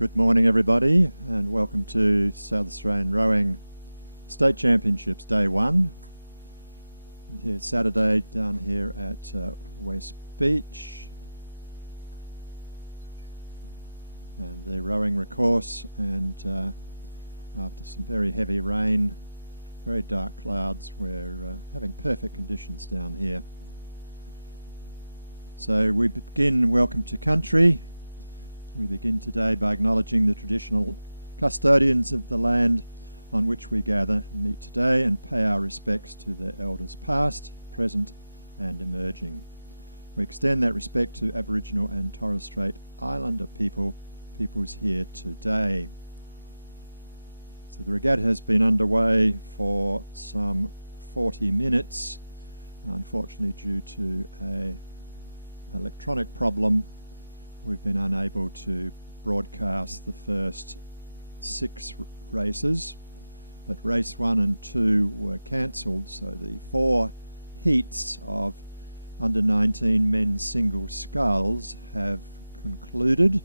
Good morning everybody, and welcome to South Australian Rowing State Championships Day 1. Here's Saturday down here at West Beach, and they're rowing recourse, and after some very heavy rain, very dark clouds, we're having perfect conditions down here. So we begin Welcome to Country. We begin today by acknowledging the traditional custodians of the land on which we gather and meet today, and pay our respects to their elders past, present and emerging. We extend that respect to Aboriginal and Torres Strait Islander peoples here today. So the regatta has been underway for some 40 minutes. Unfortunately, due to an electronic problem, we've been unable to broadcast the first 6 races, but race 1 and 2 were cancelled, so the 4 heats of under 19 men's single sculls have concluded.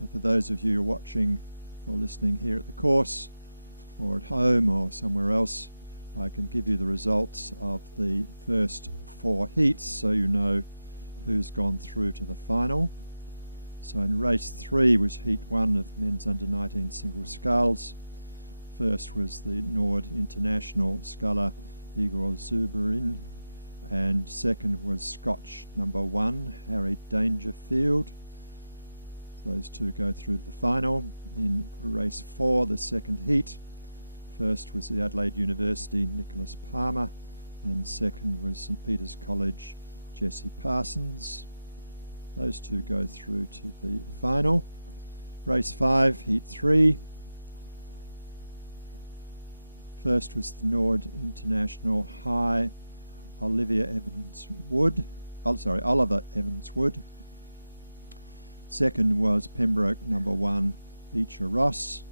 So for those of you watching or listening here at the course or at home or somewhere else, I can give you the results of the first 4 heats so you know who's gone through to the final. So in race 3 was heat 1 of men's under 19 single sculls. First was the Nord International sculler Igor Zuberin, and second was Scotch number 1 Harry Dangerfield. Those two go through to the final. In race 4, the second heat, first was the Adelaide University Nicholas Palmer, and second was St Peter's College Jesse Parsons. Those two go through to the final. Race 5, heat 3. First was the Nord International High Oliver Evans Wood. Second was Pembroke number 1 Beecher Ross.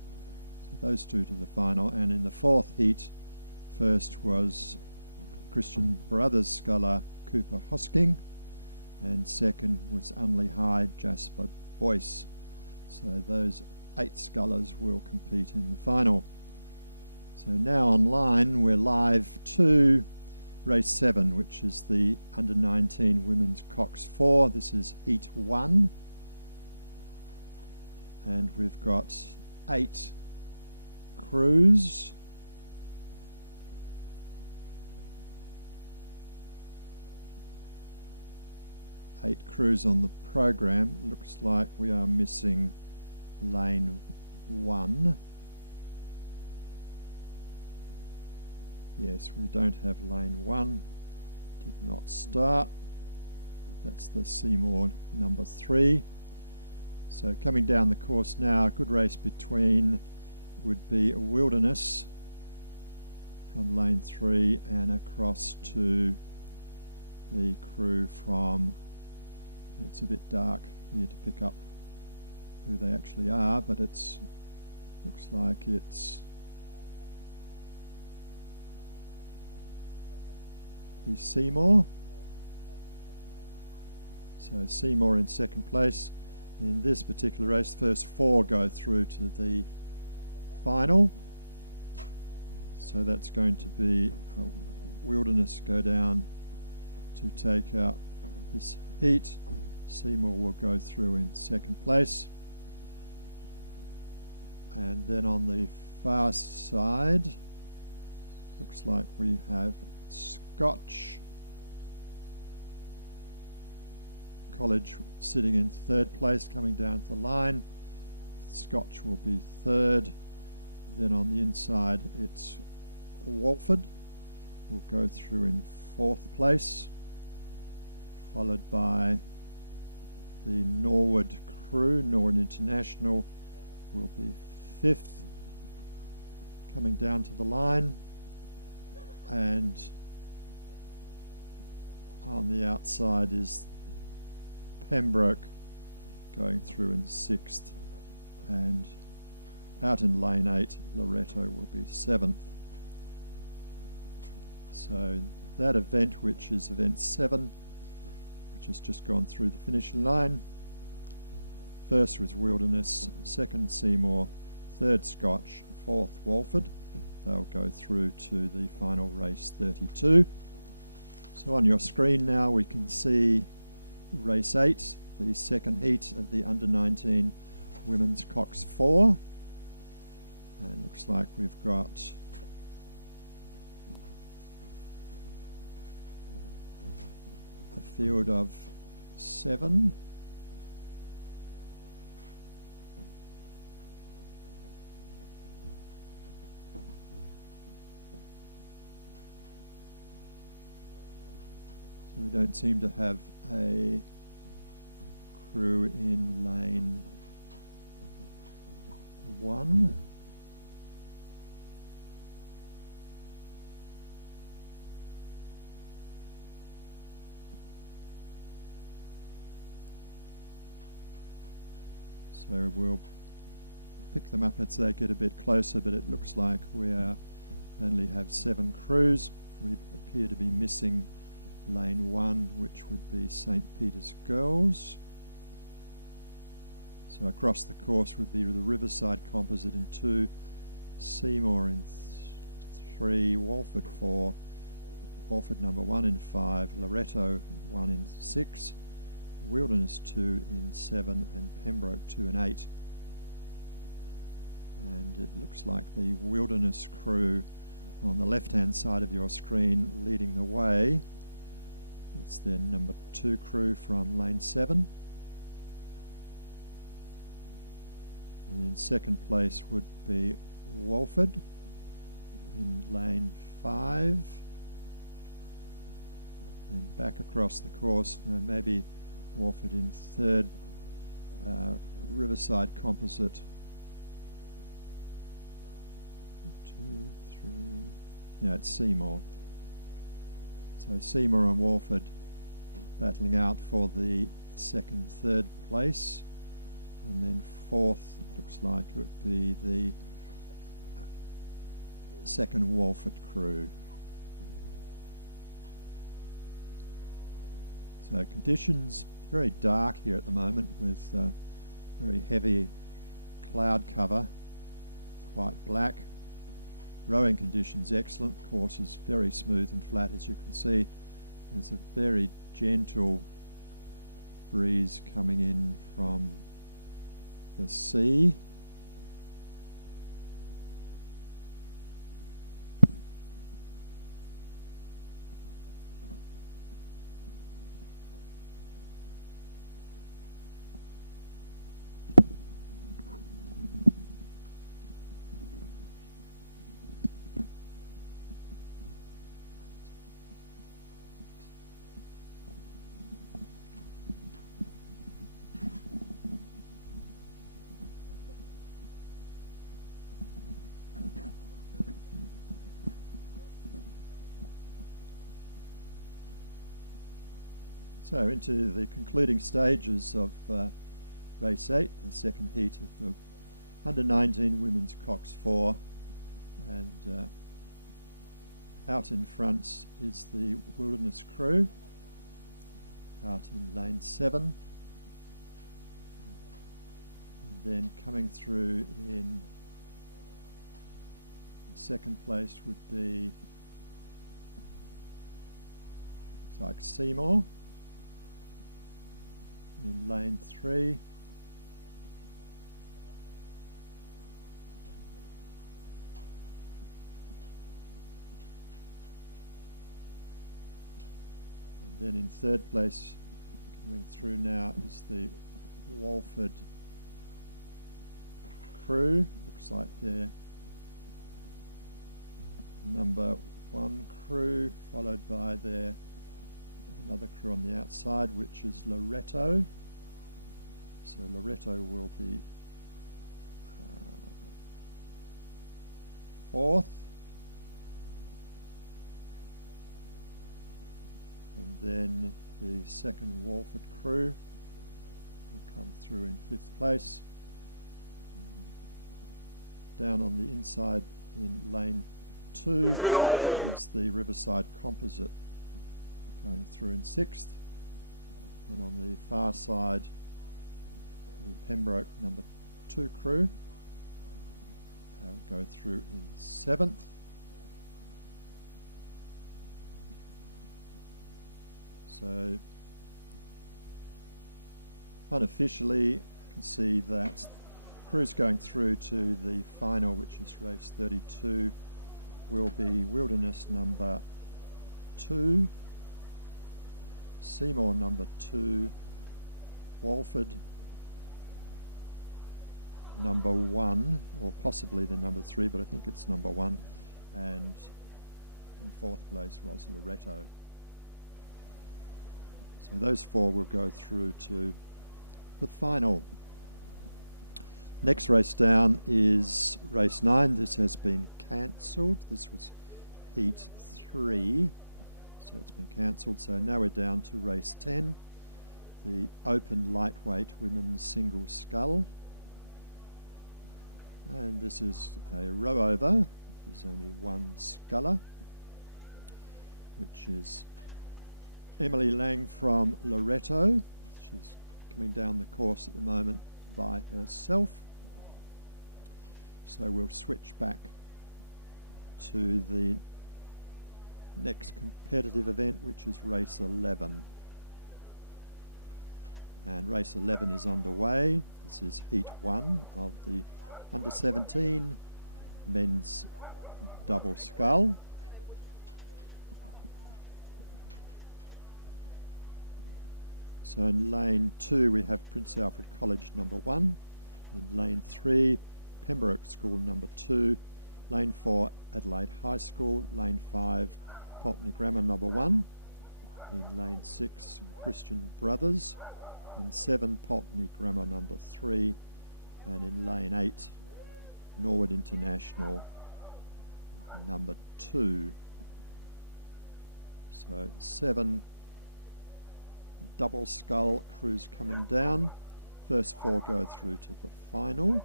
So those two to the final. And in the 4th heat, first was Christian Brothers sculler Cooper Hosking, and second was Unley High Jasper Boyce. So those 8 scullers will compete in the final. So now online we're live to race 7, which is the under 19 women's Cox 4. This is heat 1, and we've got 8 crews. Eight crews on the program. Looks like we are missing lane 1. Yes, we don't have lane 1. Did not start. That's the Seymour number 3. So coming down the course now, a good race between would be Wilderness from lane 3 and across to the crew from, it's a bit dark here to pick up who they actually are, but it's looks like it's the Seymour. So Seymour in second place. In this particular race, the first 4 go through to the final. So that's going to be Wilderness go down to take out this heat. Seymour will go through in second place. And then on the far side, looks like we have Scotch College sitting in 3rd place, coming down to the line. Scotch will be 3rd. Then on the inside it's Walford will go through in 4th place, followed by the Norwood crew. Norwood International will be 5th, coming down to the line, and on the outside is Pembroke going through in 6th, and out in lane 8 Loretto will be 7th. So that event, which is event 7, which has just gone through the finishing line, first was Wilderness, second Seymour, third Scotch, fourth Walford. They'll go through to the final race 32. So on your screen now we can see race 8, the second heat of the under-19 women's Cox 4. And looks like we've got a field of 7. So we don't seem to have a crew in lane 1. So we'll pick them up as they get a bit closer, but it looks like we only have 7 crews. We appear to be missing lane 1, which would be St. Peter's Girls. So across the course would be the Riverside Composite in 2, Seymour in 3, Walford 4, Walford number 1 in 5, Loretto 1 in 6, Wilderness 2 in 7, and Pembroke 2 in 8. And it looks like the Wilderness crew on the left hand side of your screen leading the way. It's their number 2 crew from lane 7. And in second place would be Walford in lane 5. And back across the course, maybe Walford in third, Riverside Composite 2, 3, yeah, it's Seymour. So Seymour and Walford battling out for the second, third place, and then fourth looks like it would be the second Walford crew. So conditions very dark here at the moment with very heavy cloud cover, quite black. Rowing conditions excellent, course is very smooth and flat as you can see. There's a very gentle breeze coming in from the sea. So into the concluding stages of race 8, the second heat of the under-19 women's Cox 4, and out in front is the Wilderness crew, out in lane 7, and then coming through in second place would be like Seymour. In lane 3, and then in third place coming through now is the Walford crew. Looks like they're number 1 crew, followed by their another crew on the outside, which is Loretto. So Loretto will be 4th. And then the second Walford crew will come through in 5th place. Down on the inside in lane 2 is the Riverside Composite going through in 6th, and on the far side the Pembroke number 2 crew. Go through in 7th. So unofficially, you can see that crews going through to the final, which is race 32, will be Wilderness number 2, Seymour number 2, Walford number 1, or possibly the number 3, but I think it's number 1, and in 4th place was Loretto. So those 4 will go through to the final. Next race down is race 9. This has been cancelled. This was heat 3, so it's been cancelled. So now we're down to race 10, the open lightweight women's single scull. And this is a row over. There's only one sculler, which is Emily Lang from Loretto. She's coming down the course at the moment by herself. So we'll switch back to the next competitive event, which is race 11. And race 11 is underway. This is heat 1 of the under 17 men's double scull. So in lane 2 we have Prince Alfred College number 1. In lane 3 Pembroke School number 2. Lane 4 Adelaide High School. Lane 5 Pulteney Grammar number 1. In lane 6 Christian Brothers. In 7 Pulteney Grammar number 3. And in lane 8 Norwood International number 2. So 7 double scull crews coming down. First 4 go through to the final.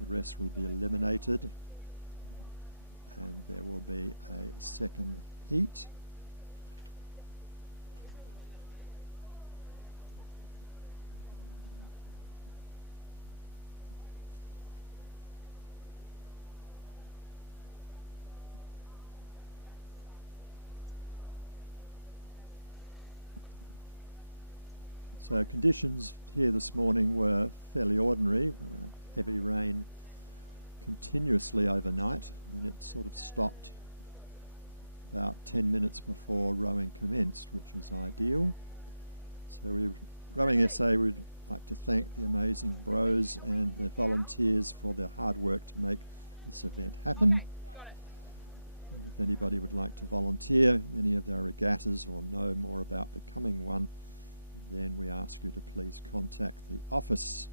The rest will be eliminated, and there will be a second heat. So conditions here this morning were fairly ordinary. We had heavy rain continuously overnight, and it sort of stopped about 10 minutes before rowing commenced, which was ideal. So Rowing SA would like to thank the amazing bros and the volunteers for their hard work to make this event happen. And if anybody would like to volunteer any of their regattas or know more about becoming one, then we ask you to please contact the office.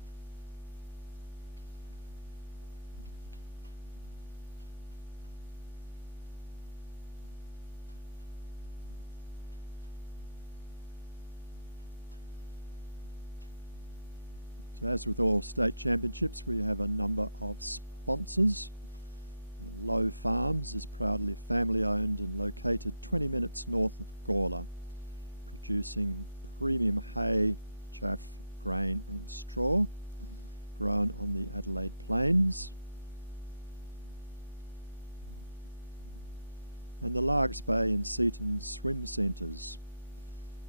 So as with all state championships, we have a number of sponsors. Low Farms is proudly family owned and located 20 minutes north of Gawler, producing premium hay, chaff, grain and straw grown on the Adelaide Plains. And the Largs Bay and Seaton swim centres.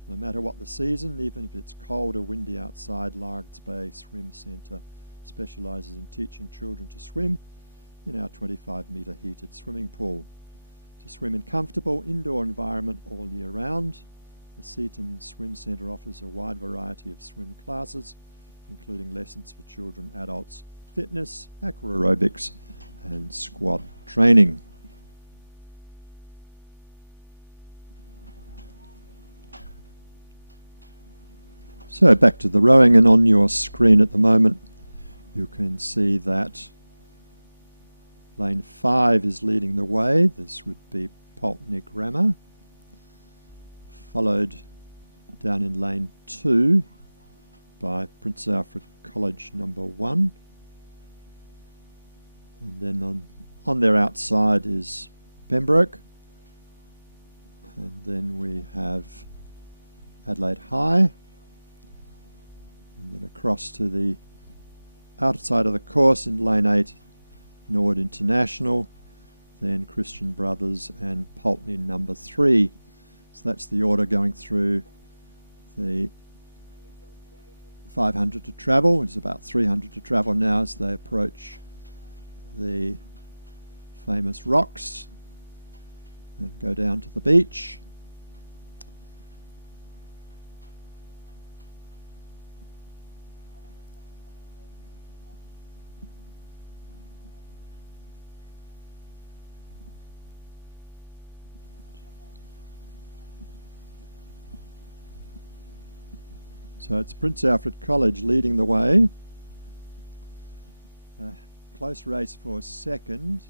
No matter what the season, even if it's cold or windy outside, Largs Bay Swim Centre specialises in teaching children to swim in our 25-metre heated swimming pool. To swim in comfortable indoor environment all year round, the Seaton Swim Centre offers a wide variety of swim classes, including lessons for children, adults, fitness, aqua aerobics and squad training. So back to the rowing, and on your screen at the moment you can see that lane 5 is leading the way. This would be Pulteney Grammar, followed down in lane 2 by Prince Alfred College number 1. And then on their outside is Pembroke. And then we have Adelaide High. And then across to the outside of the course in lane 8, Nord International, then Christian Brothers and Pulteney number 3. So that's the order going through the 500 to travel. It's about 300 to travel now as they approach the famous rocks and go down to the beach. So it's Prince Alfred College leading the way. Close race for second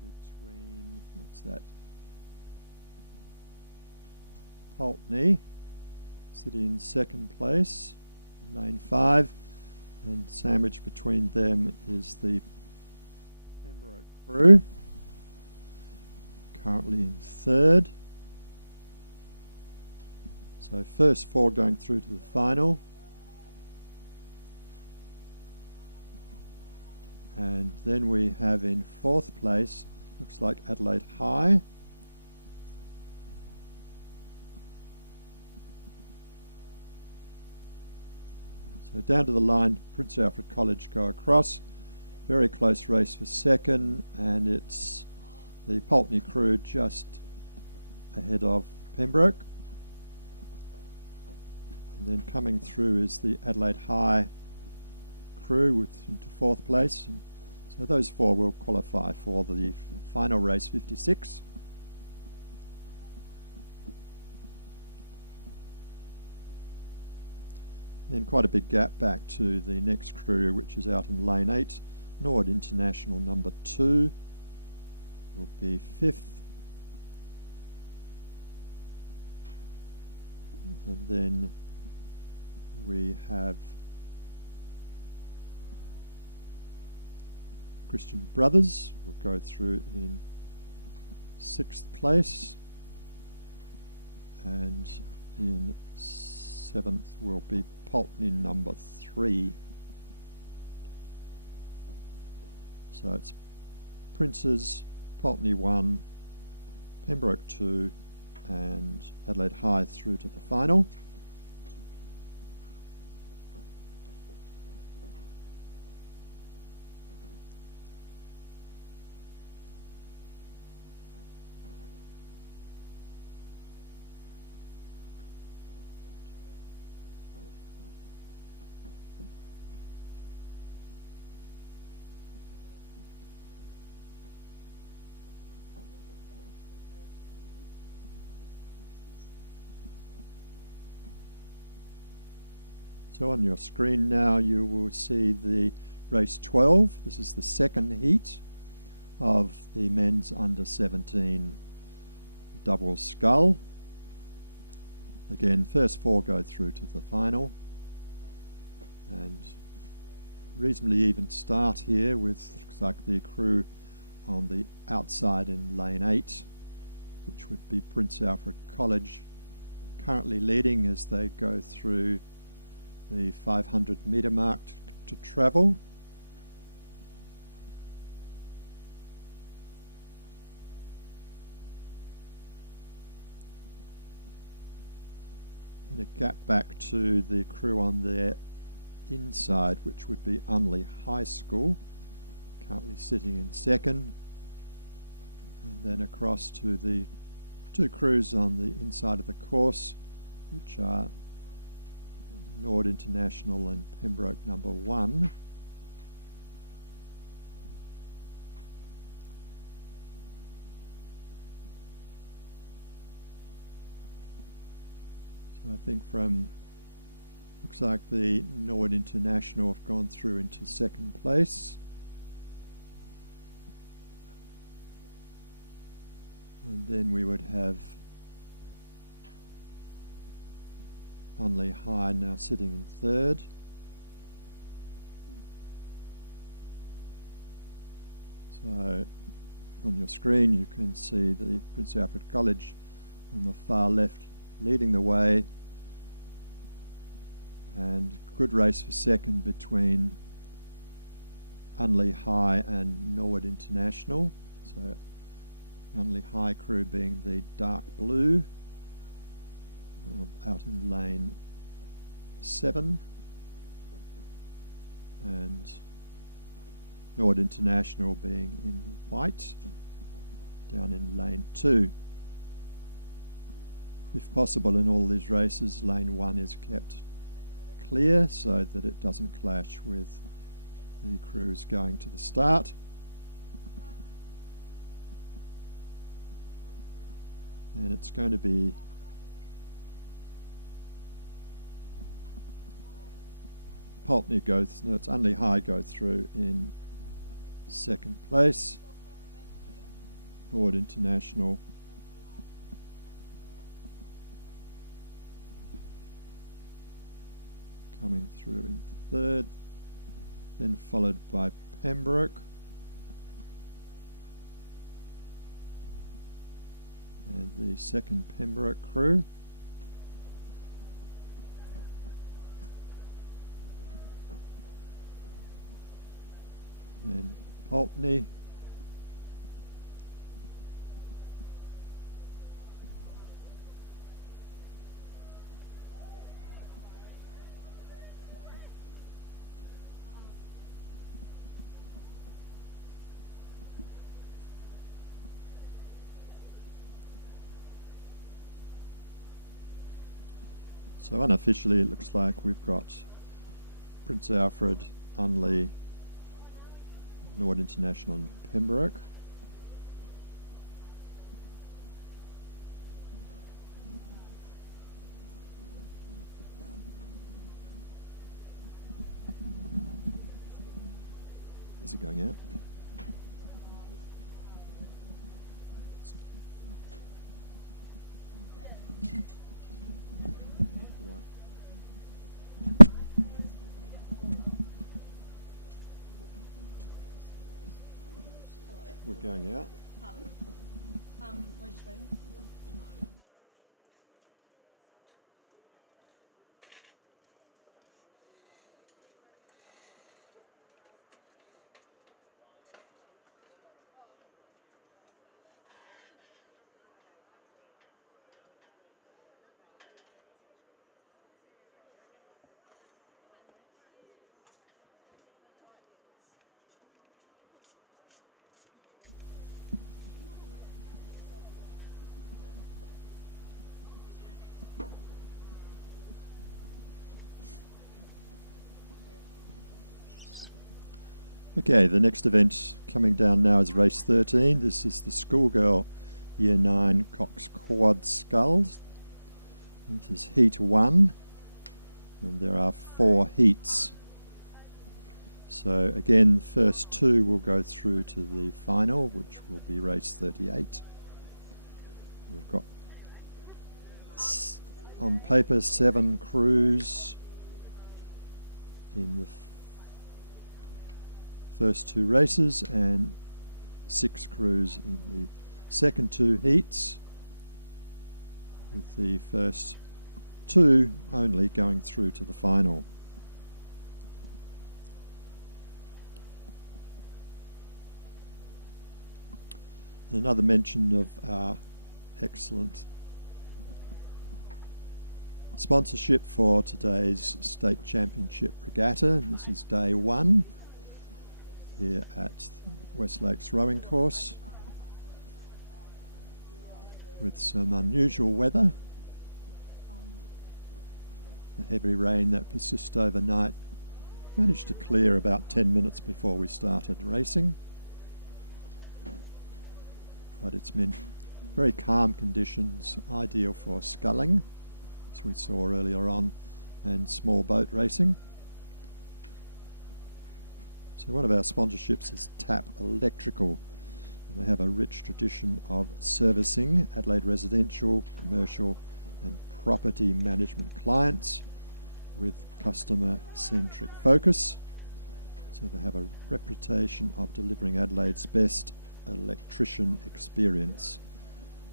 between, what's that? Pulteney sitting in second place, lane 5, and sandwiched between them is the Pembroke crew, currently in third. So first 4 going through to the final. And then we have in fourth place, looks like Adelaide High. So down to the line, Prince Alfred College go across. Very close race for second, and it's the Pulteney crew just ahead of Pembroke. And then coming through is the Adelaide High crew into fourth place. And so those 4 will qualify for the final race 56. Then quite a big gap back to the next crew, which is out in lane 8. Nord International number 2 will be 5th. And then we have Christian Brothers will go through in 6th place, and in 7th will be Pulteney number 3. So it's Princes, Pulteney 1, Pembroke 2, and Adelaide High through to the final. So on your screen now you will see the race 12. This is the second heat of the men's under 17 double scull. Again, first 4 go through to the final, and reasonably even start here with, looks like, the crew on the outside in lane 8, which would be Prince Alfred College, currently leading as they go through the 500 metre mark to travel. And a gap back to the crew on their inside, which would be Unley High School, currently sitting in second. And then across to the 2 crews on the inside of the course, which are Nord International and Pembroke number 1. So I think looks like the Nord International have gone through into second place. And then we would have Unley High now sitting in third. So on your screen you can see the Prince Alfred College on the far left leading the way, and good race for second between Unley High and Norwood International. So Unley High crew being the dark blue, out in lane 7, and Norwood International being in white down in lane 2. If possible in all these races, lane 1 is kept clear so that it doesn't clash with the crews going to the start. And it's going to be Pulteney it's Unley High go through in second place. Norwood International coming through in third, then followed by Pembroke and the second Pembroke crew. Then Pulteney, so unofficially it looks like we've got Prince Alfred, Unley, Norwood International and Pembroke. Is it going out? We're going out. Pardon? We're just waiting. Okay, the next event coming down now is race 13. This is the schoolgirl Year 9 Cox Quad Sculls. This is heat 1, and there are 4 heats. So again, the first 2 will go through to the final, which will be race 38. We've got on paper 7 crews in the first 2 races and 6 crews in the second 2 heats, with the first 2 only going through to the final. Another mention of our excellent sponsorship for today's State Championship Regatta. This is day 1 here at West Lakes Rowing Course, with some unusual weather. The heavy rain that persisted overnight managed to clear about 10 minutes before we started racing, but it's been very calm conditions, ideal for sculling, as we saw earlier on, and small boat racing. So one of our sponsorships is Tap Electrical. They have a rich tradition of servicing Adelaide residential, commercial and property management clients with customer-centric focus. So they have a reputation of delivering Adelaide's best electrician experience.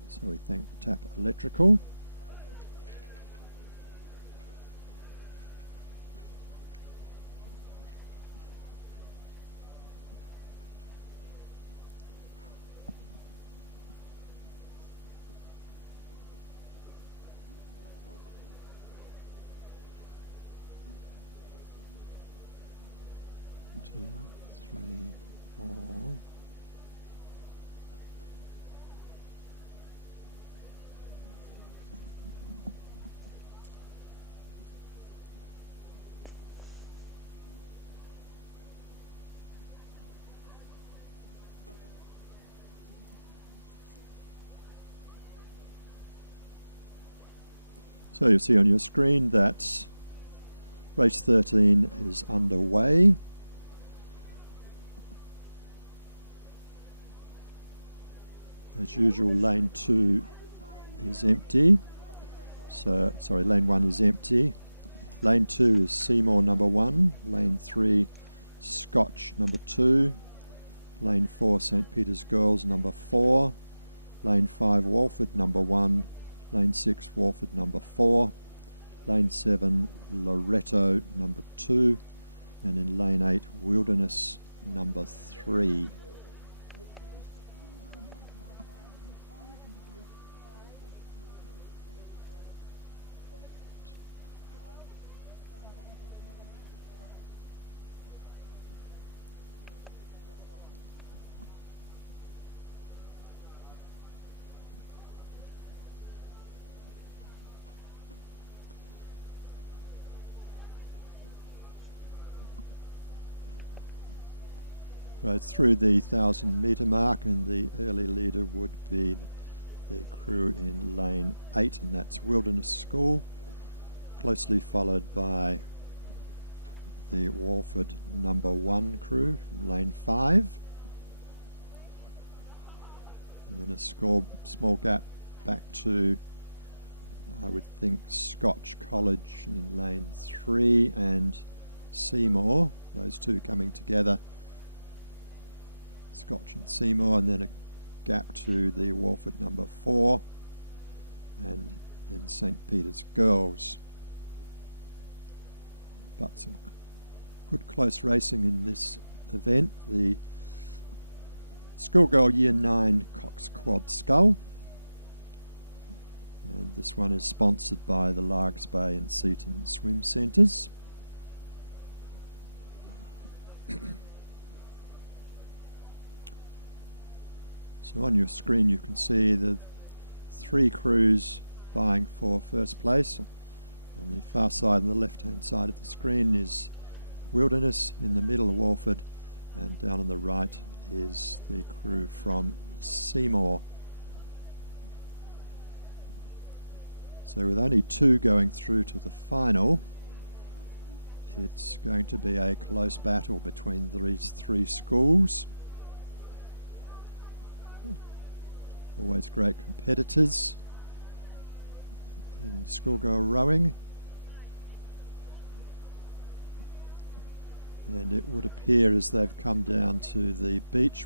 So we thank Tap Electrical. 2, 3, 4. So you see on your screen that race 13 is underway. As usual, lane 2 is empty. So, sorry, lane 1 is empty. Lane 2 is Seymour number 1. Lane 3, Scotch number 2. Lane 4, St. Peter's Girls number 4. Lane 5, Walford number 1. Lane 6, Walford number 4. Lane 7, Loretto number 2. And in lane 8, Wilderness number 3. Right through the 1,000-metre mark, and the early leader would be the crew in lane 8, and that's Wilderness School, closely followed by the Walford number 1 crew from lane 5, and then a small gap back to, I would think, Scotch College in lane 3 and Seymour, those two coming together, Scotch and Seymour, and then a gap to the Walford number 4, and then St. Peter's Girls. But some good close racing in this event. The Schoolgirl Year 9 Cox Quad Scull, and this one is sponsored by the Largs Bay and Seaton Swim Centres. So on your screen you can see the 3 crews vying for first place. On the far side, on the left hand side of the screen, is Wilderness, in the middle Walford, and down on the right is the crew from Seymour. So with only 2 going through to the final, it's going to be a close battle between these 3 schools. Always great competitors in schoolgirl rowing, and it would appear as they've come down to the beach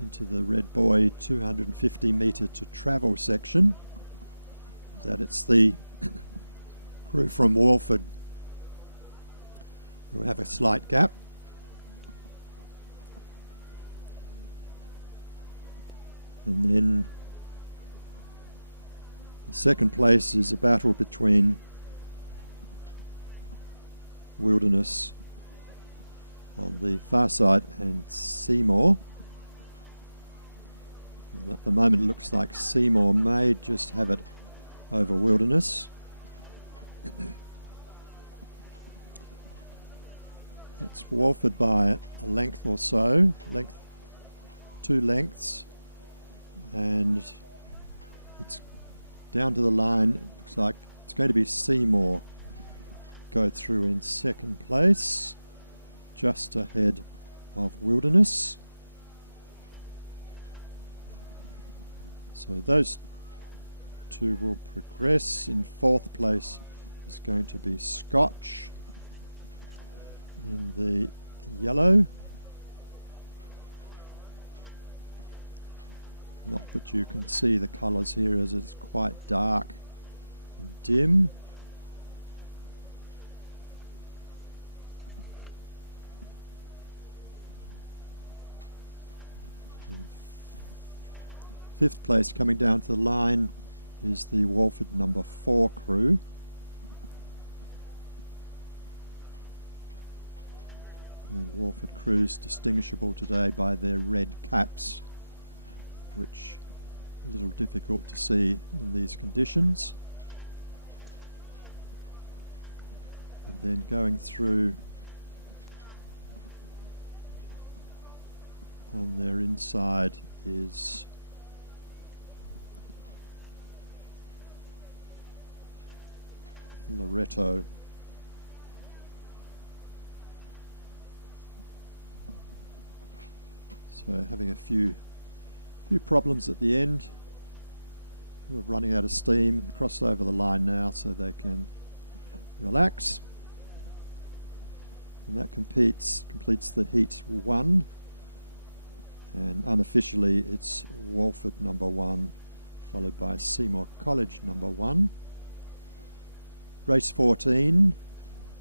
into the Red Buoy 250 metre to travel section, that it's the crew from Walford who have a slight gap. And then the second place is a battle between Wilderness on the far side and Seymour. And at the moment it looks like Seymour may just have it over Wilderness. It's Walford by a length or so, 2 lengths. And it's down to the line. It looks like it's going to be Seymour go through in second place, just ahead of Wilderness. So those 2 will progress. In fourth place is going to be Scotch in the yellow. Not that you can see the colours here, as it's quite dark and dim. In fifth place, coming down to the line, is the Walford number 4 crew. And crews distinguishable today by their red caps, which is a little difficult to see in these conditions. And then going through on their inside is Loretto. So having a few problems at the end. We're running out of steam and crossed over the line now, so they can relax. And that completes the heat 1. And unofficially it's Walford number 1, followed by Seymour College number 1. Race 14,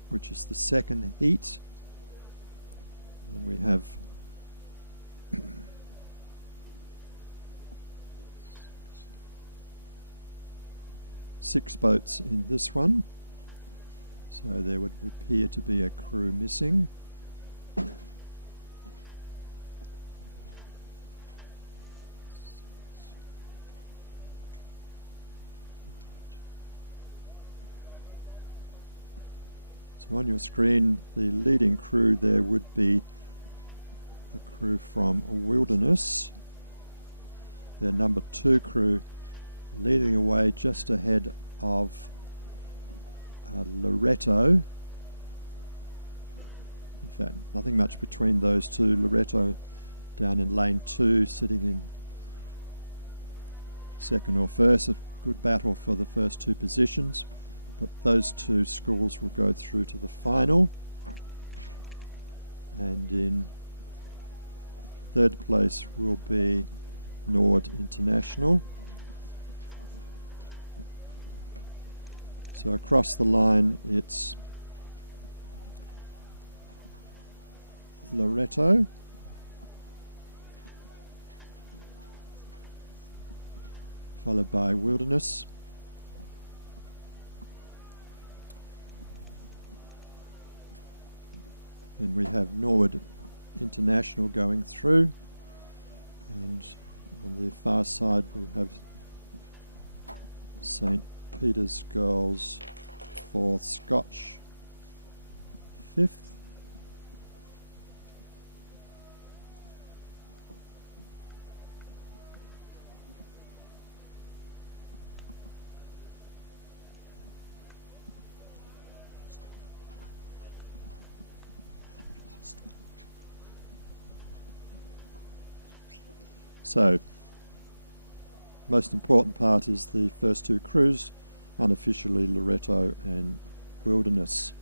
which is the second heat. And we have six boats in this one, so there would appear to be a crew missing. So on your screen, the leading crew there would be the crew from Wilderness. Their number 2 crew leading away just ahead of Loretto. In fact, nothing much between those two. Loretto down in lane 2, sitting in second or first. A good battle for the first 2 positions, but those 2 schools will go through to the final. And in third place will be Nord International. So across the line it's Loretto, followed by Wilderness, then we have Nord International going through, and on the far side we have St. Peter's Girls 4th, Scotch 5th. So, most important part is the first 2 crews, unofficially Loretto and Wilderness.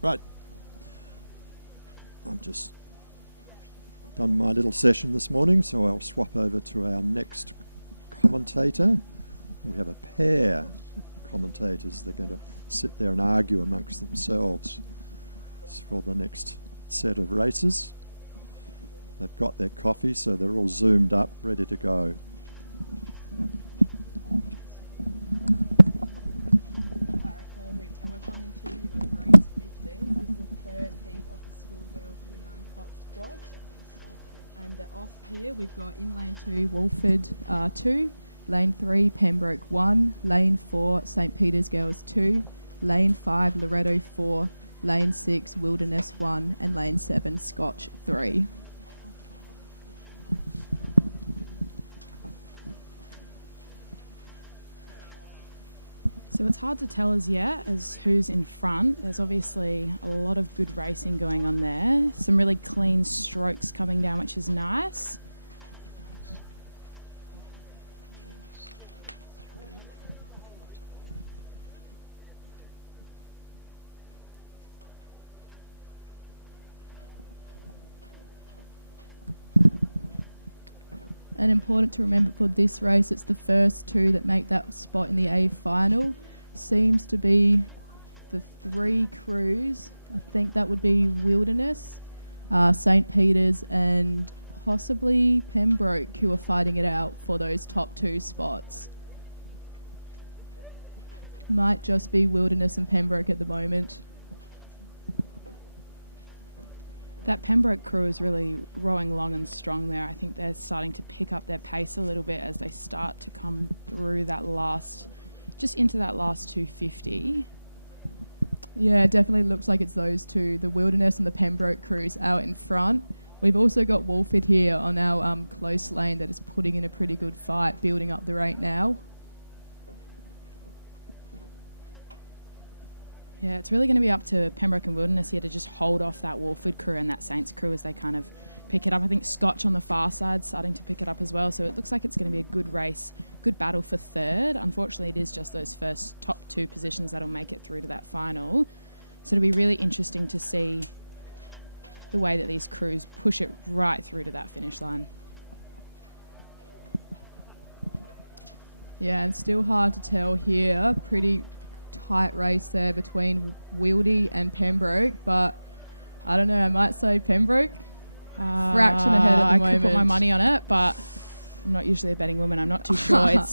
Right, I've just done my little session this morning, so I'll swap over to our next commentator. We have a pair of commentators. They're going to sit there and argue amongst themselves for the next set of races. They've got their coffee, so they're all zoomed up, ready to go. Alright, perfect. And we're coming to you with race 15. This is the third heat of the schoolgirls in the 9 pot squad. And they're off here. We've got in lane 2, Walford 2. Lane 3, Pembroke 1, Lane 4, St. Peter's Girls 2, Lane 5, Loretto 4, Lane 6, Wilderness 1, and Lane 7, Scotch 3. So it's hard to tell as yet as who's in front. There's obviously a lot of good racing going on there. Some really clean strokes coming down, which is nice. And important to remember for this race, it's the first 2 that make that spot in the A final. Seems to be the 3 crews. I think that would be Wilderness, St. Peter's and possibly Pembroke who are fighting it out for those top 2 spots. Might just be Wilderness and Pembroke at the moment. That Pembroke crew is really rowing long and strong there. I think they're starting to pick up their pace a little bit as they start to come through that last, just into that last 250. Yeah, it definitely looks like it's those two, the Wilderness and the Pembroke crews out in front. We've also got Wolford here on our close lane that is putting in a pretty good fight, building up the rate now. Yeah, it's really going to be up to Pembroke and Wilderness here to just hold off that Wolford crew and that Saints crew as they kind of pick it up. I think Scotch on the far side starting to pick it up as well. So it looks like it's going to be a good race, good battle for third. Unfortunately, it is just those first top 2 positions that'll make it through to that final. So it'll be really interesting to see the way that these crews push it right through to that finish line. Yeah, and still hard to tell here. Pretty tight race there between Wildy and Pembroke, but I don't know, I might say Pembroke. Fraction ahead at the moment. I could put my money on it, but I'm not usually a betting woman. I'm not too sure.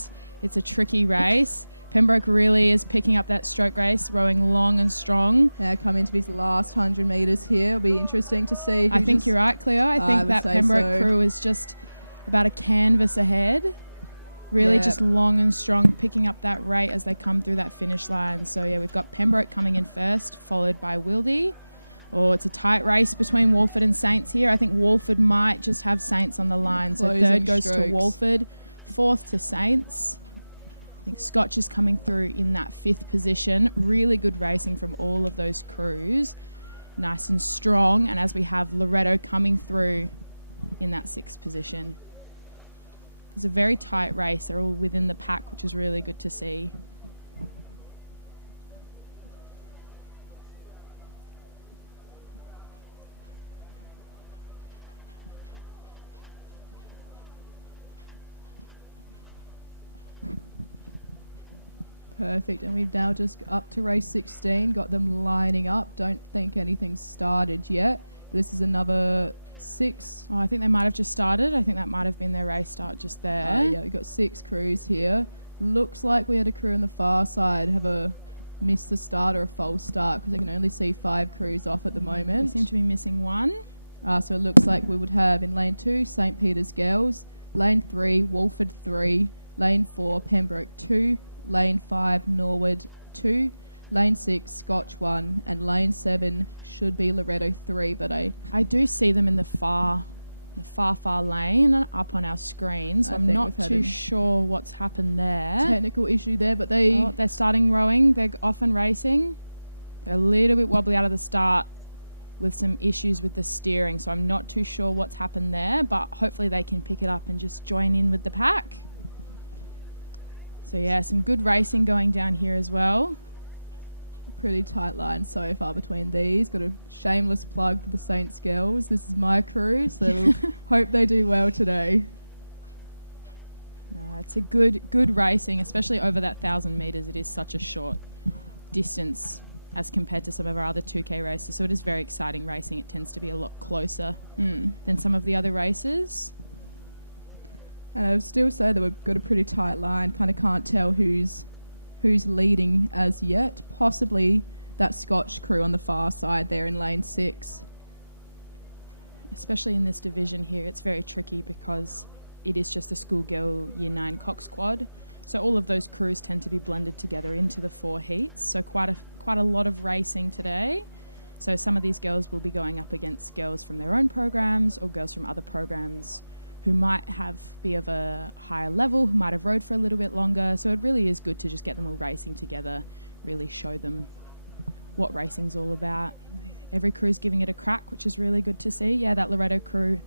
It's a tricky race. Pembroke really is picking up that stroke race, rowing long and strong. Now come into his last 100 metres here. It'll be interesting to see. I think you're right, Cleo. I think that Pembroke crew is just about a canvas ahead. Really just long and strong, picking up that rate as they come through that finish line. So, yeah, we've got Pembroke coming in first, followed by Wildy. Oh, it's a tight race between Wolford and Saints here. I think Wolford might just have Saints on the line. So third goes to Wolford, fourth to Saints. I think Scotch is coming through in that 5th position. Really good racing from all of those crews. Nice and strong. And as we have Loretto coming through in that 6th position. It's a very tight race. They're all within the pack, which is really good to see. Perfect, and we've now just up to race 16, got them lining up. Don't think anything's started yet. This is another 6. Oh, I think they might have just started. I think that might have been their race start just there. Yeah, we've got 6 crews here. Looks like we had a crew on the far side have a miss the start or a false start because they can only see 5 crews off at the moment. We seem to be missing one. So it looks like we would have in lane 2 St Peter's Girls, lane 3 Wolford 3, lane 4 Pembroke 2, lane 5 Norwood 2, lane 6 Scotch 1, and lane 7 should be Loretto 3, but I do see them in the far lane up on our screen, so I'm not too sure what's happened there. Technical issue there, but they're starting rowing. They're off and racing. They're a little bit wobbly out of the start with some issues with the steering, so I'm not too sure what's happened there, but hopefully they can pick it up and just join in with the pack. So yeah, some good racing going down here as well. Pretty tight line so far between these. Got a shameless plug for the Saints girls. This is my crew, so hope they do well today. No, it's a good racing, especially over that 1,000 metres. It is such a short distance as compared to some of our other 2K races. So it is very exciting racing. It tends to be a lot closer than some of the other races. And I would still say that we've got a pretty tight line. Kind of can't tell who's leading as yet. Possibly that Scotch crew on the far side there in lane 6. Especially in this division here, it's very tricky because it is just the schoolgirl Year 9 Cox Quad. So all of those crews tend to be blended together into the 4 heats. So quite a lot of racing today. So some of these girls will be going up against girls from their own programs or girls from other programs who might be of a higher level, who might have rowed for a little bit longer. So it really is good to just get them all racing together, really show them what racing's all about. Every crew's giving it a crack, which is really good to see. Yeah, that Loretto crew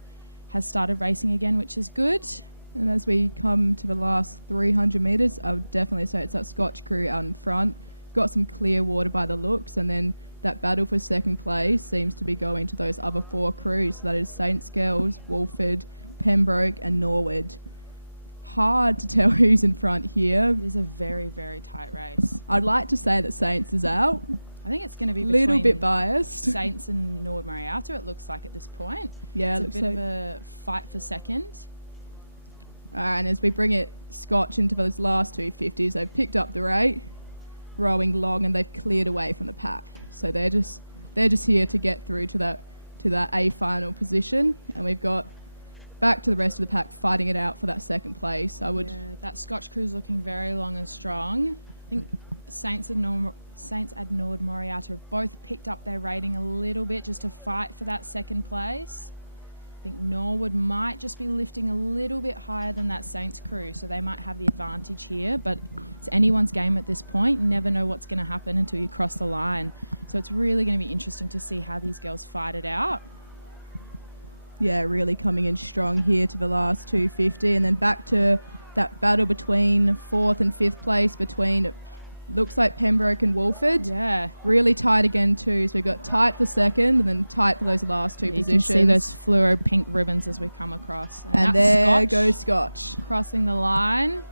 has started racing again, which is good. And as we come to the last 300 metres, I would definitely say it's that Scotch crew out in front. Got some clear water by the looks, and then that battle for second place seems to be going to those other 4 crews. So that is Saints Girls, Wolford, Pembroke and Norwood. Hard to tell who's in front here. It is a very, very tight race. I'd like to say that Saints is out. I think it's going to be a between little bit biased. Saints and Norwood Marietta, it looks like at this point. Yeah, it's a bit of a fight for second. And as we bring it Scotch into those last 250s, they've picked up the rate, rowing long, and they've cleared away from the pack. So they're just here to get through to that A final position, and we've got back to the rest of the pack fighting it out for that second place. That Scotch crew's looking very long and strong. I think Saints and Norwood Marietta have both picked up their rating a little bit just to fight for that second place. I think Norwood might just be lifting a little bit higher than that Saints crew, so they might have the advantage here, but it's anyone's game at this point. You never know what's going to happen until you cross the line. So it's really going to be interesting to see how these girls fight it out. Yeah, really coming in strong here to the last 250, and then back to that battle between 4th and 5th place between, looks like Pembroke and Wolford. Yeah. Really tight again too, so we've got tight for second and then tight for those last two positions. You can see those fluoro pink ribbons as we come across. And there goes Scotch. Crossing the line.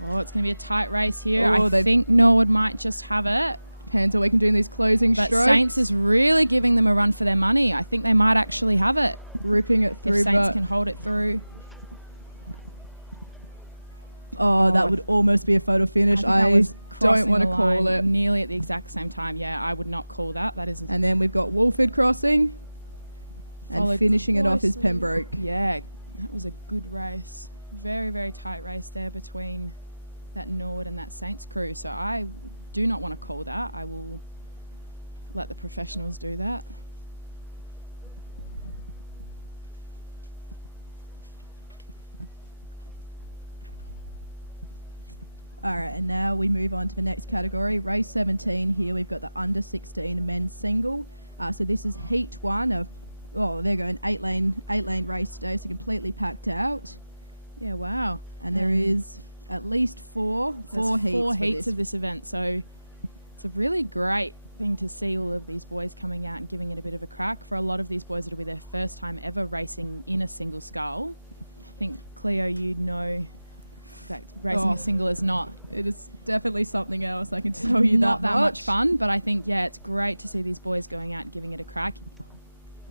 Oh, it's going to be a tight race here. I think Norwood might just have it. Depends what we can do in these closing strokes. But Saints is really giving them a run for their money. I think they might actually have it. Ripping it through. If Saints can hold it through. Oh, that would almost be a photo finish. I don't want to call it. Nearly at the exact same time. Yeah, I would not call that. That isn't. And then we've got Wolford crossing. And finishing it off is Pembroke. Yeah, that was a good race. Very, very tight race there between that Norwood and that Saints crew. So I do not want to call that. I will let the professionals do that. All right, and now we move on to the next category, race 17. Here we've got the under 16 men's single. So this is heat 1. There you go, an 8-lane race today, so completely packed out. Yeah, wow. And there is at least four heats of this event, so it's a really great thing to see all of these boys coming out and giving it a bit of a crack. For a lot of these boys, it'll be their first time ever racing in a single scull. I think, Cleo, you'd know that racing a single is not... It is definitely something else, I can tell you. Not that much fun, but I think, yeah, it's great to see these boys going out and giving it a crack.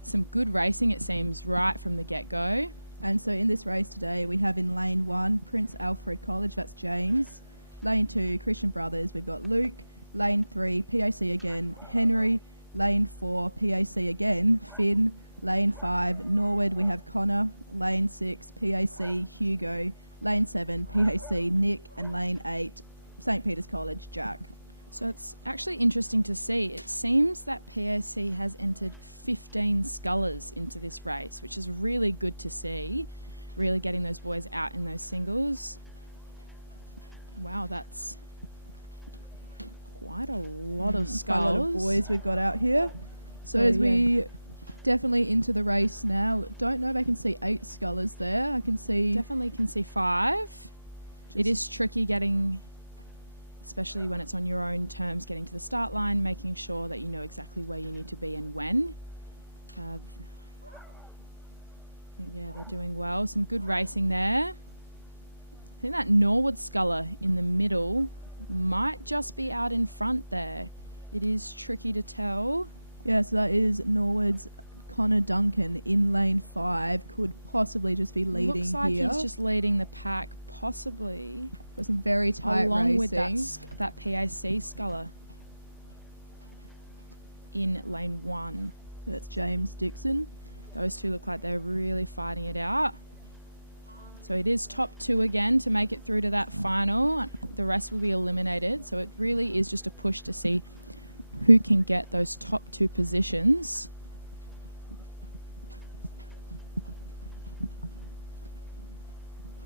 Some good racing, it seems, right from the get-go. And so in this race today, we have in lane 1, Prince Alfred College, that's James. Lane 2, Christian Brothers, we've got Luke. Lane 3, PAC again, Henry. Lane 4, PAC again, Finn. Lane 5, Norwood, we have Connor. Lane 6, PAC, Hugo. Lane 7, PAC, Nick. And lane 8, St. Peter's College, Jack. So it's actually interesting to see. It seems that PAC has entered 15 scullers into this race, which is really good to see. Really getting those boys out in those singles. Wow, that's quite a lot of sculls. Quite a lot of boys we've got out here. So as we definitely into the race now, don't know if I can see 8 scullers there. I can see... Definitely can see 5. It is tricky getting... especially when it's on your own terms, getting to the start line, making sure that you know exactly where you need to be and when. I think, they're doing well. Some good racing there. I think that Norwood sculler in the middle might just be out in front there. It is tricky to tell. Yeah, so that is Norwood's Connor Duncan in lane 5. Could possibly just be leading here. Looks like he's just leading the pack, possibly. Got some very tight along racing. With that PAC sculler in lane 1. That's James Dixon. Those two look like they're really fighting it out. So it is top 2 again to make it through to that final. The rest will be eliminated. So it really is just a push to see who can get those top 2 positions.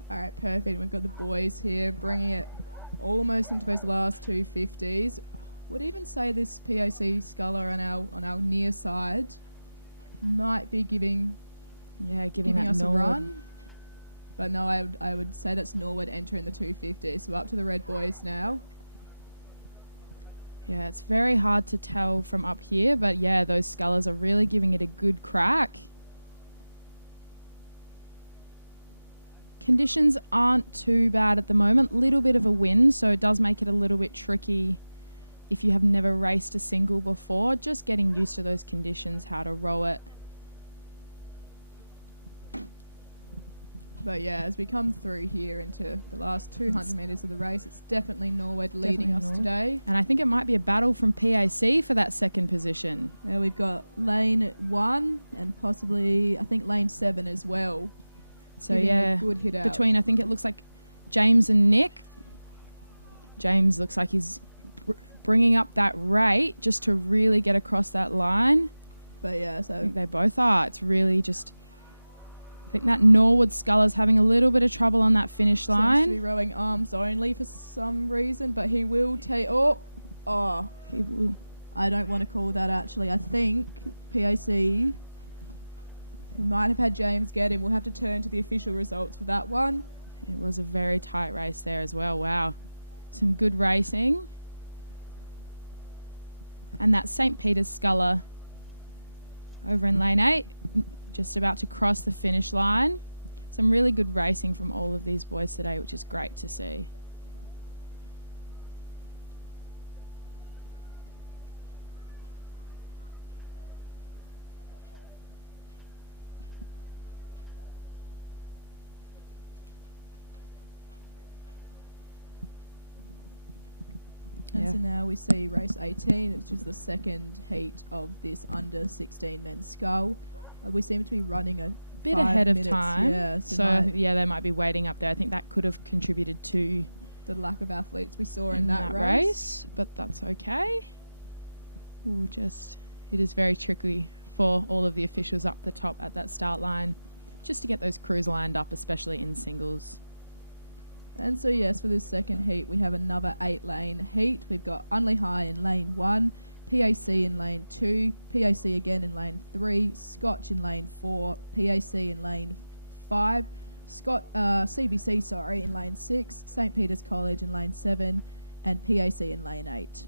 All right, perfect. We've got the boys here bringing it almost into those last 250s. Would even say this PAC sculler on our near side might be giving us a run. But no, I would say that's Norwood entering the 250. So up to the red boys now. Yeah, it's very hard to tell from up here, but yeah, those scullers are really giving it a good crack. Conditions aren't too bad at the moment. Little bit of a wind, so it does make it a little bit tricky if you have never raced a single before, just getting used to those conditions, how to row it. But yeah, as we come through here into the last 200 metres of the race, it's definitely Norwood leading us today. And I think it might be a battle from PAC for that second position. Yeah, we've got lane 1 and possibly, I think, lane 7 as well. So yeah, good hit out. Between, I think it looks like James and Nick. James looks like he's bringing up that rate just to really get across that line. But yeah, so I think they both are. It's really just... I think that Norwood Sculler's having a little bit of trouble on that finish line. Seems to be rowing arms only for some reason, but he will take... He will. I don't want to call that, actually. I think PAC... We might have had James get him. We'll have to turn to the official results for that one. It was a very tight race there as well. Wow. Some good racing. And that St. Peter's Sculler over in lane 8... just about to cross the finish line. Some really good racing from all of these boys today, which is great to see. And so now we see race 18, which is the second heat of this under 16 men's scull. We seem to be running a bit ahead of time. Yeah, so yeah, they might be waiting up there. I think that could have contributed to the lack of athletes we saw in that race. But that's okay. It is very tricky for all of the officials up the top at that start line just to get those crews lined up, especially in singles. And so yes, for this second heat, we have another 8-lane heat. We've got Unley High in lane 1, PAC in lane 2, PAC again in lane 3, Scotch in lane 4, PAC in lane 5, CBC in lane 6, St. Peter's College in lane 7, and PAC in lane 8.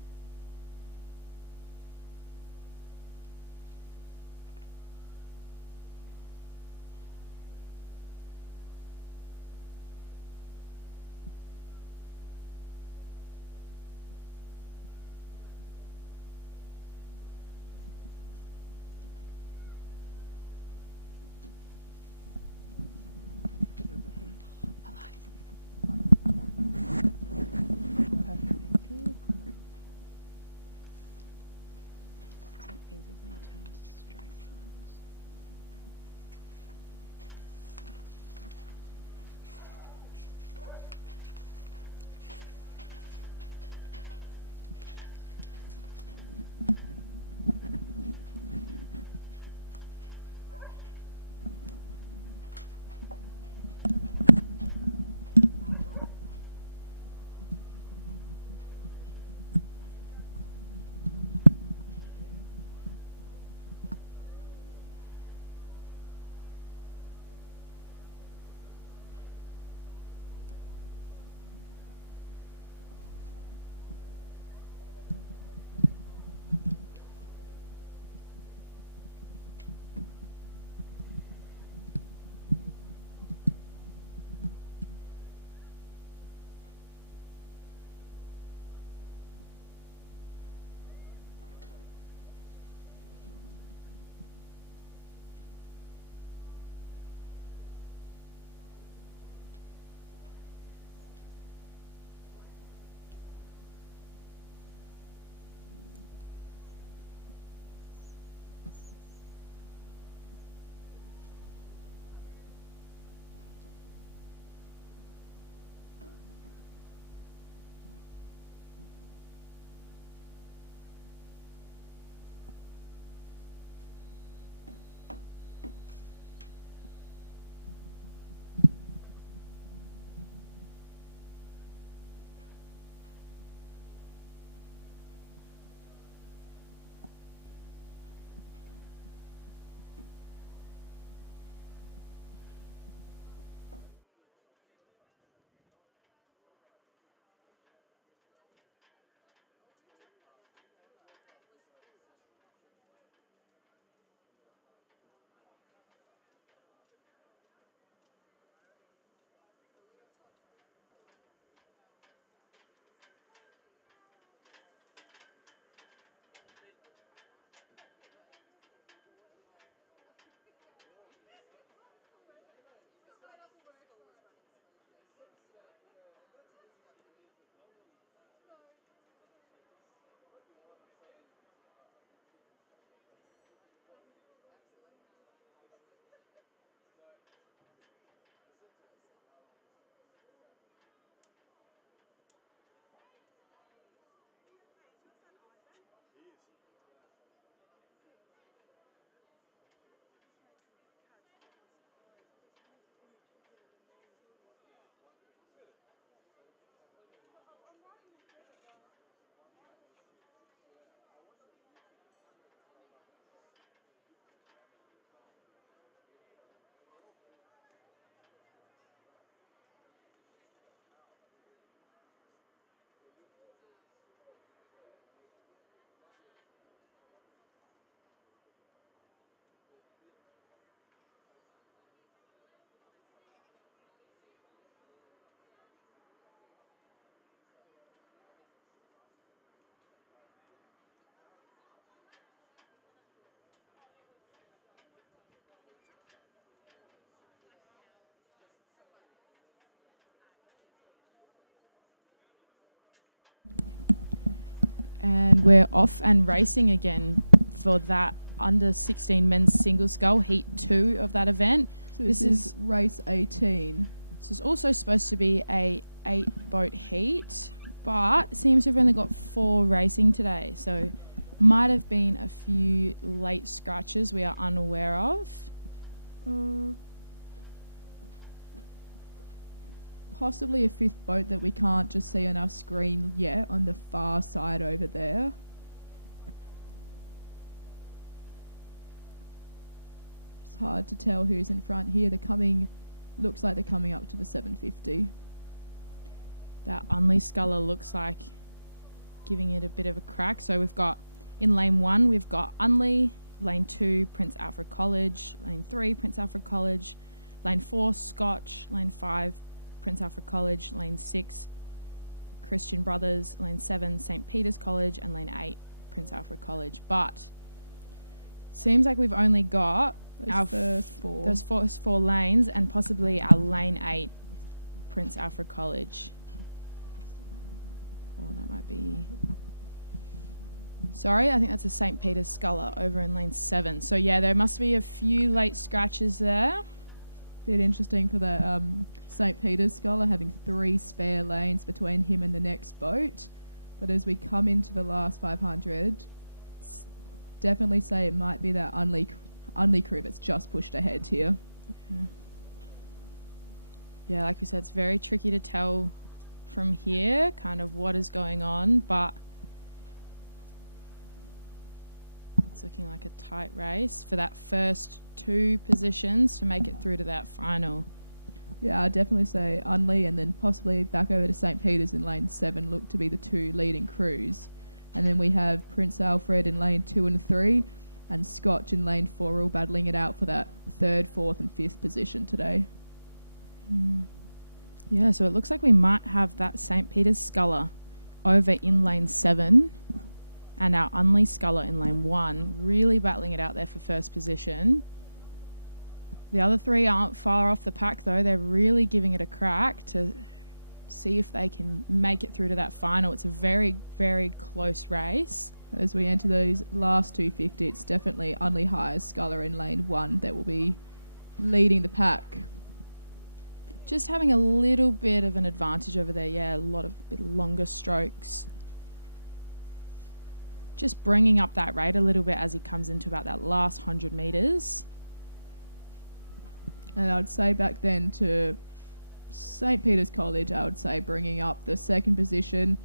And we're off and racing again for that under 16 men's single scull, heat 2 of that event. So this is race 18. This is also supposed to be a 8-boat heat, but it seems we've only got 4 racing today, so might have been a few late scratches we are unaware of. Possibly a 5th boat that we can't just see on our screen yet on the far side over there. It's hard to tell who's in front here. Looks like they're coming up to the 750. That Unley sculler looks like giving it a bit of a crack. So we've got in lane 1, we've got Unley, lane 2, Prince Alfred College, lane 3, Prince Alfred College, lane 4, Scotch, lane 5, Prince Alfred College, lane 6, Christian Brothers, lane 7, St. Peter's College, and lane 8, Prince Alfred College. But seems like we've only got those first 4 lanes and possibly our lane 8, Prince Alfred College. Or that might be... Sorry, I think that's a St. Peter's sculler over in lane 7. So yeah, there must be a few late scratches there. Bit interesting for the St. Peter's sculler having 3 spare lanes between him and the next boat. But as we come into the last 500, definitely say it might be that Unley crew that's just pushed ahead here. Yeah, like we said, it's very tricky to tell from here kind of what is going on, but it's looking like a tight race for that first 2 positions to make it through to that final. Yeah, I'd definitely say Unley and then possibly back over to St. Peter's in lane 7 look to be the 2 leading crews. And then we have Prince Alfred in lane 2 and 3 and Scotch in lane 4 all battling it out for that 3rd, 4th and 5th position today. Yeah, so it looks like we might have that St. Peter's sculler over in lane 7 and our Unley sculler in lane 1 really battling it out there for first position. The other 3 aren't far off the pack though. They're really giving it a crack to see if they can make it through to that final. It's a very, very close race. As we enter those last 250, it's definitely Unley High's sculler in lane 1 that will be leading the pack. Just having a little bit of an advantage over there. Yeah, a lot of bit longer strokes. Just bringing up that rate a little bit as he comes into about that last 100 metres. And I would say back then to St. Peter's College, I would say bringing up the 2nd position,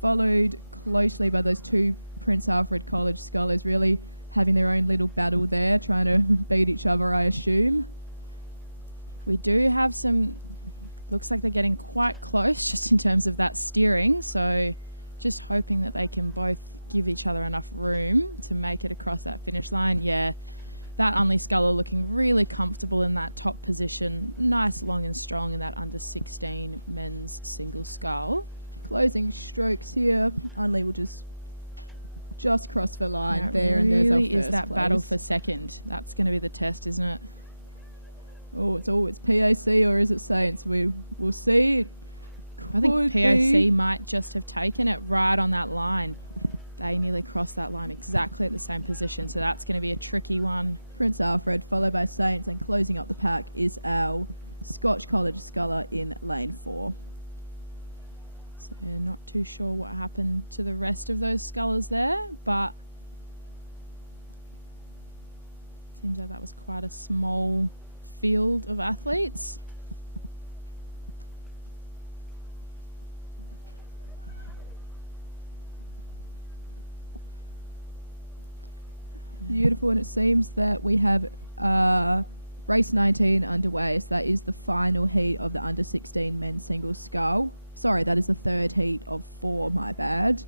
followed closely by those 2 Prince Alfred College scullers really having their own little battle there, trying to beat each other, I assume. We do have some... Looks like they're getting quite close just in terms of that steering, so just hoping that they can both give each other enough room to make it across that finish line. Yeah, that Unley sculler looking really comfortable in that top position. Nice, long and strong in that under 16 men's single scull. Closing strokes here. Unley will just cross the line there, really, and there's our first is that place. battle for second. That's going to be the test, isn't it? It's PAC or is it Saints? We'll see. I think PAC might just have taken it right on that line. They nearly crossed that line exactly at the same position, so that's going to be a tricky one. Prince Alfred, followed by Saints, and closing up the pack is our Scotch College sculler in lane 4. So yeah, not too sure what happened to the rest of those scullers there, but seems like that was quite a small field of athletes. Beautiful, and it seems that we have race 19 underway, so that is the final heat of the under 16 men's single scull. Sorry, that is the 3rd heat of 4, my bad.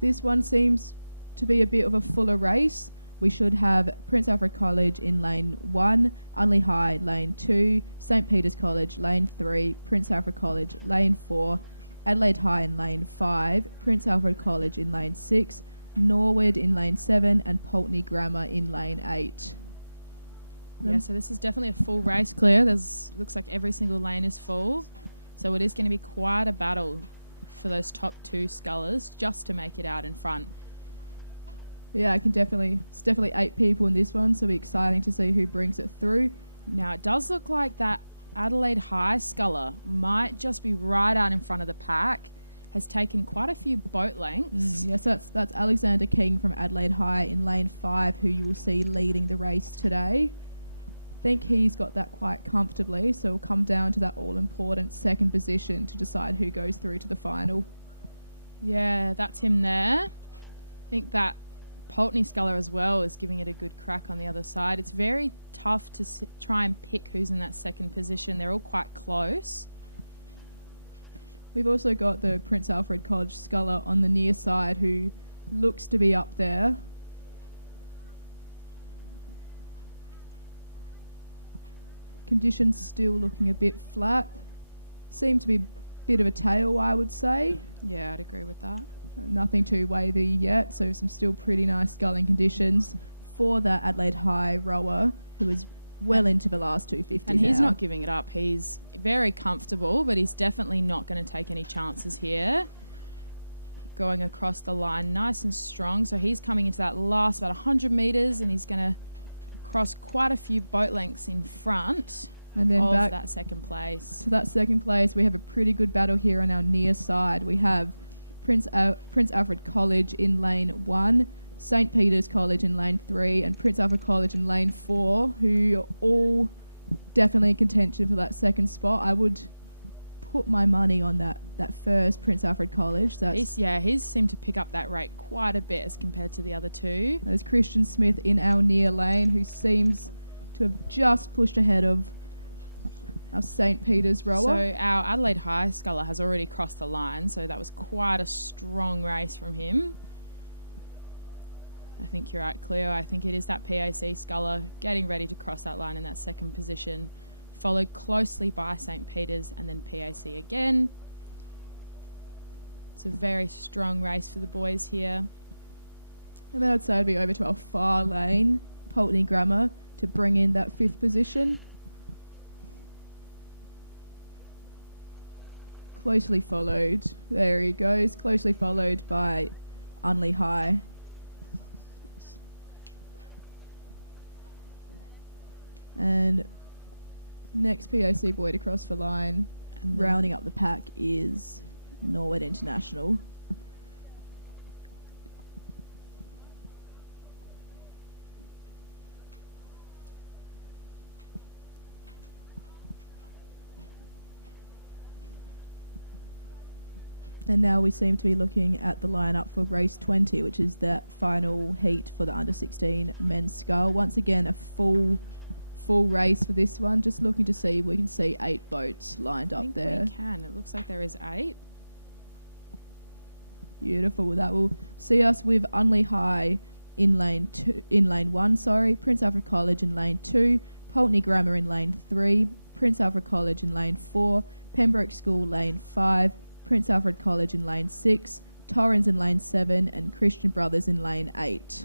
This one seems to be a bit of a fuller race. We should have Prince Alfred College in lane 1, Unley High lane 2, St. Peter's College lane 3, Prince Alfred College lane 4, Adelaide High in lane 5, Prince Alfred College in lane 6, Norwood in lane 7, and Pulteney Grammar in lane 8. Yeah, so this is definitely a full race, Claire. Looks like every single lane is full. So it is going to be quite a battle for those top 2 scullers just to make it out in front. Yeah, it's definitely 8 people in this one, so it'll be exciting to see who brings it through. Now, it does look like that Adelaide High sculler might just be right out in front of the pack. Has taken quite a few boat lengths. Yes, that's Alexander King from Adelaide High in lane 5, who you will see leading the race today. I think he's got that quite comfortably, so we'll come down to that all-important second position to decide who goes through to the final. Yeah, that's him there. I think that Pulteney sculler as well is giving it a good crack on the other side. It's very tough to try and pick who's in that second position. They're all quite close. We've also got the Prince Alfred College sculler on the near side who looks to be up there. Conditions still looking a bit flat. Seem to be a bit of a tail, I would say. Yeah, I'd agree with that. Nothing too wavy yet, so some still pretty nice sculling conditions for that Adelaide High rower who is well into the last 250 and he's now. not giving it up. He's very comfortable, but he's definitely not going to take any chances here. Going across the line nice and strong. So he's coming into that last about 100 metres and he's going to cross quite a few boat lengths in front and then of back that second place. To that second place, we have a pretty good battle here on our near side. We have Prince Alfred College in lane 1, St. Peter's College in lane 3 and Prince Alfred College in lane 4, who are all definitely in contention for that second spot. I would put my money on that first Prince Alfred College. He's seemed to pick up that rate quite a bit as compared to the other 2. There's Christian Smith in our near lane, who seems to have just pushed ahead of our St. Peter's rower. So our Adelaide High sculler has already crossed the line, so that was quite a strong race from him. I think you're right, Cleo. I think it is that PAC sculler getting ready to cross that line in that second position, followed closely by St. Peter's and then PAC again. It's a very strong race for the boys here. And then I'd say it'd be over to our far lane, Pulteney Grammar, to bring in that 5th position. Closely followed, there he goes, closely followed by Unley High. And next PAC boy to cross the line, and rounding up the pack is Norwood International. And now we seem to be looking at the lineup for race 20, which is that final heat for the under-16 men's scull. Once again, a full race for this one. Just looking to see if we can see 8 boats lined up there. We can. It looks like there is 8. Beautiful. That will see us with Unley High in lane 1. Prince Alfred College in lane 2, Pulteney Grammar in lane 3, Prince Alfred College in lane 4, Pembroke School lane 5, Prince Alfred College in lane 6, Torrens in lane 7, and Christian Brothers in lane 8.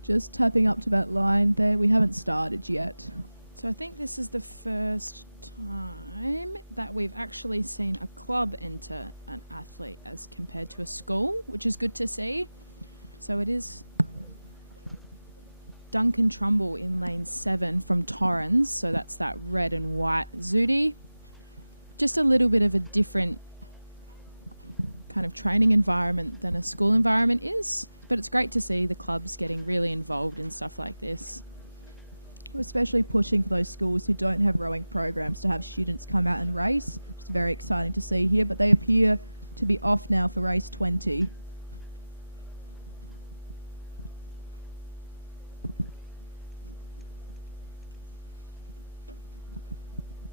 Just tapping up to that line there. We haven't started yet. So I think this is the first time that we've actually seen a club enter an athlete as compared to a school, which is good to see. So it is Duncan Trumbull in lane 7 from Torrens. So that's that red and white Zudi. Just a little bit of a different kind of training environment than a school environment is. But it's great to see the clubs getting really involved in stuff like this. We're especially pushing for those schools who don't have rowing programs to have students come out and race. It's very exciting to see here, but they appear to be off now for race 20.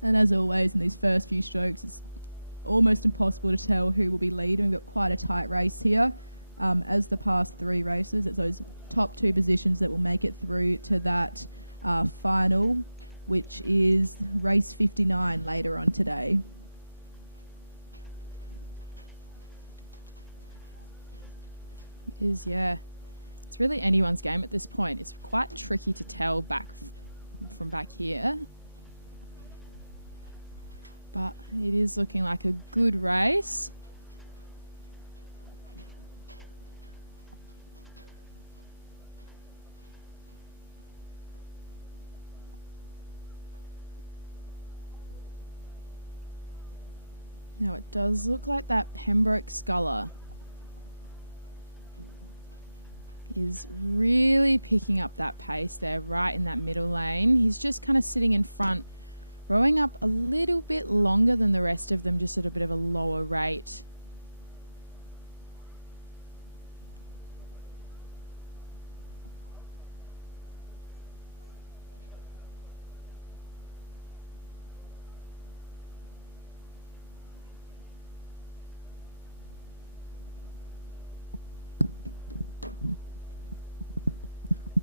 And as always, in these first few strokes, it's almost impossible to tell who will be leading. We've got quite a tight race here. As the past 3 races, it's those top 2 positions that will make it through to that final, which is race 59 later on today. It is, yeah. It's really anyone's game at this point. It's quite tricky to tell from back here. But it is looking like a good race. Now it does look like that Pembroke sculler is really picking up that pace there right in that middle lane. He's just kind of sitting in front, rowing up a little bit longer than the rest of them, just at a bit of a lower rate.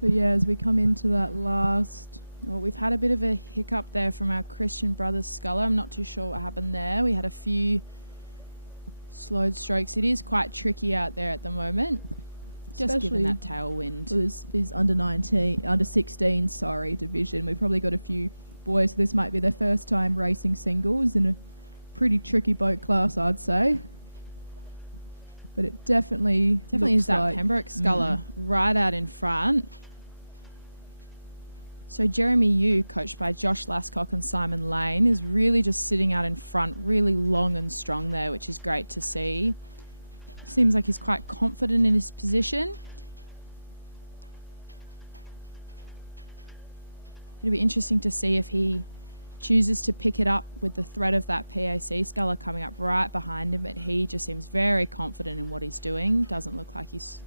But yeah, as we come into that last... Well, we've had a bit of a hiccup there from our Christian Brothers sculler. I'm not too sure what happened there. We had a few slowed strokes. It is quite tricky out there at the moment, just given that tailwind. This under 16 division. We've probably got a few boys. This might be their first time racing singles in a pretty tricky boat class, I'd say. But it definitely is that Pembroke sculler right out in front. So Jeremy Yu, coached by Josh Lascock and Simon Lane, is really just sitting out in front, really long and strong there, which is great to see. Seems like he's quite confident in his position. It'll be interesting to see if he chooses to pick it up with the threat of that PAC sculler coming up right behind him, but he just seems very confident in what he's doing. Doesn't look like he's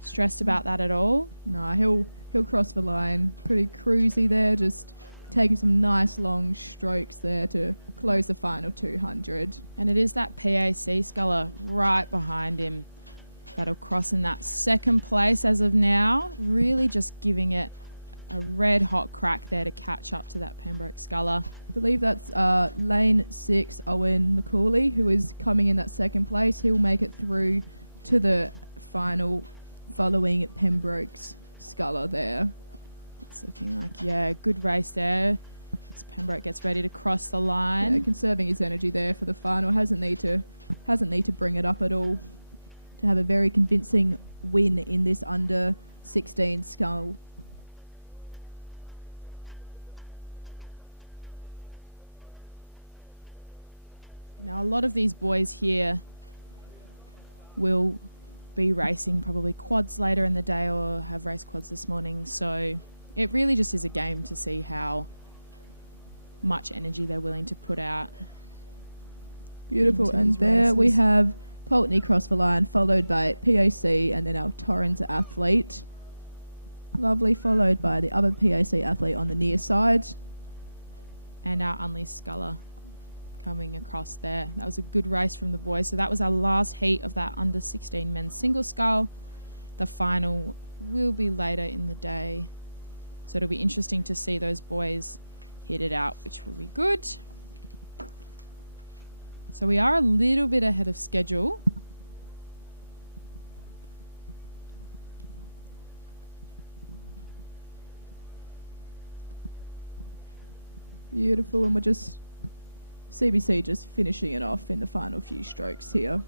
stressed about that at all. No, he'll cross the line pretty cruisy there, just taking some nice long strokes there to close the final 200. And it is that PAC sculler right behind him that'll cross in that second place as of now, really just giving it a red hot crack there to catch up to that Pembroke sculler. I believe that's lane 6, Owen McCauley, who is coming in that second place. He'll make it through to the final following Pembroke's sculler there. It's looking like, yeah, good race there as Pembroke gets ready to cross the line. Yeah, conserving his energy there for the final. Hasn't need to bring it up at all to have a very convincing win in this under 16 scull. Now, a lot of these boys here will be racing probably quads later in the day or have race quads this morning. So it really just is a game to see how much energy they're willing to put out. Beautiful. And there races. We have Pulteney cross the line, followed by PAC and then our Torrens athlete. Lovely, followed by the other PAC athlete on the near side. And our Unleashed sculler coming across there. That was a good race from the boys. So that was our last heat of that under 16 men's single scull. The final will be later in the day. So it'll be interesting to see those boys hit it out, which will be good. So we are a little bit ahead of schedule. Beautiful, and we're just CBC just finishing it off in the final few strokes here.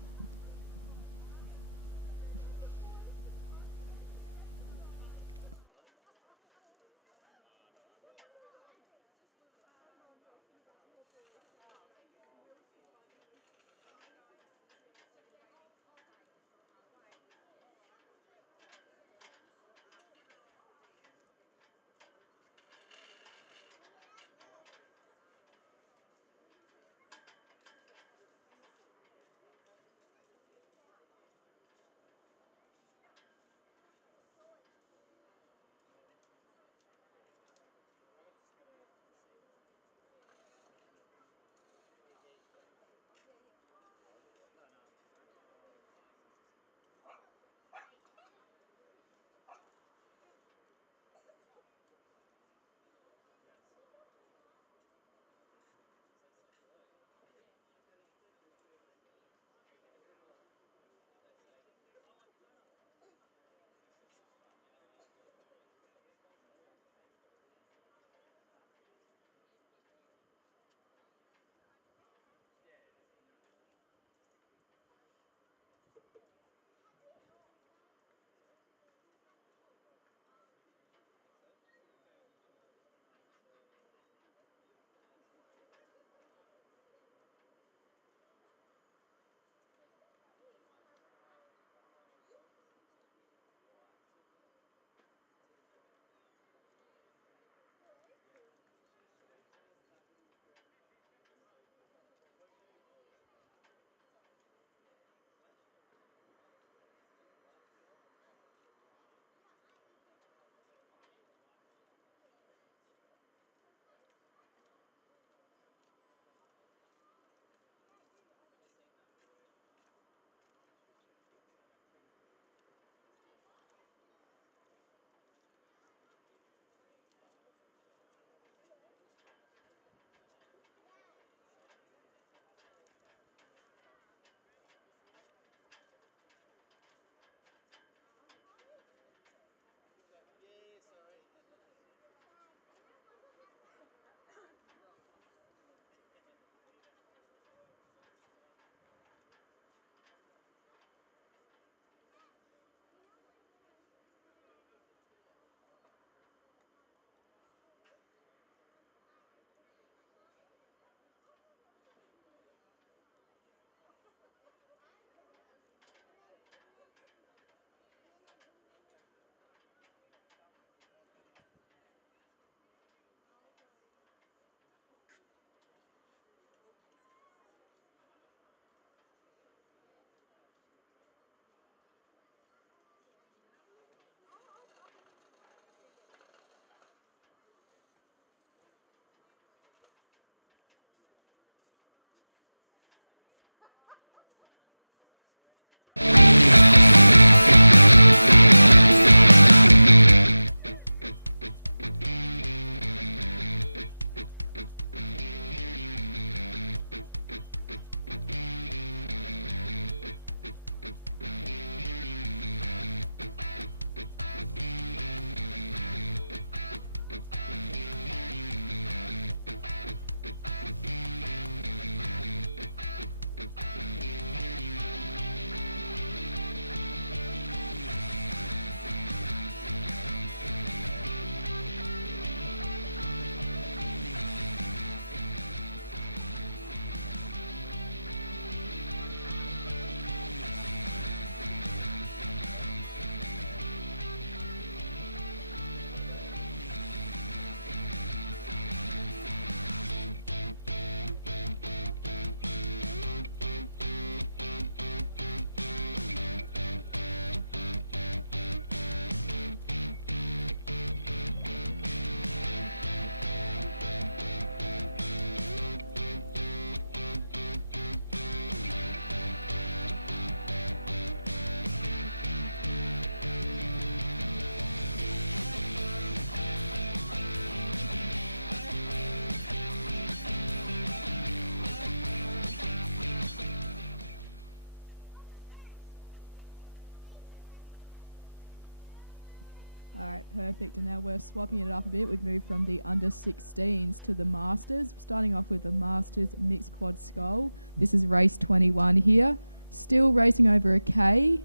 perfect. And now we're swapping it up a bit. We've moved from the under-16s to the Masters. Starting off with the Masters Mixed Quad Scull. This is race 21 here. Still racing over a K.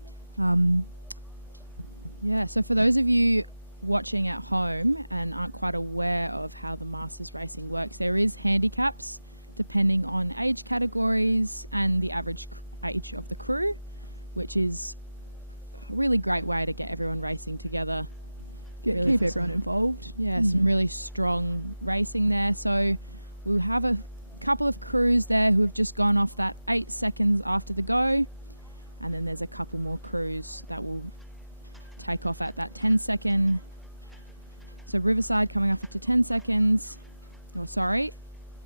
Yeah, so for those of you watching at home and aren't quite aware of how the Masters racing works, there is handicaps depending on age categories and the average age of the crew, which is a really great way to get everyone racing together. Keep everyone involved. Yeah, some really strong racing there. So we'll have a couple of crews there who have just gone off that 8 seconds after the go, and then there's a couple more crews that will take off at that 10-second. So Riverside coming off to 10 seconds. Oh, sorry.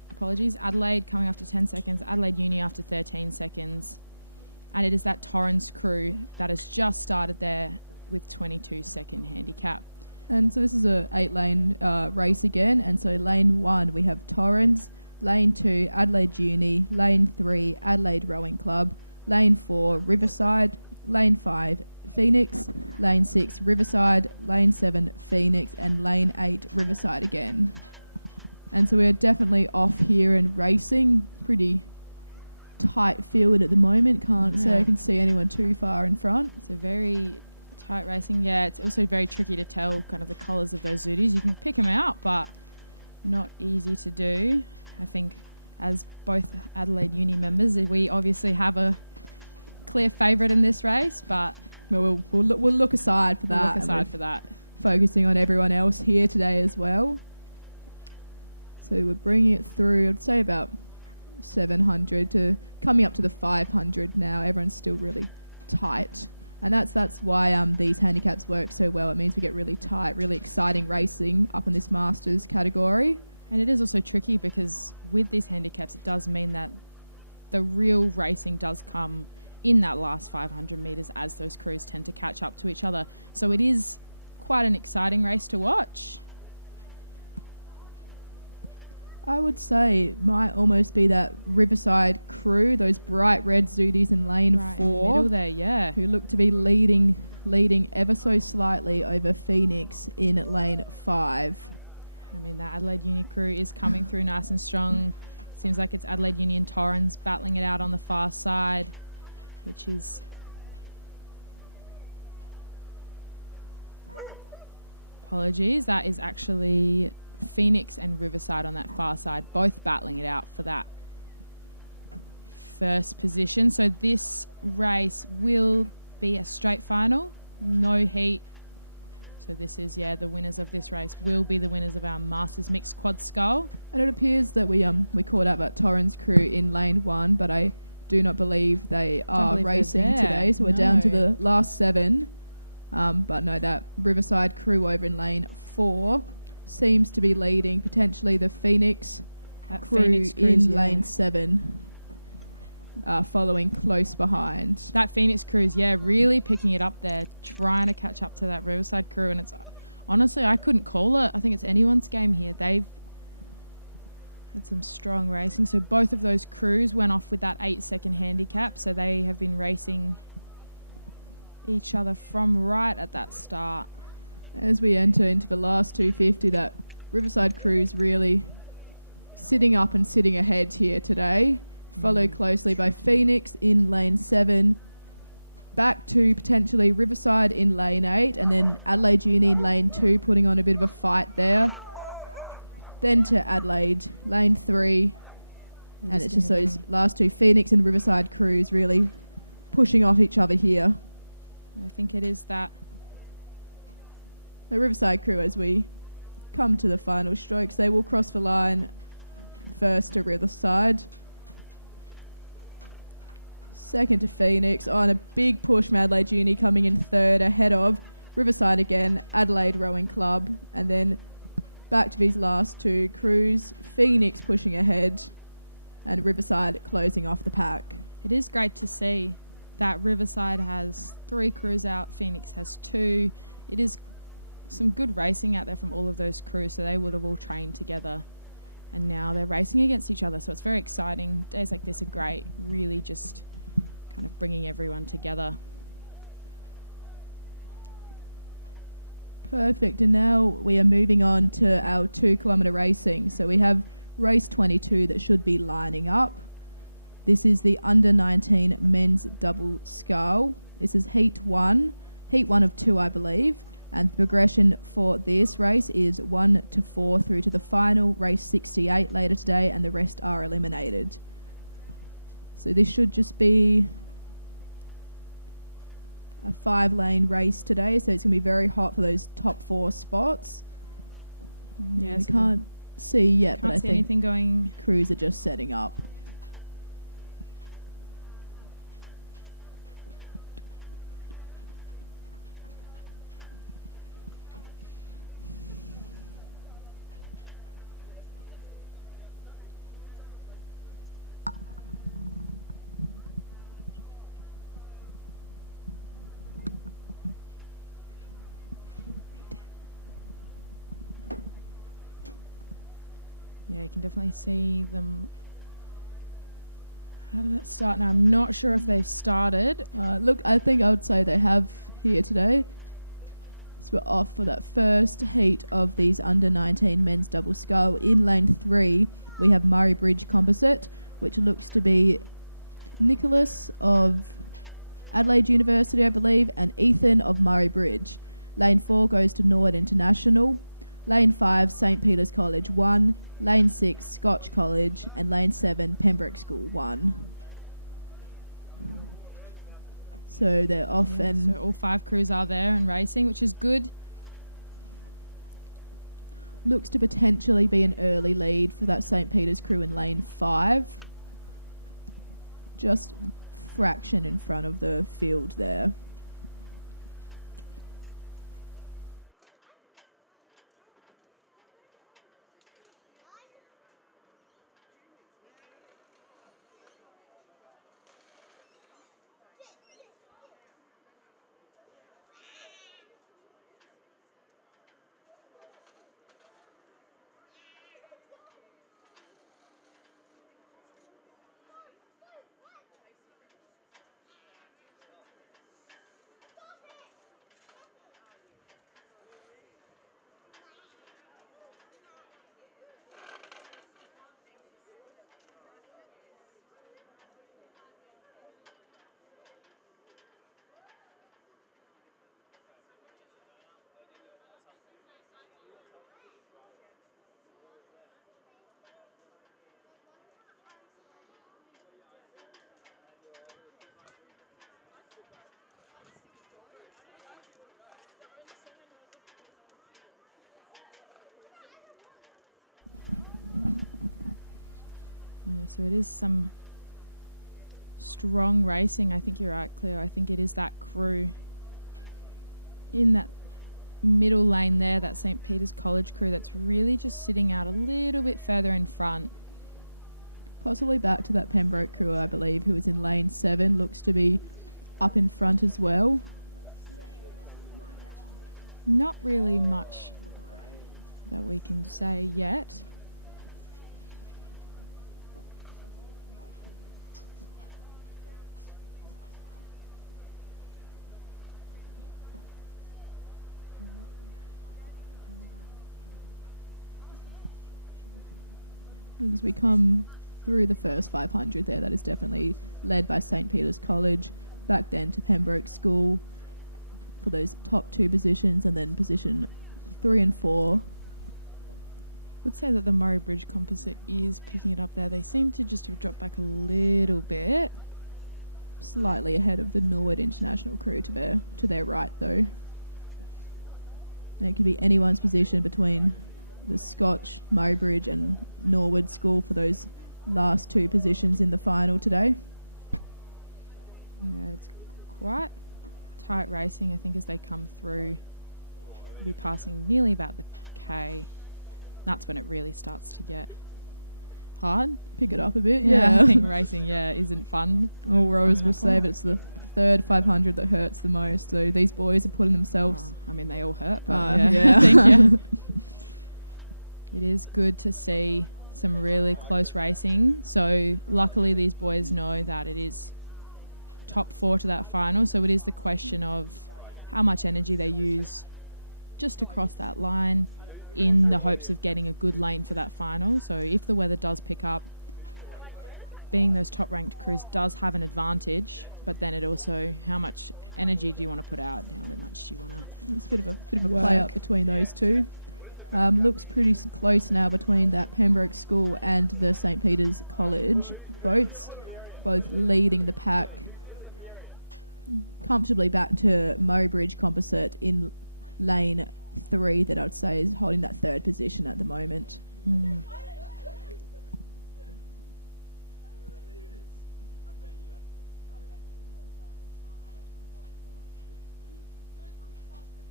Apologies. Adelaide coming after 10 seconds. Adelaide Uni after 13 seconds. And it is that Torrens crew that has just started there with 22-second handicap. And so this is a 8-lane race again. And so lane 1, we have Torrens. Lane 2, Adelaide Uni. Lane 3, Adelaide Rowing Club. Lane 4, Riverside. Lane 5, Phoenix. Lane 6, Riverside. Lane 7, Phoenix. And lane 8, Riverside again. And so we're definitely off here and racing. Pretty tight field at the moment. Can't say I can see anyone too far in front. It's a very tight racing. Yeah, it's also very tricky to tell kind of the colours of those zooties. You can pick them out, but not easy to do. I think as both Adelaide Uni members, we obviously have a clear favourite in this race, but we'll look aside for that. Focusing on everyone else here today as well. So we're bringing it through, I'd say about 700 to coming up to the 500 now. Everyone's still really tight. And that's why these handicaps work so well. It means we get really tight, really exciting racing up in this Masters category. And it is also tricky because with these handicaps, it does mean that the real racing does come in that last 500 metres as those crews tend to catch up to each other. So it is quite an exciting race to watch. I would say it might almost be that Riverside crew, those bright red zooties in lane 4. In the middle there, yeah. Who look to be leading ever so slightly over Phoenix in lane 5. I mean, that Adelaide Uni crew is coming through nice and strong. Seems like it's Adelaide Uni and Torrens battling it out on the far side, which is... Apologies, that is actually... Phoenix and Riverside on that far side, both battling it out for that first position. So this race will be a straight final, no heat. So this is, the winners of this race will be the winners of our Masters Mixed Quad Scull. And it appears that we caught up at Torrens crew in lane 1, but I do not believe they are racing today. So we're down to the last 7. But no, that Riverside crew over in lane 4 seems to be leading, potentially the Phoenix crew in lane 7, following close behind. That Phoenix crew is, really picking it up there, trying to catch up to that Riverside crew. And it's honestly, I couldn't call it. I think it's anyone's game here. They've had some strong racing. So both of those crews went off with that 8-second handicap. So they have been racing each other from right at that start. As we enter into the last 250, that Riverside crew's really sitting up and sitting ahead here today. Followed closely by Phoenix in lane 7. Back to potentially Riverside in lane 8. And then Adelaide Uni in lane 2, putting on a bit of a fight there. Then to Adelaide, lane 3. And it's just those last 2, Phoenix and Riverside crews, really pushing off each other here. I think it is that. The Riverside crew, as we come to the final strokes, they will cross the line first to Riverside. Second to Phoenix. And a big push from Adelaide Uni coming in third ahead of Riverside again, Adelaide Rowing Club. And then back to these last 2 crews, Phoenix pushing ahead and Riverside closing off the pack. It is great to see that Riverside has 3 crews out, Phoenix has 2. It is some good racing out there from all of those crews, so they would have all trained together and now they're racing against each other, so it's very exciting. Days like this are great, really just kind of bringing everyone together. Perfect. And now we are moving on to our 2 kilometre racing. So we have race 22 that should be lining up. This is the under 19 men's double scull. This is heat 1 of 2, I believe. And the progression for this race is 1 to 4 through to the final, race 68 later today, and the rest are eliminated. So this should just be a 5-lane race today, so it's going to be very hot for those top 4 spots. Yeah, we can't see yet, but I think anything going. Crews are just setting up. Yeah, you can definitely see them. How did that start? Now, I'm not sure if they've started. Look, I think I would say they have here today. So we're off for that first heat of these under 19 men's double scull. In lane 3, we have Murray Bridge Composite, which looks to be Nicholas of Adelaide University, I believe, and Ethan of Murray Bridge. Lane 4 goes to Norwood International. Lane 5, St. Peter's College 1. Lane 6, Scotch College. And Lane 7, Pembroke School 1. So they're off, Yeah, and so all 5 crews are there and racing, which is good. looks to potentially be an early lead for that St. Peter's crew in lane 5. Just fraction in front of the field there. Yeah, so it is some strong racing. I think you're right, Claire. I think it is that crew in that middle lane there, that St. Peter's College crew, that's really just sitting out a little bit further in front. Possibly back to that Pembroke crew, I believe, who was in lane 7. Looks to be up in front as well. Not really much that we can say yet. As we come through the first 500 there, that is definitely led by St. Peter's College, back then to Pembroke School for those top 2 positions, and then position 3 and 4. I would say that the Murray Bridge Composite is picking it up there. They seem to just have dropped back a little bit. Slightly ahead of the Norwood International crew to their right, though. And it could be anyone's position between the Scotch, Murray Bridge and Norwood School for those last 2 positions in the final today. Yeah, it's quite tight racing, I think, as they come through. We'll be passing nearly about the K. That's when it really starts to get hard. Pick it up a bit, I think racing, isn't fun. All Rose will say, but it's the third 500 that hurts the most. So these boys are putting themselves... I mean, they all hurt, but I think, it is good to see some really close racing. So luckily these boys know that it is top 4 to that final. So it is the question of how much energy they use just across that line in the hopes of getting a good lane for that final. So if the weather does pick up, being those top-ranked crews does have an advantage, but then it also, how much energy do you want to put out? How much do you want to? It's a bit of a play up between those two. Looks pretty close now between that Pembroke School and the St. Peter's College boats, both leading the pack comfortably back to Murray Bridge Composite in lane 3, that I'd say is holding that third position at the moment.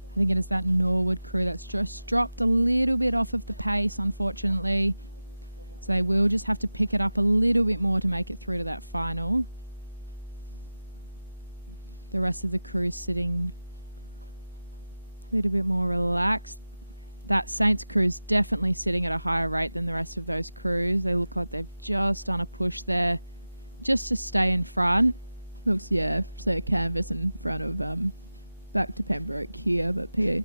I think it is that Norwood crew that's just dropped a little bit off of the pace, unfortunately. So they will just have to pick it up a little bit more to make it through to that final. The rest of the crew sitting a little bit more relaxed. That Saints crew is definitely sitting at a higher rate than the rest of those crews. They look like they've just done a push there just to stay in front. Looks, say a canvas in front of back to Pembroke here, but PA.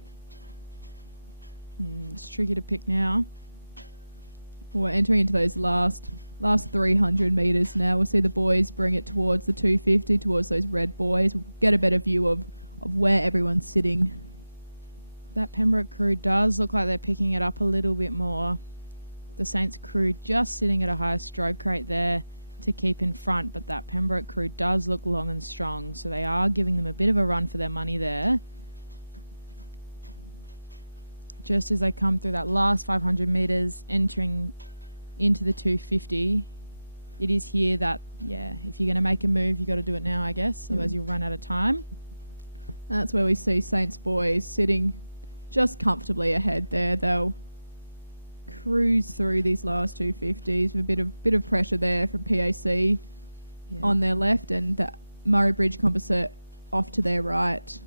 It's tricky to pick now. We're entering into those last 300 metres now. We'll see the boys bring it towards the 250, towards those red buoys. We'll get a better view of where everyone's sitting. That Pembroke crew does look like they're picking it up a little bit more. The Saints crew just sitting at a higher stroke rate there to keep in front, but that Pembroke crew does look long and strong, so they are giving them a bit of a run for their money there. Just as they come through that last 500 metres, entering into the 250, it is here that, if you're going to make a move, you've got to do it now, I guess, otherwise you'll run out of time. And that's where we see Saints boys sitting just comfortably ahead there. They'll cruise through these last 250s with a bit of pressure there from PAC on their left, and the Murray Bridge Composite off to their right.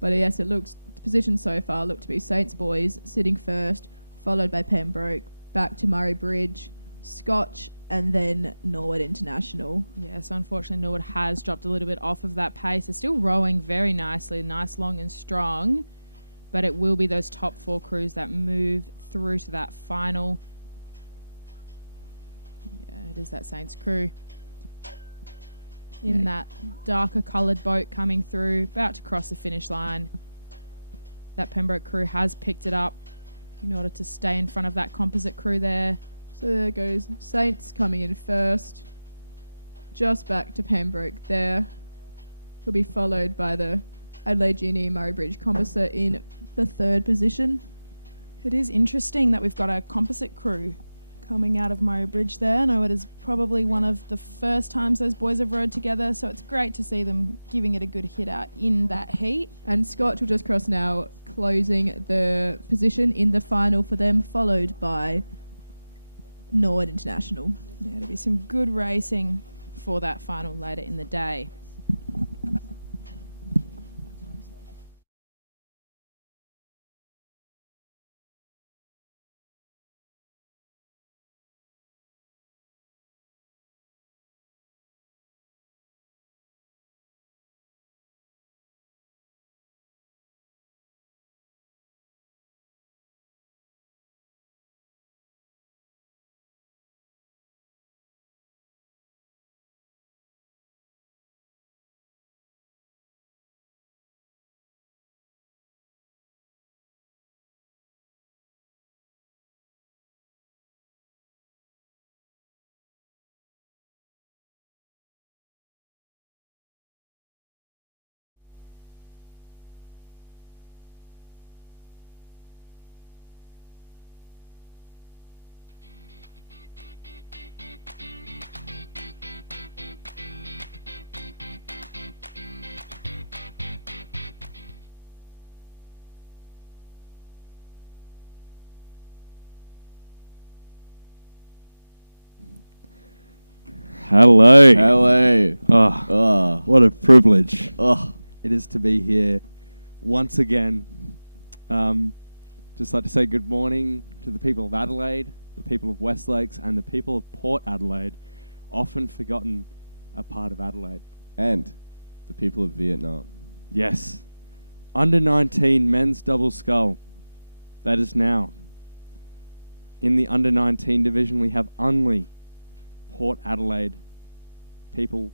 But yes, the positions so far look to be Saints boys sitting first, followed by Pembroke, back to Murray Bridge, Scotch, and then Norwood International. Yeah, so unfortunately Norwood has dropped a little bit off of that pace. They're still rowing very nicely, nice, long and strong, but it will be those top 4 crews that move through to that final. Yeah, it is that Saints crew in that darker coloured boat coming through, about to cross the finish line. That Pembroke crew has picked it up in order to stay in front of that composite crew there. So there goes Saints coming in first, just back to Pembroke there. Will be followed by the Adelaide Junior Murray Bridge Composite in the 3rd position. It is interesting that we've got a composite crew coming out of Murray Bridge there. I know it is probably one of the first times those boys have rowed together, so it's great to see them giving it a good hit out in that heat. And Scott will just cross now, closing the position in the final for them, followed by Norwood International. Yeah, it'll be some good racing for that final later in the day. Hello. Hello. Oh, what a privilege it is to be here once again. Just like to say good morning to the people of Adelaide, the people of West Lakes, and the people of Port Adelaide, often forgotten a part of Adelaide. And the people of Vietnam. Yes, Under 19 men's double scull. That is now. In the under 19 division, we have Unley, Port Adelaide, people,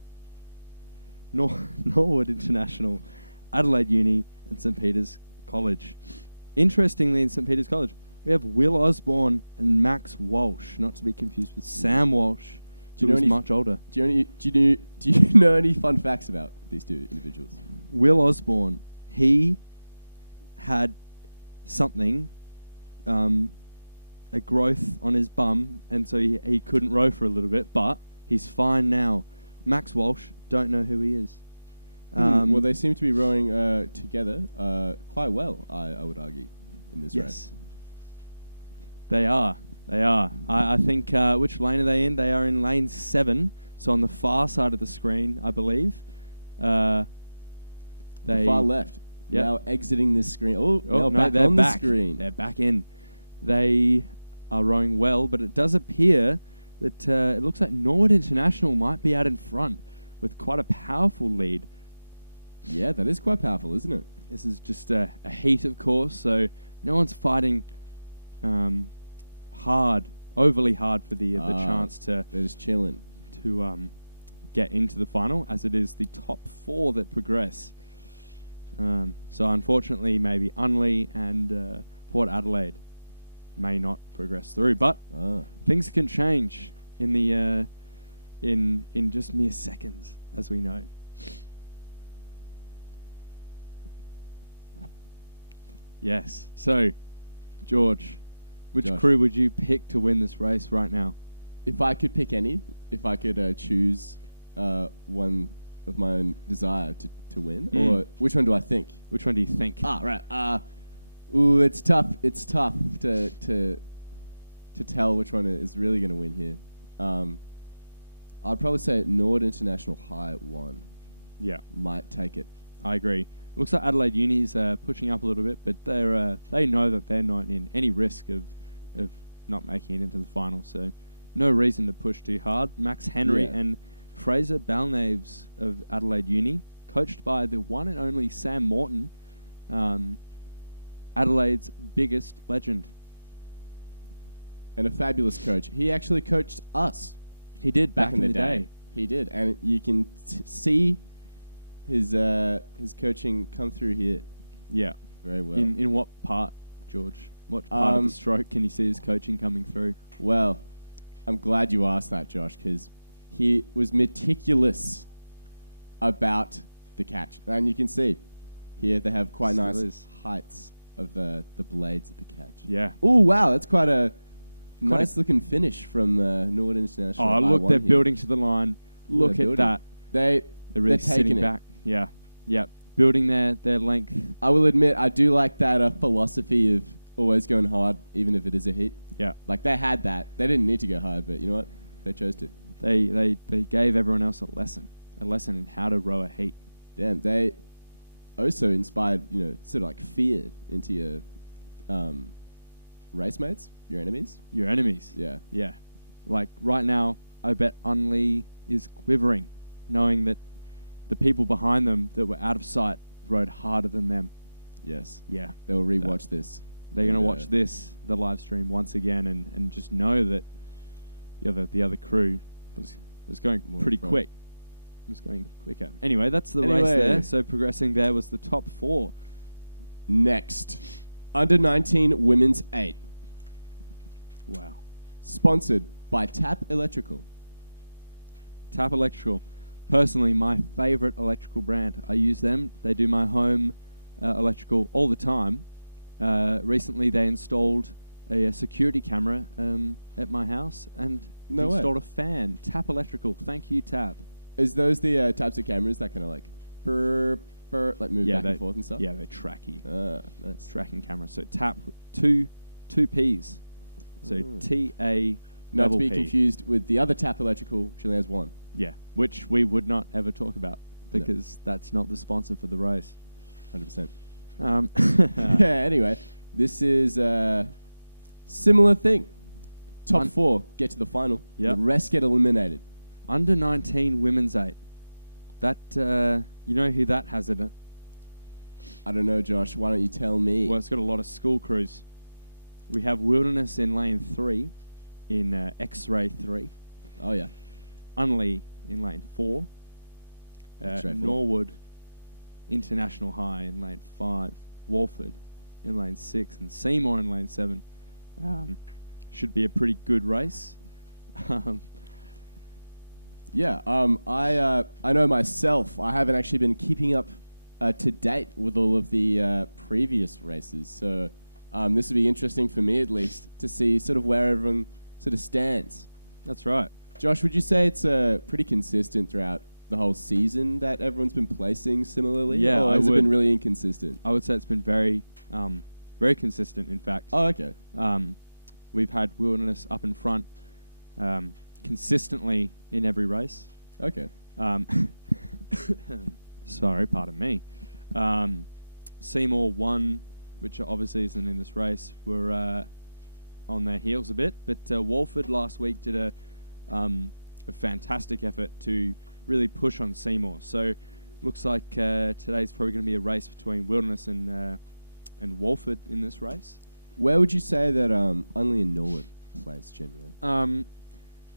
Norwood International, Adelaide Uni, and St Peter's College. Interestingly, in St Peter's College, we have Will Osborne and Max Walsh, not to be confused with Sam Walsh, who is much older. Do you know any fun facts about these two individuals? Will Osborne, he had something, a growth on his bum, and so he couldn't row for a little bit, but he's fine now. Max Walsh, don't know who he is. Well, they seem to be rowing together quite well, I would argue, in this race. They are. I think, which lane are they in? They are in lane 7, so on the far side of the screen, I believe. The far left. Yep. Now exiting this screen. Now no, they're on back. The screen. They're back in. They are rowing well, but it does appear that it looks like Norwood International might be out in front with quite a powerful lead. Yeah, that is quite powerful, isn't it? This is just a heat, of course, so no one's fighting overly hard for the chance to... They're just chilling. To get into the final, as it is the top 4 that progress. So unfortunately, maybe Unley and Port Adelaide may not progress through, but things can change in the in just mere seconds, as we know. Yes. So, George, which crew would you pick to win this race right now? If I could pick any, if I could choose one of my own desire to win, or which one do I think? Which one do you think? Right. It's tough. It's tough to tell which one is really going to win here. I'd probably say Norwood International High at 1. Yeah, might take it. I agree. Looks like Adelaide Uni's pushing up a little bit, but they know that they're not in any risk of not making it into the final, so no reason to push too hard. Max Henry and Fraser Balnaves of Adelaide Uni, coached by the one and only Sam Morton, Adelaide's biggest legend. And a fabulous coach. He actually coached us. He did back in the day. He did, and you can see his coaching come through here. Yeah, very well. In what part, George? What part of the stroke can you see his coaching coming through? Well, I'm glad you asked that, Josh, because he was meticulous about the catch, and you can see here they have quite nice heights of the blades of the catch. Yeah. Oh wow, that's quite a nice looking finish from Norwood International. Oh look, they're building to the line. Look at that. They're really taking sitting back. Yeah. Yep. Building their length. I will admit, I do like that philosophy of always going hard, even if it is a heat. Yeah. Like they had that. They didn't need to go hard, but you know what? They chose to. They gave everyone else a lesson in how to row a heat. Damn, they also inspired, sort of like fear into your race mates, your enemies. Your enemies. Yeah. Yeah. Like right now, I bet Unley is quivering, knowing that the people behind them that were out of sight rode harder than them. Yes. Yeah. They'll rewatch this. They're going to watch the live stream once again, and just know that the other crew was going pretty quick. It was going quicker. Anyway, that's the race there. So progressing there was the top 4. Next, under 19 women's 8. Wow. Sponsored by Tap Electrical. Tap Electrical. Personally, my favorite electrical brand. I use them. They do my home electrical all the time. Recently, they installed a security camera at my house and installed a fan. Tap Electrical. Thank you, Tap. Is those the types of cameras that kind of like like move back and forth and stuff? Yeah, they track you. Nice. Tracking camera. So Tap, two P's. So T-A Not to be P. confused with the other Tap Electrical, which only has 1. Yeah, which we would not ever talk about because that's not the sponsor for the race. 100%. Yeah, anyway, this is a similar thing. Top 4 get to the final. Yep. The rest get eliminated. Under 19 women's 8. That, you know who that has in it? I don't know, Josh. Why don't you tell me? Well, it's got a lot of school crews. We have Wilderness in lane 3 in X-Ray 3. Oh, yeah. Unley in lane 4. Norwood International High in lane 5. Walford in lane 6. And Seymour in lane 7. Should be a pretty good race. I know myself. I haven't actually been keeping up to date with all of the previous races. So this would be interesting for me, at least, to see sort of where everyone sort of stands. That's right. Josh, would you say it's pretty consistent throughout the whole season that everyone's been placing similarly? Yeah, or has it been really inconsistent? I would say it's been very consistent, in fact. Oh, okay. We've had Wilderness up in front consistently in every race. Okay. Sorry, pardon me. Seymour won, which obviously isn't in this race. Were on their heels a bit, but Walford last week did a fantastic effort to really push on Seymour. So looks like today's probably going to be a race between Wilderness and Walford in this race. Where would you say that Unley and Norwood place generally?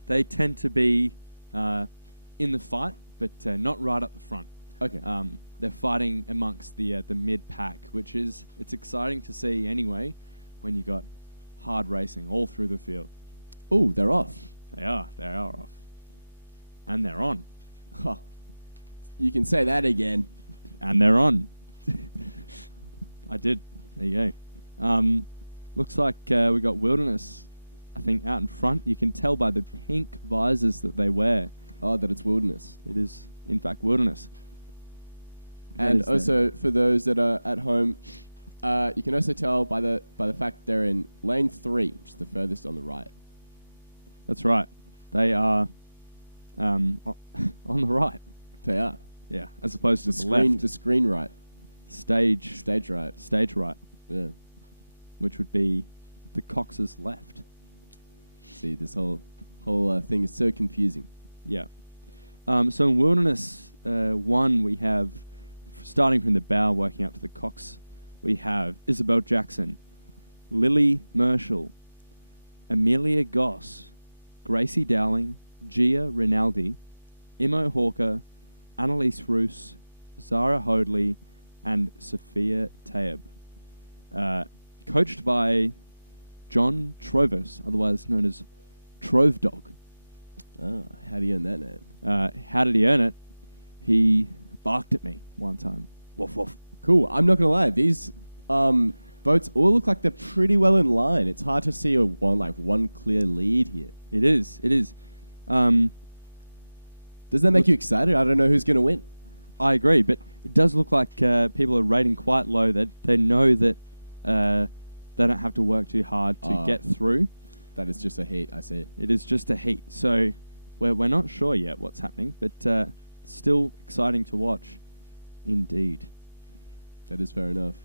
They tend to be in the fight, but not right up the front. Okay. They're fighting amongst the mid pack, which it's exciting to see anyway when you got hard racing all through the field. Oh, they're off. They are off, and they're on. Huh. You can say that again. And they're on. I did. There you go. Looks like we got Wilderness, I think, out in front. You can tell by the pink visors that they wear. Oh, that it's Wilderness. It is, in fact, Wilderness. And also, for those that are at home, you can also tell by the fact they're in lane 3, which is the furthest on the right. That's right. They are on the right. They are. Yeah, as opposed to the screen, left. the screen right. Stage right. Stage right. Yeah. Which would be the Cox's left. See, this whole thing is so confusing. Yeah. So in Wilderness 1, we have, starting from the bow, working up to the Cox, we have Isabel Jackson, Lily Merschel, Amelia Goss, Gracie Dowling, Gia Rinaldi, Imo Hawker, Annalise Roos, Zara Hoadley, and Sophia Taib. Coached by John Trovis, otherwise known as Trove Dog. Ah, how do you earn that name? How did he earn it? He barked at me one time. Woof, woof. Cool. I'm not going to lie. These boats all look like they're pretty well in line. It's hard to see one clear lead here. It is. Does that make you excited? I don't know who's going to win. I agree, but it does look like people are rating quite low. That they know that they don't have to work too hard to get through. That is just a heat, I see. It is just a heat. So we're not sure yet what's happening, but still exciting to watch. Indeed. That is fair enough.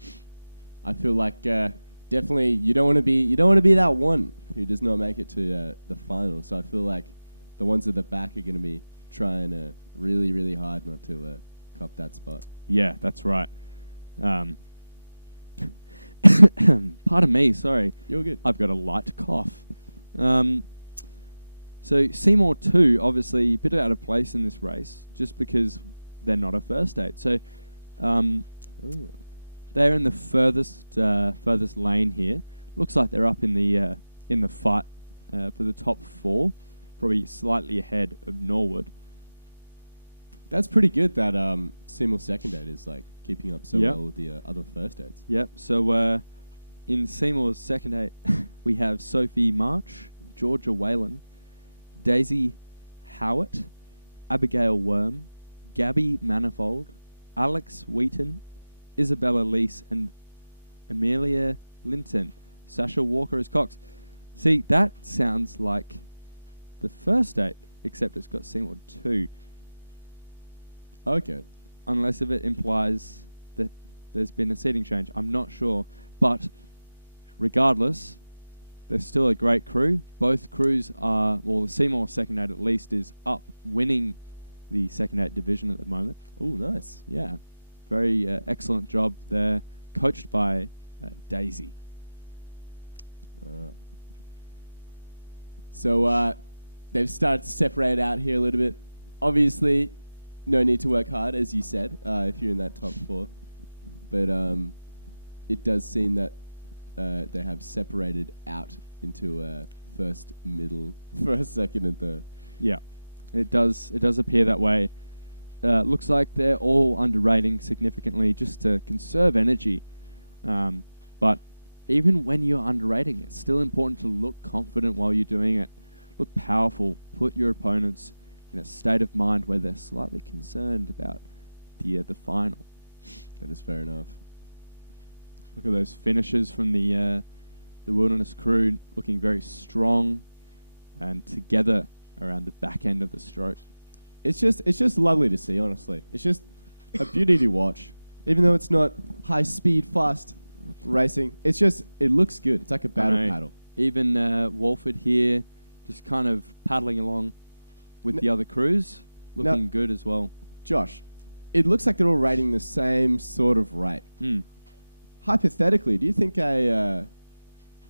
I feel like definitely you don't want to be that one who does not make it to the final. So I feel like the ones at the back are going to be trying really, really hard not to cop that spot. Yeah, that's right. Pardon me, sorry. You're good. I've got a light cough. So Seymour 2, obviously a bit out of place in this race, just because they're not a first eight. So they're in the furthest lane here. Looks like they're up in the fight for the top 4, probably slightly ahead of Norwood. That's pretty good that Seymour second eight is like keeping up so well with the other first eights. Yep. So in Seymour's second eight, we have Sophie March, Georgia Whalen, Daisy Howitt, Abigail Worm, Gabby Manifold, Alex Wheaton, Isabella Lease, and Amelia Linton. Sasha Walker as Cox. See, that sounds like the first eight, except it's got Seymour 2. Okay. Unless if it implies that there's been a seating change. I'm not sure. But regardless, they're still a great crew. Both crews are, well, the Seymour second eight at least is up, winning the second eight division at the moment. Oh, nice. Yeah. very excellent job there, coached by Daisy. So they've started to separate out here a little bit. Obviously, no need to work hard, as you said, if you're in that top 4. But it does seem that they have separated out into first, second, and third. Yeah, it does appear that way. Looks like they're all underrating significantly just to conserve energy. But even when you're underrating, it's still important to look confident while you're doing it. Look powerful. Put your opponents in a state of mind where they're slightly concerned about the final. That is fair enough. Look at those finishes from the Wilderness crew, looking very strong and together around the back end of the stroke. It's just lovely to see, honestly. It's just a beauty to watch. Even though it's not high speed, fast racing, it looks good. It's like a battle paddle. Even Walford here, just kind of paddling along with the other crews, looking good as well. Josh, it looks like they're all rating the same sort of rate. Hypothetically, do you think a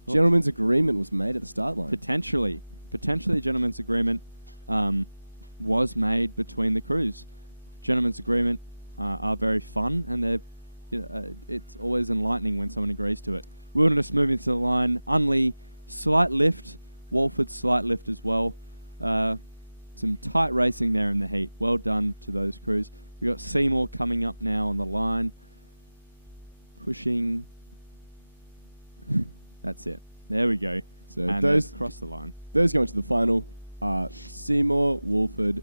gentleman's agreement was made at the start line? Potentially a gentleman's agreement was made between the crews. Gentlemen's agreement are very fun, and they're it's always enlightening when someone agrees to it. Wilderness moving to the line. Unley, slight lift. Walford, slight lift as well. Some tight racing there in the heat. Well done to those crews. We've got Seymour coming up now on the line. Pushing. That's it. There we go. So and those cross the line. Those going to the final are Seymour, Walford,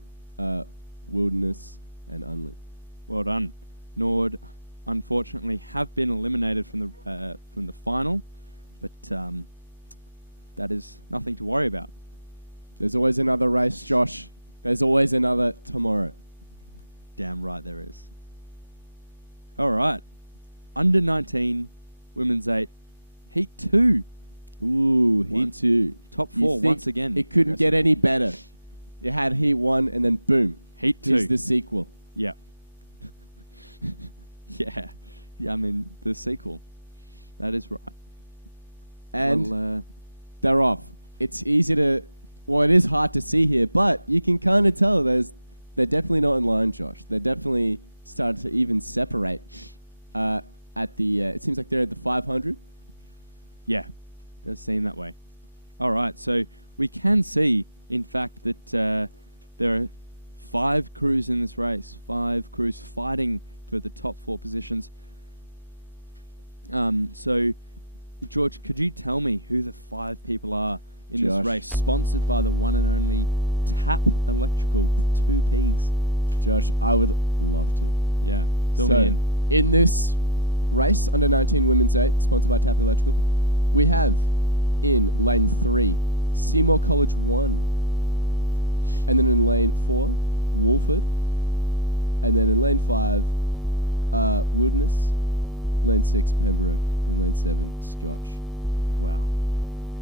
Wilderness, and Unley. Well done. Nord, unfortunately, have been eliminated from the final, but that is nothing to worry about. There's always another race, Josh. There's always another tomorrow. Damn right there is. All right. Under 19, Women's 8, Heat 2. Ooh, Heat 2. Top 4 once again. It couldn't get any better. You had Heat 1 and then boom. Heat 2. Here's the sequel. Yeah. Yeah, I mean, the sequel. That is right. And they're off. It's easy to... Well, it is hard to see here, but you can kind of tell they're definitely not in line, Josh. They're definitely started to even separate at the... it seems like they're at the 500. Yeah, it does seem that way. All right, so we can see, in fact, that there are 5 crews in this race. 5 crews fighting for the top 4 positions. So, George, could you tell me who the 5 people are in this race, sponsored by the one and only Tap Electrical 2Ps? Josh, I would love to. Yeah, fill me in this race, under 19 Women's 8, sponsored by Tap Electrical, we have in lane 3, Seymour College 1. And then in lane 4, Wolford. And then in lane 5, Wilderness. Lane 6, Pembroke. And lane 7, Scotch. Wow.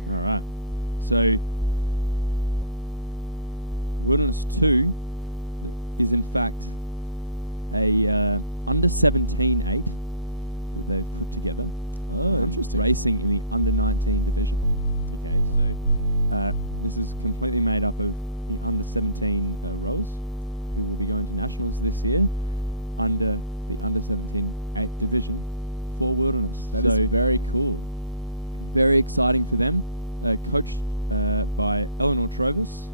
All right. So, Wilderness 2 is in fact a under 17 8 that they've put together. Oh, interesting. Racing in the under 19 division. Okay, so this is completely made up of the under 17 rowers who will be going to nationals this year under the under 17 8 division for Wilderness. That is very cool. Very exciting for them. Coached by Eleanor Trovis.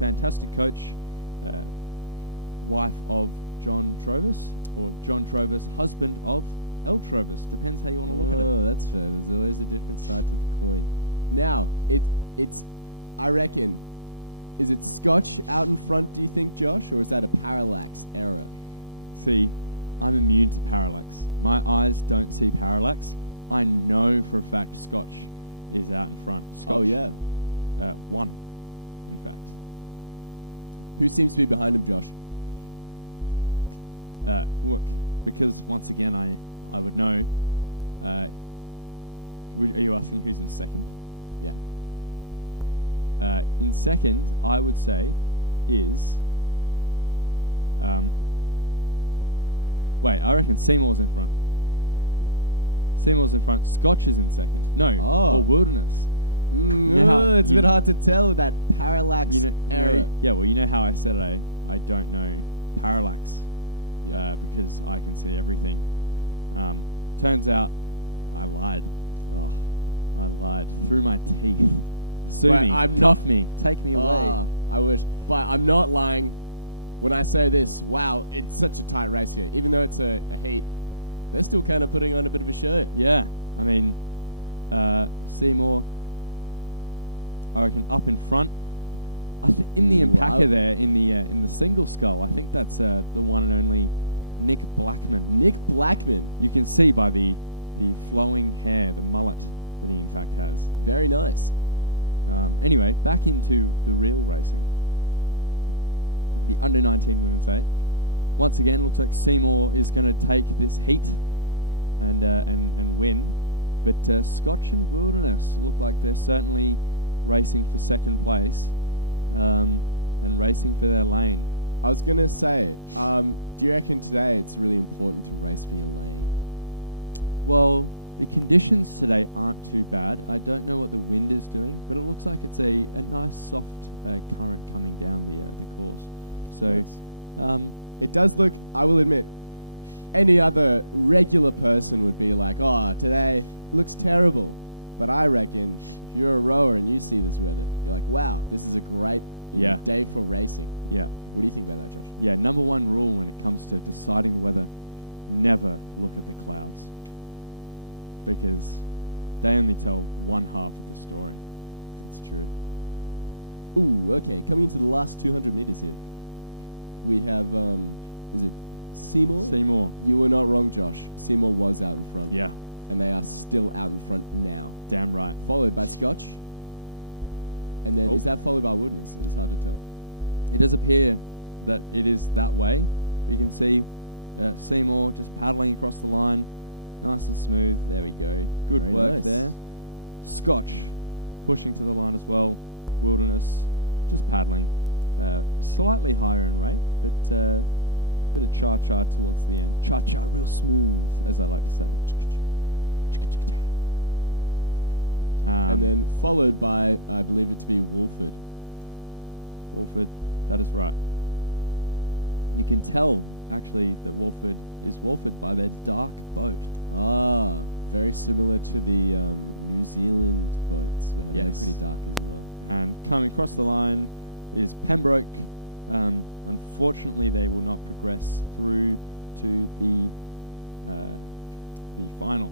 Fantastic coach. Wife of John Trovis, or John Trovis, husband of El Trovis. Depends how you want to look at it. Oh, that's fair. There's always a different side to the coin. Now, it's I reckon, is it Scotch out in front, do you think, Josh, or is that a parallax error? See, I'm immune to parallax. My eyes don't see parallax. I know for a fact Scotch is out in front. Scotch, oh, yeah. 1, in fact. Who seems to be behind him, Josh? Look, because once again I would know. Are you asking who's in second? Yeah. In second, I would say is Wait, I reckon Seymour's in front. Seymour's in front. Scotch is in second. No, or Wilderness. It's a bit hard to tell with that parallax error. Yeah, well, you know how I said I don't know parallax because I can see everything. Turns out I lied. Oh. I lied through my teeth. Sue But me, cuff me, take me away. I wish. But I'm not lying when I say this. Wow, it's such a tight race here. Even though it's a heat, they're still kind of putting on a bit of a show. Yeah, I mean, Seymour, I reckon up in front. In the Impacker there, in the single skull, I think that's the one and only Nick Blackman. Nick Blackman. You can see by the flowing hair, the mullet that he in fact has. Very nice. Anyway, back into the real racing. The under-19 women's 8. Once again, looks like Seymour is going to take this heat and win. But Scotch and Wilderness look like they're certainly racing for second place and racing for their lane. I was going to say, do you reckon today it's really important to race for your lane? Well, the conditions today aren't too bad. I don't know what the wind is doing, but it looks like it's a nice soft current coming down the course. So, nice. It does look, I will admit, any other regular person would be like, oh, today looks terrible. But I reckon if you're a rower and you see this weather, you're like, wow, this is a great day for racing. Yeah. What do you think about that, Josh? Yeah, number one rule when it comes to deciding the weather, never look at the clouds. Because they only tell one half of the story. That's true. Ooh, okay. Coming into the last 200 meters here, we have, is it Seymour? Seymour. You were not wrong, Josh. Seymour was out in front. Yeah. And they are still out in front now. Damn right. Followed by Scotch. And then, is that followed by Wilderness? It is hard to tell. It does appear that it is that way. We can see Seymour just paddling across the line. Nice and smooth. There we go. Good Very work nice. there. Scotch pushing to the line as well. Wilderness just paddling. Slightly higher in rate, but bit of cha-cha towards the end. Cha-cha real smooth, as I like to say. And then followed by, I believe it to be Wolford. Wolford, that is right. You can tell, actually, that Wolford is Wolford by their dark boat. Ah, very similar to the New Zealand boats. They're pretty dark as well. And coming across the line is Pembroke. Unfortunately, they will not progress through to the final.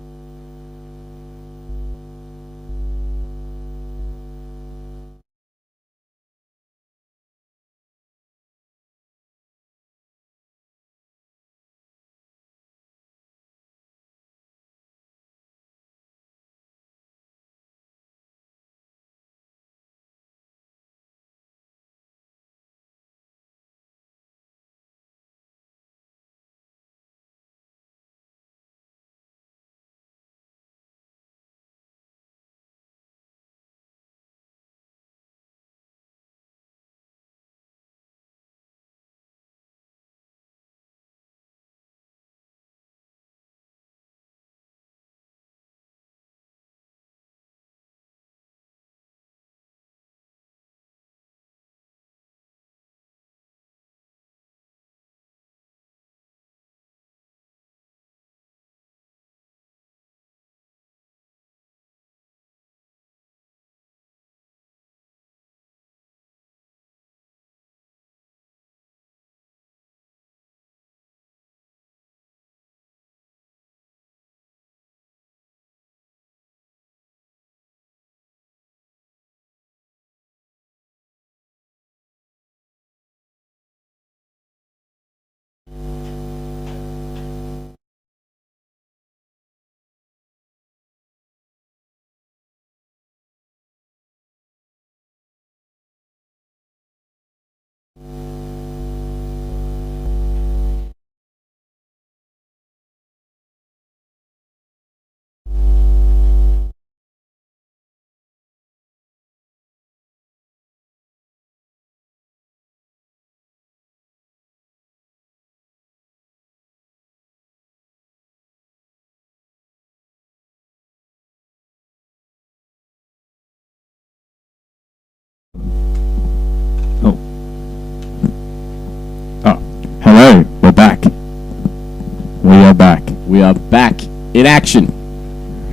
We are back. We are back in action.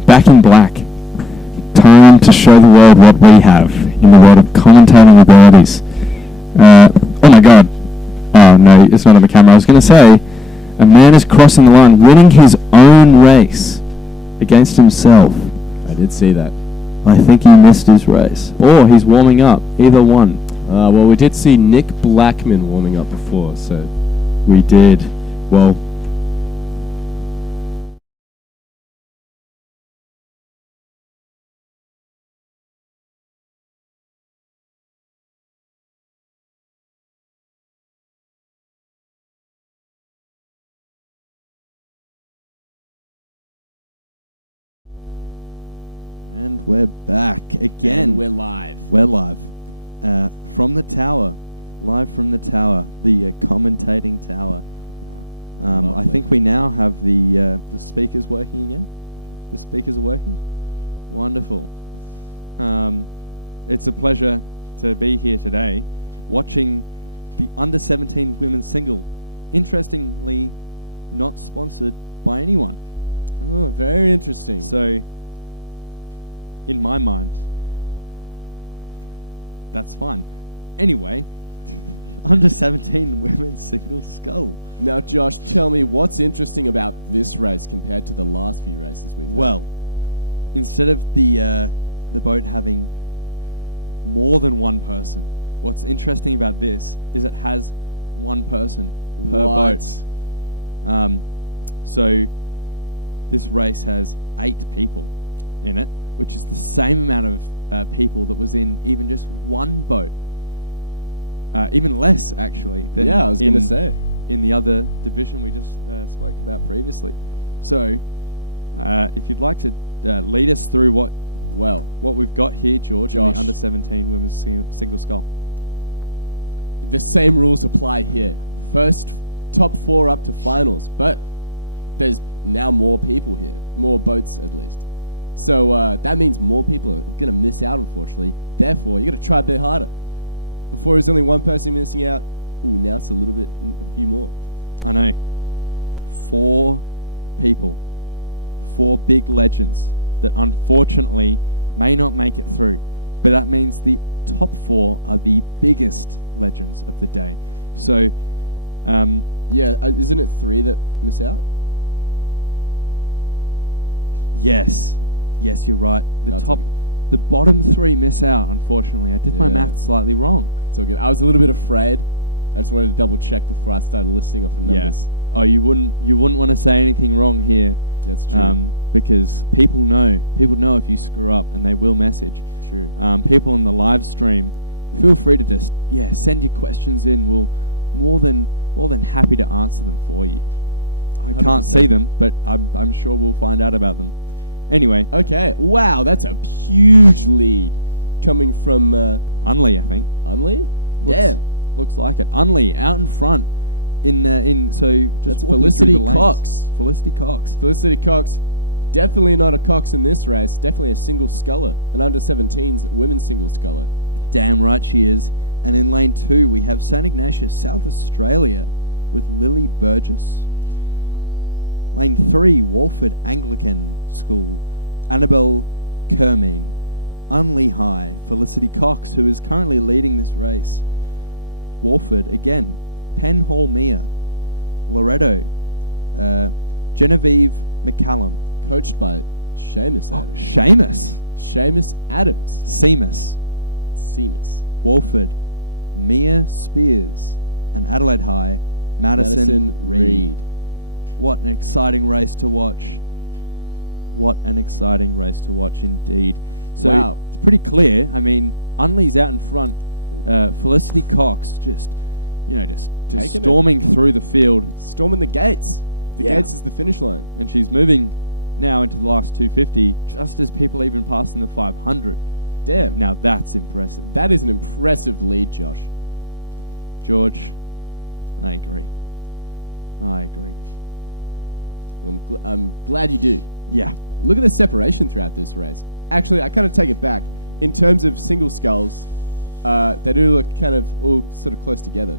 Back in black. Time to show the world what we have in the world of commentating abilities. Oh my god. Oh no, it's not on the camera. I was going to say, a man is crossing the line, winning his own race against himself. I did see that. I think he missed his race. Or he's warming up. Either one. Well, we did see Nick Blackman warming up before, so... We did. Well... And we're back again. And we're live. We're live. From the tower. Live from the tower. The commentating tower. I think we now have the speakers working again. The speakers are working. Wonderful. It's a pleasure to be here today watching the under-17 women's single. Interestingly, not sponsored by anyone. Oh, very interesting. So... in my mind, that's fine. Anyway, under 17 women's single scull. Now, Josh, tell me what's interesting about this race compared to the last few races we've had. Well, instead of the boat having more than one person, what's interesting about this is it has one person per boat. So this race has 8 people in it, which is the same amount of people that was in even just one boat. Even less, actually. Than I was going to say. In the other division we just spoke about previously. So, if you'd like to lead us through what we've got here, George, in the under-17 women's single scull. The same rules apply here. First, top 4 up to finals. But there's now more people here. More boats, at least. So that means more people are going to miss out, unfortunately. Therefore, you got to try a bit harder. Before, there's only one person missing out. Ooh, now it's a few more. I know. 4 people. 4 big legends that unfortunately may not make it through. But that means the top 4 are the biggest legends of the day. So, isn't it 3 that miss out? Yes. Yes, you're right. The bottom 3 miss out, unfortunately. I did my math slightly wrong. It's all good. I was a little bit afraid. I just wanted to double check before I started listing off the numbers. Yeah. Oh, you wouldn't want to say anything wrong here. That's true. Because people know. People know if you screw up, and they will message. True. People on the live stream, feel free to just send your questions in. We'll more than happy to answer them for you. I 100%. Can't see them, but I'm sure we'll find out about them. Anyway. Okay. Wow, that's a huge lead coming from Unley, I think. Unley? Looks like it. Unley out in front. That's Felicity Cox. Felicity Cox. Felicity Cox. Definitely not a Cox in this race. Definitely a single sculler. An under-17s women's single sculler. Damn right she is. And in lane 2 we have St Ignatius, South Australia, with Lily Burgess. Lane 3, Walford Anglican School, Annabelle Kermeen. Unley High, Felicity Cox, who is currently leading this race. Walford, again, Penhall Mere. Loretto, Genevieve McCallum. Coached by Seamus Adams. Seamus Adams. Seamus. Walford, Mia Spears. And Adelaide High, Madison Reed. What an exciting race to watch. What an exciting race to watch indeed. So it's pretty clear. I mean, Unley's out in front. Felicity Cox just storming through the field. Storming the gates. The gates is the finish line. And she's moving now into the last 250, just as people even passing the 500. Damn. Now that's impressive. That is an impressive lead, Josh. George, I agree. Well, I'm glad you do. Yeah. Look at the separation throughout this race. Actually, I kind of take it back. In terms of single sculls, they do look kind of all sort of close together.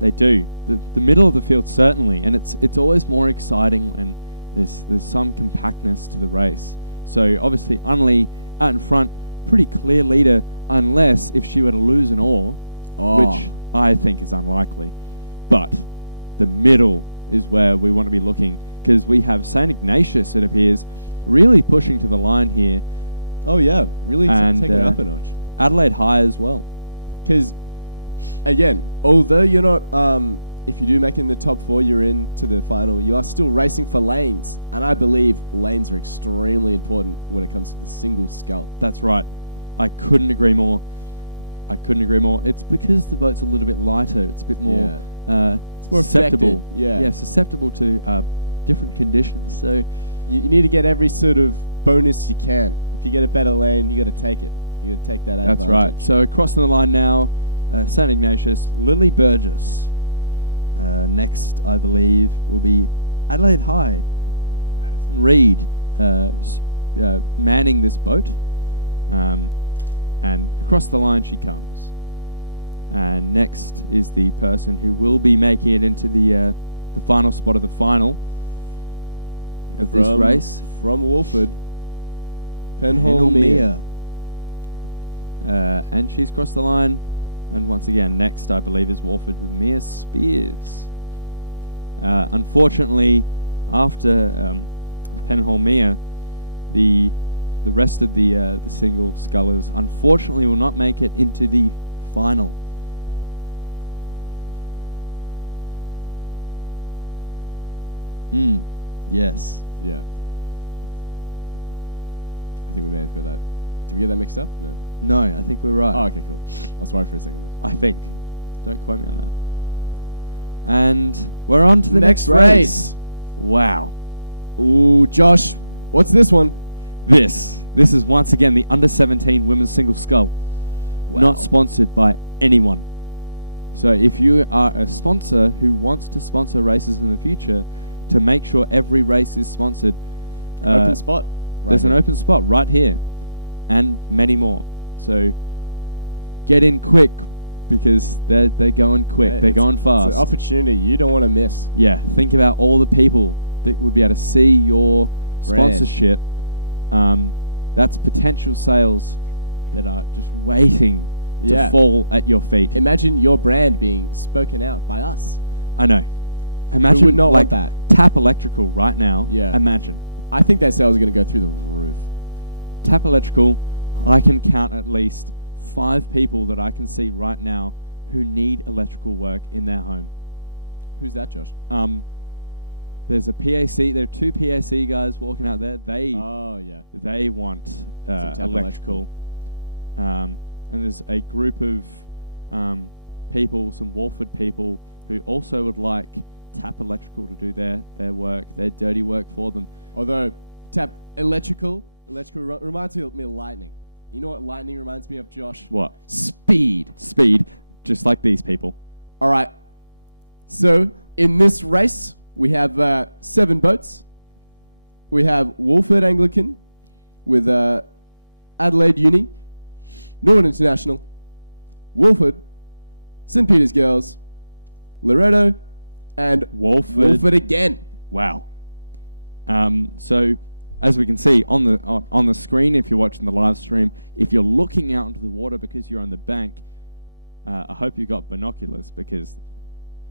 They do. The middle of the field certainly, and it's always more exciting when there's some compactness to the race. So obviously Unley out in front, pretty clear leader, unless if she were to lose an oar, which I think is unlikely. But the middle is where we want to be looking, because we have St. Ignatius, it appears, really pushing to the line here. Oh yeah, really taking it up a notch. Adelaide High as well. Because, again, although you're not, if you do make it in the top 4, you're into the final, you are still racing for lanes. And I believe lanes are extremely important when it comes to the single scull. That's right. I couldn't agree more. It's because the boat's a little bit lighter. It's a bit more, it's more susceptible. affected. Yeah, susceptible to different conditions. So you need to get every sort of bonus you can. If you get a better lane, you got to take it. You got to take that advantage. That's right. So crossing the line now, St. Ignatius, Lily Burgess. Next, I believe, will be Adelaide High. Madison Reed manning this boat. And across the line she comes. And next is the person who will be making it into the final spot of the final of this race. From Wolford, Penholmere. And she's crossed the line. And once again, next, I believe, is Wolford with Mia Spears. Unfortunately, after Penholmere, the rest of the single scullers, unfortunately, will not make it into the final. Yes. Yeah. I think we may have got that. Did we get that mixed up? No. No, I think we're right. Oh, okay, cool. I was worried for a second there. I think. Don't quote me on that. And we're on to the next race. Wow. Ooh, Josh, what's this one? This is once again the under-17 women's single scull. Wow. Not sponsored by anyone. So if you are a sponsor who wants to sponsor races in the future, to make sure every race is sponsored, open spot. There's an open spot right here, and many more. So get in quick, because they're going quick. Yeah, they're going fast. It's an opportunity you don't want to miss. Yeah, think about all the people that would be able to see your sponsorship. That's potential sales that are just waiting to fall at your feet. Imagine your brand being spoken out by us. I know. Imagine who would not like want that? Tap Electrical right now. Yeah. Imagine. I think their sales are going to go through the roof. Tap Electrical, I can count at least 5 people that I can see right now who need electrical work in their home. Who's that, Josh? There's a PAC. There are 2 PAC guys walking out there. They want electrical. And there's a group of people, some Wolford people, who also would like Tap Electrical to do their work, their dirty work for them. Although Tap Electrical reminds me of lightning. You know what lightning reminds me of, Josh? What? Speed, just like these people. All right. So in this race, we have 7 boats. We have Wolford Anglican with Adelaide Uni, Northern International, Wolford, St. Peter's Girls, Loretto, and Wolford again. Wow. So as we can see on the screen, if you're watching the live stream, if you're looking out into the water because you're on the bank, I hope you got binoculars, because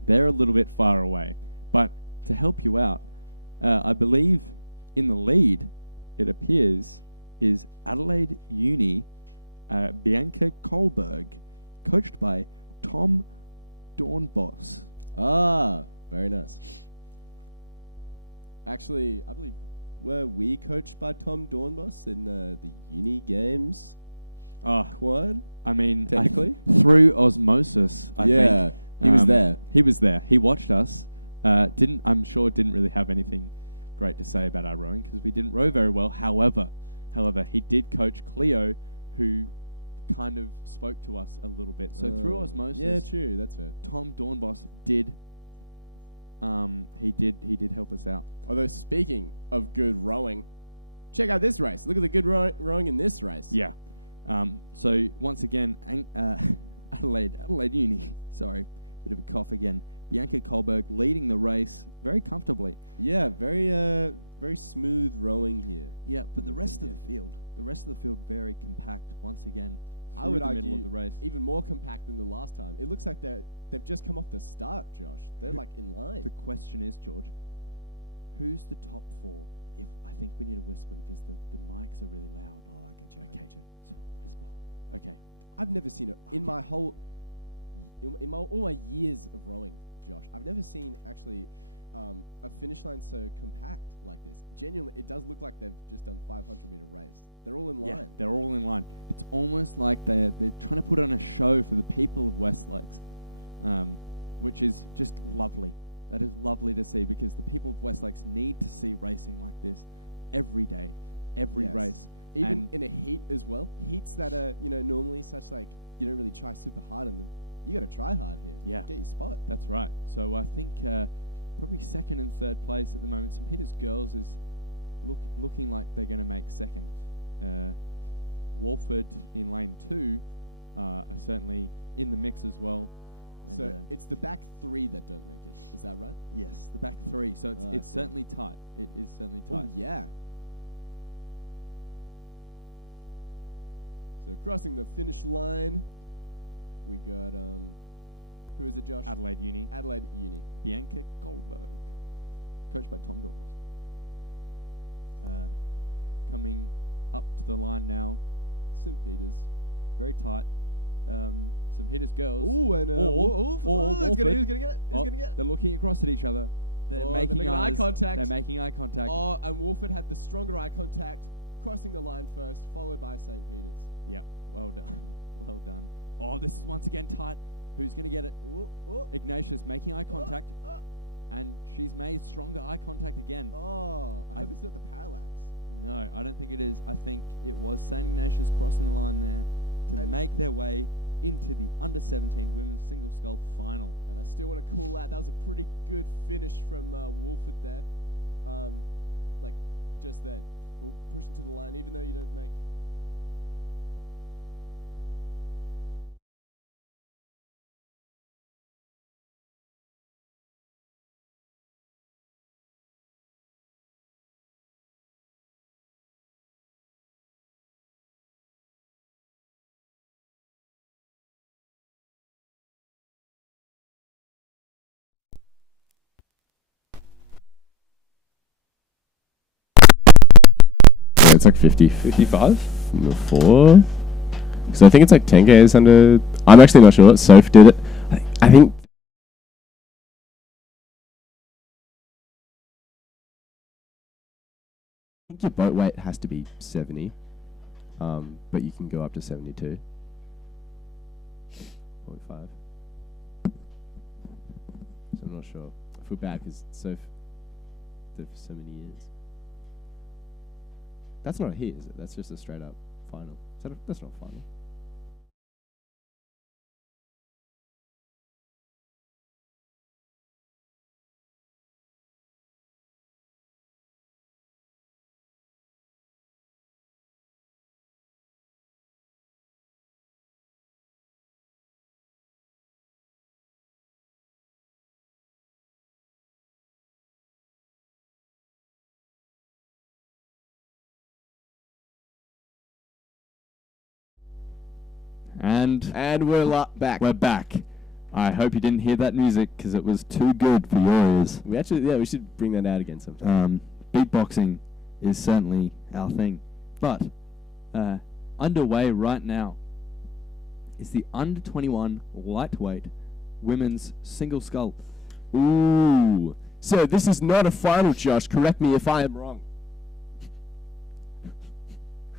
they're a little bit far away. But to help you out, I believe in the lead, it appears, is Adelaide Uni, Bianca Kohlberg, coached by Tom Dornbos. Ah, very nice. Actually, I believe, were we coached by Tom Dornbos in the Uni Games quad? I mean, technically? Through osmosis, I think. He was there. He was there. He watched us. I'm sure didn't really have anything great to say about our rowing, because we didn't row very well. However, he did coach Cleo, who kind of spoke to us a little bit. So through osmosis, yeah, true, that's fair. Tom Dornbos did. He did help us out. Although speaking of good rowing, check out this race. Look at the good rowing in this race. Yeah. So once again, Adelaide Uni, sorry, bit of a cough again. Bianca Kohlberg leading the race very comfortably. Yeah, very smooth rowing here. Yeah, but the rest of the field very compact once again. I would the argue middle of the race. Even more compact than the last time. It looks like they've just come off the start, Josh. They're like in line. The question is, George, who's the top 4? If I think we need to whisper because the mics are really loud. Oh, I get you. Okay, so whisper. Okay. I've never seen it in my whole, all my years of rowing, Josh. I've never seen actually a finish line so compact like this. Genuinely, it does look like they've just done 500-meter race. They're all in line. Yeah, they're all in line. It's almost like they're trying to put on a show for the people of West Lakes, which is just lovely. That is lovely to see because the people of West Lakes need to see racing like this every day, every race. Even in a heat as well. Heats that are, normally such like, you don't really try super hard in them. You got to try hard here. Yeah. Get your spot. That's right. So I think probably second and third place at the moment. St. Peter's Girls is looking like they're going to make second. Walford in lane 2 are certainly in the mix as well. And so it's the back 3 that don't make it. Is that right? Yes, the back 3. So it's certainly tight. It is certainly tight. Oh, yeah. So crossing the finish line, we got, who is it, Josh? Adelaide Uni. Adelaide Uni. Bianca Goldberg, coached by Tom Dormos. Coming up to the line now. St. Peter's. Very tight. St. Peter's Girls. Ooh, and or he's gonna get it. He's gonna get it. They're looking across at each other. They're making eye contact. They're making eye contact. Oh, and Wolford had the stronger eye contact, crossing the line first, followed by St. Peter's. Yep, well done. Well done. Oh, this is once again tight. Who's going to get it? Ignatius making eye contact. And she's made stronger eye contact again. Oh, I hope it's not the parallax. No, I don't think it is. I think it was St. Ignatius crossing the line there to make their way into the under-17 women's single scull final. And I still want to call that was a pretty good finish from Wolford there. Like, just then. Pushing to the line, even though you don't make... Yeah, it's like 50. 55? 4? Because I think it's like 10 Ks under... I'm actually not sure. Soph did it. I think... your boat weight has to be 70. But you can go up to 72. 0.5. So I'm not sure. I feel bad because Soph did it for so many years. That's not a heat, is it? That's just a straight up final. That's not a final. And we're back. We're back. I hope you didn't hear that music because it was too good for your ears. We should bring that out again sometime. Beatboxing is certainly our thing. But underway right now is the under-21 lightweight women's single scull. Ooh. So this is not a final, Josh. Correct me if I am wrong.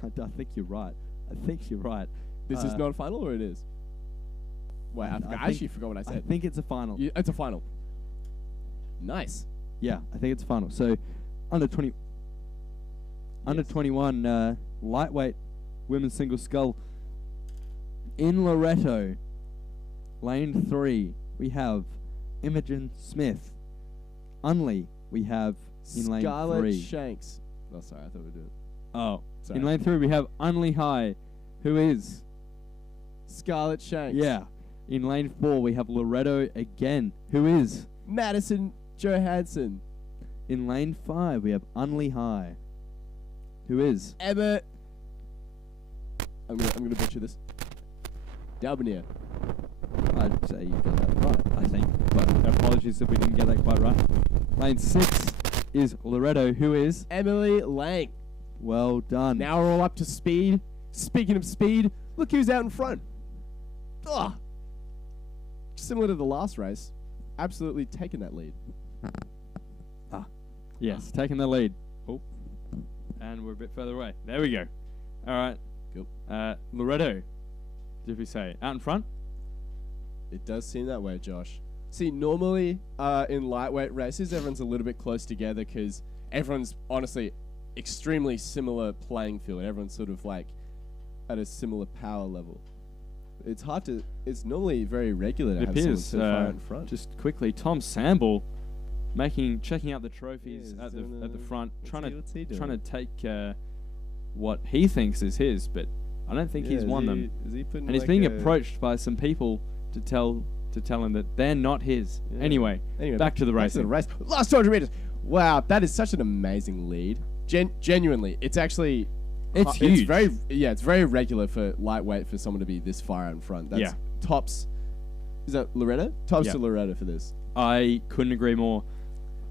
I think you're right. This is not a final, or it is? Wait, I actually forgot what I said. I think it's a final. Yeah, it's a final. Nice. Yeah, I think it's a final. So, under 21 lightweight women's single scull in Loretto, lane 3. We have Imogen Smith. Unley, we have in lane 3. Scarlett Shanks. Oh, sorry, I thought we were doing. Oh, sorry. In lane 3 we have Unley High, who is Scarlett Shanks. Yeah. In lane 4, we have Loretto again. Who is? Madison Johansson. In lane 5, we have Unley High. Who is? Emma. I'm gonna butcher this. Dalbanier. I'd say you got that right, I think. But apologies if we didn't get that quite right. Lane 6 is Loretto. Who is? Emily Lang. Well done. Now we're all up to speed. Speaking of speed, look who's out in front. Ugh. Similar to the last race. Absolutely taking that lead. Yes, taking the lead. Oh. And we're a bit further away. There we go. All right. Cool. Loretto, did we say? Out in front? It does seem that way, Josh. See, normally in lightweight races, everyone's a little bit close together because everyone's honestly extremely similar playing field. Everyone's sort of like at a similar power level. It's hard to. It's normally very regular to It have someone appears, so far in front. just quickly, Tom Samble checking out the trophies Yeah, at the front, what's he doing? trying to take what he thinks is his, but I don't think he's won them. Is he putting And he's like being a- approached by some people to tell him that they're not his. Yeah. Anyway, back to the Back race. to the race. Last 200 meters. Wow, that is such an amazing lead. Genuinely, it's actually. It's huge. It's very regular for lightweight for someone to be this far out in front. That's Yeah. tops. Is that Loretta? Tops Yeah. to Loretta for this. I couldn't agree more.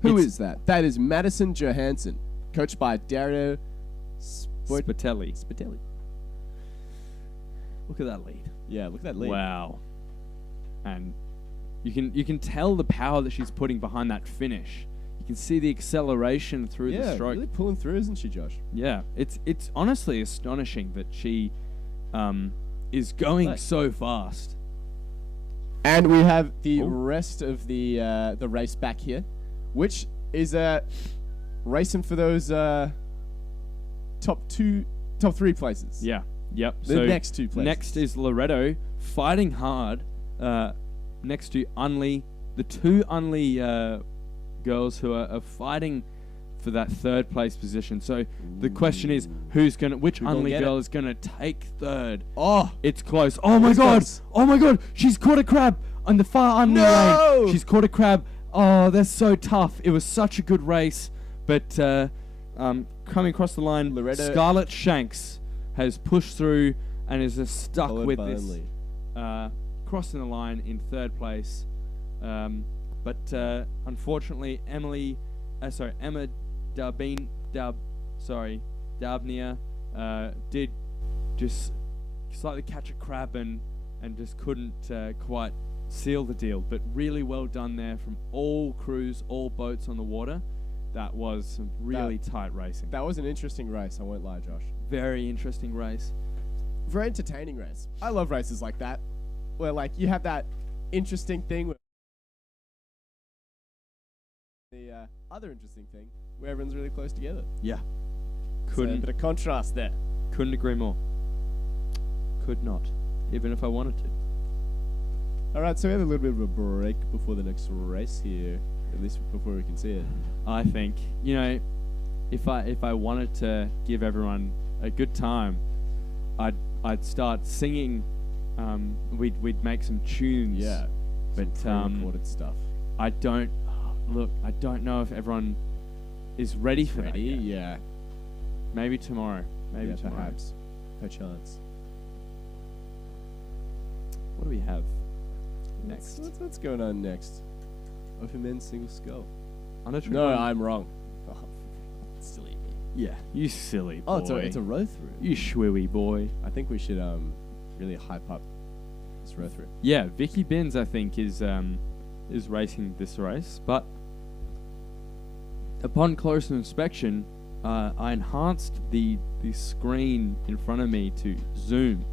Who It's is that? That is Madison Johansson, coached by Dario Spatelli. Spatelli. Look at that lead. Yeah, look at that lead. Wow. And you can tell the power that she's putting behind that finish. You can see the acceleration through the Yeah, stroke. really pulling through, isn't she, Josh? Yeah, it's honestly astonishing that she is going Right. so fast. And we have the Oh. rest of the race back here, which is racing for those top 3 places. Yeah, yep. The next 2 places. Next is Loretto fighting hard. Next to Unley, the 2 Unley girls who are fighting for that 3rd place position. So the question is, which gonna Unley get girl is going to take 3rd? Oh, It's close. Oh my god! close. Oh my god! She's caught a crab on the far Unley No! lane. She's caught a crab. Oh, that's so tough. It was such a good race, but coming across the line, Loretto- Scarlett Shanks has pushed through and is just stuck Followed with by this. Unley. Crossing the line in 3rd place. But unfortunately, Emma Dabnier did just slightly catch a crab and just couldn't quite seal the deal. But really well done there from all crews, all boats on the water. That was some really tight racing. That was an interesting race, I won't lie, Josh. Very interesting race. Very entertaining race. I love races like that, where like you have that interesting thing with the other interesting thing where everyone's really close together. Yeah. So a bit of contrast there. Couldn't agree more. Could not, even if I wanted to. All right, so we have a little bit of a break before the next race here, at least before we can see it. I think, if I wanted to give everyone a good time, I'd start singing. We'd make some tunes. Yeah, but pre-recorded stuff. I don't know if everyone is ready for that yet. Yeah. Maybe tomorrow. Maybe tomorrow. Perhaps. Perchance. What do we have next? What's going on next? Open men's single skull. Under No, I'm wrong. Oh, silly me. Yeah, you silly boy. Oh, it's a row through. You shwewy boy. I think we should really hype up this row through. Yeah, Vicky Binns, I think, is racing this race, but upon closer inspection, I enhanced the screen in front of me to zoom,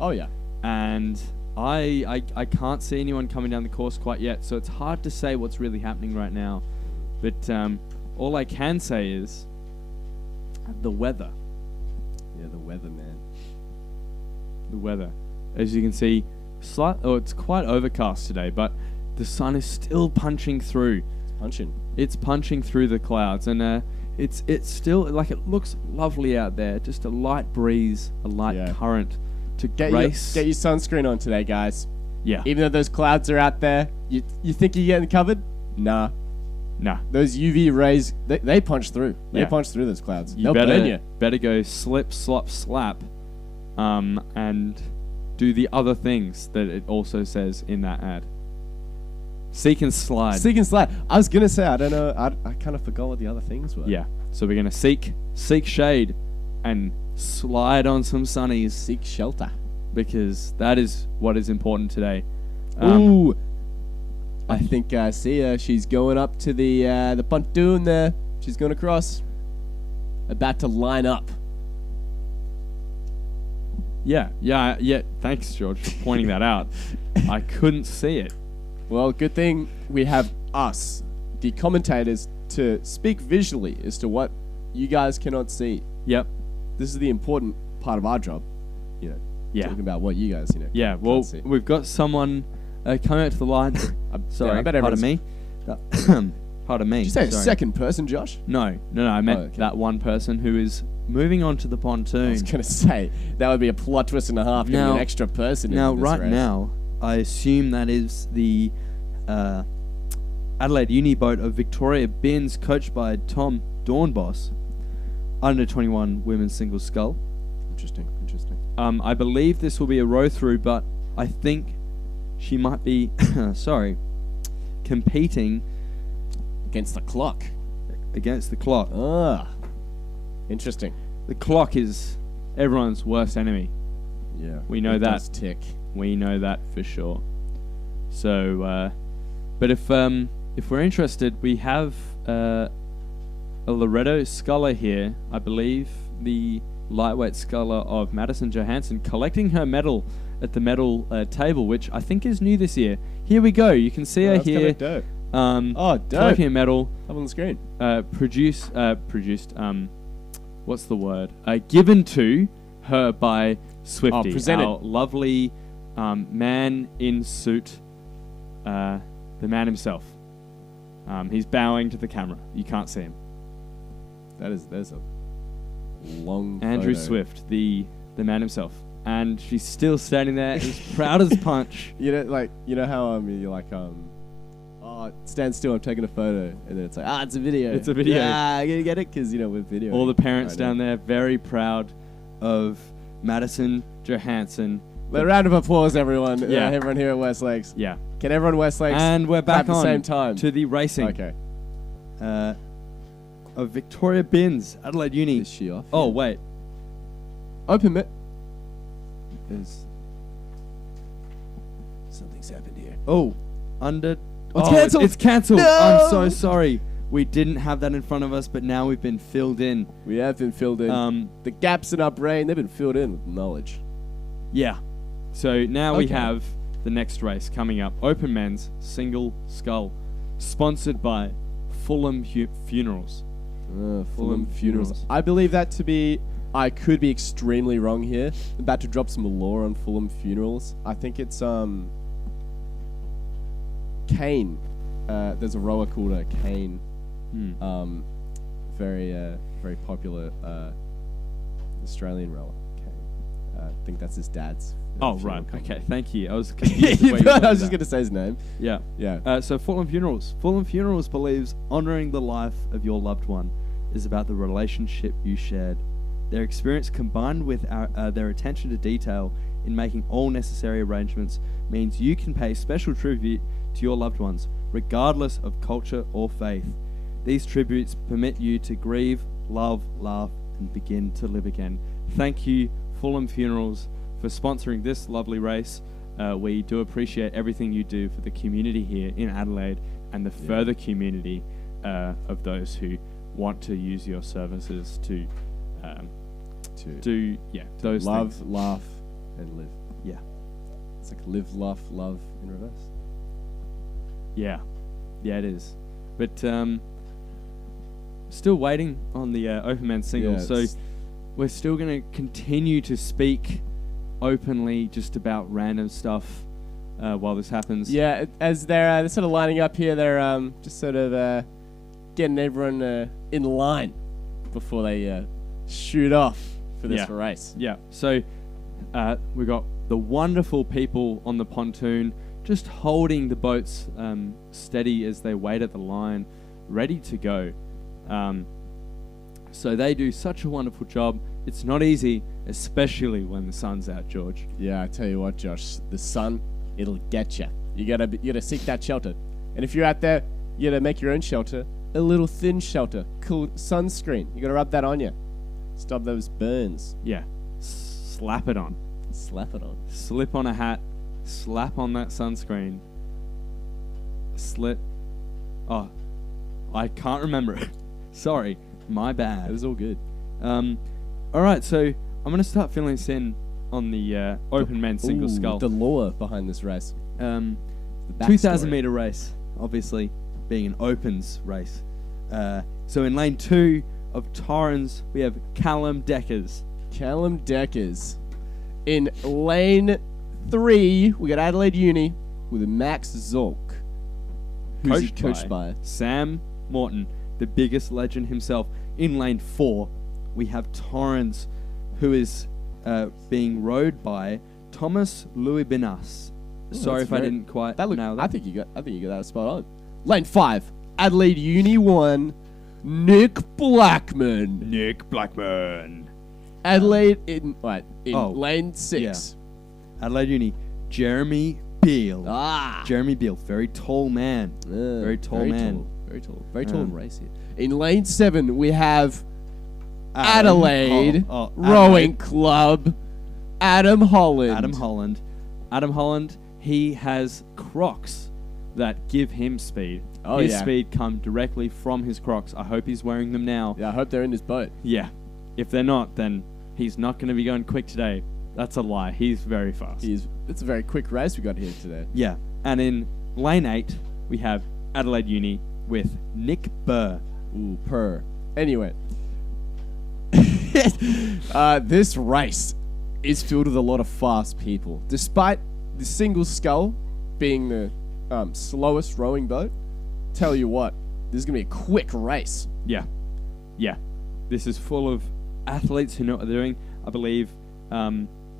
Oh yeah. and I can't see anyone coming down the course quite yet, so it's hard to say what's really happening right now. But all I can say is the weather. Yeah, the weather, man. The weather, as you can see, it's quite overcast today, but the sun is still punching through. Punching. It's punching through the clouds, and it's still like it looks lovely out there. Just a light breeze, a light current to Get race. your sunscreen on today, guys. Yeah. Even though those clouds are out there, you think you're getting covered? Nah. Those UV rays, they punch through. They punch through those clouds. They'll burn you. Better go slip, slop, slap, and do the other things that it also says in that ad. Seek and slide. Seek and slide. I was going to say, I don't know. I kind of forgot what the other things were. Yeah. So we're going to seek shade and slide on some sunnies. Seek shelter. Because that is what is important today. Ooh. I think I see her. She's going up to the pontoon there. She's going across. About to line up. Yeah. Thanks, George, for pointing that out. I couldn't see it. Well, good thing we have us, the commentators, to speak visually as to what you guys cannot see. Yep. This is the important part of our job, talking about what you guys, Yeah, well, see. We've got someone coming out to the line. Sorry, pardon me. Pardon me. Did you say sorry. second person, Josh? No, I meant that one person who is moving on to the pontoon. I was going to say, that would be a plot twist and a half, getting an extra person in this race. Now, I assume that is the Adelaide Uni boat of Victoria Binns, coached by Tom Dornbos, under 21 women's single scull. Interesting. I believe this will be a row through, but I think she might be, competing against the clock. Interesting. The clock is everyone's worst enemy. Yeah, we know that. Does tick. We know that for sure. So, but if we're interested, we have a Loretto sculler here. I believe the lightweight sculler of Madison Johansson, collecting her medal at the medal table, which I think is new this year. Here we go. You can see her here. Dope. Dope. Collecting a medal. Up on the screen. Produced. What's the word? Given to her by Swifty, our lovely man in suit, the man himself. He's bowing to the camera. You can't see him. There's a long Andrew photo. Swift, the man himself. And she's still standing there as proud as punch. You know how you're like stand still, I'm taking a photo, and then it's like, it's a video. It's a video. Yeah, you get it because we're video. All the parents down there very proud of Madison Johansson. A round of applause, everyone. Yeah, everyone here at Westlakes. Yeah. Can everyone Westlakes? And we're back at the on same time to the racing. Okay. Of Victoria Binns, Adelaide Uni. Is she off? Oh wait. Open it. Something's happened here. It's cancelled. It's cancelled. No! I'm so sorry. We didn't have that in front of us, but now we've been filled in. We have been filled in. The gaps in our brain, they've been filled in with knowledge. Yeah. So now we have the next race coming up. Open men's single scull. Sponsored by Fulham Funerals. Fulham Funerals. I believe that to be... I could be extremely wrong here. I'm about to drop some lore on Fulham Funerals. I think it's... Kane. There's a rower called Kane. Very popular Australian rower. Kane. I think that's his dad's. Right. Okay. Thank you. I was confused. I was just going to say his name. Yeah. Yeah. So Fulham Funerals. Fulham Funerals believes honouring the life of your loved one is about the relationship you shared. Their experience combined with their attention to detail in making all necessary arrangements means you can pay special tribute to your loved ones, regardless of culture or faith. These tributes permit you to grieve, love, laugh, and begin to live again. Thank you, Fulham Funerals, for sponsoring this lovely race. We do appreciate everything you do for the community here in Adelaide and the further community of those who want to use your services to those love, things. laugh, and live. Yeah. It's like live, laugh, love in reverse. Yeah, it is. But still waiting on the Open Man single, so we're still going to continue to speak openly just about random stuff while this happens. Yeah, as they're sort of lining up here, they're just sort of getting everyone in line before they shoot off for this race. Yeah, so we've got the wonderful people on the pontoon just holding the boats steady as they wait at the line, ready to go. So they do such a wonderful job. It's not easy, especially when the sun's out, George. Yeah, I tell you what, Josh, the sun, it'll get you. You gotta seek that shelter. And if you're out there, you gotta make your own shelter, a little thin shelter, cool sunscreen. You gotta rub that on you. Stop those burns. Yeah. Slap it on. Slap it on. Slip on a hat. Slap on that sunscreen. Slip. Oh, I can't remember it. Sorry. My bad. It was all good. All right, so I'm going to start filling us in on the open men's single scull. The lore behind this race. 2,000 meter race, obviously being an opens race. So in lane 2 of Torrens, we have Callum Deckers. Callum Deckers. In lane 3, we got Adelaide Uni with Max Zolk. Who's he coached by? Sam Morton, the biggest legend himself. In lane 4, we have Torrens, who is being rowed by Thomas Louis Binas. Sorry if I didn't quite nail that. I think you got that spot on. Lane 5, Adelaide Uni 1, Nick Blackman. Adelaide in lane 6. Yeah. Adelaide Uni, Jeremy Beale. Jeremy Beale, very tall man. Very tall man. Very tall and racy. In lane 7, we have Adelaide Rowing Club, Adam Holland. Adam Holland, he has Crocs that give him speed. His speed come directly from his Crocs. I hope he's wearing them now. Yeah, I hope they're in his boat. Yeah. If they're not, then he's not going to be going quick today. That's a lie. He's very fast. It's a very quick race we got here today. Yeah. And in lane 8, we have Adelaide Uni with Nick Burr. Ooh, purr. Anyway. This race is filled with a lot of fast people. Despite the single scull being the slowest rowing boat, tell you what, this is going to be a quick race. Yeah. This is full of athletes who know what they're doing. I believe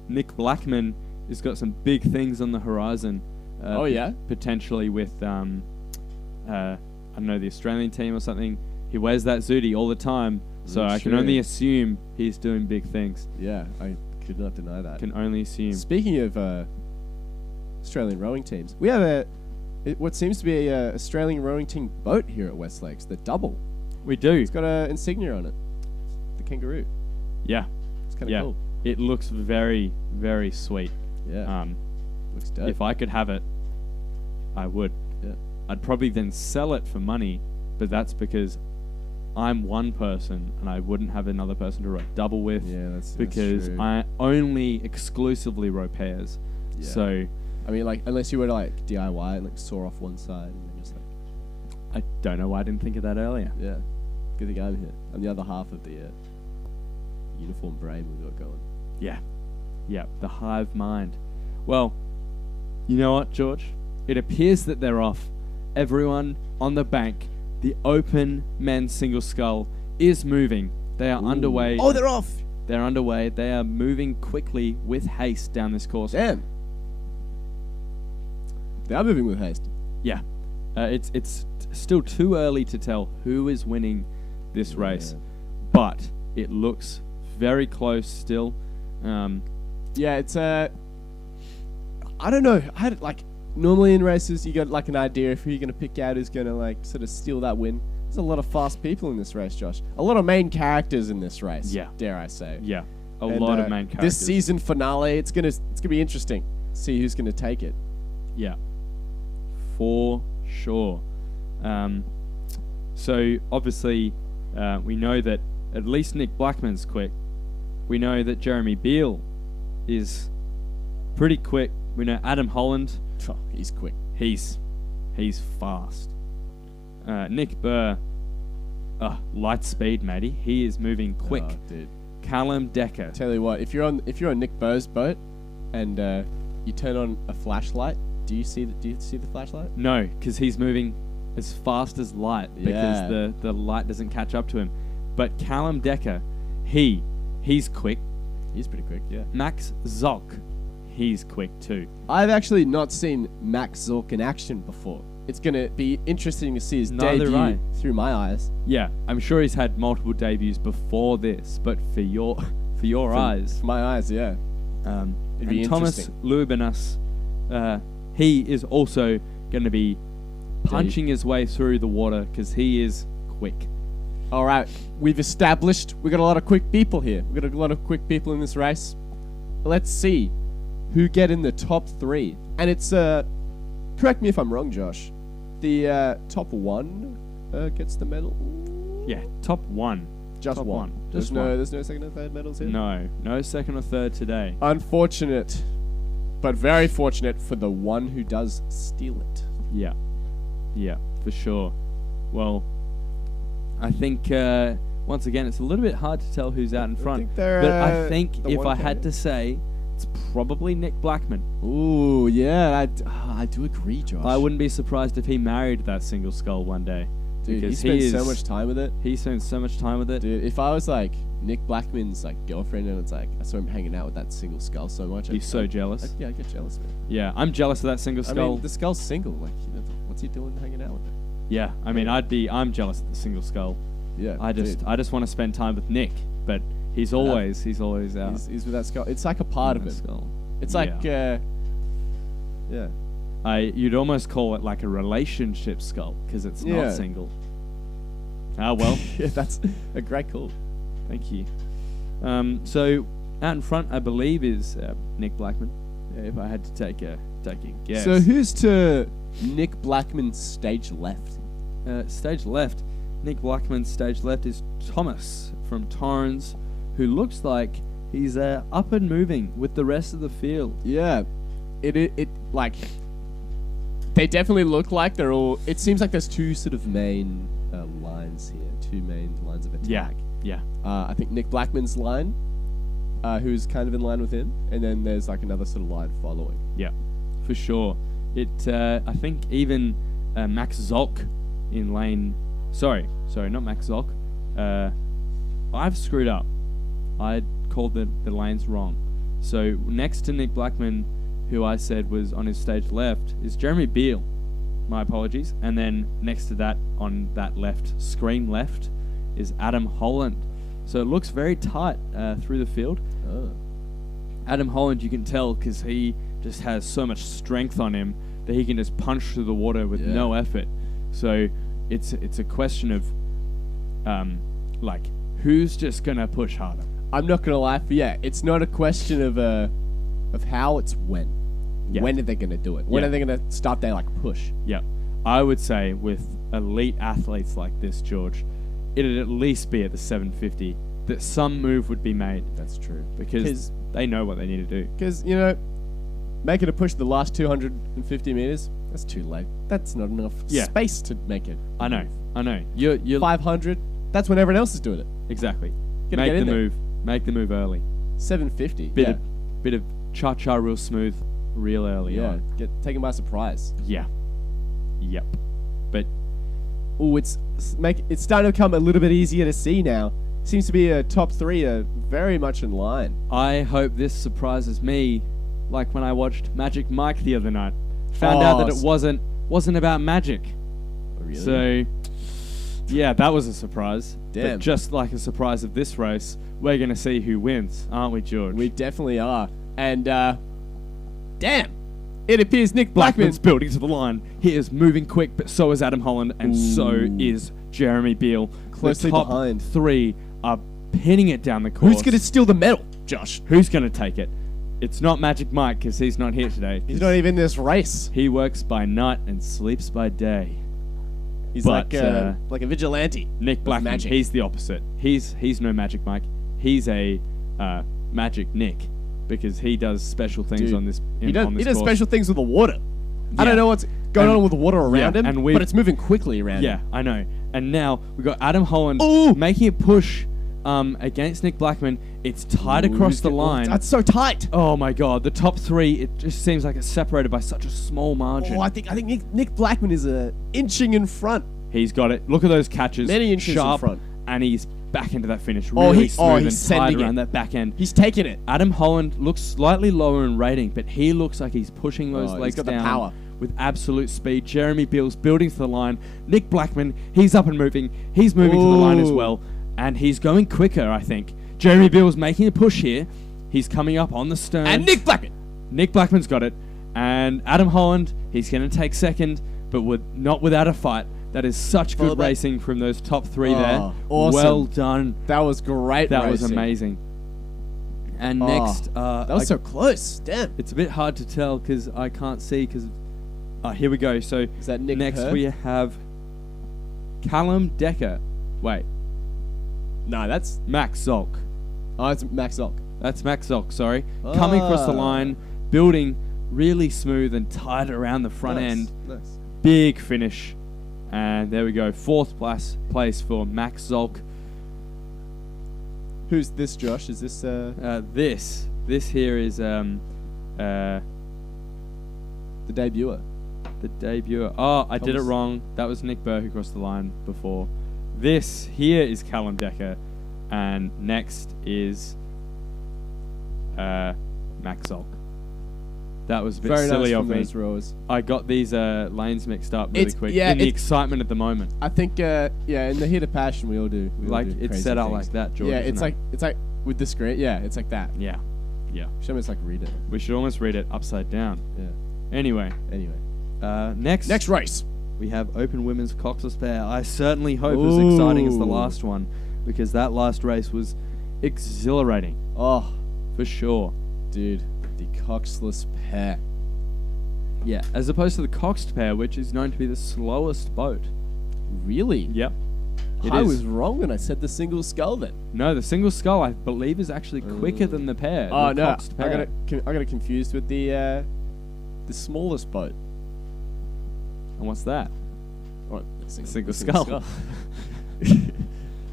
Nick Blackman has got some big things on the horizon. Potentially with, I don't know, the Australian team or something. He wears that zooty all the time, so I can only assume he's doing big things. Yeah, I could not deny that. Can only assume. Speaking of Australian rowing teams, we have what seems to be a Australian rowing team boat here at West Lakes, the Double. We do. It's got an insignia on it, the kangaroo. Yeah. It's kind of cool. It looks very, very sweet. Yeah. Looks dope. If I could have it, I would. Yeah. I'd probably then sell it for money, but that's because I'm one person and I wouldn't have another person to row double with. Yeah, that's because true. I only exclusively row pairs. Yeah. So I mean, like, unless you were to like DIY and like saw off one side and then just like. I don't know why I didn't think of that earlier. Yeah, good thing I'm here. I'm the other half of the uniform brain we've got going. Yeah, the hive mind. Well, you know what, George? It appears that they're off. Everyone on the bank, the open men's single scull is moving. They are underway. Oh, they're off! They're underway. They are moving quickly with haste down this course. Damn. They are moving with haste. Yeah. It's still too early to tell who is winning this race, but it looks very close still. It's I don't know. Normally in races, you got like an idea of who you're going to pick out who's going to like sort of steal that win. There's a lot of fast people in this race, Josh. A lot of main characters in this race. Yeah, dare I say? Yeah, a lot of main characters. This season finale, it's gonna be interesting. See who's gonna take it. Yeah, for sure. So obviously, we know that at least Nick Blackman's quick. We know that Jeremy Beale is pretty quick. We know Adam Holland. Oh, he's quick. He's fast. Nick Burr, light speed, matey. He is moving quick. Oh, dude. Callum Decker. Tell you what, if you're on Nick Burr's boat and you turn on a flashlight, do you see the flashlight? No, because he's moving as fast as light because the light doesn't catch up to him. But Callum Decker, he's quick. He's pretty quick, yeah. Max Zolk, he's quick too. I've actually not seen Max Zorc in action before. It's going to be interesting to see his debut through my eyes. Yeah, I'm sure he's had multiple debuts before this, but for your eyes. For my eyes, yeah. It'd be Thomas Lubinas, he is also going to be punching his way through the water because he is quick. All right, we've established we got a lot of quick people here. We've got a lot of quick people in this race. Let's see who get in the top 3. And it's, correct me if I'm wrong, Josh, the top 1 gets the medal? Yeah, top 1. Just top one. There's no second or third medals here? No second or third today. Unfortunate, but very fortunate for the one who does steal it. Yeah, for sure. Well, I think once again it's a little bit hard to tell who's out in front. I think if I had to say, it's probably Nick Blackman. Ooh, yeah, I do agree, Josh. I wouldn't be surprised if he married that single skull one day. Dude, he spends so much time with it. He spends so much time with it. Dude, if I was like Nick Blackman's like girlfriend and it's like I saw him hanging out with that single skull so much, I'd so jealous. I'd get jealous, man. Yeah, I'm jealous of that single skull. I mean, the skull's single. Like, what's he doing hanging out with it? Yeah, I mean, I'm jealous of the single skull. Yeah, I just want to spend time with Nick, but he's always out. He's with that skull. It's like a part of him. Skull. It's like, yeah. You'd almost call it like a relationship skull because it's not single. Ah, well. Yeah, that's a great call. Thank you. So out in front, I believe, is Nick Blackman. If I had to take a guess. So who's to Nick Blackman's stage left? Stage left. Nick Blackman's stage left is Thomas from Torrens, who looks like he's up and moving with the rest of the field. Yeah, it like they definitely look like they're all. It seems like there's two sort of main lines here, two main lines of attack. Yeah. I think Nick Blackman's line, who's kind of in line with him, and then there's like another sort of line following. Yeah, for sure. I think even Max Zolk in lane. Sorry, not Max Zolk. I've screwed up. I called the lanes wrong. So next to Nick Blackman, who I said was on his stage left, is Jeremy Beale. My apologies. And then next to that, on that screen left, is Adam Holland. So it looks very tight through the field. Oh. Adam Holland, you can tell, because he just has so much strength on him that he can just punch through the water with no effort. So it's a question of who's just gonna push harder. I'm not gonna lie, it's not a question of how, it's when. Yeah. When are they gonna do it? When are they gonna start their push? Yeah, I would say with elite athletes like this, George, it'd at least be at the 750 that some move would be made. That's true, because they know what they need to do. Because making a push the last 250 meters, that's too late. That's not enough space to make it. I know. You're 500. That's when everyone else is doing it. Exactly. Make the move. Make the move early. 750. Bit of cha-cha real smooth, real early on. Get taken by surprise. Yeah. Yep. But it's starting to become a little bit easier to see now. Seems to be a top 3 very much in line. I hope this surprises me, like when I watched Magic Mike the other night. Found out that it wasn't about magic. Oh, really? So yeah, that was a surprise. Damn. But just like a surprise of this race, we're going to see who wins, aren't we, George? We definitely are. And damn, it appears Nick Blackman's building to the line. He is moving quick, but so is Adam Holland, and so is Jeremy Beale. Closely the top behind. 3 are pinning it down the course. Who's going to steal the medal, Josh? Who's going to take it? It's not Magic Mike, because he's not here today. He's not even in this race. He works by night and sleeps by day. He's like a vigilante. Nick Blackman, he's the opposite. He's no Magic Mike. He's a Magic Nick, because he does special things on this course. He does special things with the water. Yeah. I don't know what's going on with the water around him, but it's moving quickly around him. Yeah, I know. And now we've got Adam Holland making a push against Nick Blackman. It's tight across the line. That's so tight. Oh my God, the top 3, it just seems like it's separated by such a small margin. Oh, I think Nick Blackman is inching in front. He's got it. Look at those catches. Many inches sharp, in front. And he's back into that finish. Really smooth and tight around that back end. He's taking it. Adam Holland looks slightly lower in rating, but he looks like he's pushing those legs he's got down the power. with absolute speed. Jeremy Beals building to the line. Nick Blackman, he's up and moving. He's moving to the line as well. And he's going quicker, I think. Jeremy Beals making a push here. He's coming up on the stern. And Nick Blackman. Nick Blackman's got it. And Adam Holland, he's going to take second, but not without a fight. That is such good racing from those top three there. Awesome. Well done. That was great That racing. was amazing. And next... that was so close. Damn. It's a bit hard to tell because I can't see because... here we go. So is that Nick next Herb? we have Callum Decker. Wait. No, that's... Max Zolk. Oh, it's Max Zolk. That's Max Zolk, sorry. Coming across the line, building really smooth and tight around the front end. Nice. Big finish. And there we go. Fourth place for Max Zolk. Who's this, Josh? Is this... This here is the debuter. The debuter. Oh, I did it wrong. That was Nick Burr who crossed the line before. This here is Callum Decker. And next is Max Zolk. That was a bit silly of me. Rows. I got these lanes mixed up really quick in the excitement at the moment. I think, in the heat of passion, we all do. It's set out like that, George. Yeah, it's like with the screen. Yeah, it's like that. Yeah. Should almost read it. We should almost read it upside down. Yeah. Anyway. Next race. We have Open Women's Coxless Pair. I certainly hope as exciting as the last one because that last race was exhilarating. Oh, for sure, dude. The Coxless Pair. Yeah, as opposed to the Coxed Pair, which is known to be the slowest boat. Really? Yep. I was wrong when I said the single scull then. No, the single scull, I believe, is actually quicker than the pair. Oh, the no. Coxed Pair. I got it confused with the smallest boat. And what's that? Single scull.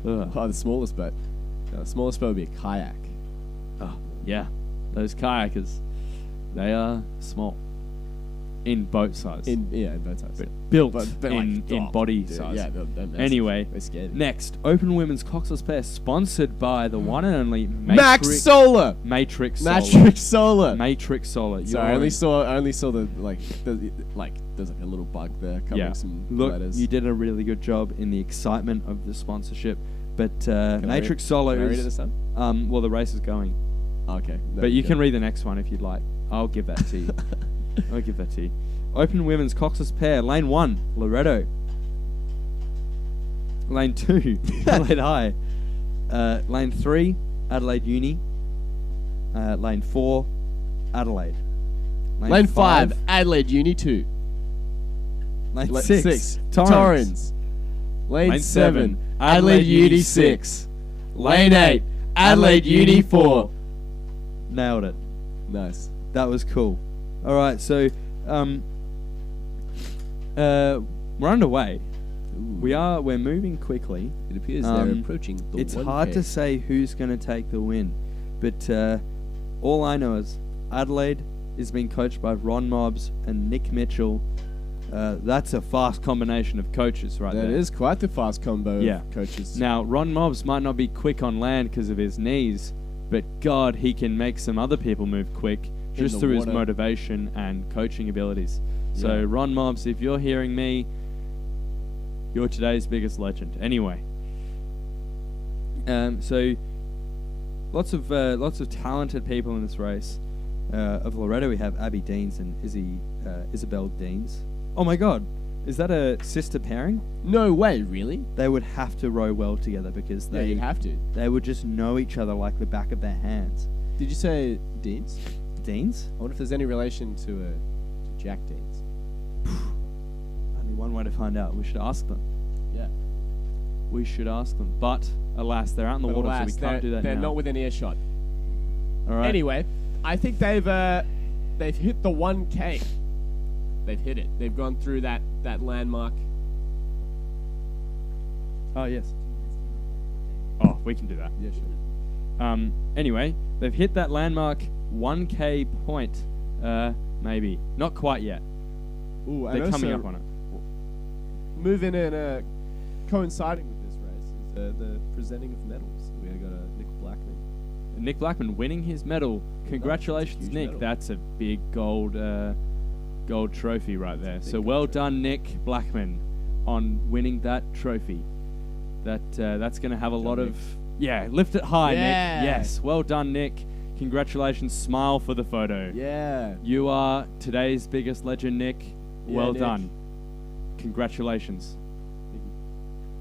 The smallest boat. The smallest boat would be a kayak. Oh, yeah. Those kayakers, they are small. In boat size. In boat size. But built in body size. Yeah, they're anyway, next, Open Women's Coxless Pair, sponsored by the one and only Matrix Solar. Sorry, I only saw the there's a little bug there covering some letters. You did a really good job in the excitement of the sponsorship. But Matrix Solar is... Can I read it this time? Well, the race is going. Okay. But you can read the next one if you'd like. I'll give that to you. I'll give that to you. Open Women's Coxless Pair. Lane 1, Loretto. Lane 2, Adelaide High. Lane 3, Adelaide Uni. Lane 4, Adelaide. Lane 5, Adelaide Uni 2. Lane 6, Torrens. Lane 7, Adelaide Uni 6. Lane 8, Adelaide Uni 4. Nailed it. Nice. That was cool. All right, so we're underway. Ooh. We're moving quickly. It appears they're approaching the 1K. It's hard to say who's going to take the win, but all I know is Adelaide is being coached by Ron Mobbs and Nick Mitchell. That's a fast combination of coaches right there. That is quite the fast combo of coaches. Now, Ron Mobbs might not be quick on land because of his knees, but God, he can make some other people move quick just through his motivation and coaching abilities. Yeah. So, Ron Mobbs, if you're hearing me, you're today's biggest legend. Anyway, so lots of talented people in this race. Of Loretto, we have Abby Deans and Isabel Deans. Oh my God, is that a sister pairing? No way, really? They would have to row well together because you'd have to. They would just know each other like the back of their hands. Did you say Deans? Deans? I wonder if there's any relation to Jack Deans. One way to find out. We should ask them. Yeah. We should ask them. But, alas, they're out in the water, so we can't do that now. They're not within earshot. All right. Anyway, I think they've hit the 1K. They've hit it. They've gone through that landmark. Oh, yes. Oh, we can do that. Yeah, sure. Anyway, they've hit that landmark 1K point. Maybe. Not quite yet. Ooh, they're coming up on it. Moving and coinciding with this race is the presenting of medals. We got Nick Blackman. Nick Blackman winning his medal. Congratulations, Nick. Medal. That's a big gold trophy right there. So well done, Nick Blackman, on winning that trophy. That's going to have a lot of... Yeah, lift it high, Nick. Yes, well done, Nick. Congratulations. Smile for the photo. Yeah. You are today's biggest legend, Nick. Yeah, well Nick. done. Congratulations.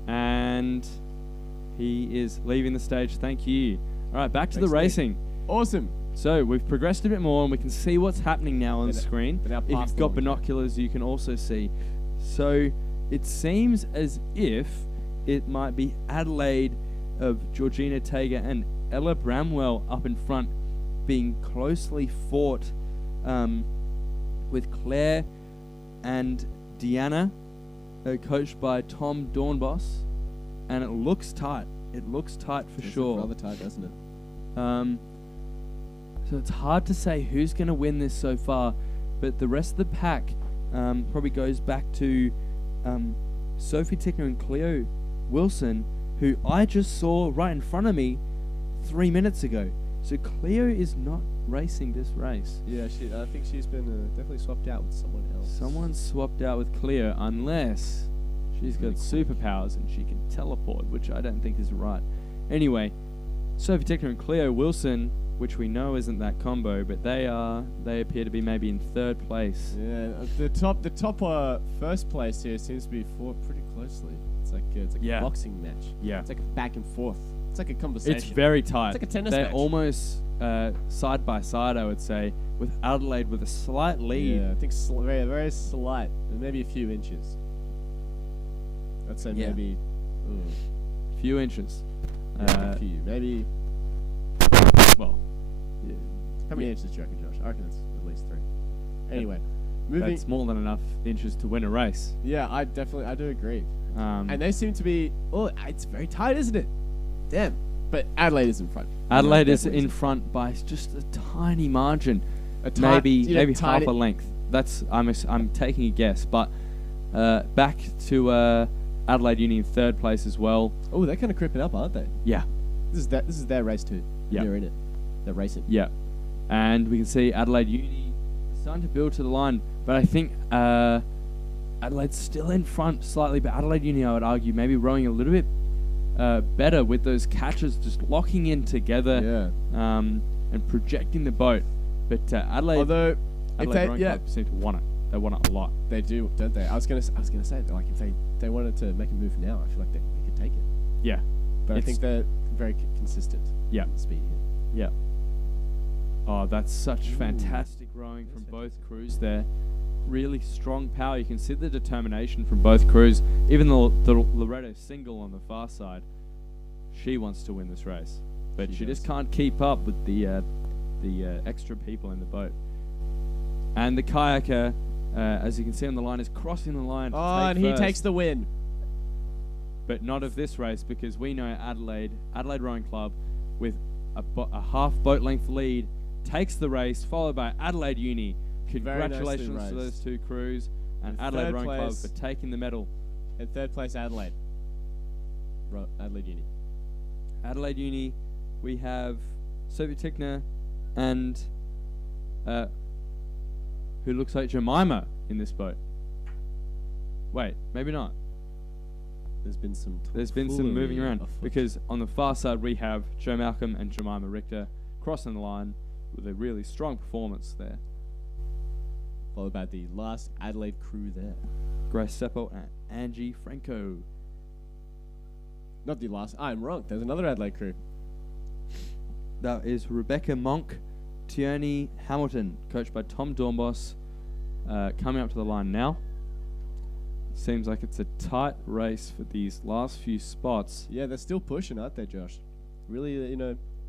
And he is leaving the stage. Thank you. All right, back to the racing. Awesome. So we've progressed a bit more, and we can see what's happening now on the screen. If you've got binoculars, you can also see. So it seems as if it might be Adelaide of Georgina Tager and Ella Bramwell up in front, being closely fought with Claire and Deanna, coached by Tom Dornbos, and it looks tight. It looks tight for sure. Rather tight, doesn't it? So it's hard to say who's going to win this so far, but the rest of the pack probably goes back to Sophie Tickner and Cleo Wilson, who I just saw right in front of me 3 minutes ago. So Cleo is not racing this race. Yeah, I think she's been definitely swapped out with someone else. Someone swapped out with Cleo, unless she's got superpowers and she can teleport, which I don't think is right. Anyway, Sophie Tickner and Cleo Wilson, which we know isn't that combo, but they appear to be maybe in third place. Yeah, the top first place here seems to be fought pretty closely. It's like a boxing match. Yeah, it's like a back and forth. It's like a conversation. It's very tight. It's like a tennis They're match. almost side by side, I would say, with Adelaide with a slight lead. Yeah, I think very, very slight, maybe a few inches. I'd say maybe a few inches. A few, maybe. Well, yeah. How many inches do you reckon, Josh? I reckon it's at least 3. Anyway, moving. That's more than enough inches to win a race. Yeah, I do agree. And they seem to be. Oh, it's very tight, isn't it? Damn. But Adelaide is in front. Adelaide is in front by just a tiny margin, maybe half a length. That's I'm taking a guess, but back to Adelaide Uni in third place as well. Oh, they're kind of creeping up, aren't they? Yeah. This is their race too. Yeah. They're in it. They're racing. Yeah. And we can see Adelaide Uni starting to build to the line, but I think Adelaide's still in front slightly. But Adelaide Uni, I would argue, maybe rowing a little bit better with those catches just locking in together, and projecting the boat. But Adelaide Rowing Club seem to want it. They want it a lot. They do, don't they? I was gonna say, like, if they wanted to make a move now, I feel like they could take it. Yeah. But I think they're very consistent. Yeah. In speed here. Yeah. Oh, that's such fantastic rowing from both crews there. Really strong power. You can see the determination from both crews. Even the Loretto single on the far side, she wants to win this race, but she just can't keep up with the extra people in the boat. And the kayaker, as you can see on the line, is crossing the line. He takes the win. But not of this race, because we know Adelaide Rowing Club, with a half boat length lead, takes the race, followed by Adelaide Uni. Congratulations to those two crews and Adelaide Rowing Club for taking the medal. In third place, Adelaide. Adelaide Uni. Adelaide Uni, we have Sophie Tickner and who looks like Jemima in this boat. Wait, maybe not. There's been some moving around, because on the far side we have Joe Malcolm and Jemima Richter crossing the line with a really strong performance there. Followed by the last Adelaide crew there. Grace Seppo and Angie Franco. Not the last. I'm wrong. There's another Adelaide crew. That is Rebecca Monk, Tierney Hamilton, coached by Tom Dornbos, coming up to the line now. Seems like it's a tight race for these last few spots. Yeah, they're still pushing, aren't they, Josh? Really,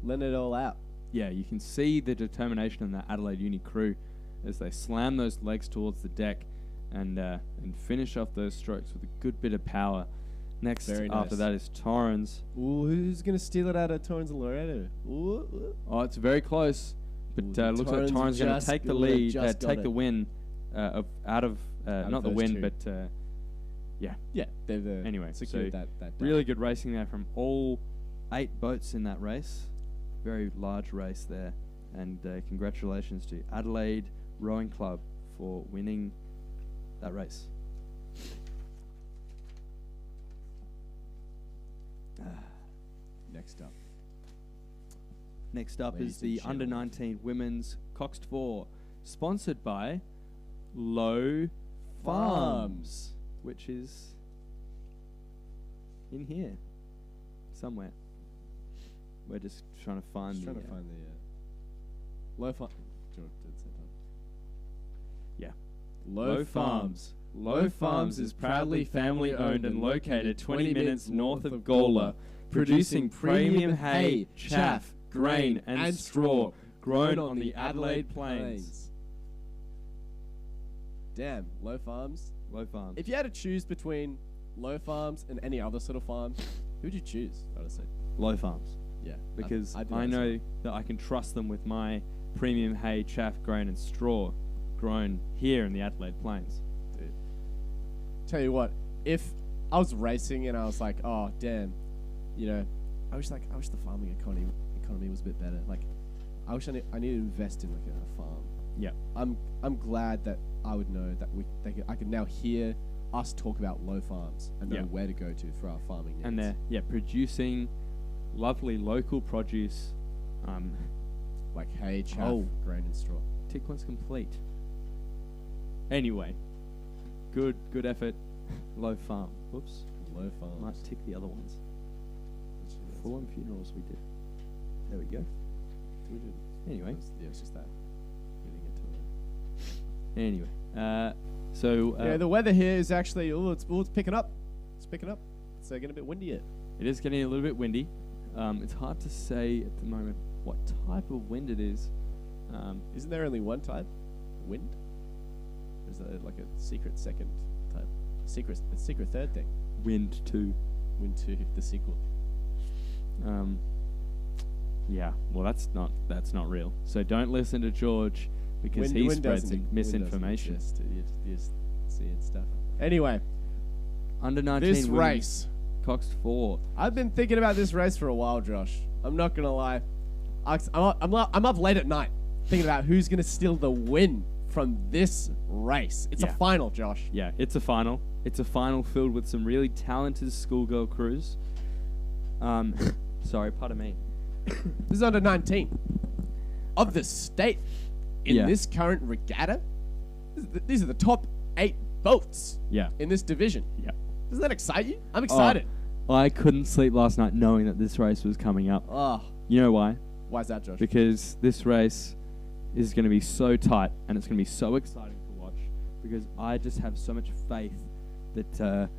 letting it all out. Yeah, you can see the determination in that Adelaide Uni crew as they slam those legs towards the deck and finish off those strokes with a good bit of power. Next, after that is Torrens. Ooh, who's going to steal it out of Torrens and Loretto? Ooh. Oh, it's very close. But looks like Torrens is going to take the lead, take the win, not the win, but Yeah. Yeah, they've Anyway, secured so that really good racing there from all 8 boats in that race. Very large race there. And congratulations to Adelaide Rowing Club for winning that race. Next up Ladies is the and gentlemen. Under-19 Women's Coxed 4, sponsored by Low Farms, which is in here somewhere. We're just trying to find Just the... trying to find the low farm. Yeah. Low Farms. Low Farms is proudly family owned and located 20 minutes north of Gawler, producing premium hay, chaff, grain, and straw grown on the Adelaide Plains. Damn, Low Farms. Low Farms. If you had to choose between Low Farms and any other sort of farm, who would you choose? I would say. Low Farms. Yeah, Because do I as know well. that I can trust them with my premium hay, chaff, grain, and straw grown here in the Adelaide Plains. Dude. Tell you what, if I was racing and I was like, oh damn, you know, I wish the farming economy was a bit better. Like, I wish I need to invest in like a farm. Yeah. I'm glad that I would know that I could now hear us talk about Low Farms and know where to go to for our farming needs. And they're producing lovely local produce. Like hay, chaff, grain, and straw. Tick one's complete. Anyway, good effort, Low Farm. Whoops, Low Farms. might tick the other ones. Full-on funerals we did. There we go. We did. Anyway. It's just that. We didn't get to it. Anyway, so Yeah, the weather here is actually it's picking up. It's picking up. It's getting a bit windier. it is getting a little bit windy. It's hard to say at the moment what type of wind it is. Isn't there only one type? Wind? Or is that like a secret second type? A secret third thing? Wind 2. Wind 2, the sequel. Yeah, well that's not real. So don't listen to George because he spreads misinformation. You're just seeing stuff. Anyway, Under-19 this women's race. Coxed 4. I've been thinking about this race for a while, Josh. I'm not gonna lie. I'm up late at night thinking about who's gonna steal the win from this race. It's a final, Josh. Yeah, it's a final. It's a final filled with some really talented schoolgirl crews. Sorry, pardon me. This is under 19 of the state in this current regatta. These are the top 8 boats in this division. Yeah. Doesn't that excite you? I'm excited. I couldn't sleep last night knowing that this race was coming up. Oh, You know why? why is that, Josh? Because this race is going to be so tight and it's going to be so exciting to watch because I just have so much faith that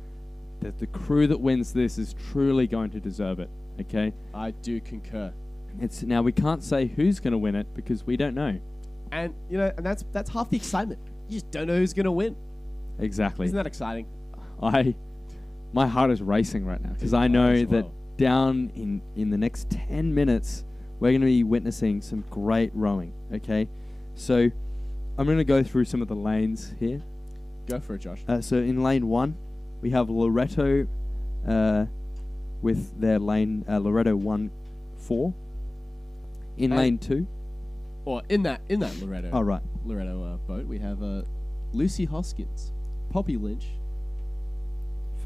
that the crew that wins this is truly going to deserve it. Okay? I do concur. Now we can't say who's going to win it because we don't know. And you know, and that's half the excitement. You just don't know who's going to win. Exactly. Isn't that exciting? My heart is racing right now because I know that down in the next 10 minutes we're going to be witnessing some great rowing. Okay, so I'm going to go through some of the lanes here. Go for it, Josh. So in lane 1 we have Loreto with their lane Loreto 1-4. In lane 2, or in that Loreto. oh right, Loreto boat, we have Lucy Hoskins, Poppy Lynch,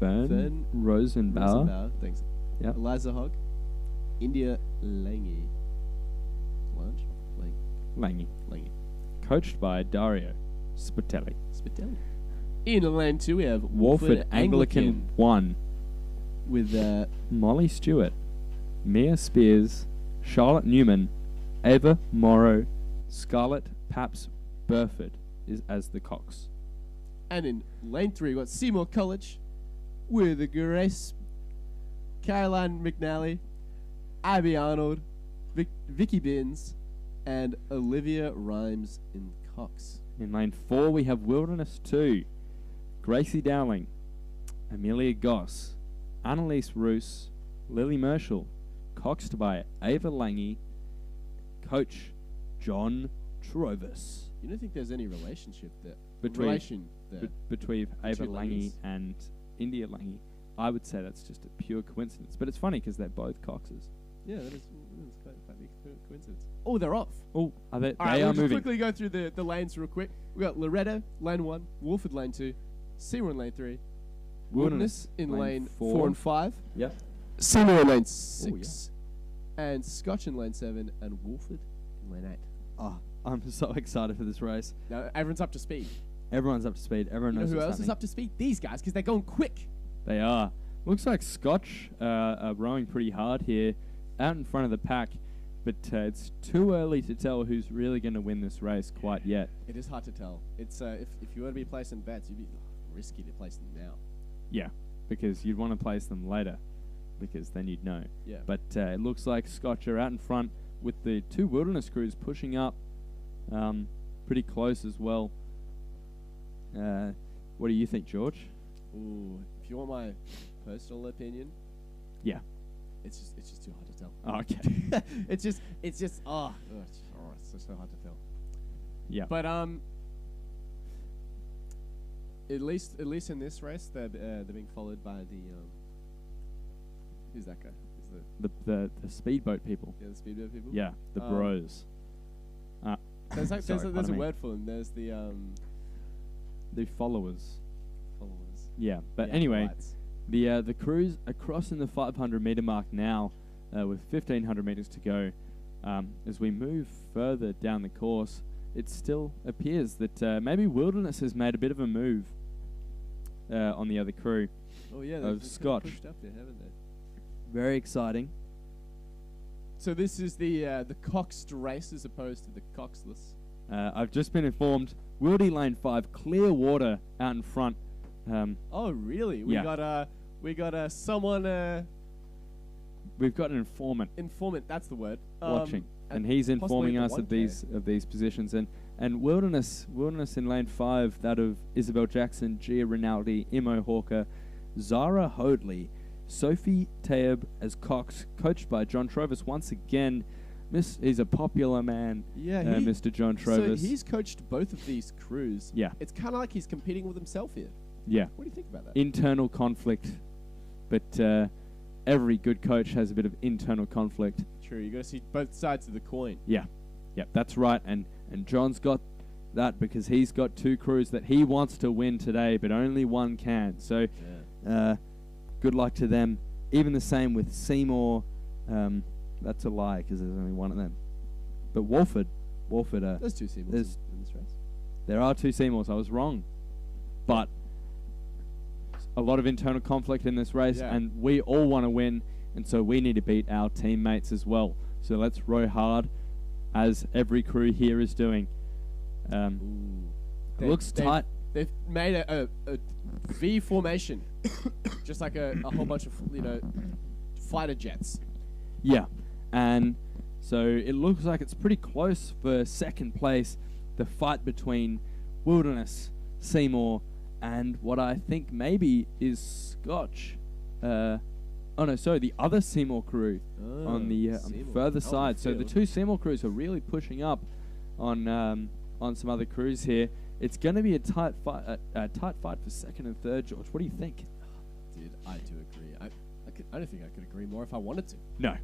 Fern Rosenbauer. Rosenbauer, thanks. Yep. Eliza Hogg, India Lange. Lange, coached by Dario Spitelli. In lane 2, we have Walford Anglican 1 with Molly Stewart, Mia Spears, Charlotte Newman, Ava Morrow, Scarlett Paps Burford as the Cox. And in lane 3, we've got Seymour College with Grace, Caroline McNally, Abby Arnold, Vicky Binns, and Olivia Rhymes in Cox. In lane 4 we have Wilderness 2, Gracie Dowling, Amelia Goss, Annalise Roos, Lily Merschel, coxed by Ava Lange, coach John Trovis. You don't think there's any relationship there? Between Ava Lange and India Langy. I would say that's just a pure coincidence. But it's funny because they're both Coxes. Yeah, that is quite a big coincidence. Oh, they're off. Oh, are they? All right, they are we'll just moving. quickly go through the lanes real quick. We got Loretto, lane 1, Wolford, lane 2, Seymour in lane 3, Wilderness in lane 4 and 5, Yep. Seymour in lane 6, and Scotch in lane 7, and Wolford in lane 8. Oh, I'm so excited for this race. Now, everyone's up to speed. Everyone's up to speed. Everyone You know knows who what's else happening. is up to speed? These guys, because they're going quick. They are. Looks like Scotch are rowing pretty hard here, out in front of the pack. But it's too early to tell who's really going to win this race quite yet. It is hard to tell. It's if you were to be placing bets, you'd be risky to place them now. Yeah, because you'd want to place them later, because then you'd know. Yeah. But it looks like Scotch are out in front with the 2 Wilderness crews pushing up pretty close as well. What do you think, George? Ooh, if you want my personal opinion, Yeah. it's just too hard to tell. Oh, okay. it's just it's so hard to tell. Yeah. But at least in this race, they're being followed by the who's that guy? Is the speedboat people. the speedboat people? Yeah, the bros. There's a pardon me. word for them. There's the The followers. followers. Yeah, but The anyway, acolytes. the crews are crossing the 500 meter mark now, with 1,500 meters to go. As we move further down the course, it still appears that maybe Wilderness has made a bit of a move on the other crew. Oh yeah, of they've kinda Scotch. pushed up there, haven't they? Very exciting. So this is the coxed race as opposed to the coxless. I've just been informed. Wildy Lane 5, clear water out in front. Oh really? We Yeah. got someone We've got an informant informant. That's the word. watching, and he's informing possibly us the of these positions. And Wilderness in lane 5, that of Isabel Jackson, Gia Rinaldi, Imo Hawker, Zara Hoadley, Sophie Taeb as Cox, coached by John Trovis once again. He's a popular man, Yeah, Mr. John Trovis. So he's coached both of these crews. Yeah. It's kind of like he's competing with himself here. Yeah, What do you think about that? internal conflict, but every good coach has a bit of internal conflict. True, you got to see both sides of the coin. Yeah, that's right. And John's got that because he's got 2 crews that he wants to win today, but only one can. So, good luck to them. Even the same with Seymour. That's a lie because there's only one of them. But Wolford. There's 2 Seymours in this race. There are 2 Seymours. I was wrong, but a lot of internal conflict in this race, Yeah. and we all want to win, and so we need to beat our teammates as well. So let's row hard, as every crew here is doing. It looks tight. They've made a V formation, just like a whole bunch of fighter jets. Yeah, and so it looks like it's pretty close for second place. The fight between Wilderness, Seymour, and what I think maybe is Scotch. The other Seymour crew on the further side. So the 2 Seymour crews are really pushing up on some other crews here. It's going to be a tight fight for second and third. George, what do you think? Dude, I do agree. I don't think I could agree more if I wanted to. No,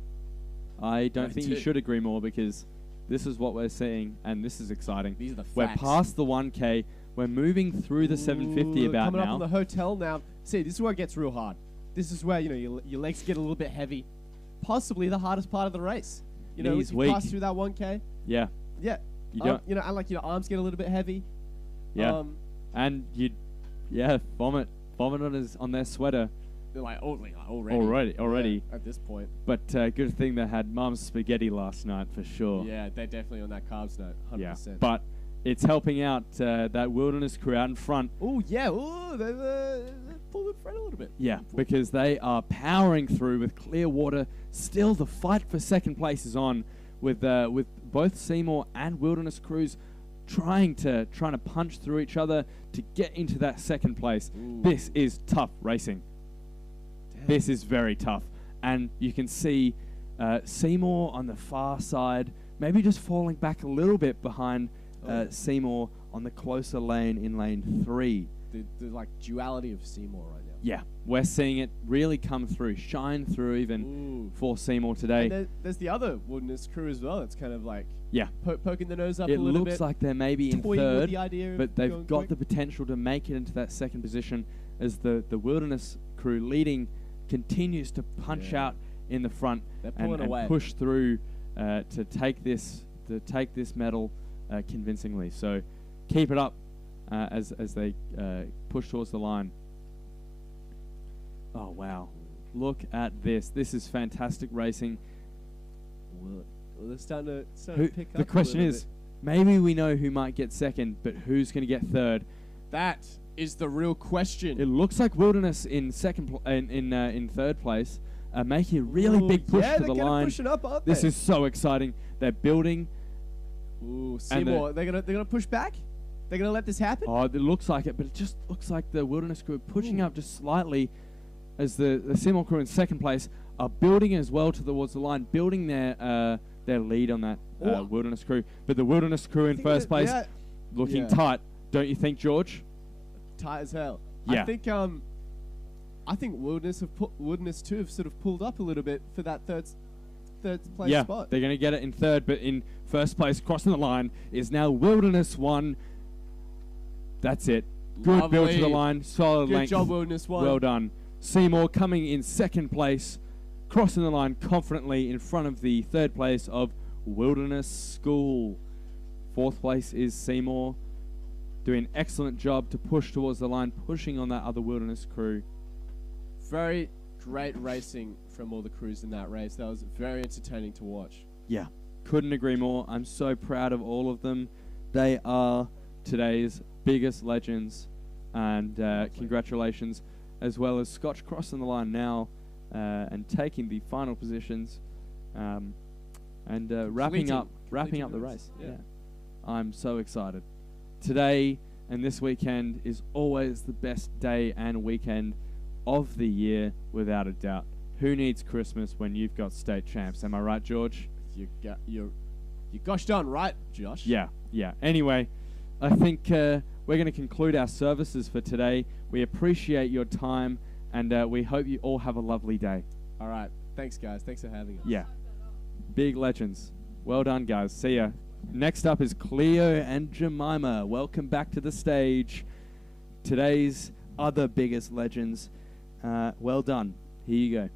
I don't I think do. you should agree more because this is what we're seeing, and this is exciting. These are the We're facts. past the 1K. We're moving through the 750 about coming now. up on the hotel now. See, this is where it gets real hard. This is where your legs get a little bit heavy. Possibly the hardest part of the race. Knees you weak. pass through that 1K. Yeah, Yeah. You don't- and like your arms get a little bit heavy. yeah, and you'd vomit on their sweater They're like already. already. Yeah, at this point. But good thing they had Mum's spaghetti last night for sure. Yeah, they're definitely on that carbs note. 100%. Yeah, but it's helping out that Wilderness crew out in front. Oh yeah. Oh, they've pulled in front a little bit. Yeah, because they are powering through with clear water. Still, the fight for second place is on with both Seymour and Wilderness crews trying to punch through each other to get into that second place. Ooh. This is tough racing. Damn. This is very tough, and you can see Seymour on the far side, maybe just falling back a little bit behind Seymour on the closer lane in lane 3. the like duality of Seymour right now. Yeah, we're seeing it really come through, shine through even for Seymour today. And there's the other Wilderness crew as well. It's kind of like poking the nose up a it little bit. It looks like they're maybe in third, but they've got quick. the potential to make it into that second position as the Wilderness crew leading continues to punch out in the front and push through to take this medal convincingly. So keep it up as they push towards the line. Oh wow! Look at this. This is fantastic racing. Well, they're starting to pick up. The question is, maybe we know who might get second, but who's going to get third? That is the real question. It looks like Wilderness in in third place, making a really big push to the line. Push it up, aren't this they? is so exciting. They're building. Ooh, Seymour, they're gonna push back. They're gonna let this happen. Oh, it looks like it, but it just looks like the Wilderness crew are pushing up just slightly, as the Seymour crew in second place are building as well towards the line, building their lead on that Wilderness crew. But the Wilderness crew in first place, looking tight, don't you think, George? Tight as hell. Yeah. I think Wilderness too have sort of pulled up a little bit for that third place spot. They're going to get it in third, but in first place, crossing the line, is now Wilderness 1. That's it. Good Lovely. build to the line, solid length. Good job, Wilderness 1. Well done. Seymour coming in second place, crossing the line confidently in front of the third place of Wilderness School. Fourth place is Seymour, doing an excellent job to push towards the line, pushing on that other Wilderness crew. Very great racing from all the crews in that race. That was very entertaining to watch. Yeah, couldn't agree more. I'm so proud of all of them. They are today's biggest legends, and congratulations, as well as Scotch crossing the line now and taking the final positions and wrapping up the race. Yeah. I'm so excited. Today and this weekend is always the best day and weekend of the year, without a doubt. Who needs Christmas when you've got state champs? Am I right, George? You're gosh darn right, Josh. Yeah. Anyway, I think we're going to conclude our services for today. We appreciate your time, and we hope you all have a lovely day. All right. Thanks, guys. Thanks for having us. Yeah. Big legends. Well done, guys. See ya. Next up is Cleo and Jemima. Welcome back to the stage. Today's other biggest legends. Well done. Here you go.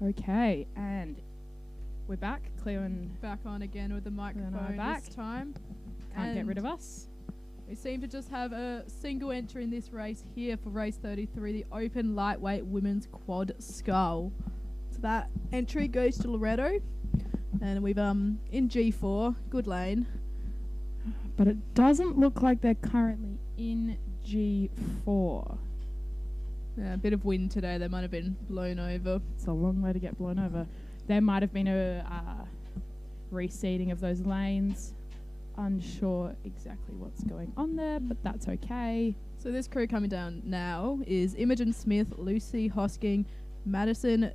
Okay, and we're back. Cleo and back on again with the microphone this time. Can't get rid of us. We seem to just have a single entry in this race here for race 33, the open lightweight women's quad scull. So that entry goes to Loretto, and we've in G4, good lane. But it doesn't look like they're currently in G4. Yeah, a bit of wind today. They might have been blown over. It's a long way to get blown over. There might have been a reseeding of those lanes. Unsure exactly what's going on there, but that's okay. So this crew coming down now is Imogen Smith, Lucy Hosking, Madison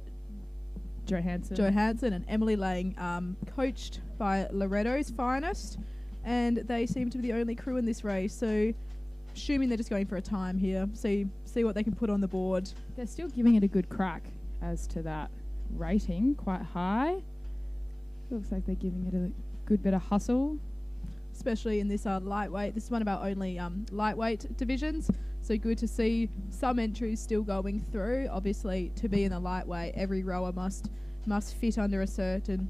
Johansson and Emily Lang, coached by Loretto's Finest, and they seem to be the only crew in this race. So assuming they're just going for a time here, see what they can put on the board. They're still giving it a good crack as to that rating, quite high. Looks like they're giving it a good bit of hustle. Especially in this lightweight. This is one of our only lightweight divisions. So good to see some entries still going through. Obviously, to be in the lightweight, every rower must sit under a certain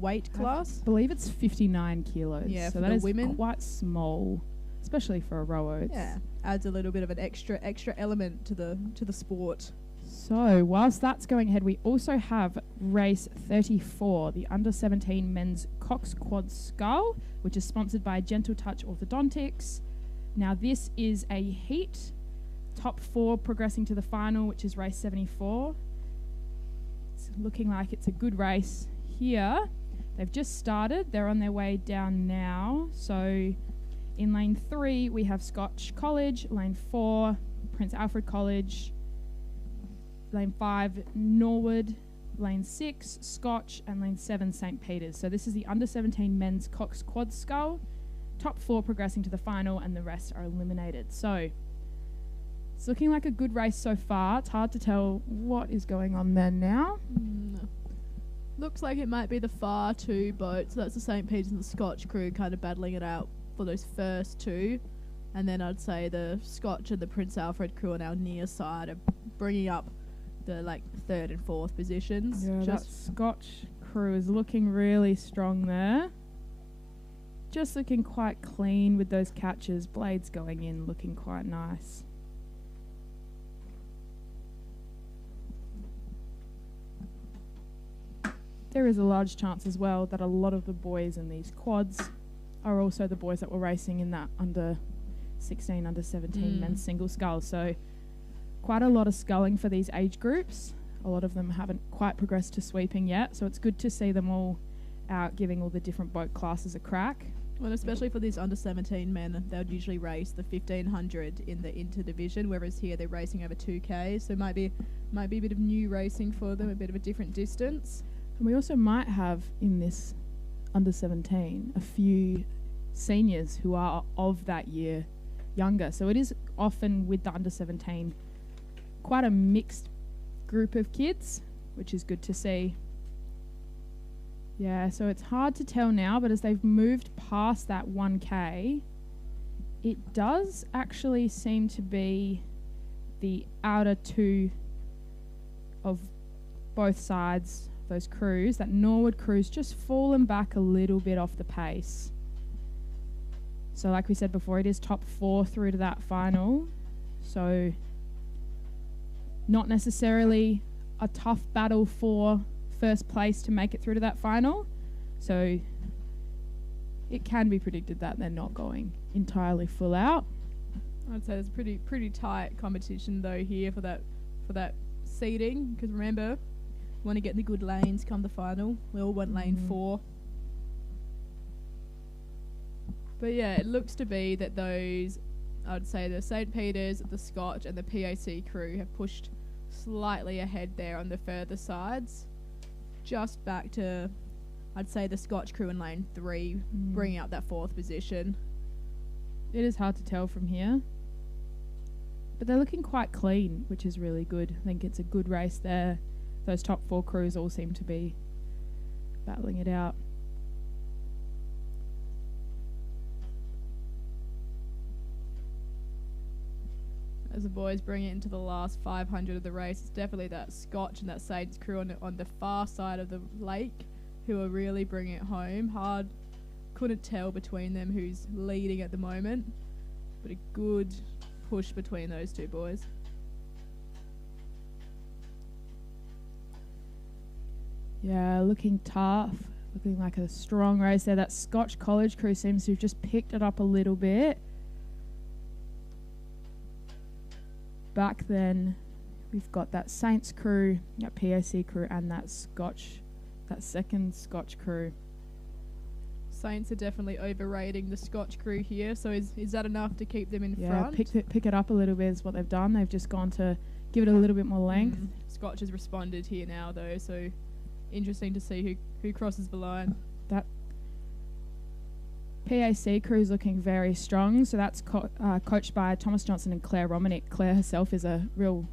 weight class. I believe it's 59 kilos. Yeah, so for that the is women. Quite small, especially for a rower. Yeah, adds a little bit of an extra element to the sport. So whilst that's going ahead, we also have race 34, the under-17 men's Cox Quad Skull, which is sponsored by Gentle Touch Orthodontics. Now this is a heat, top 4 progressing to the final, which is race 74. It's looking like it's a good race here. They've just started, they're on their way down now. So in lane 3 we have Scotch College, lane 4 Prince Alfred College, lane 5 Norwood, lane 6 Scotch, and lane 7 St. Peter's. So this is the under-17 men's Cox Quad Skull. Top 4 progressing to the final, and the rest are eliminated. So it's looking like a good race so far. It's hard to tell what is going on there now. Looks like it might be the far 2 boats. So that's the St. Peter's and the Scotch crew kind of battling it out for those first 2. And then I'd say the Scotch and the Prince Alfred crew on our near side are bringing up the 3rd and 4th positions. Yeah, that Scotch crew is looking really strong there. Just looking quite clean with those catches. Blades going in, looking quite nice. There is a large chance as well that a lot of the boys in these quads are also the boys that were racing in that under 16, under 17 men's single scull. So quite a lot of sculling for these age groups. A lot of them haven't quite progressed to sweeping yet, so it's good to see them all out giving all the different boat classes a crack. Well, especially for these under 17 men, they would usually race the 1500 in the interdivision, whereas here they're racing over 2K, so might be a bit of new racing for them, a bit of a different distance. And we also might have in this under 17 a few seniors who are of that year younger, so it is often with the under 17 quite a mixed group of kids, which is good to see. Yeah, so it's hard to tell now, but as they've moved past that 1K, it does actually seem to be the outer 2 of both sides, those crews. That Norwood crew's just fallen back a little bit off the pace. So like we said before, it is top 4 through to that final. So not necessarily a tough battle for first place to make it through to that final. So it can be predicted that they're not going entirely full out. I'd say it's pretty tight competition though here for that seeding, because remember, we want to get in the good lanes come the final. We all want lane 4. But yeah, it looks to be that those, I'd say the St. Peter's, the Scotch and the PAC crew have pushed slightly ahead there on the further sides. Just back to, I'd say, the Scotch crew in lane 3, bringing up that 4th position. It is hard to tell from here, but they're looking quite clean, which is really good. I think it's a good race there. Those top 4 crews all seem to be battling it out. As the boys bring it into the last 500 of the race, it's definitely that Scotch and that Saints crew on the far side of the lake who are really bringing it home. Couldn't tell between them who's leading at the moment, but a good push between those 2 boys. Yeah, looking tough, looking like a strong race there. That Scotch College crew seems to have just picked it up a little bit. Back then, we've got that Saints crew, that PAC crew, and that second Scotch crew. Saints are definitely overrating the Scotch crew here. So is that enough to keep them in front? Yeah, pick it up a little bit is what they've done. They've just gone to give it a little bit more length. Scotch has responded here now, though, so interesting to see who crosses the line. That PAC crew is looking very strong. So that's coached by Thomas Johnson and Claire Romanick. Claire herself is a real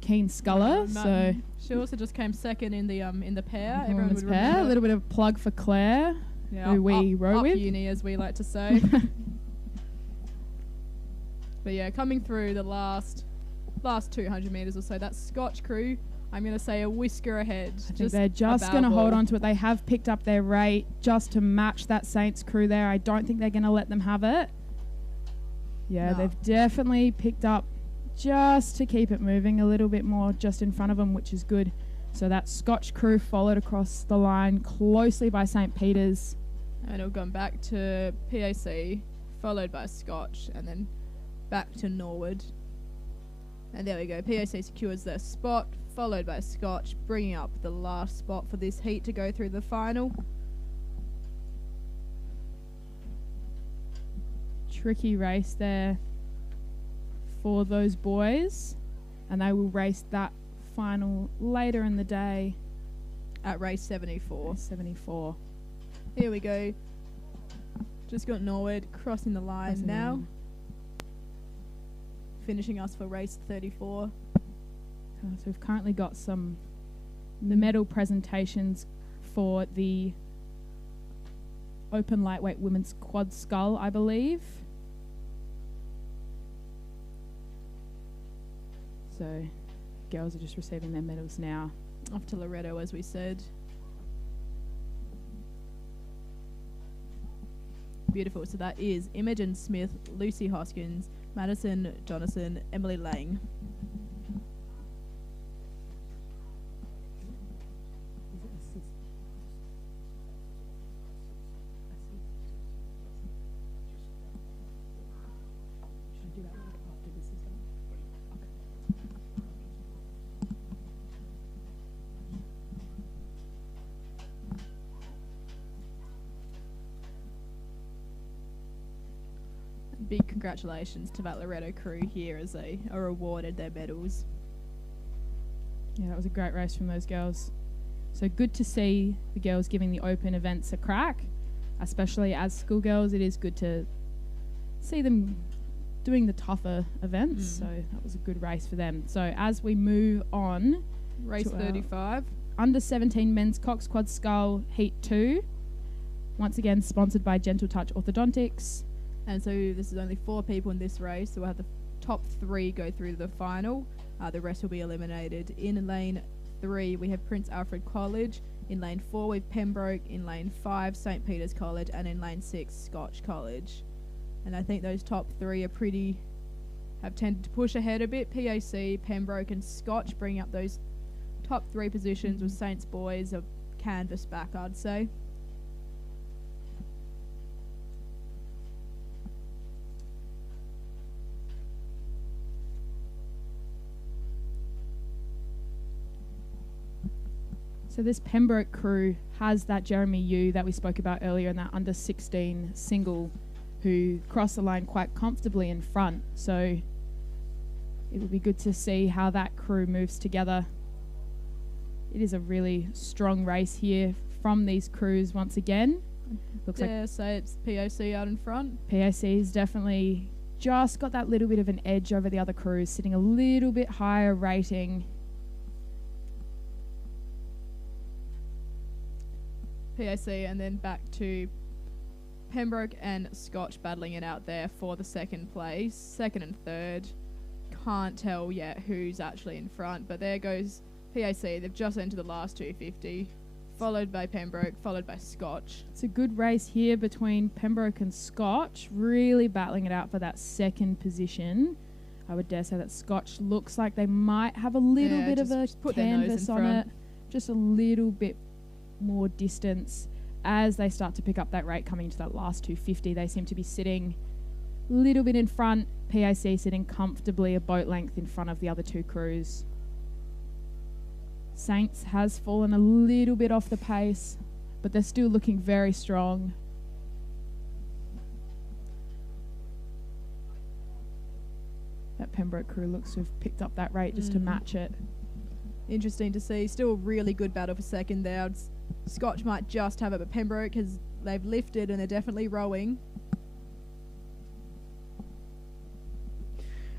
keen sculler. So she also just came second in the pair. Everyone would pair. A little bit of a plug for Claire, who we row with. Uni, as we like to say. But yeah, coming through the last 200 metres or so, that Scotch crew, I'm going to say a whisker ahead. I think they're just going to hold on to it. They have picked up their rate just to match that Saints crew there. I don't think they're going to let them have it. Yeah, they've definitely picked up just to keep it moving a little bit more just in front of them, which is good. So that Scotch crew followed across the line closely by St. Peter's. And it'll go back to PAC, followed by Scotch, and then back to Norwood. And there we go. PAC secures their spot, followed by Scotch, bringing up the last spot for this heat to go through the final. Tricky race there for those boys, and they will race that final later in the day at race 74. Here we go. Just got Norwood crossing the line now. Finishing us for race 34. So we've currently got some medal presentations for the open lightweight women's quad scull, I believe. So girls are just receiving their medals now. Off to Loretto, as we said. Beautiful. So that is Imogen Smith, Lucy Hoskins, Madison Jonathan, Emily Lang. Big congratulations to that Loretto crew here as they are awarded their medals. Yeah, that was a great race from those girls. So good to see the girls giving the open events a crack, especially as schoolgirls. It is good to see them doing the tougher events. So that was a good race for them. So as we move on, race 35, under 17 men's Cox Quad Scull Heat 2, once again sponsored by Gentle Touch Orthodontics. And so this is only 4 people in this race, so we'll have the top 3 go through the final. The rest will be eliminated. In lane 3, we have Prince Alfred College. In lane 4, we have Pembroke. In lane 5, St. Peter's College. And in lane 6, Scotch College. And I think those top 3 have tended to push ahead a bit. PAC, Pembroke and Scotch bring up those top 3 positions with Saints boys a canvas back, I'd say. So this Pembroke crew has that Jeremy Yu that we spoke about earlier in that under 16 single who crossed the line quite comfortably in front. So it will be good to see how that crew moves together. It is a really strong race here from these crews once again. Looks like so it's PAC out in front. PAC has definitely just got that little bit of an edge over the other crews, sitting a little bit higher rating. PAC and then back to Pembroke and Scotch battling it out there for the second place. Second and third. Can't tell yet who's actually in front, but there goes PAC. They've just entered the last 250, followed by Pembroke, followed by Scotch. It's a good race here between Pembroke and Scotch, really battling it out for that second position. I would dare say that Scotch looks like they might have a little bit of a canvas on it, just a little bit more distance as they start to pick up that rate coming into that last 250. They seem to be sitting a little bit in front. PAC sitting comfortably a boat length in front of the other 2 crews. Saints has fallen a little bit off the pace, but they're still looking very strong. Pembroke crew looks to have picked up that rate just to match it. Interesting to see. Still a really good battle for second there. Scotch might just have it, but Pembroke they've lifted and they're definitely rowing.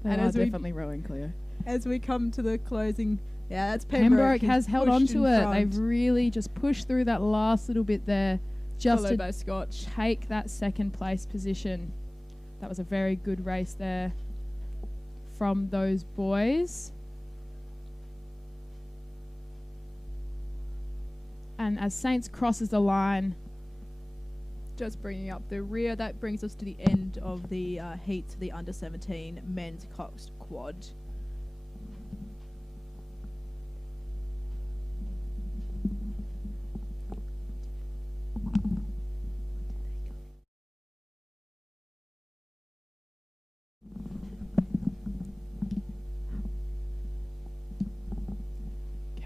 They are definitely rowing, Cleo. As we come to the closing, yeah, that's Pembroke has held on to it. They've really just pushed through that last little bit there, just followed by to Scotch. Take that second place position. That was a very good race there from those boys. And as Saints crosses the line, just bringing up the rear, that brings us to the end of the heats of the under-17 men's coxed quad.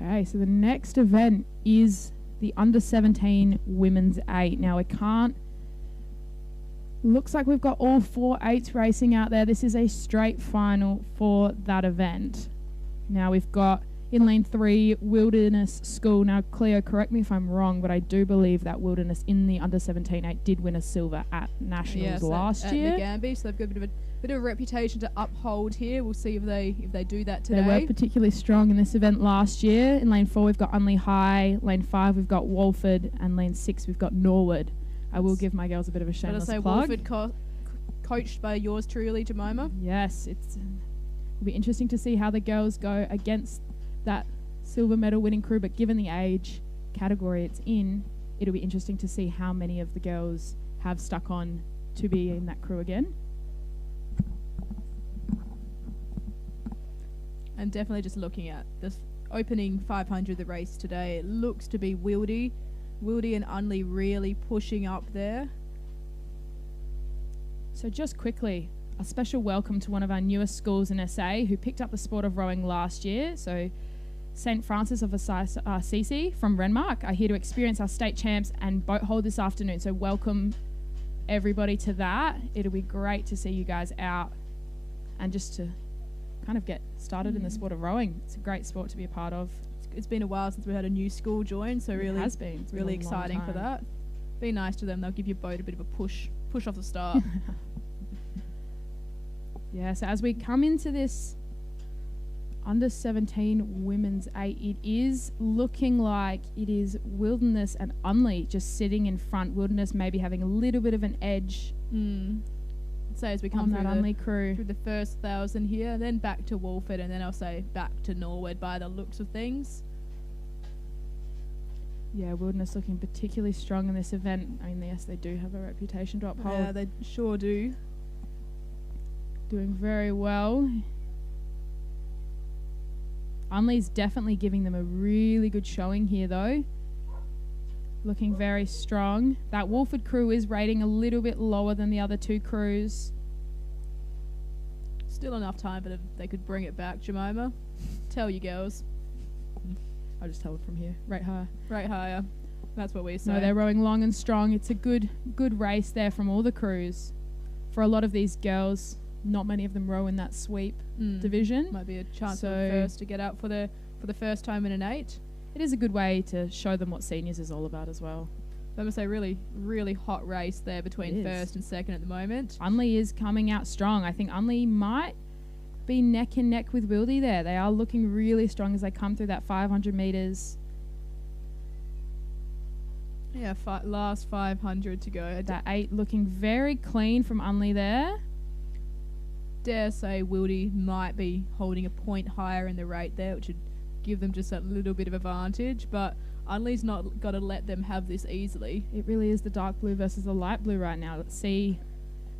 Okay, so the next event is the under-17 women's 8. Now we can't... Looks like we've got all 4 8s racing out there. This is a straight final for that event. Now we've got in lane 3, Wilderness School. Now, Cleo, correct me if I'm wrong, but I do believe that Wilderness in the under-17 8 did win a silver at Nationals last year. At Nagambie, so they've got a bit of a reputation to uphold here. We'll see if they do that today. They were particularly strong in this event last year. In lane 4 we've got Unley High, lane 5 we've got Walford, and lane 6 we've got Norwood. I will give my girls a bit of a shameless plug. Walford coached by yours truly, Jemima. Yes, it'll be interesting to see how the girls go against that silver medal winning crew, but given the age category it's in, it'll be interesting to see how many of the girls have stuck on to be in that crew again. And definitely just looking at the opening 500 of the race today, it looks to be Wildy and Unley really pushing up there. So just quickly, a special welcome to one of our newest schools in SA who picked up the sport of rowing last year. So St. Francis of Assisi from Renmark are here to experience our state champs and boat hold this afternoon. So welcome everybody to that. It'll be great to see you guys out and just to kind of get started in the sport of rowing. It's a great sport to be a part of. It's been a while since we had a new school join, so really it has been. It's really been exciting for that. Be nice to them. They'll give your boat a bit of a push off the start. Yeah, so as we come into this under-17 women's 8, it is looking like it is Wilderness and Unley just sitting in front. Wilderness maybe having a little bit of an edge. So as we come through that Unley crew, through the first 1,000 here, then back to Walford, and then I'll say back to Norwood by the looks of things. Yeah, Wilderness looking particularly strong in this event. I mean, yes, they do have a reputation to uphold. Yeah, they sure do. Doing very well. Unley's definitely giving them a really good showing here, though. Looking very strong. That Walford crew is rating a little bit lower than the other 2 crews. Still enough time, but if they could bring it back, Jemima. Tell you girls. I'll just tell it from here. Rate higher. Rate higher. That's what we say. No, they're rowing long and strong. It's a good race there from all the crews. For a lot of these girls, not many of them row in that sweep division. Might be a chance for the first to get out for the first time in an 8. It is a good way to show them what seniors is all about as well. I must say, really, really hot race there between first and second at the moment. Unley is coming out strong. I think Unley might be neck and neck with Wildy there. They are looking really strong as they come through that 500 metres. Yeah, last 500 to go. That 8 looking very clean from Unley there. Dare say Wildy might be holding a point higher in the rate there, which would give them just a little bit of advantage, but Unley's not got to let them have this easily. It really is the dark blue versus the light blue right now. Let's see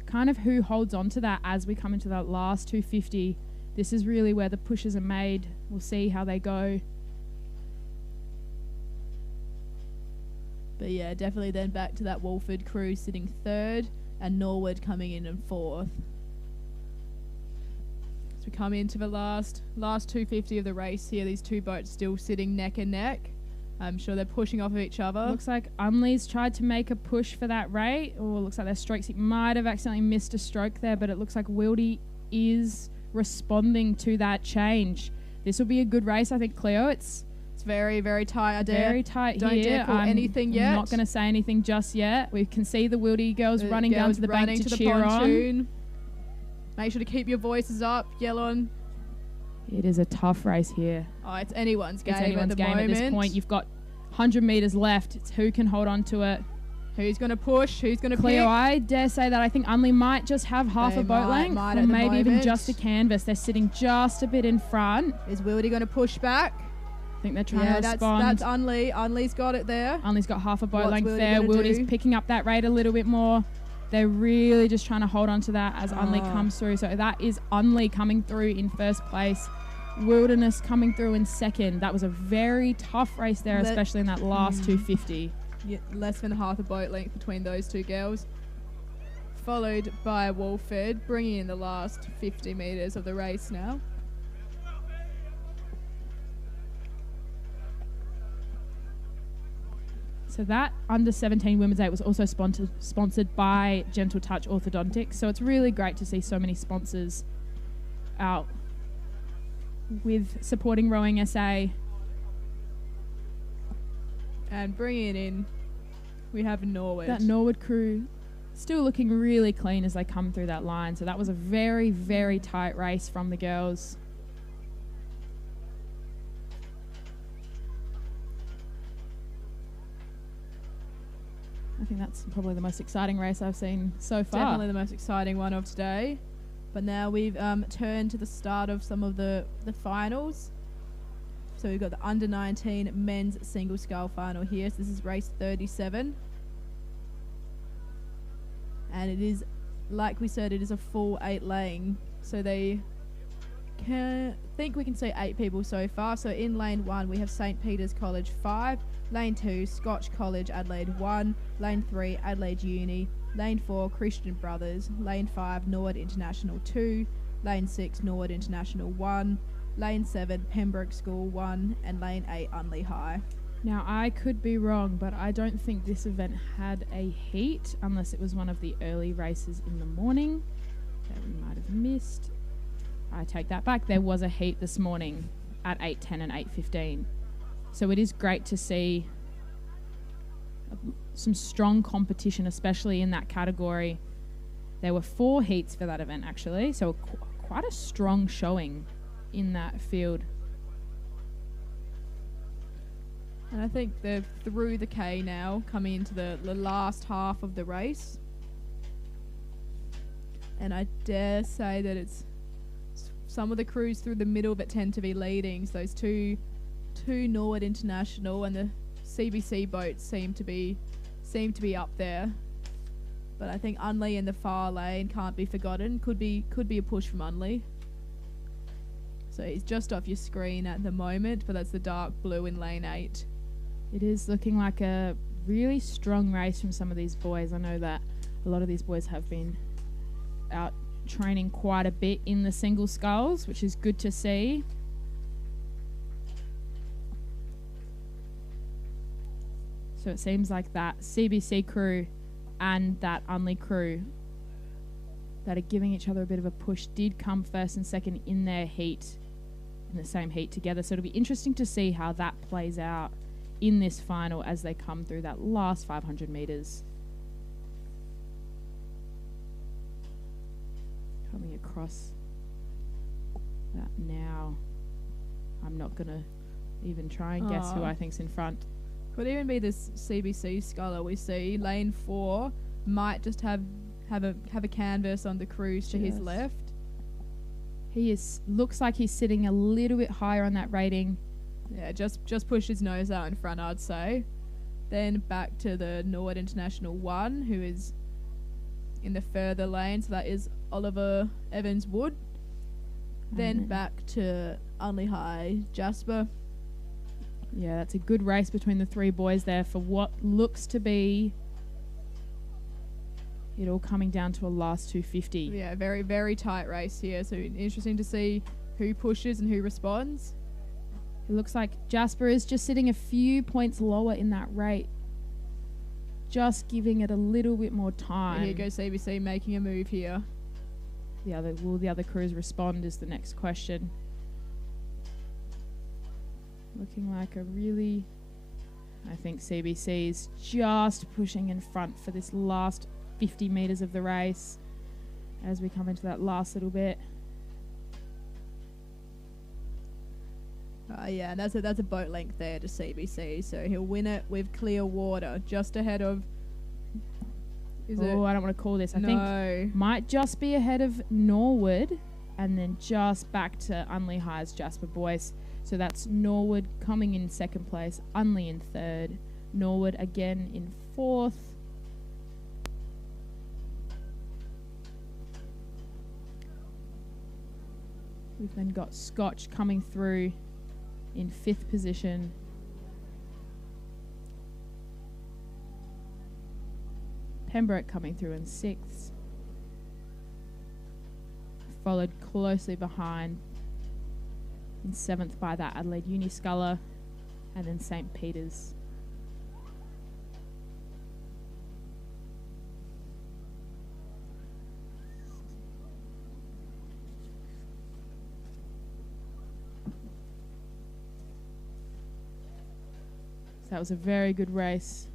kind of who holds on to that as we come into that last 250. This is really where the pushes are made. We'll see how they go. But yeah, definitely then back to that Walford crew sitting 3rd and Norwood coming in 4th. As we come into the last 250 of the race here, these 2 boats still sitting neck and neck. I'm sure they're pushing off of each other. Looks like Unley's tried to make a push for that rate. Or looks like their strokes, he might have accidentally missed a stroke there, but it looks like Wildy is responding to that change. This will be a good race, I think, Cleo. It's very, very tight. Very tight don't here. Don't dare call anything yet. I'm not going to say anything just yet. We can see the Wildy girls running down to the bank to cheer on. Make sure to keep your voices up. Yell on. It is a tough race here. Oh, it's anyone's game. It's anyone's game at this point. You've got 100 metres left. It's who can hold on to it. Who's going to push? Who's going to Cleo, pick? I dare say that I think Unley might just have half a boat length, or maybe even just a canvas. They're sitting just a bit in front. Is Wildy going to push back? I think they're trying to respond. That's Unley. Unley's got it there. Unley's got half a boat length there. Wildy's picking up that rate a little bit more. They're really just trying to hold on to that as Unley comes through. So that is Unley coming through in first place. Wilderness coming through in second. That was a very tough race there, especially in that last 250. Yeah, less than half a boat length between those two girls. Followed by Wolford, bringing in the last 50 metres of the race now. So that under 17 Women's 8 was also sponsored by Gentle Touch Orthodontics. So it's really great to see so many sponsors out with supporting Rowing SA. And bringing in, we have Norwood. That Norwood crew still looking really clean as they come through that line. So that was a very, very tight race from the girls. I think that's probably the most exciting race I've seen so far. Definitely the most exciting one of today. But now we've turned to the start of some of the finals. So we've got the under 19 men's single scull final here. So this is race 37. And it is, like we said, it is a full 8 laying. So they think we can see 8 people so far. So in lane 1 we have St. Peter's College 5, lane 2 Scotch College Adelaide 1, lane 3 Adelaide Uni, lane 4 Christian Brothers, lane 5 Norwood International 2, lane 6 Norwood International 1, lane 7 Pembroke School 1, and lane 8 Unley High. Now I could be wrong, but I don't think this event had a heat unless it was one of the early races in the morning that we might have missed. I take that back. There was a heat this morning at 8:10 and 8:15. So it is great to see some strong competition, especially in that category. There were 4 heats for that event, actually. So quite a strong showing in that field. And I think they're through the K now, coming into the last half of the race. And I dare say that it's some of the crews through the middle that tend to be leading. So those two Norwood International and the CBC boats seem to be up there. But I think Unley in the far lane can't be forgotten. Could be a push from Unley. So he's just off your screen at the moment, but that's the dark blue in lane 8. It is looking like a really strong race from some of these boys. I know that a lot of these boys have been out training quite a bit in the single sculls, which is good to see. So it seems like that CBC crew and that Unley crew that are giving each other a bit of a push did come first and second in their heat, in the same heat together. So it'll be interesting to see how that plays out in this final as they come through that last 500 metres. Coming across that now. I'm not going to even try and guess who I think's in front. Could even be this CBC sculler we see. Lane 4 might just have a canvas on the cruise to his left. He looks like he's sitting a little bit higher on that rating. Yeah, just push his nose out in front, I'd say. Then back to the Norwood International 1, who is in the further lane. So that is Oliver Evans Wood. Then back to Unley High, Jasper. Yeah, that's a good race between the 3 boys there for what looks to be it all coming down to a last 250. Yeah, very, very tight race here. So interesting to see who pushes and who responds. It looks like Jasper is just sitting a few points lower in that rate. Just giving it a little bit more time. And here goes CBC making a move here. Will the other crews respond is the next question. Looking like I think CBC is just pushing in front for this last 50 metres of the race as we come into that last little bit. Yeah, that's a boat length there to CBC, so he'll win it with clear water, just ahead of... I don't want to call this. I think might just be ahead of Norwood, and then just back to Unley High's Jasper Boyce. So that's Norwood coming in second place, Unley in third, Norwood again in fourth. We've then got Scotch coming through in fifth position. Pembroke coming through in sixth. Followed closely behind in seventh by that Adelaide Uni Sculler, and then St. Peter's. So that was a very good race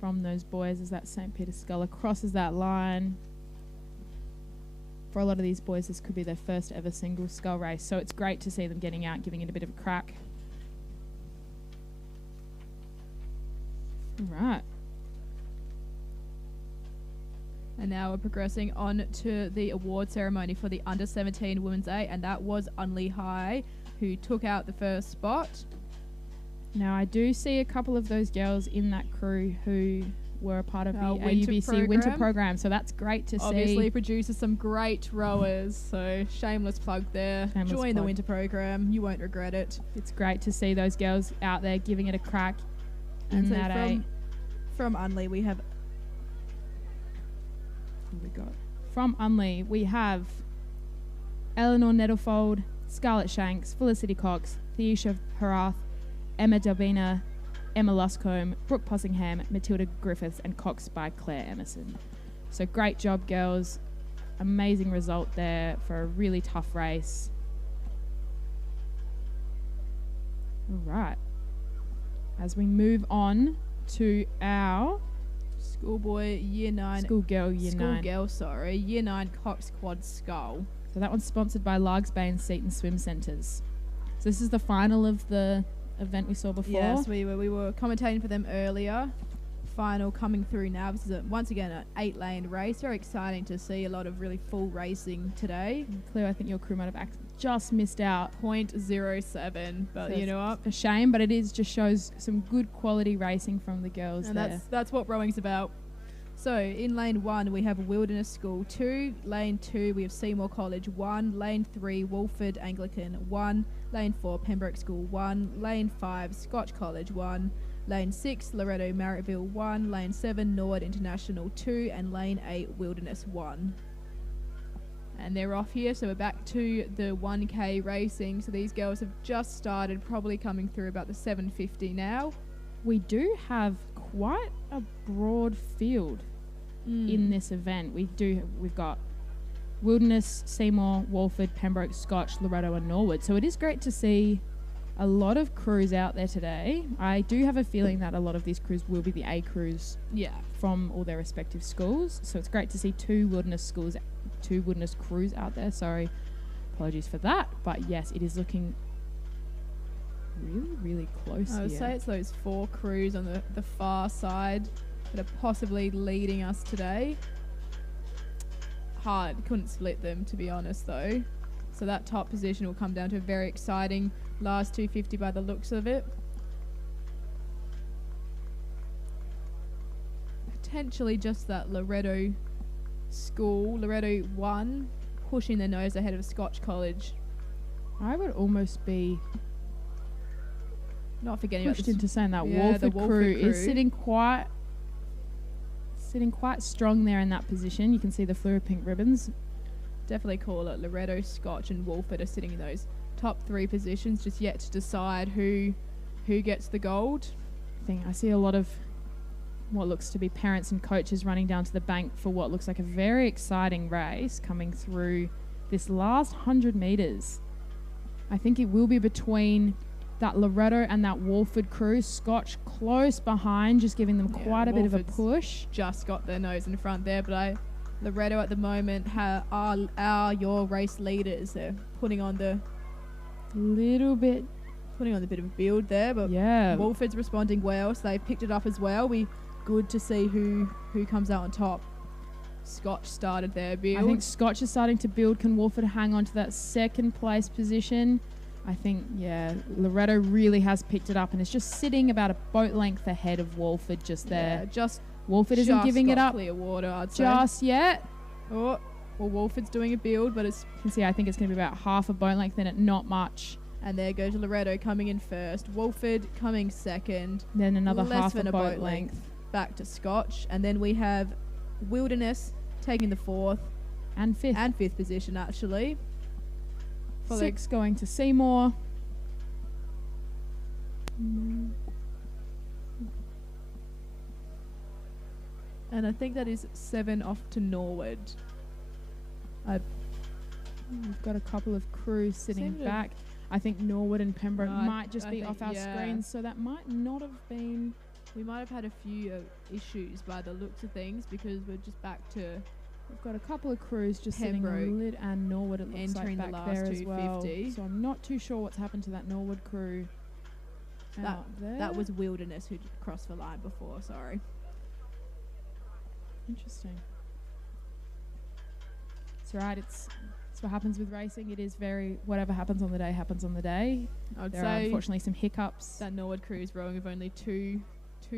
from those boys as that St. Peter's Sculler crosses that line. For a lot of these boys, this could be their first ever single scull race, so it's great to see them getting out, giving it a bit of a crack. All right. And now we're progressing on to the award ceremony for the Under-17 Women's A, and that was Unley High, who took out the first spot. Now, I do see a couple of those girls in that crew who were a part of the AUBC winter program, so that's great to see. Obviously produces some great rowers, so shameless plug there. Join the winter program, you won't regret it. It's great to see those girls out there giving it a crack. And so from Unley we have... What we got? From Unley we have Eleanor Nettlefold, Scarlett Shanks, Felicity Cox, Theisha Harath, Emma Dalbina, Emma Luscombe, Brooke Possingham, Matilda Griffiths, and Cox by Claire Emerson. So great job, girls. Amazing result there for a really tough race. All right. As we move on to our Schoolgirl Year 9 Cox Quad Scull. So that one's sponsored by Largs Bay and Seton Swim Centres. So this is the final of the event we saw before. Yes, we were commentating for them earlier. Final coming through now. This is once again an 8-lane race. Very exciting to see a lot of really full racing today. Claire, I think your crew might have just missed out. 0.07, but so you know what? A shame, but it just shows some good quality racing from the girls and there. That's what rowing's about. So in lane 1 we have Wilderness School 2, lane 2 we have Seymour College 1, lane 3 Wolford Anglican 1, lane 4 Pembroke School 1, lane 5 Scotch College 1, lane 6 Loretto Marrickville 1, lane 7 Norwood International 2, and lane 8 Wilderness 1. And they're off here, so we're back to the 1K racing. So these girls have just started, probably coming through about the 7:50 now. We do have quite a broad field in this event. We've got Wilderness, Seymour, Walford, Pembroke, Scotch, Loretto and Norwood. So it is great to see a lot of crews out there today. I do have a feeling that a lot of these crews will be the A crews from all their respective schools. So it's great to see two Wilderness crews out there. Sorry, apologies for that. But yes, it is looking really, really close I would say it's those 4 crews on the far side that are possibly leading us today. Hard, couldn't split them to be honest though. So that top position will come down to a very exciting last 250 by the looks of it. Potentially just that Loretto school, Loretto 1, pushing their nose ahead of Scotch College. I would almost be not forgetting pushed into saying that Wolford crew is sitting quite strong there in that position. You can see the fluoro pink ribbons. Definitely call it Loretto, Scotch and Wolford are sitting in those top 3 positions, just yet to decide who gets the gold. I see a lot of what looks to be parents and coaches running down to the bank for what looks like a very exciting race coming through this last 100 metres. I think it will be between that Loretto and that Walford crew. Scotch close behind, just giving them quite a bit of a push. Just got their nose in front there, but Loretto at the moment are your race leaders. They're putting on the bit of build there, but Walford's responding well, so they've picked it up as well. Good to see who comes out on top. Scotch started their build. I think Scotch is starting to build. Can Walford hang on to that second place position? I think, Loretto really has picked it up and is just sitting about a boat length ahead of Walford just there. Walford isn't giving it up clear water, I'd say. Just yet. Oh, well, Walford's doing a build, but you can see I think it's going to be about half a boat length in it, not much. And there goes Loretto coming in first. Walford coming second. Then another half a boat length. Back to Scotch. And then we have Wilderness taking the fourth. And fifth position, actually. 6 going to Seymour. And I think that is 7 off to Norwood. We've got a couple of crews sitting back. I think Norwood and Pembroke might just be off our screens, so that might not have been... We might have had a few issues by the looks of things because we're just back to... We've got a couple of crews just sitting on Lid and Norwood, it looks like, back there as well. So I'm not too sure what's happened to that Norwood crew out there. That was Wilderness who crossed the line before, sorry. Interesting. It's right, it's what happens with racing. It is whatever happens on the day happens on the day. I'd there say are unfortunately some hiccups. That Norwood crew is rowing with only two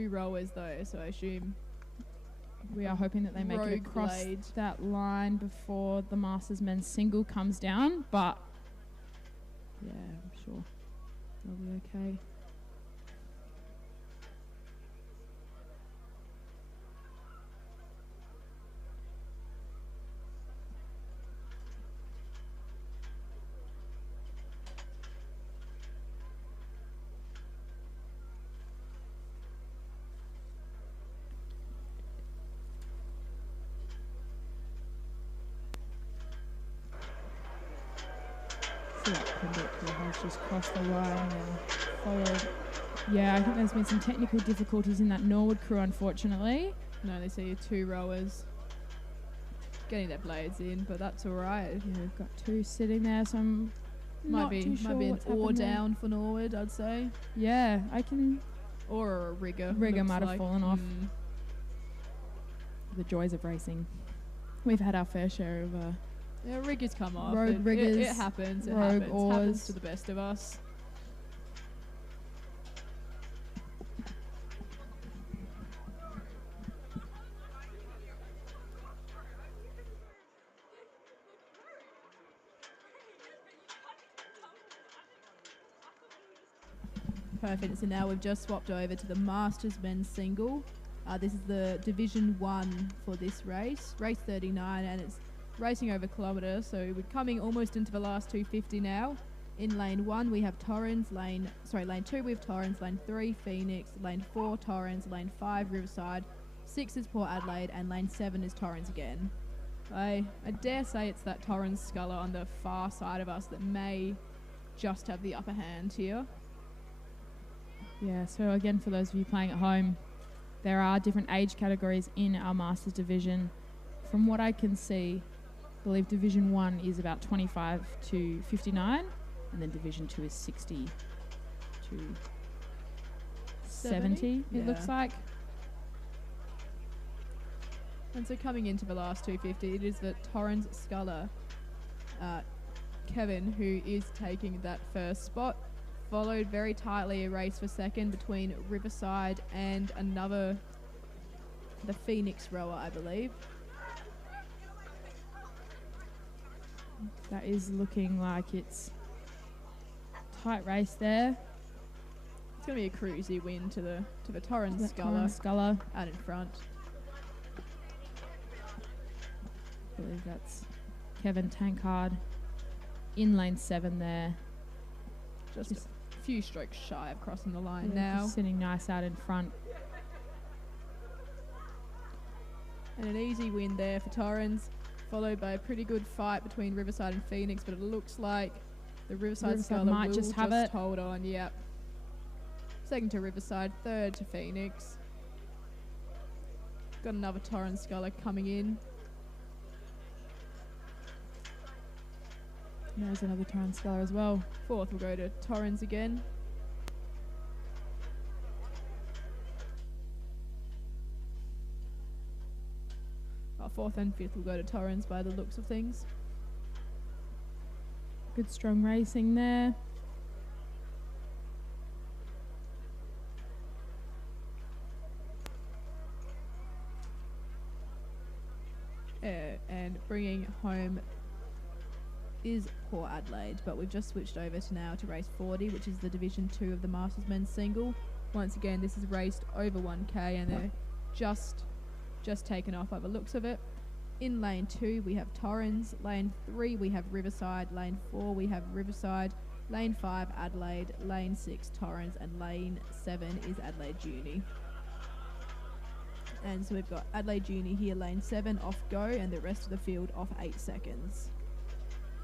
rowers though, so I assume... We are hoping that they make it across that line before the Masters men's single comes down, but I'm sure they'll be okay. Has just crossed the line now. Followed. Yeah, I think there's been some technical difficulties in that Norwood crew, unfortunately. No, they see 2 rowers getting their blades in, but that's all right. Yeah, we've got 2 sitting there, so I'm not too sure. Might be an oar down for Norwood, I'd say. Yeah, I can. Or a rigger. Rigger might have fallen off. The joys of racing. We've had our fair share of. Riggers come off. Rogue riggers. It happens. It rogue happens. Oars. Happens to the best of us. Perfect. So now we've just swapped over to the Masters men's single. This is the Division 1 for this race 39, and it's racing over kilometres, so we're coming almost into the last 250 now. In lane 1 we have Torrens, lane 2 we have Torrens, lane 3 Phoenix, lane 4 Torrens, lane 5 Riverside, 6 is Port Adelaide, and lane 7 is Torrens again. I dare say it's that Torrens sculler on the far side of us that may just have the upper hand here. Yeah, so again, for those of you playing at home, there are different age categories in our Masters division. From what I can see, I believe Division 1 is about 25 to 59, and then Division 2 is 60 to 70 it looks like. And so coming into the last 250, it is the Torrens sculler, Kevin, who is taking that first spot. Followed very tightly a race for second between Riverside and the Phoenix rower, I believe. That is looking like it's tight race there. It's going to be a cruisy win to the Torrens sculler out in front. I believe that's Kevin Tankard in lane 7 there. Just a few strokes shy of crossing the line now. Just sitting nice out in front. And an easy win there for Torrens, followed by a pretty good fight between Riverside and Phoenix, but it looks like the Riverside Sculler might will just have it. hold on. Yep. Second to Riverside, third to Phoenix. Got another Torrens Sculler coming in. There's another Torrens Sculler as well. Fourth will go to Torrens again. Fourth and fifth will go to Torrens by the looks of things. Good strong racing there. And bringing home is Port Adelaide, but we've just switched over to now to race 40, which is the Division 2 of the Masters Men's Single. Once again, this is raced over 1k, and they're just taken off by the looks of it. In lane 2 we have Torrens, lane 3 we have Riverside, lane 4 we have Riverside, lane 5 Adelaide, lane 6 Torrens, and lane 7 is Adelaide Uni. And so we've got Adelaide Uni here, lane 7 off go, and the rest of the field off 8 seconds.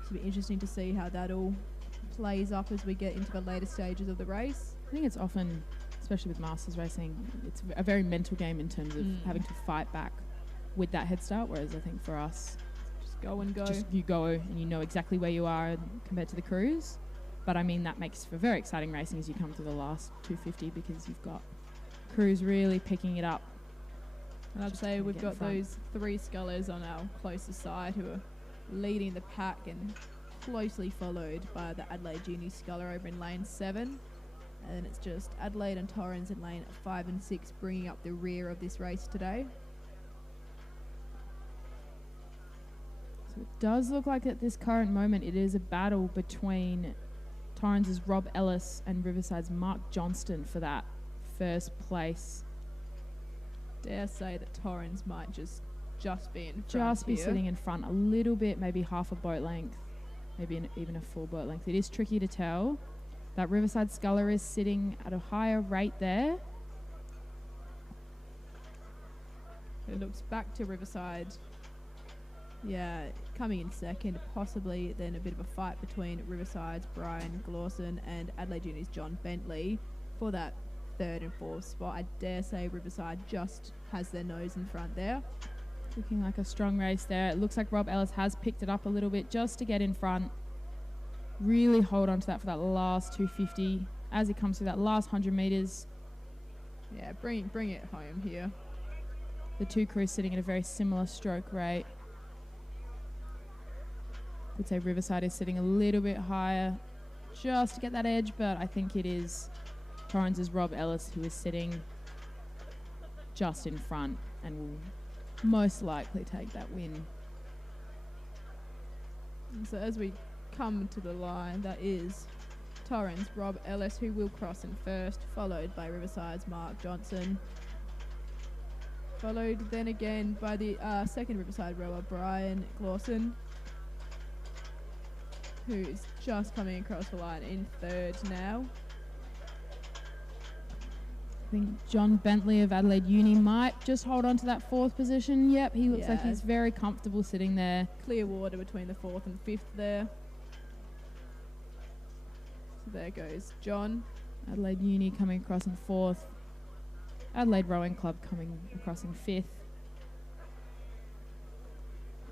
So it'll be interesting to see how that all plays up as we get into the later stages of the race. I think it's often, especially with Masters racing, it's a very mental game in terms of having to fight back with that head start, whereas I think for us, just go and go. Just you go and you know exactly where you are compared to the cruise. But I mean, that makes for very exciting racing as you come to the last 250, because you've got cruise really picking it up. And I'd say we've got those 3 scullers on our closest side who are leading the pack, and closely followed by the Adelaide Uni sculler over in lane 7. And then it's just Adelaide and Torrens in lane 5 and 6 bringing up the rear of this race today. So it does look like at this current moment it is a battle between Torrens' Rob Ellis and Riverside's Mark Johnston for that first place. Dare say that Torrens might just be in front. Just be sitting in front a little bit, maybe half a boat length, maybe even a full boat length. It is tricky to tell. That Riverside sculler is sitting at a higher rate there. It looks back to Riverside. Yeah, coming in second, possibly then a bit of a fight between Riverside's Brian Glawson and Adelaide Uni's John Bentley for that third and fourth spot. I dare say Riverside just has their nose in front there. Looking like a strong race there. It looks like Rob Ellis has picked it up a little bit just to get in front. Really hold on to that for that last 250 as he comes through that last 100 metres. Yeah, bring it home here. The two crews sitting at a very similar stroke rate. I would say Riverside is sitting a little bit higher just to get that edge, but I think it is Torrens' Rob Ellis who is sitting just in front and will most likely take that win. And so as we come to the line, that is Torrens' Rob Ellis who will cross in first, followed by Riverside's Mark Johnson, followed then again by the second Riverside rower Brian Glawson, who's just coming across the line in third now. I think John Bentley of Adelaide Uni might just hold on to that fourth position. Yep, he looks like he's very comfortable sitting there. Clear water between the fourth and fifth there. So there goes John. Adelaide Uni coming across in fourth. Adelaide Rowing Club coming across in fifth.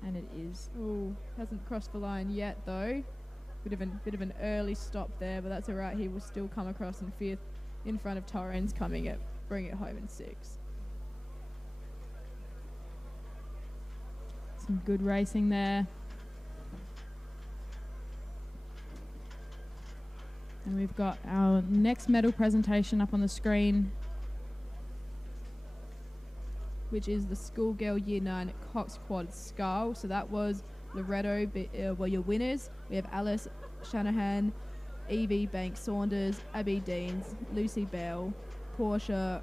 And it is... Oh, hasn't crossed the line yet though. Bit of an early stop there, but that's alright. He will still come across in fifth, in front of Torrens, bring it home in sixth. Some good racing there. And we've got our next medal presentation up on the screen, which is the Schoolgirl Year 9 Cox Quad Scull. So that was Loretto, were your winners. We have Alice Shanahan, Evie Banks Saunders, Abby Deans, Lucy Bell, Portia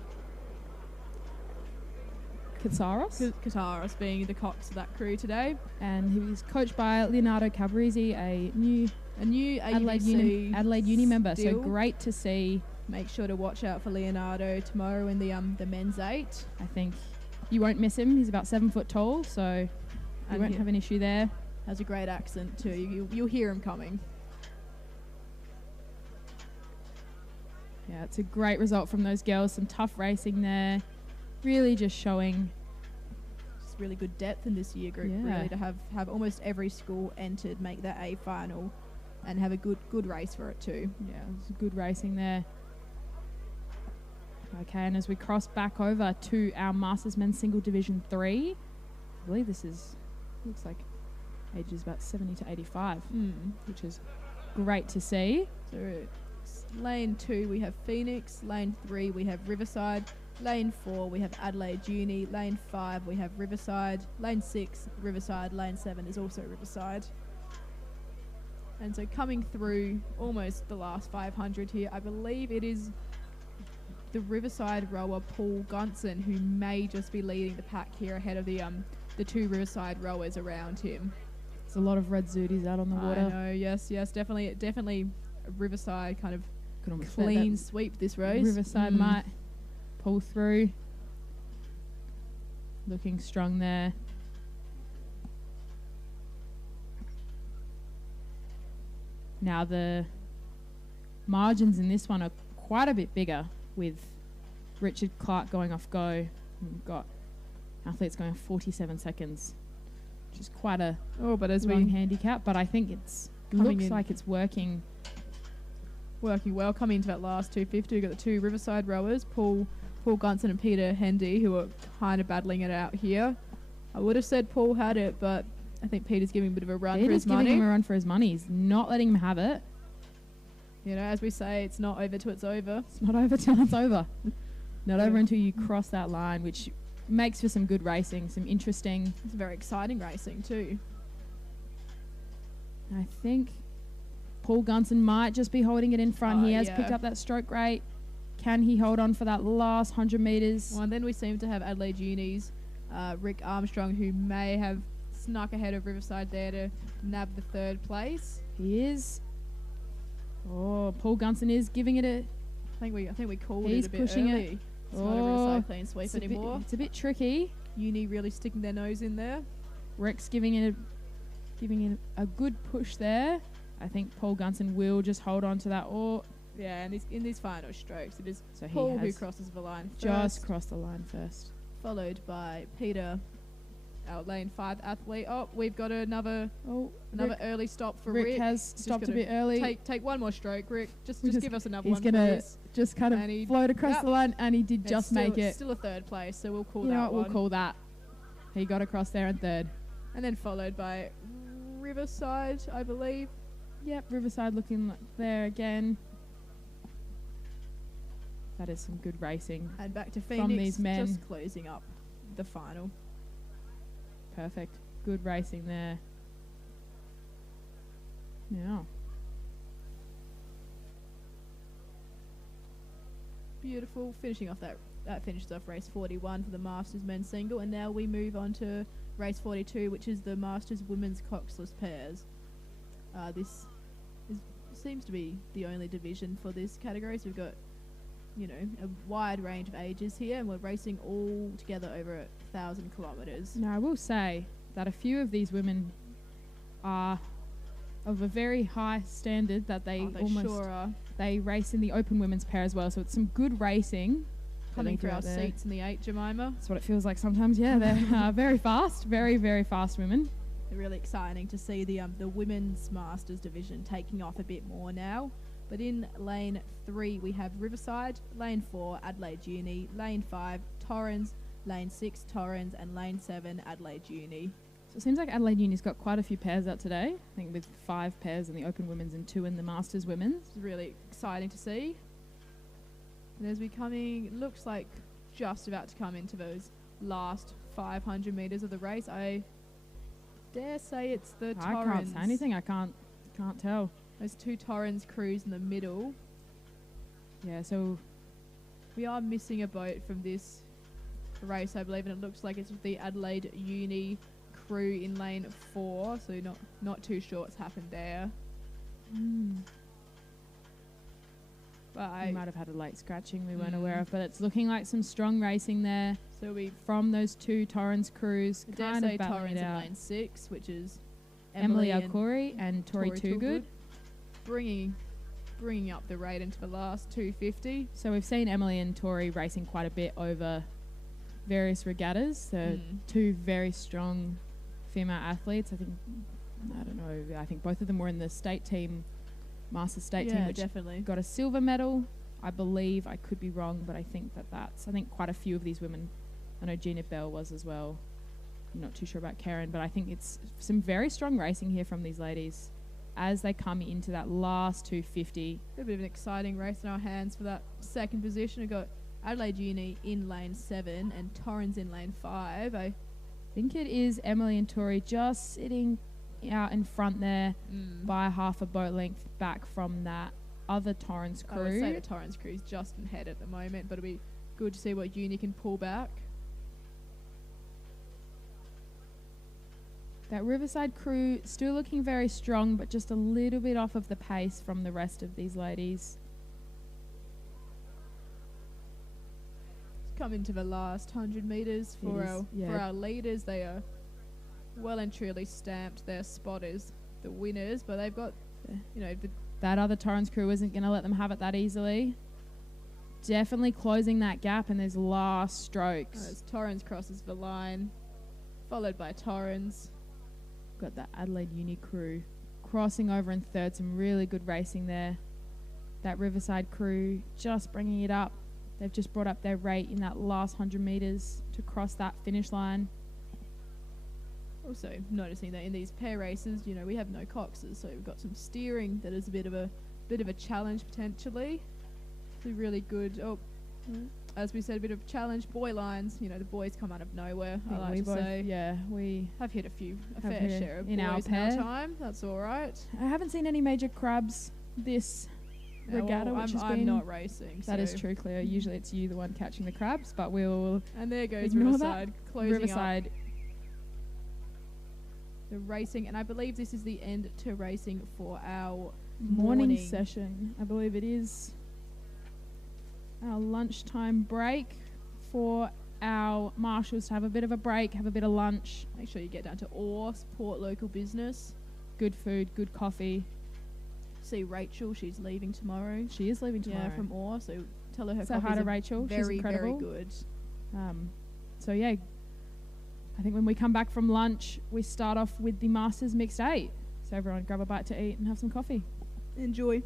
Kataros being the Cox of that crew today. And he was coached by Leonardo Cabrisi, a new Adelaide Uni member. So great to see. Make sure to watch out for Leonardo tomorrow in the men's 8. I think you won't miss him. He's about 7 foot tall, so you won't have an issue there. Has a great accent too. You'll hear him coming. Yeah, it's a great result from those girls. Some tough racing there. Really just showing just really good depth in this year group. Yeah. Really to have almost every school entered, make that A final, and have a good race for it too. Yeah, it was good racing there. Okay, and as we cross back over to our Masters Men's Single Division 3, I believe this looks like ages about 70 to 85, which is great to see. So lane 2 we have Phoenix, lane 3 we have Riverside, lane 4 we have Adelaide Uni, lane 5 we have Riverside, lane 6 Riverside, lane 7 is also Riverside. And so coming through almost the last 500 here, I believe it is the Riverside rower Paul Gunson who may just be leading the pack here ahead of the 2 Riverside rowers around him. There's a lot of red zooties out on the water. I know, yes, definitely Riverside kind of Could almost clean sweep this race. Riverside might pull through. Looking strong there. Now the margins in this one are quite a bit bigger, with Richard Clark going off go. We've got athletes going 47 seconds, which is quite a long handicap, but I think looks like it's working well. Coming into that last 250, we've got the 2 Riverside rowers, Paul Gunson and Peter Hendy, who are kind of battling it out here. I would have said Paul had it, but I think Peter's giving a bit of a run for his money. Giving him a run for his money. He's not letting him have it. You know, as we say, it's not over till it's over. It's not over till it's over. Not over until you cross that line, which makes for some good racing, some interesting... It's very exciting racing too. I think Paul Gunson might just be holding it in front. He has picked up that stroke rate. Can he hold on for that last 100 metres? Well, and then we seem to have Adelaide Uni's Rick Armstrong, who may have snuck ahead of Riverside there to nab the 3rd place. He is. Oh, Paul Gunson is giving it a... I think we called He's it a bit pushing early. it. It's not a Riverside clean sweep anymore. It's a bit tricky. Uni really sticking their nose in there. Rick's giving it a good push there. I think Paul Gunson will just hold on to that. Yeah, and in these final strokes, it is so Paul who crosses the line first. Just crossed the line first. Followed by Peter, our lane 5 athlete. Oh, we've got another early stop for Rick. Rick has stopped a bit early. Take one more stroke, Rick. Just give us another one, please. He's going to just kind of float across the line, and he did just make it. Still a 3rd place, so we'll call that one. one. We'll call that. He got across there in 3rd. And then followed by Riverside, I believe. Yep, Riverside looking there again. That is some good racing. And back to Phoenix, from these men. just closing up the final. Perfect. Good racing there. Yeah. Beautiful. Finishing off that finishes off race 41 for the Masters men's single, and now we move on to race 42, which is the Masters women's coxless pairs. This seems to be the only division for this category, so we've got a wide range of ages here, and we're racing all together over 1,000 kilometres. Now, I will say that a few of these women are of a very high standard that they sure are. They race in the open women's pair as well, so it's some good racing. Coming through our seats in the 8, Jemima. That's what it feels like sometimes, yeah. They're very fast, very, very fast women. They're really exciting to see the women's Masters division taking off a bit more now. But in lane 3 we have Riverside, lane 4 Adelaide Uni, lane 5 Torrens, lane 6 Torrens, and lane 7 Adelaide Uni. So it seems like Adelaide Uni's got quite a few pairs out today. I think with 5 pairs in the open women's and 2 in the Masters women's. It's really exciting to see. And as looks like just about to come into those last 500 metres of the race. I dare say it's the Torrens. I can't say anything. I can't tell. Those 2 Torrens crews in the middle. Yeah, so we are missing a boat from this race, I believe, and it looks like it's the Adelaide Uni crew in lane 4, so not too sure what's happened there. We might have had a late scratching we weren't aware of, but it's looking like some strong racing there. So we from those two Torrens crews, kind of battling it out. In lane 6, which is Emily Alcori and Tori Toogood. Bringing up the rate into the last 250. So we've seen Emily and Tori racing quite a bit over various regattas. So two very strong female athletes. I think both of them were in the state team, Masters state team, which definitely got a silver medal. I believe, I could be wrong, but I think I think quite a few of these women, I know Gina Bell was as well. I'm not too sure about Karen, but I think it's some very strong racing here from these ladies as they come into that last 250. A bit of an exciting race in our hands for that second position. We've got Adelaide Uni in lane 7 and Torrens in lane 5. I think it is Emily and Tori just sitting out in front there by half a boat length back from that other Torrens crew. I would say the Torrens crew is just ahead at the moment, but it'll be good to see what Uni can pull back. That Riverside crew still looking very strong, but just a little bit off of the pace from the rest of these ladies. Come into the last 100 metres for our leaders. They are well and truly stamped their spot as the winners, but they've got, that other Torrens crew isn't going to let them have it that easily. Definitely closing that gap in those last strokes. As Torrens crosses the line, followed by Torrens. Got that Adelaide Uni crew crossing over in third. Some really good racing there. That Riverside crew just bringing it up. They've just brought up their rate in that last 100 metres to cross that finish line. Also noticing that in these pair races, we have no coxes, so we've got some steering that is a bit of a challenge potentially. It's really good. As we said, a bit of a challenge. Boy lines, the boys come out of nowhere. I like to say. Yeah, we have hit a fair share of boys in our time. That's all right. I haven't seen any major crabs this regatta, which I'm not racing. That is true, Cleo. Usually it's you the one catching the crabs, but we'll. And there goes Riverside closing Riverside. Up the racing, and I believe this is the end to racing for our morning session. I believe it is. Our lunchtime break for our marshals to have a bit of a break, have a bit of lunch. Make sure you get down to Orr, support local business. Good food, good coffee. See Rachel, she's leaving tomorrow. She is leaving tomorrow. Yeah, from Orr, so tell her so hi to Rachel. Very, she's incredible. very good. So yeah, I think when we come back from lunch, we start off with the Masters Mixed 8. So everyone grab a bite to eat and have some coffee. Enjoy.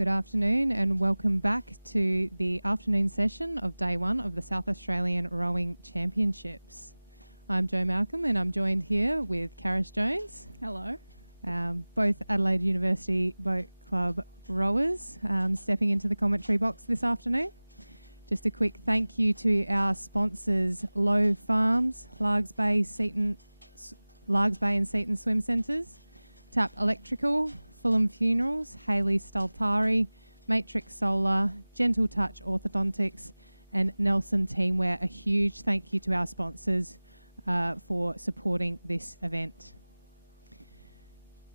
Good afternoon and welcome back to the afternoon session of day one of the South Australian Rowing Championships. I'm Jo Malcolm and I'm joined here with Karis Jones. Hello. Both Adelaide University Boat Club rowers stepping into the commentary box this afternoon. Just a quick thank you to our sponsors Lowe Farms, Largs Bay and Seaton Swim Centres, Tap Electrical, Fulham Funerals, Hayley Staltari, Matrix Solar, Gentle Touch Orthodontics and Nelson Teamwear. A huge thank you to our sponsors for supporting this event.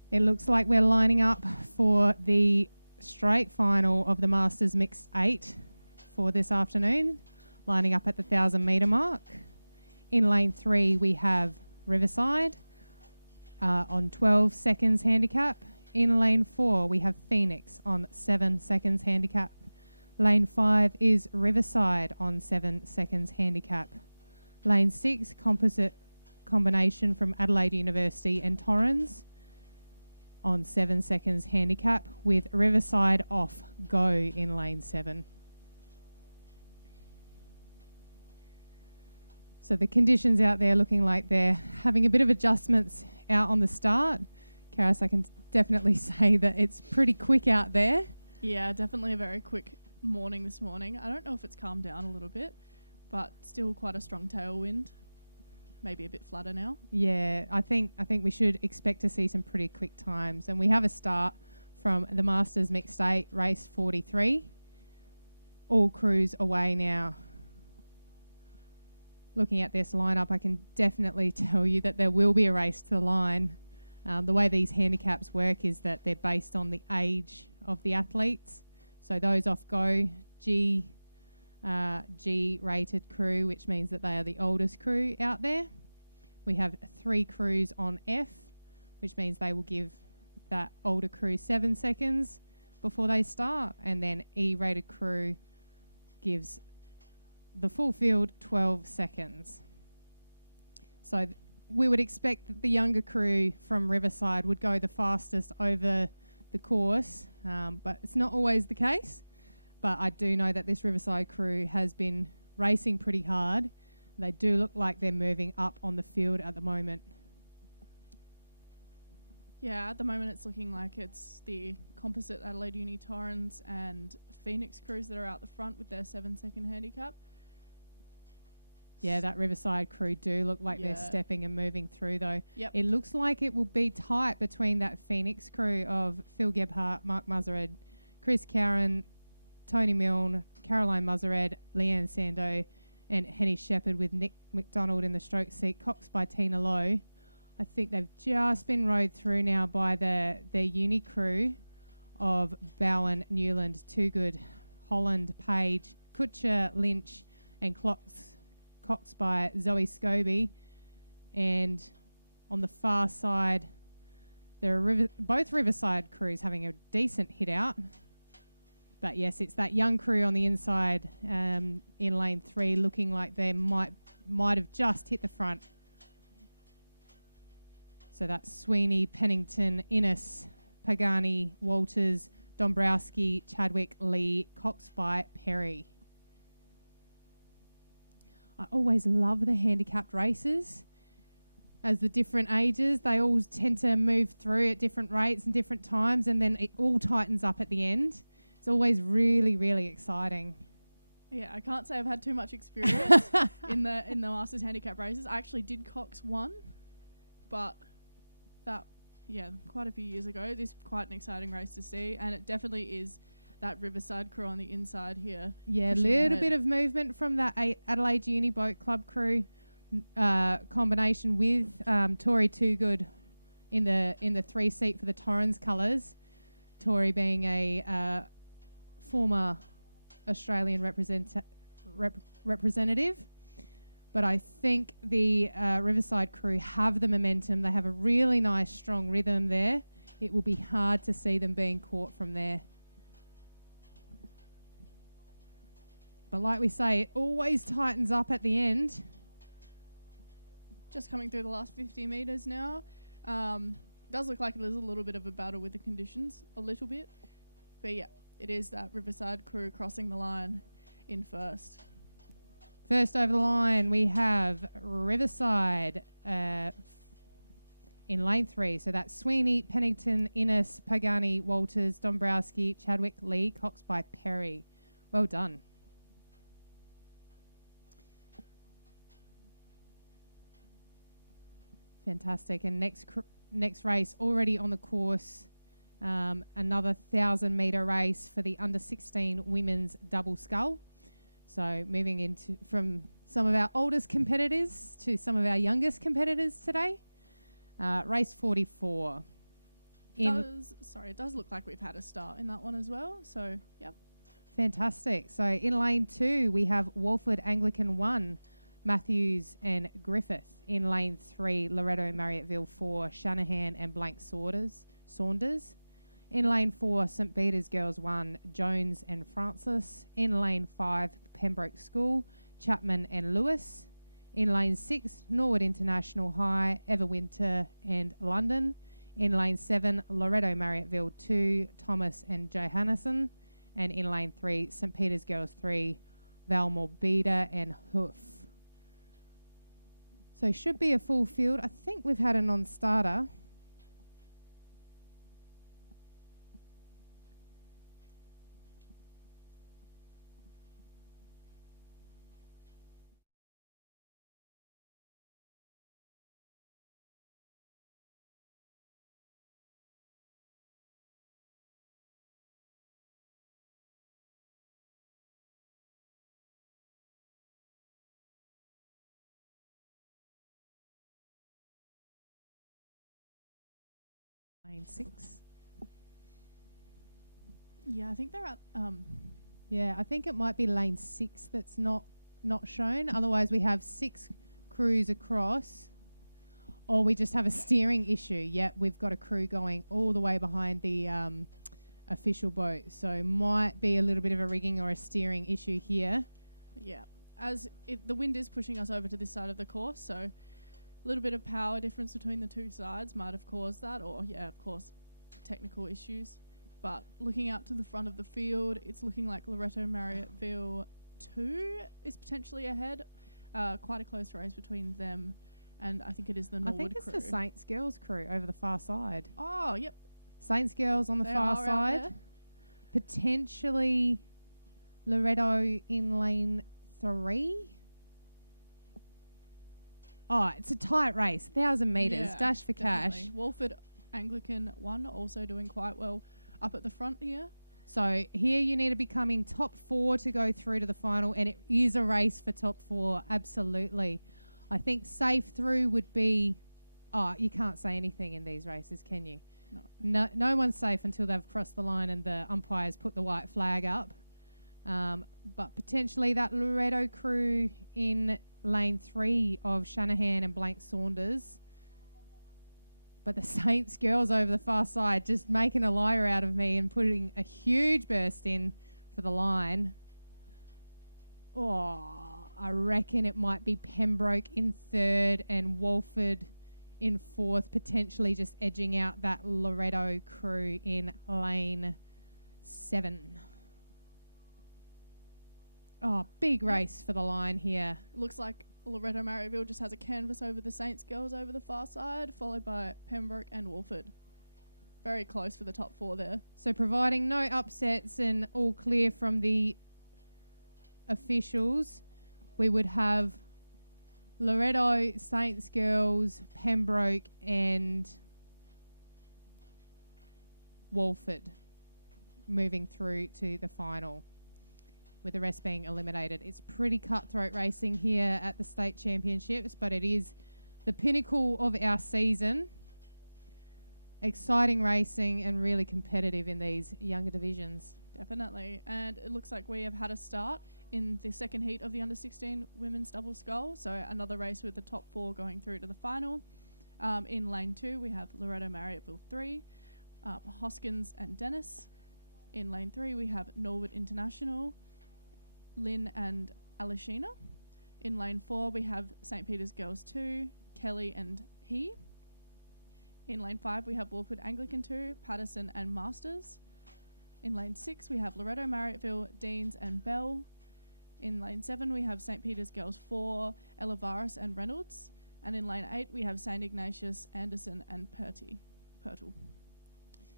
It looks like we're lining up for the straight final of the Masters Mixed 8 for this afternoon, lining up at the 1,000 metre mark. In lane 3 we have Riverside on 12 seconds handicap. In lane 4, we have Phoenix on 7 seconds handicap. Lane 5 is Riverside on 7 seconds handicap. Lane 6, composite combination from Adelaide University and Torrens on 7 seconds handicap, with Riverside off go in lane 7. So the conditions out there looking like they're having a bit of adjustments out on the start. Karis, I can definitely say that it's pretty quick out there. Yeah, definitely a very quick morning this morning. I don't know if it's calmed down a little bit, but still quite a strong tailwind. Maybe a bit flatter now. Yeah, I think we should expect to see some pretty quick times. And we have a start from the Masters Mixed 8, race 43. All crews away now. Looking at this lineup, I can definitely tell you that there will be a race to the line. The way these handicaps work is that they're based on the age of the athletes. So those off go, G rated crew, which means that they are the oldest crew out there. We have 3 crews on F, which means they will give that older crew 7 seconds before they start. And then E rated crew gives the full field 12 seconds. So we would expect that the younger crew from Riverside would go the fastest over the course, but it's not always the case. But I do know that this Riverside crew has been racing pretty hard. They do look like they're moving up on the field at the moment. Yeah, at the moment it's looking like it's the composite Adelaide Uni Torrens and Phoenix crews that are out the front with their 7 second handicap. Yeah, that Riverside crew do look like they're stepping and moving through though. Yep. It looks like it will be tight between that Phoenix crew of Phil Gebhardt, Mark Musered, Chris Cowan, Tony Milne, Caroline Musered, Leanne Sando and Henny Shepherd, with Nick McDonald in the stroke seat, Cox by Tina Lowe. I think they've just been rode through now by their uni crew of Bowen, Newland, Too Good, Holland, Page, Kutcher, Lynch and Cox by Zoe Scobie. And on the far side, there are both Riverside crews having a decent hit out. But yes, it's that young crew on the inside in lane 3 looking like they might have just hit the front. So that's Sweeney, Pennington, Innes, Pagani, Walters, Dombrowski, Chadwick, Lee, Cox by Perry. I always love the handicapped races. As the different ages, they all tend to move through at different rates and different times, and then it all tightens up at the end. It's always really, really exciting. Yeah, I can't say I've had too much experience in the Masters handicap races. I actually did Cox 1, but that, quite a few years ago. This is quite an exciting race to see, and it definitely is that Riverside crew on the inside here. Yeah, a little bit of movement from that Adelaide Uni Boat Club crew combination with Tori Too Good in the 3 seat for the Torrens colours. Tori being a former Australian representative. But I think the Riverside crew have the momentum. They have a really nice, strong rhythm there. It will be hard to see them being caught from there. But like we say, it always tightens up at the end. Just coming through the last 50 metres now. Does look like it is a little bit of a battle with the conditions, a little bit. But yeah, it is that Riverside crew crossing the line in first. First over the line, we have Riverside in lane 3. So that's Sweeney, Pennington, Innes, Pagani, Walters, Dombrowski, Chadwick, Lee, Cox by Perry. Well done. Fantastic. And next race already on the course, another 1,000-metre race for the under-16 women's double scull. So moving into from some of our oldest competitors to some of our youngest competitors today. Race 44. It does look like we've had a start in that one as well. So, yep. Fantastic. So in lane 2, we have Walford Anglican 1, Matthews and Griffith. In lane 3, Loretto Marriotteville 4, Shanahan and Blank Saunders. In lane 4, St Peter's Girls 1, Jones and Francis. In lane 5, Pembroke School, Chapman and Lewis. In lane 6, Norwood International High, Everwinter and London. In lane 7, Loretto Marriotteville 2, Thomas and Johannesson. And in lane 3, St Peter's Girls 3, Valmore Beda and Hoof. So should be a full field. I think we've had a non-starter. Lane 6. Yeah, I think they're at... Yeah, I think it might be lane 6 that's not shown. Otherwise, we have 6 crews across. Or we just have a steering issue. Yep, we've got a crew going all the way behind the official boat. So might be a little bit of a rigging or a steering issue here. Yeah, the wind is pushing us over to this side of the course, so... A little bit of power difference between the two sides might have caused that, or of course, technical issues. But looking out to the front of the field, it's looking like Loretto Marriotteville 2 is potentially ahead. Quite a close race between them, and I think it is the Norwood crew. I think it's the Saints Girls crew over the far side. Oh, yep. Saints Girls on the far side. Potentially Loretto in lane 3. Oh, it's a tight race. 1,000 metres. Yeah, dash for definitely. Cash. Walford Anglican 1 also doing quite well up at the front here. So here you need to be coming top 4 to go through to the final, and it is a race for top 4. Absolutely. I think safe through would be... Oh, you can't say anything in these races, can you? No one's safe until they've crossed the line and the umpires put the white flag up. But potentially that Loretto crew in... lane 3 of Shanahan and Blank Saunders. But the Saints Girls over the far side just making a liar out of me and putting a huge burst in for the line. Oh, I reckon it might be Pembroke in 3rd and Walford in 4th, potentially just edging out that Loretto crew in lane 7. Oh, big race for the line here. Looks like Loretto Marriotteville just has a canvas over the Saints Girls over the far side, followed by Pembroke and Walford. Very close for the top 4 there. So providing no upsets and all clear from the officials, we would have Loretto, Saints Girls, Pembroke and Walford moving through to the final, with the rest being eliminated. It's pretty cutthroat racing here at the state championships, but it is the pinnacle of our season. Exciting racing and really competitive in these younger divisions. Definitely. And it looks like we have had a start in the second heat of the under-16 women's double scull. So another race with the top 4 going through to the final. In lane 2, we have Loretto Marriotteville 3, Hoskins and Dennis. In lane 3, we have Norwood International, Lynn and Alishina. In lane 4, we have St Peter's Girls 2, Kelly and He. In lane 5, we have Walford Anglican 2, Patterson and Masters. In lane 6, we have Loretto, Marriotteville, Deans and Bell. In lane 7, we have St. Peter's Girls 4, Elivaris and Reynolds. And in lane 8, we have St. Ignatius, Anderson and Purtle.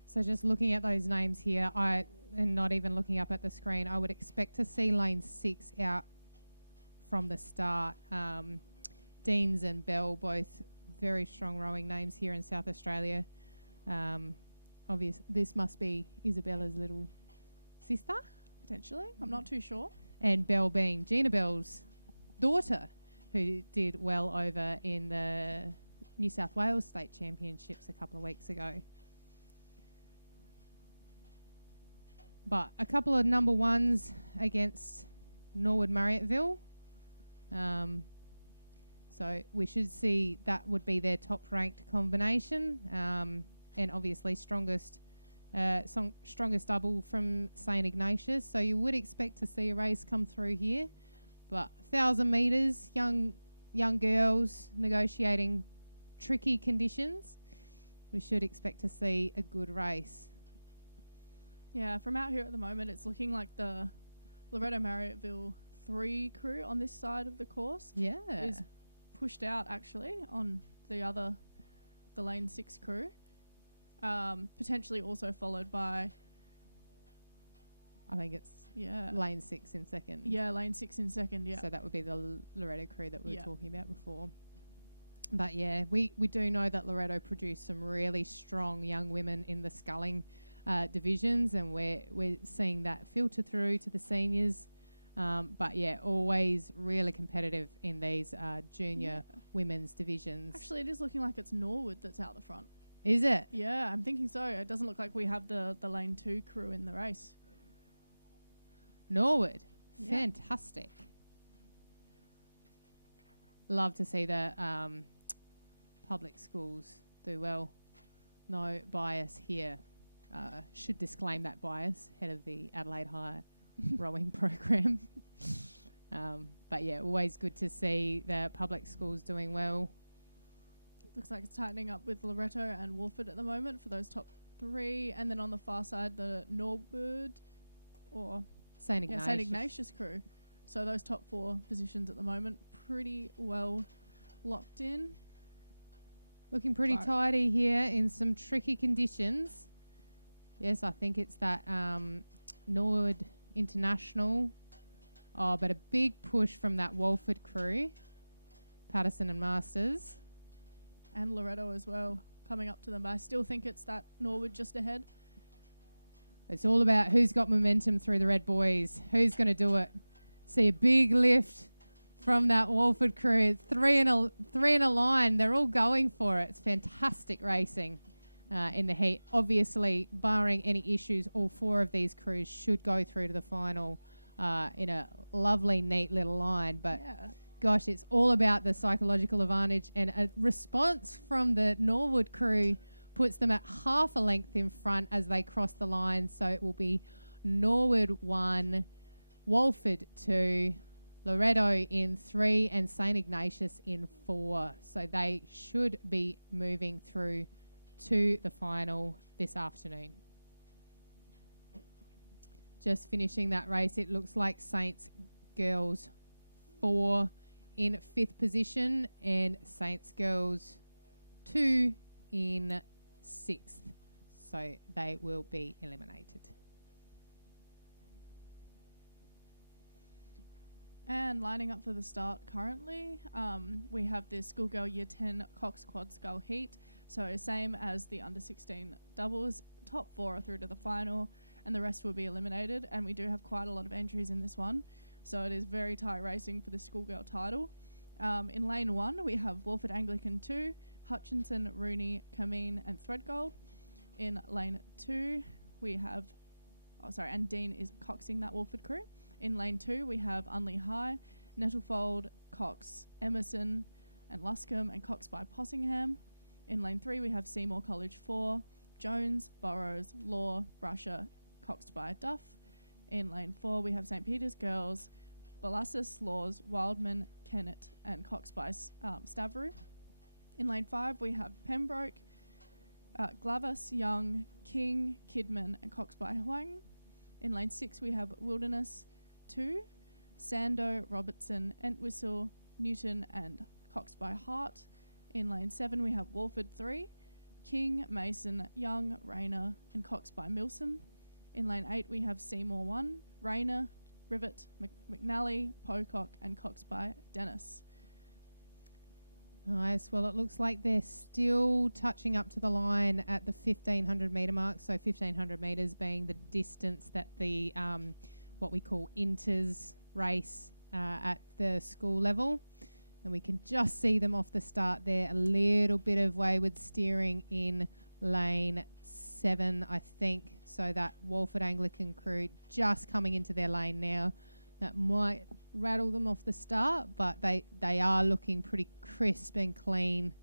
So just looking at those names here, and not even looking up at the screen, I would expect to see lane 6 out from the start. Deans and Bell, both very strong rowing names here in South Australia. This must be Isabella's little sister, potentially. I'm not too sure. And Bell being Gina Bell's daughter, who did well over in the New South Wales State Championships a couple of weeks ago. But a couple of number ones against Norwood Marriotteville. So we should see that would be their top-ranked combination. And obviously strongest double from St. Ignatius. So you would expect to see a race come through here. But 1,000 metres, young girls negotiating tricky conditions. We should expect to see a good race. Yeah, from out here at the moment, it's looking like the Loretto Marriotteville 3 crew on this side of the course is pushed out actually on the lane 6 crew. Potentially also followed by, I think it's lane 6 in second. Yeah, lane 6 in second, yeah. So that would be the Loretto crew that we were talking about before. But yeah, we do know that Loretto produced some really strong young women in the sculling divisions, and we're seeing that filter through to the seniors. But yeah, always really competitive in these junior women's divisions. Actually, it is looking like it's Norwood that's out the front. Is it? Yeah, I'm thinking so. It doesn't look like we have the lane 2 crew in the race. Norwood. Yeah. Fantastic. Love to see the public schools do well. No bias here. Should disclaim that bias, head of the Adelaide High rowing program. But yeah, always good to see the public schools doing well. Looks like it's tightening up with Loretto and Wolford at the moment for those top 3. And then on the far side, the Norwood or St. Ignatius crew. So those top 4 positions at the moment, pretty well locked in. Looking pretty tidy here in some tricky conditions. Yes, I think it's that Norwood International. Oh, but a big push from that Wolford crew, Patterson and Masters. And Loretto as well, coming up to them. But I still think it's that Norwood just ahead. It's all about who's got momentum through the Red Boys. Who's going to do it? See a big lift from that Wolford crew. Three in a line. They're all going for it. It's fantastic racing in the heat. Obviously, barring any issues, all 4 of these crews should go through to the final in a lovely, neat little line. But gosh, it's all about the psychological advantage, and a response from the Norwood crew puts them at half a length in front as they cross the line. So it will be Norwood 1, Wolford 2, Loretto in 3, and St. Ignatius in 4. So they should be moving through to the final this afternoon. Just finishing that race, it looks like Saints Girls 4 in 5th position and Saints Girls 2 in 6th. So they will be eliminated. And lining up for the start currently, we have the Schoolgirl Year 10 Cox Quad Scull Heat. So same as the under 16 doubles, top 4 are through to the final and the rest will be eliminated. And we do have quite a lot of entries in this one. So it is very tight racing for the Schoolgirl title. In lane 1, we have Wolford Anglican 2, Hutchinson, Rooney, Cameen and Threadgold. In lane 2, we have, and Dean is coxing that Wolford crew. In lane 2, we have Unley High, Nettlefold, Cox, Emerson and Luscombe and Cox by Possingham. In lane 3, we have Seymour College 4, Jones, Burrows, Law, Brusher, coxed by Duff. In lane 4, we have St. Peter's Girls, Balassus, Laws, Wildman, Kennett and coxed by Stavrou. In lane 5, we have Pembroke, Glavis, Young, King, Kidman and coxed by Huang. In lane 6, we have Wilderness 2, Sando, Robertson, Entwistle, Newton, and Cox by Hart. In lane 7, we have Walford 3, King, Mason, Young, Rayner, and Cox by Milsom. In lane 8, we have Seymour 1, Rayner, Rivet, McNally, Pocock, and Cox by Dennis. Nice. Well, it looks like they're still touching up to the line at the 1,500 metre mark. So 1,500 metres being the distance that the what we call inters race at the school level. And we can just see them off the start there. A little bit of wayward steering in lane 7, I think. So that Walford Anglican crew just coming into their lane now. That might rattle them off the start, but they are looking pretty crisp and clean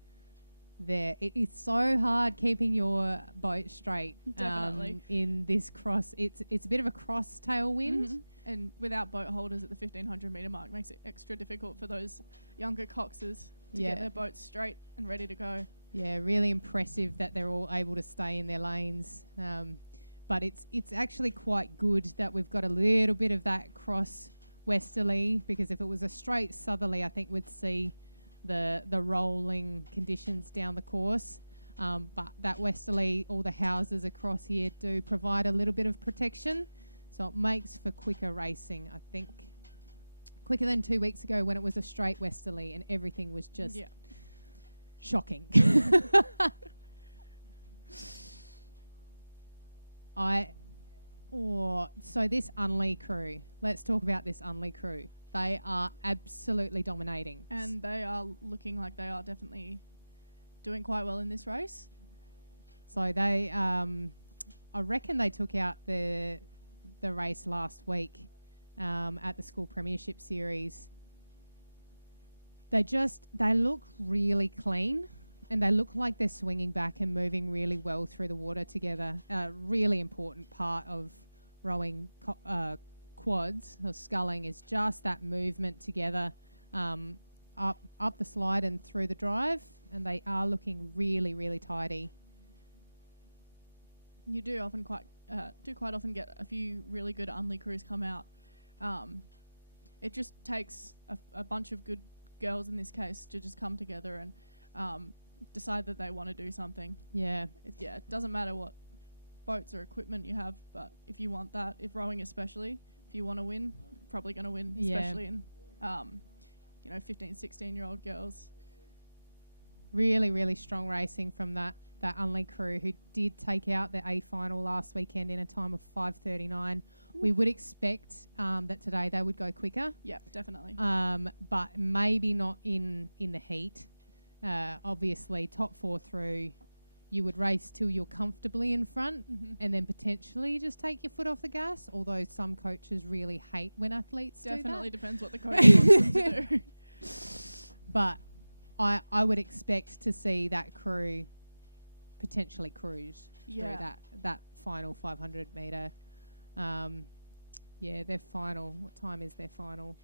there. It is so hard keeping your boat straight. Definitely. In this cross. It's a bit of a cross tailwind. Mm-hmm. And without boat holders at the 1,500 metre mark makes it extra difficult for those younger coxers to get their boats straight and ready to go. Yeah, really impressive that they're all able to stay in their lanes. But it's actually quite good that we've got a little bit of that cross westerly, because if it was a straight southerly, I think we'd see the rolling conditions down the course. But that westerly, all the houses across here do provide a little bit of protection. So it makes for quicker racing, I think. Quicker than 2 weeks ago when it was a straight westerly and everything was just shocking. So this Unley crew, let's talk about this Unley crew. They are absolutely dominating. And they are looking like they are definitely doing quite well in this race. So they, I reckon they took out the race last week at the school premiership series. They look really clean. And they look like they're swinging back and moving really well through the water together. A really important part of rowing quads or sculling is just that movement together up the slide and through the drive. And they are looking really, really tidy. You do quite often get a few really good Unley crews come out. It just takes a bunch of good girls in this case to just come together and decide that they want to do something. Yeah. It doesn't matter what boats or equipment you have, but if you want that, if rowing especially, if you want to win, probably going to win, especially in 15, 16-year-old girls. Really, really strong racing from that Unley crew, who did take out the A final last weekend in a time of 5:39. We would expect that today they would go quicker. Yeah, definitely. But maybe not in the heat. Obviously, top 4 through, you would race till you're comfortably in front and then potentially just take your foot off the gas, although some coaches really hate when athletes do that. Definitely depends what the coach wants them to do. But I would expect to see that crew potentially cruise through that final 500 metre. Their final. What time is their final?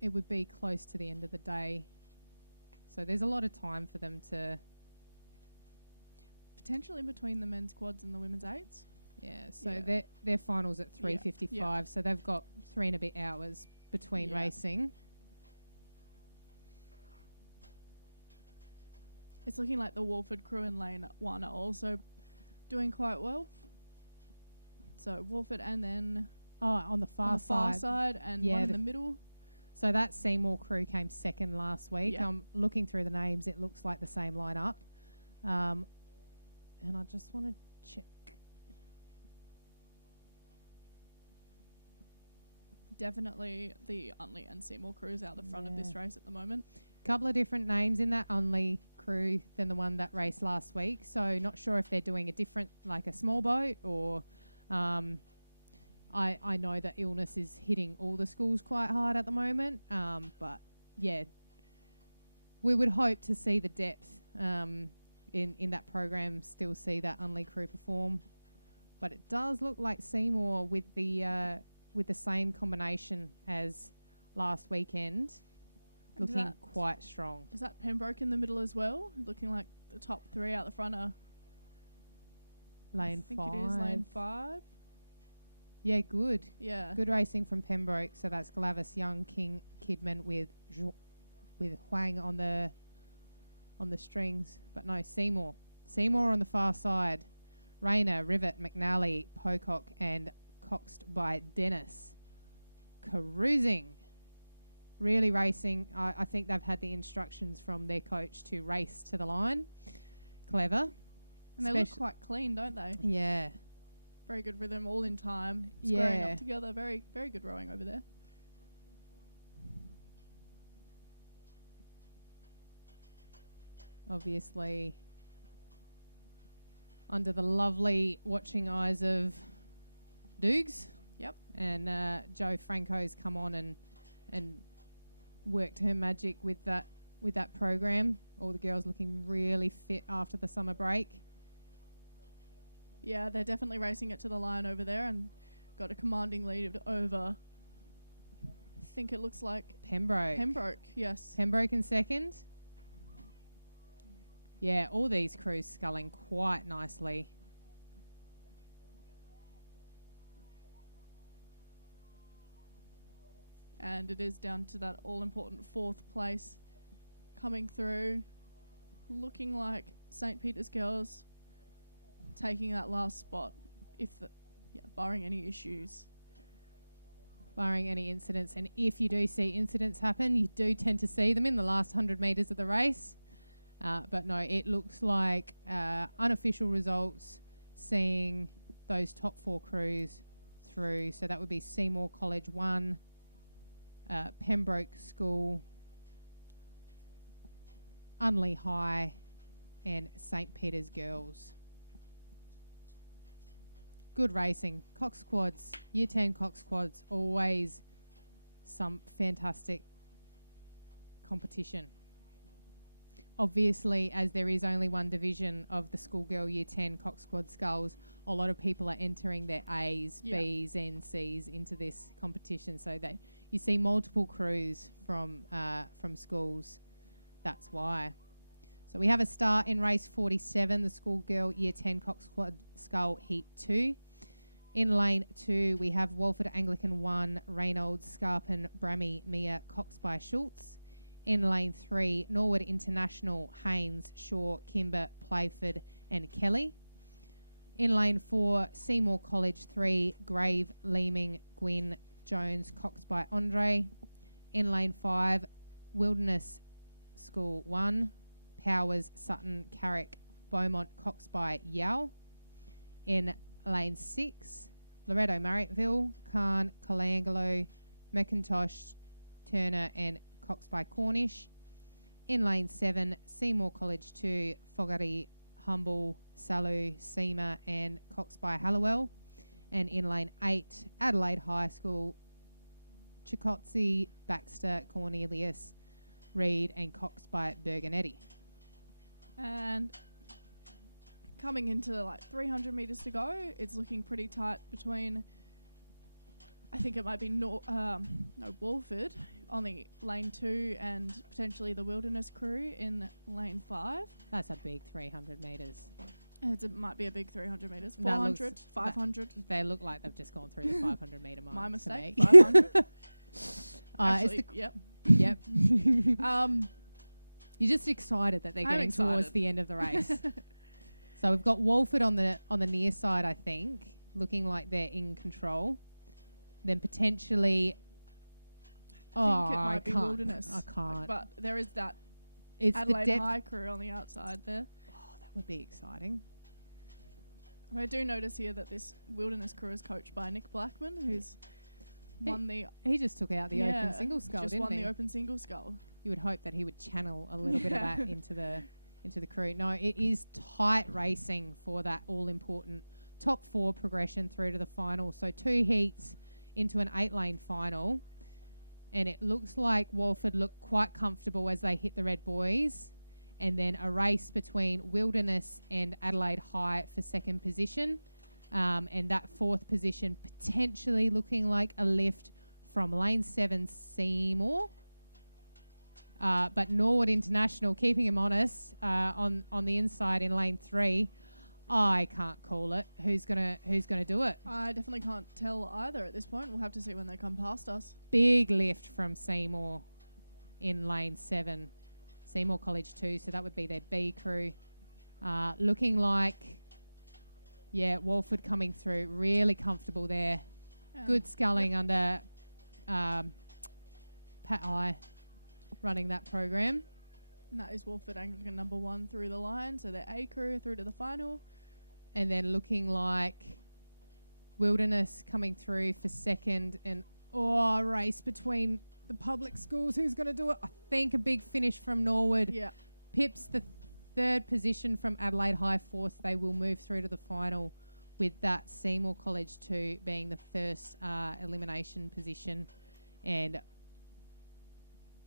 It would be close to the end of the day. So there's a lot of time for them to... Potentially between the men's quads and the women's eights. Yeah, so their final's at 3:55, so they've got 3 and a bit hours between racing. It's looking like the Walford crew in lane 1 are also doing quite well. So Walford and then... on the far side and one in the middle. So that Seymour crew came second last week. Yeah. I'm looking through the names. It looks like the same lineup. And I just want to check. Definitely the Unley and Seymour crews out the front of this race at the moment. Couple of different names in that Unley crew than the one that raced last week. So not sure if they're doing a different, like a small boat or... I know that illness is hitting all the schools quite hard at the moment, but yeah, we would hope to see the depth in that program, still see that Unley crew perform. But it does look like Seymour with the same combination as last weekend, looking quite strong. Is that Pembroke in the middle as well? Looking like the top 3 out the front are Lane 5. I think it is lane 5. Yeah, good. Yeah. Good racing from Pembroke. So that's Glavis, Young, King, Kidman with Huang on the strings. But no, Seymour. Seymour on the far side. Rayner, Rivet, McNally, Pocock, and coxed by Dennis. Cruising. Really racing. I think they've had the instructions from their coach to race to the line. Clever. And they look quite clean, don't they? Yeah. Very good rhythm, all in time. Squaring up together. Very, very good rowing over there. Obviously, under the lovely watching eyes of Dukes. Yep. And Joe Franco's come on and worked her magic with that program. All the girls looking really fit after the summer break. Yeah, they're definitely racing it to the line over there and got a commanding lead over, I think it looks like Pembroke. Pembroke, yes. Pembroke in second. Yeah, all these crews sculling quite nicely. And it is down to that all-important 4th place coming through. Looking like St. Peter's girls taking that last spot, barring any issues. Barring any incidents. And if you do see incidents happen, you do tend to see them in the last 100 metres of the race. But no, it looks like unofficial results seeing those top 4 crews through. So that would be Seymour College 1, Pembroke School, Unley High, and St. Peter's Girls. Good racing. Cox Quads, Year 10 Cox Quads, always some fantastic competition. Obviously, as there is only one division of the schoolgirl Year 10 Cox Quad Sculls, a lot of people are entering their A's, B's and C's into this competition, so that you see multiple crews from schools. That's why. So we have a start in race 47, the schoolgirl Year 10 Cox Quad Scull Heat 2. In lane 2, we have Walford Anglican 1, Reynolds, Scarpin, Brammy, Mia, Cox by Schultz. In lane 3, Norwood International, Haynes, Shaw, Kimber, Playford and Kelly. In lane 4, Seymour College 3, Grave, Leeming, Gwyn, Jones, Cox by Andre. In lane 5, Wilderness School 1, Powers, Sutton, Carrick, Beaumont, Cox by Yao. In lane 6, Loretto Marriotteville, Khan, Colangelo, McIntosh, Turner and Cox by Cornish. In lane 7, Seymour College 2, Fogarty, Humble, Salu, Seamer and Cox by Hallowell. And in lane 8, Adelaide High School, Chikotze, Baxter, Cornelius, Reed and Cox by Berganetti. And coming into like 300 metres to go, it's looking pretty tight between, I think it might be Walford on the lane 2 and potentially the Wilderness crew in lane 5. That's a big 300 metres. It might be a big 300 metres. 400, 500. They look like they've just gone through the 500 metre mark. My mistake. 500. Actually, yep. Yep. You're just excited that they're getting towards the end of the race. So we've got Walford on the near side, I think, looking like they're in control. Then potentially, I think it might be Wilderness. I can't. But there is that it's Adelaide High crew on the outside there. Oh, that would be exciting. I do notice here that this Wilderness crew is coached by Nick Blackman, who's won the... He just took out the open single scull, didn't he? Just won the open single scull. You would hope that he would channel a little bit of that into the crew. No, it is tight racing for that all-important top 4 progression through to the final. So 2 heats into an 8-lane final. And it looks like Walford look quite comfortable as they hit the red buoys. And then a race between Wilderness and Adelaide High for second position. And that 4th position potentially looking like a lift from lane 7 Seymour. But Norwood International keeping him honest on the inside in lane 3. I can't call it. Who's gonna do it? I definitely can't tell either at this point. We'll have to see when they come past us. Big lift from Seymour in lane 7. Seymour College 2, so that would be their B crew. Looking like, Walford coming through. Really comfortable there. Good sculling under Pat I running that program. And that is Wolford Anglican number 1 through the line. So their A crew through to the final. And then looking like Wilderness coming through for second. And a race between the public schools. Who's going to do it? I think a big finish from Norwood. Yeah. Pips the 3rd position from Adelaide High 4th. They will move through to the final with that Seymour College 2 being the first elimination position. And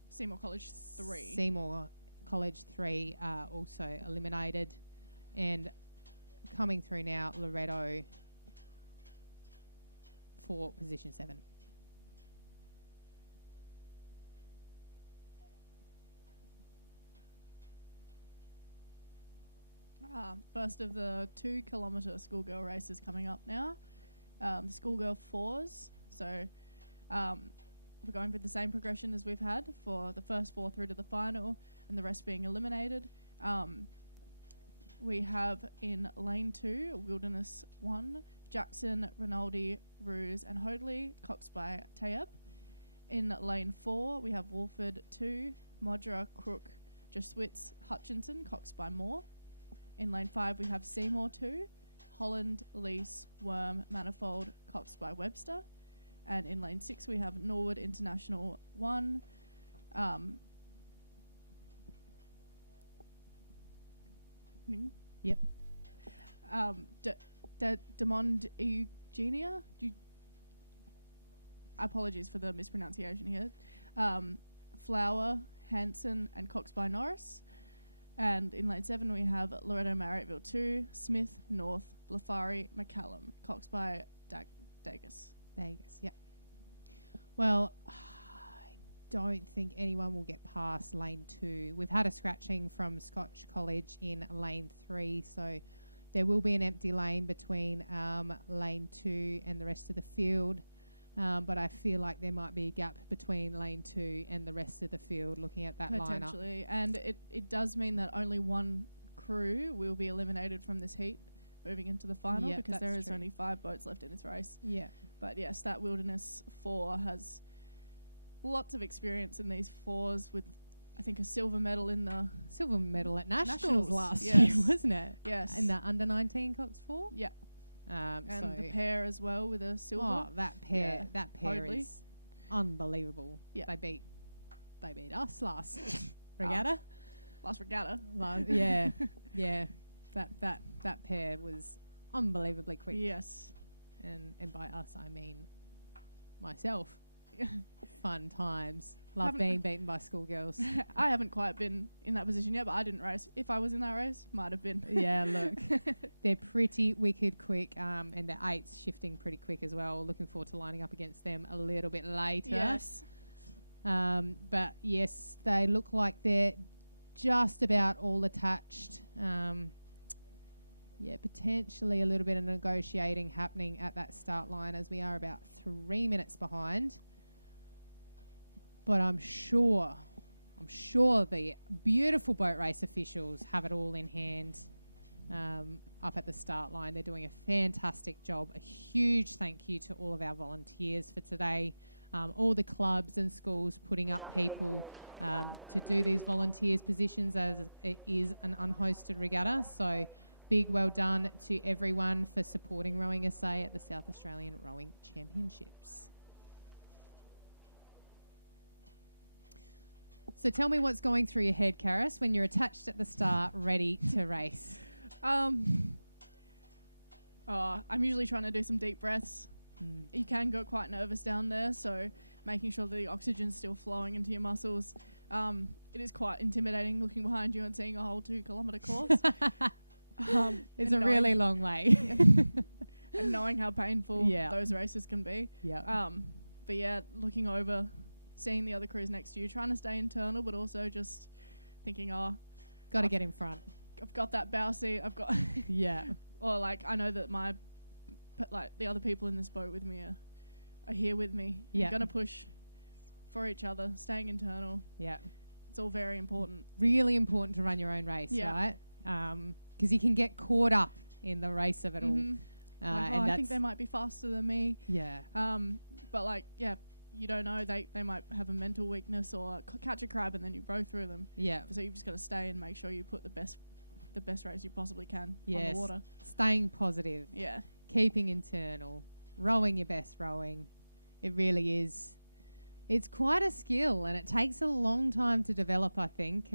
Seymour College 3. Seymour College 3 also eliminated. And coming through now, Loretto for position 7. First of the 2 kilometre schoolgirl races coming up now. The schoolgirl 4s. So we're going with the same progression as we've had for the first 4 through to the final and the rest being eliminated. We have in lane 2, Wilderness 1, Jackson, Rinaldi, Ruse and Hoadley, Cox by Tayeb. In lane 4, we have Wolford 2, Modra, Crook, Jaswitz, Hutchinson, Cox by Moore. In lane 5, we have Seymour 2, Holland, Lease, Worm, Manifold, Cox by Webster. And in lane 6, we have Norwood International 1, Yep. Demond Eugenia. Apologies for the mispronunciation here. Flower, Hanson, and Cox by Norris. And in lane 7, we have Loretto Marriotteville 2, Smith, North, Blafari, McCallum, Cox by Dagus. Dagus, yep. Well, I don't think anyone will get past lane 2. We've had a scratching from Scotch College in lane 3, so there will be an empty lane between lane 2 and the rest of the field. But I feel like there might be a gap between lane 2 and the rest of the field looking at that lineup. Potentially. And it does mean that only one crew will be eliminated from this heat moving into the final because there is only 5 boats left in this race. Yeah. But yes, that Wilderness 4 has lots of experience in these 4s with, I think, a silver medal in the... Silver medal at Nationals last yes. year, wasn't it? Yes. In the under-19 Cox 4? Yeah. And so the pair as well with a silver. Oh, that pair totally. is unbelievable. Yeah. They beat us last regatta. Last regatta. Yeah. That pair was unbelievably quick. Yes. And by us I mean myself. Fun times. Love being beaten by schoolgirls. I haven't quite been in that position yet, but I didn't race. If I was in that race, might have been. Yeah, look. They're pretty wicked quick, and the 8's shifting pretty quick as well. Looking forward to lining up against them a little bit later. Yes. But yes, they look like they're just about all attached. Potentially a little bit of negotiating happening at that start line as we are about 3 minutes behind. But I'm sure the beautiful boat race officials have it all in hand up at the start line. They're doing a fantastic job. A huge thank you to all of our volunteers for today. All the clubs and schools putting up people to do these volunteers positions as it is an unhosted regatta. So big well done to everyone for supporting Rowing SA at the South Australian Rowing Championships. So tell me what's going through your head, Karis, when you're attached at the start, ready to race. I'm usually trying to do some deep breaths. You can go quite nervous down there, so making sure that the oxygen's still flowing into your muscles. It is quite intimidating looking behind you and seeing a whole 2 kilometre course. It's a really long way. And knowing how painful those races can be. Yeah. But yeah, looking over, seeing the other crews next to you, trying to stay internal, but also just thinking, got to get in front. I've got that bow seat. I've got or like I know that the other people in this boat with me are here with me. Yeah. Going to push for each other, staying internal. Yeah. It's all very important. Really important to run your own race, right? Because you can get caught up in the race of it all. And I think they might be faster than me. Yeah. But like, yeah, you don't know. They might have a mental weakness or catch a crab and then you row through them. Yeah. So you've just got to stay and make sure you put the best race you possibly can on the water. Staying positive. Yeah. Keeping internal. Rowing your best rowing. It really is. It's quite a skill and it takes a long time to develop, I think.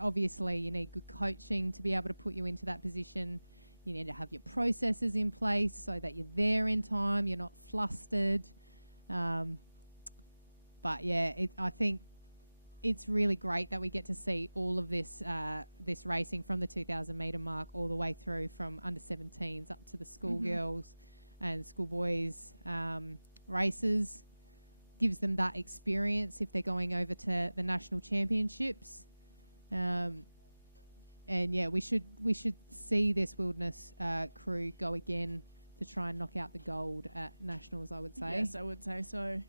Obviously, you need good coaching to be able to put you into that position. You need to have your processes in place so that you're there in time, you're not flustered. But yeah, I think it's really great that we get to see all of this this racing from the 2,000 metre mark all the way through from under 17s up to the schoolgirls and schoolboys races. Gives them that experience if they're going over to the national championships. And yeah, we should see this wilderness crew go again to try and knock out the gold at nationals, I would say. Yes, I would say so.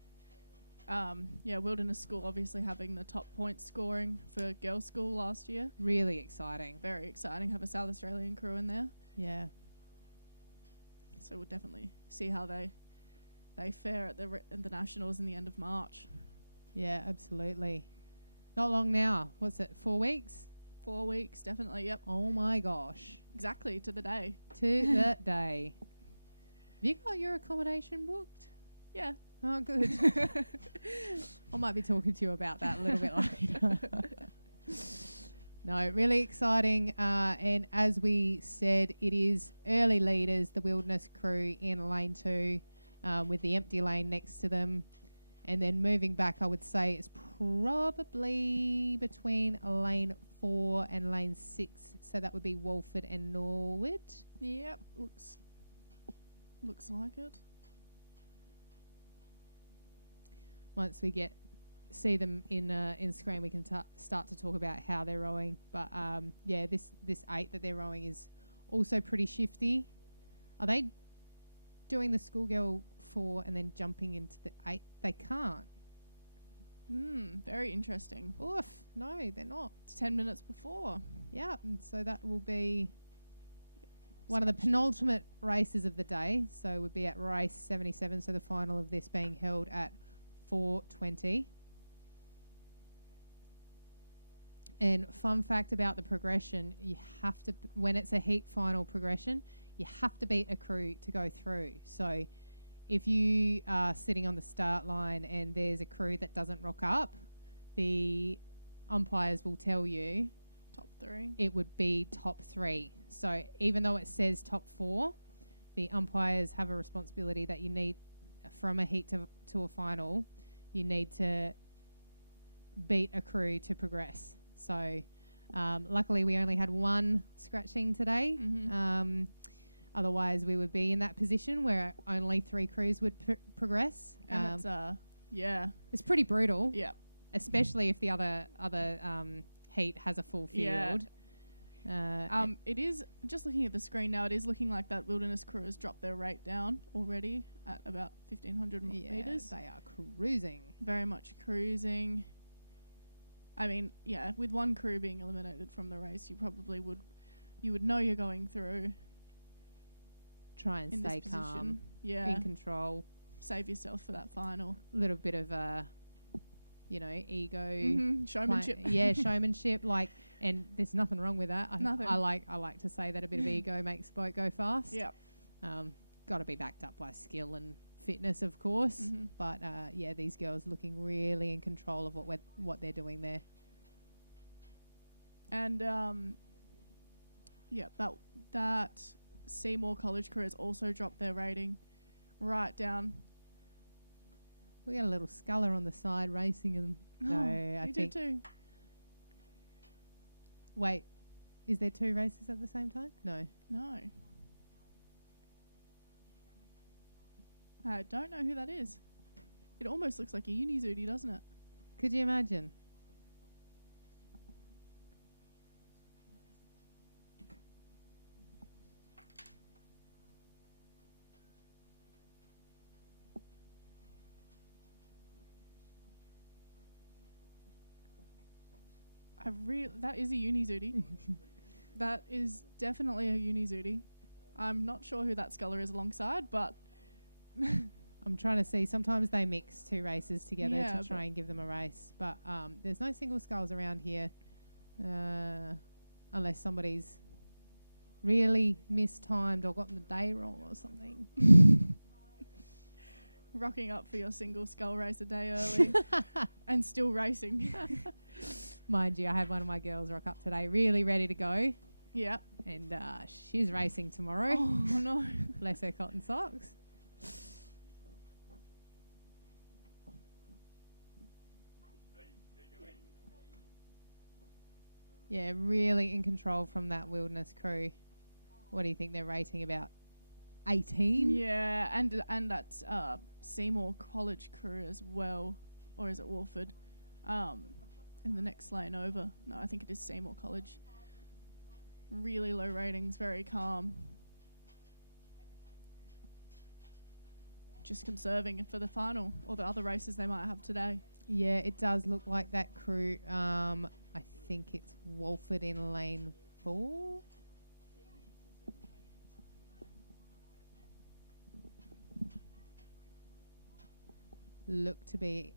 Yeah, Wilderness School obviously having the top point scoring for girls' school last year. Really exciting. Very exciting. Have a South Australian crew in there. Yeah. So we'll definitely see how they fare at the nationals in the end of March. Yeah, absolutely. Not long now. What's it? 4 weeks? 4 weeks, definitely. Yep. Oh my gosh. Exactly, to the day. To the day. Have you got your accommodation booked? Yeah. Oh, good. I might be talking to you about that a little bit later. No, really exciting. And as we said, it is early leaders, the Wilderness crew in lane 2 with the empty lane next to them. And then moving back, I would say it's probably between lane 4 and lane 6. So that would be Walford and Norwood. Yep, looks like it. Once we see them in screen, we can start to talk about how they're rowing. But yeah, this 8 that they're rowing is also pretty shifty. Are they doing the schoolgirl 4 and then jumping into the 8? They can't. Very interesting. Oof, no, they're not. It's 10 minutes before. Yeah, and so that will be one of the penultimate races of the day. So we'd be at race 77, so the final of this being held at 4:20. And fun fact about the progression, you have to, when it's a heat final progression, you have to beat a crew to go through. So if you are sitting on the start line and there's a crew that doesn't rock up, the umpires will tell you top 3. It would be top 3. So even though it says top 4, the umpires have a responsibility that you need from a heat to a final, you need to beat a crew to progress. So luckily we only had 1 scratching today. Otherwise we would be in that position where only 3 crews would progress. And it's pretty brutal. Yeah. Especially if the other heat has a full field. It is, just looking at the screen now, it is looking like that Wilderness crew has dropped their rate down already at about 1,500 metres. They are cruising. Very much cruising. I mean, yeah, with 1 crew being eliminated from the race, you would know you're going through. Try and stay calm. Yeah. In control. Save yourself for that final. A little bit of ego. Showmanship. Showmanship. And there's nothing wrong with that. Nothing. I like to say that a bit of ego makes a boat go fast. Yeah. Got to be backed up by skill and fitness, of course. But these girls looking really in control of what they're doing there. And that Seymour College crew has also dropped their rating right down. We got a little sculler on the side racing them. I think did too. Wait, is there 2 races at the same time? No. I don't know who that is. It almost looks like a uni zooty, doesn't it? Could you imagine? That is a uni zooty. That is definitely a uni zooty. I'm not sure who that sculler is alongside, but I'm trying to see. Sometimes they mix two races together Yeah, to try and give them a race, but there's no single sculls around here, unless somebody's really mistimed or gotten the day wrong or something. rocking up for your single skull race a day early and still racing. Mind you, I had one of my girls rock up today, really ready to go, Yeah. and she's racing tomorrow. Oh, no. Bless her cotton socks. Yeah, really in control from that wilderness crew. What do you think they're rating, about 18? Yeah, and that's Seymour College crew as well, or is it Wolford? In the next lane over. No, I think it is Seymour College. Really low ratings, very calm. Just conserving for the final or the other races they might have today. Yeah, it does look like that crew. I think it's Wolford in lane 4. Look to be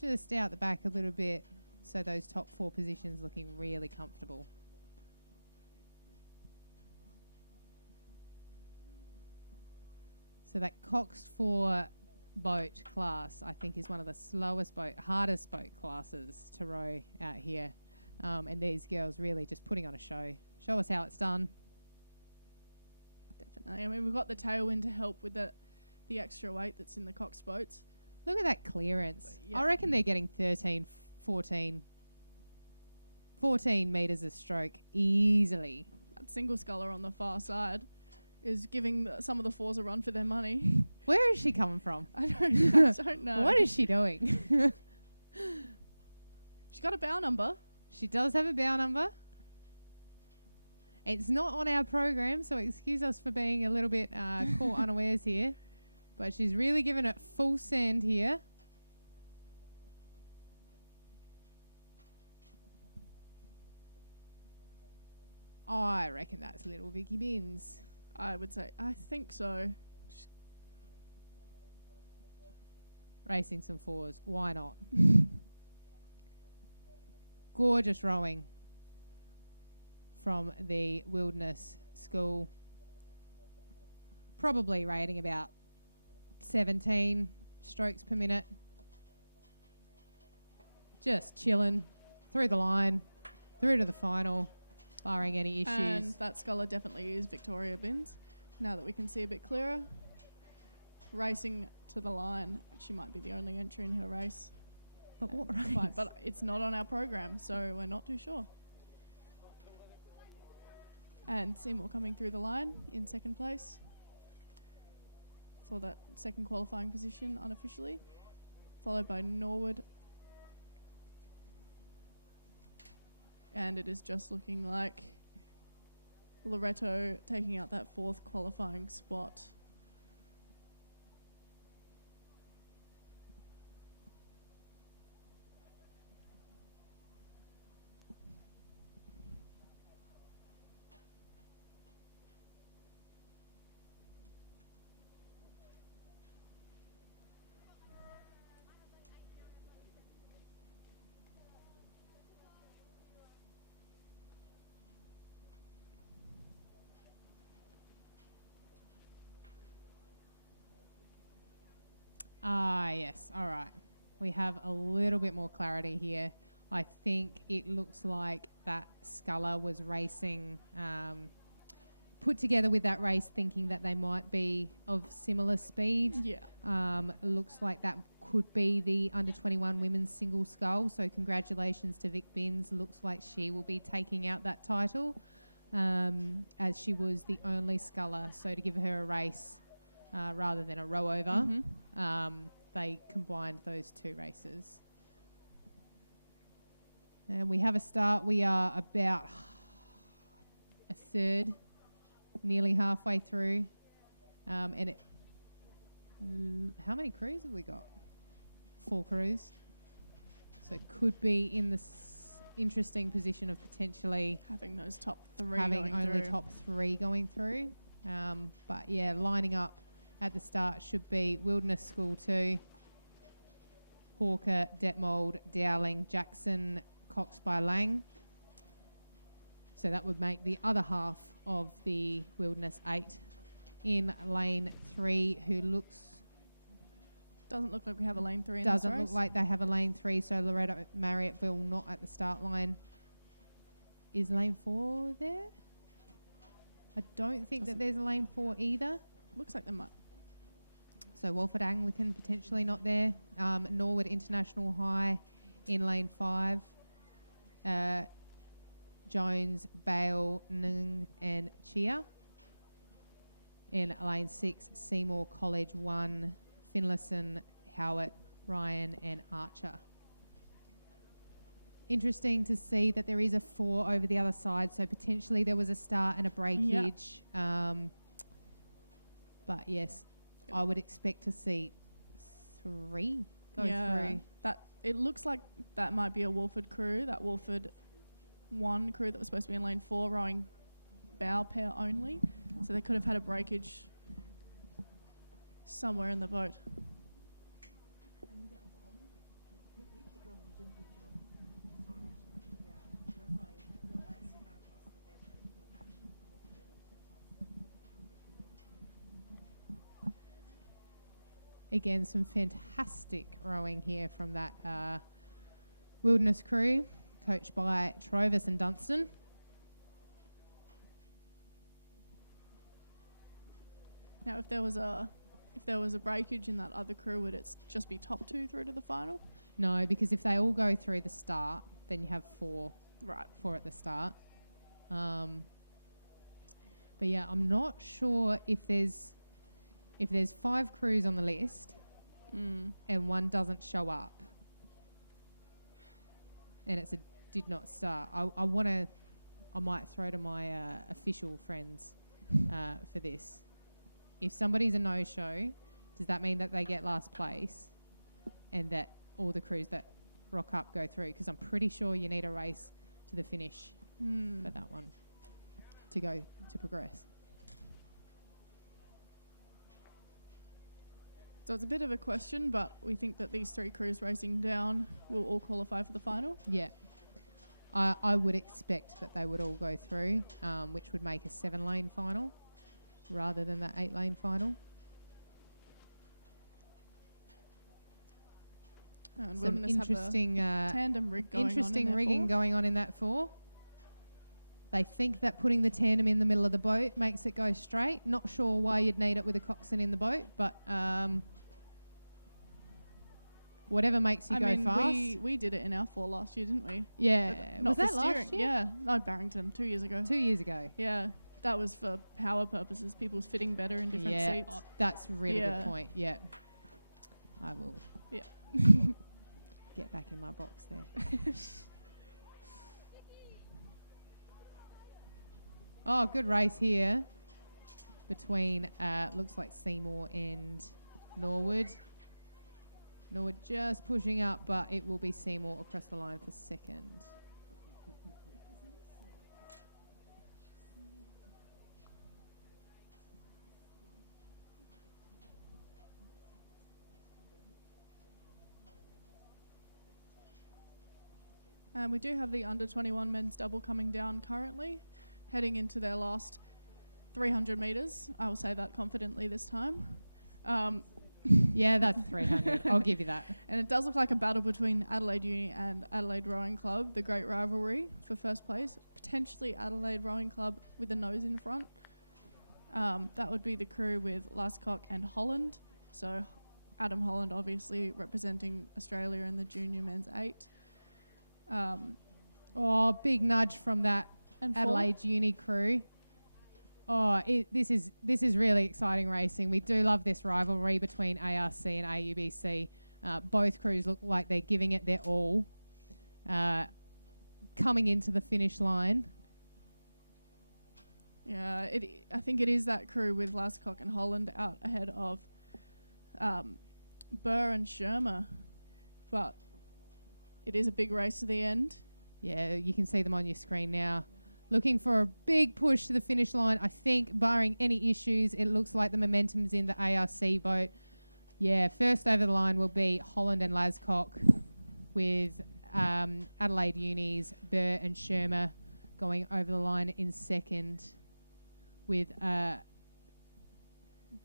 just out the back a little bit, so those top 4 positions looking really comfortable. So that Cox 4 boat class, I think, is one of the hardest boat classes to row out here. And these girls really just putting on a show. Show us how it's done. Definitely. I mean, we've got the tailwind to help with the extra weight that's in the Cox boats. Look at that clearance. But, yeah. I reckon they're getting 13, 14 metres a stroke easily. That single sculler on the far side is giving some of the 4s a run for their money. Where is she coming from? I don't know. What is she doing? She's got a bow number. She does have a bow number. It's not on our program, so excuse us for being a little bit caught unawares here. But she's really given it full send here. I reckon that's little Vicky Binns. I would say. I think so. Racing some 4s. Why not? Gorgeous rowing from the Wilderness School. Probably rating about 17 strokes per minute. Just chilling through the line, through to the final, barring any issues. And that sculler definitely is Victoria Binns. Now that we can see a bit clearer. Racing to the line. She might be the only entry in her race. But what race? Fine, but it's not on our program, so we're not too sure. And Seymour coming through the line in second place for that second qualifying position unofficially, followed by Norwood. And it is just looking like Loretto taking out that 4th qualifying spot. Yes, all right. We have a little bit more clarity here. I think it looks like that sculler was racing, put together with that race thinking that they might be of similar speed. Yeah. It looks like that could be the under 21 women's single scull. So congratulations to Vic Binns. Looks like she will be taking out that title, as she was the only sculler. So to give her a race rather than a row over, they combined those 2 races. And we have a start. We are about a third, nearly halfway through. And how many crews have we got? 4 crews. So it could be in the interesting position of potentially having those top three having going only through. top three going through. But yeah, lining up at the start should be Wilderness School 2, Hawker, Detmold, Dowling, Jackson, Cox by Lang. So that would make the other half of the Wilderness 8 in lane 3, who doesn't look like we have a lane 3 in doesn't this race. look like they have a lane 3, so Loretta Marriotteville not at the start line. Is lane 4 there? I don't think that there's a lane 4 either. Looks like they might. So Walford Anglican potentially not there. Norwood International High in lane 5. Jones, Bale, Nung and Chia. In lane 6, Seymour College 1, Finlayson, Howard, Ryan and Archer. Interesting to see that there is a 4 over the other side, so potentially there was a start and a breakage. But yes, I would expect to see 3 go through. That it looks like that might be a Wolford crew. That Wolford 1 crew that was supposed to be in lane 4 rowing bow pair only. So they could have had a breakage somewhere in the boat. Again, some fantastic rowing here from that Wilderness crew, coached by Trovis and Dunstan. Now, if there was a breakage in that other crew, would it just be top 2 through to the final? No, because if they all go through the start, then you have 4. Right. 4 at the start. But yeah, I'm not sure if there's 5 crews on the list and 1 doesn't show up and it's a did not start. I might throw to my official friends for this. If somebody's a no-show, does that mean that they get last place and that all the crews that rock up go through? Because I'm pretty sure you need a race to the finish for that one to progress. So it's a bit of a question, but we think that these 3 crews racing down will all qualify for the final. Yeah. I would expect that they would all go through, which would make a 7-lane final rather than that 8-lane final. And Some interesting tandem rig going interesting on in rigging going on in that 4. They think that putting the tandem in the middle of the boat makes it go straight. Not sure why you'd need it with a coxswain in the boat, but whatever makes you go fast. We did it in our 4 last year, didn't we? Yeah. Not Was that for last steering. year? Yeah. No, Barrington, 2 years ago. 2 years ago. Yeah. That was for power purposes, people's fitting better in different seats. Oh, that's a really good point. Yeah. I will. Yeah. Get back in my box there. Oh, good race here between, looks like Seymour and Norwood. Norwood just pushing up, but it will be Seymour across the line for second. We do have the under-21 men's double coming down currently, heading into their last 300 metres. I will say that confidently this time. Yeah, that's 300. I'll give you that. And it does look like a battle between Adelaide Uni and Adelaide Rowing Club, the great rivalry for first place. Potentially Adelaide Rowing Club with a nose in front. That would be the crew with Lascock and Holland. So Adam Holland obviously representing Australia in the junior men's 8. Big nudge from that and Adelaide Uni crew. This is really exciting racing. We do love this rivalry between ARC and AUBC. Both crews look like they're giving it their all. Coming into the finish line. Yeah, I think it is that crew with Lascock and Holland out ahead of Burr and Shermer. But it is a big race to the end. Yeah, you can see them on your screen now. Looking for a big push to the finish line. I think, barring any issues, it looks like the momentum's in the ARC boat. Yeah, first over the line will be Holland and Lascock, with Adelaide Uni's Burr and Shermer going over the line in second, with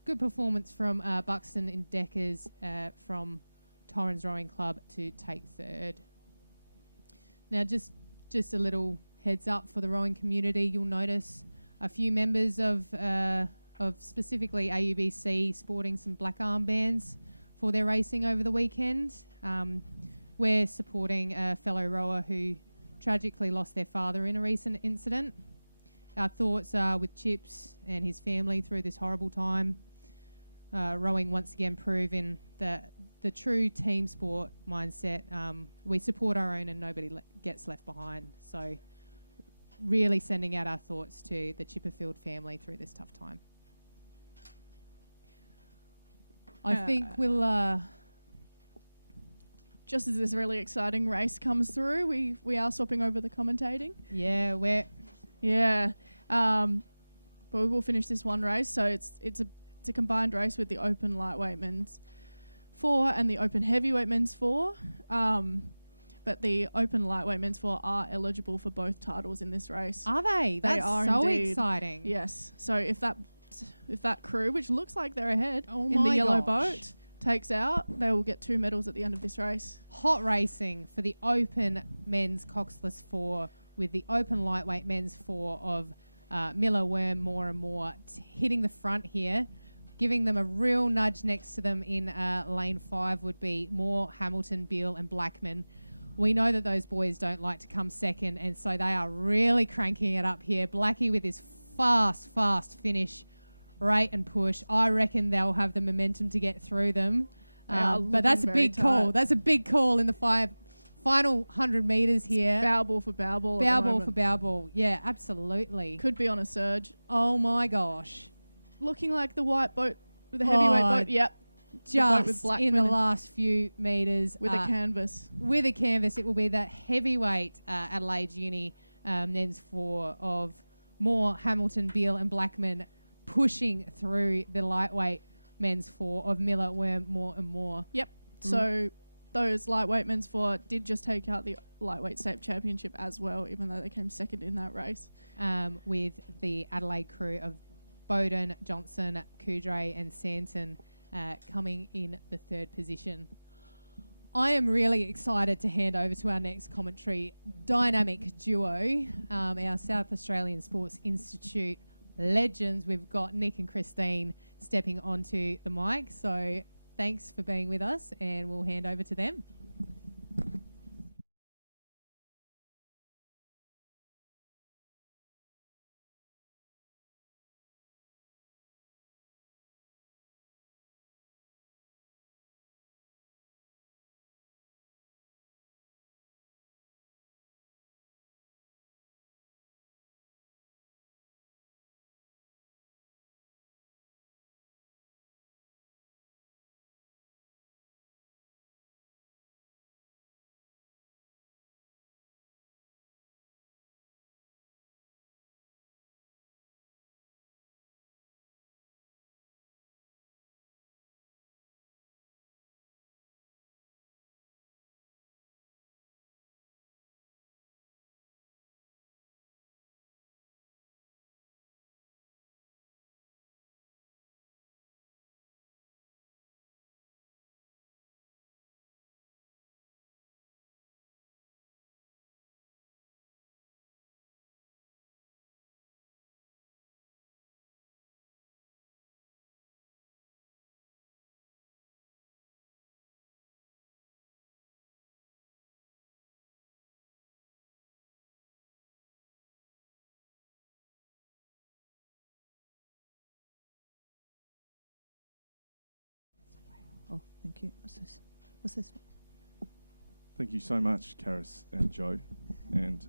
good performance from Buxton and Deckers from Torrens Rowing Club to take third. Now, just a little heads up for the rowing community, you'll notice a few members of specifically AUBC sporting some black armbands for their racing over the weekend. We're supporting a fellow rower who tragically lost their father in a recent incident. Our thoughts are with Chips and his family through this horrible time. Rowing once again proving that the true team sport mindset, we support our own and nobody gets left behind. So really sending out our thoughts to the Chipperfield family through this tough time. I think we'll... just as this really exciting race comes through, we are swapping over the commentating. Yeah, but we will finish this one race. So it's a combined race with the open lightweight men's 4 and the open heavyweight men's 4. But the open lightweight men's 4 are eligible for both titles in this race. Are they? They That's are so indeed. exciting. Yes. So if that crew, which looks like they're ahead Oh in the my yellow gosh. boat, takes out, they will get 2 medals at the end of this race. Hot racing for the open men's coxless 4 with the open lightweight men's 4 of Miller, Worm, Moore and Moore hitting the front here. Giving them a real nudge next to them in lane 5 would be Moore, Hamilton, Beale and Blackman. We know that those boys don't like to come second, and so they are really cranking it up here. Blackie with his fast finish, rate and push. I reckon they'll have the momentum to get through them. But that's a big call. That's a big call in the final 100 metres here. Bow ball for bow ball. Bow ball for bow ball. Yeah, absolutely. Could be on a surge. Oh, my gosh. Looking like the white boat, the heavyweight boat. Yep. Just in the last few metres. With a canvas. With a canvas, it will be that heavyweight Adelaide Uni men's 4 of Moore, Hamilton, Beale and Blackman pushing through the lightweight men's 4 of Miller, Worm, Moore and Moore. Yep. So those lightweight men's 4 did just take out the lightweight state championship as well, even though they came second in that race. With the Adelaide crew of Bowden, Johnson, Coudray and Santon coming in the 3rd position. I am really excited to hand over to our next commentary dynamic duo, our South Australian Sports Institute legends. We've got Nick and Christine stepping onto the mic. So thanks for being with us, and we'll hand over to them. Oh, thank you. What's this? What's this one? Thank you so much, Karis and Joe, and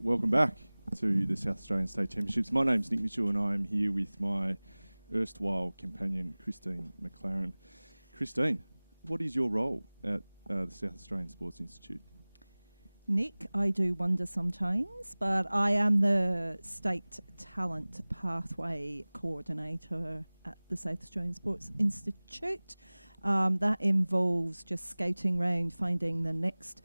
welcome back to the South Australian State Championships. My name's Nick Mitchell, and I am here with my erstwhile companion, Christine McLaren. Christine, what is your role at the South Australian Sports Institute? Nick. I do wonder sometimes, but I am the State Talent Pathway Coordinator at the South Australian Sports Institute. That involves just scouting around, finding the next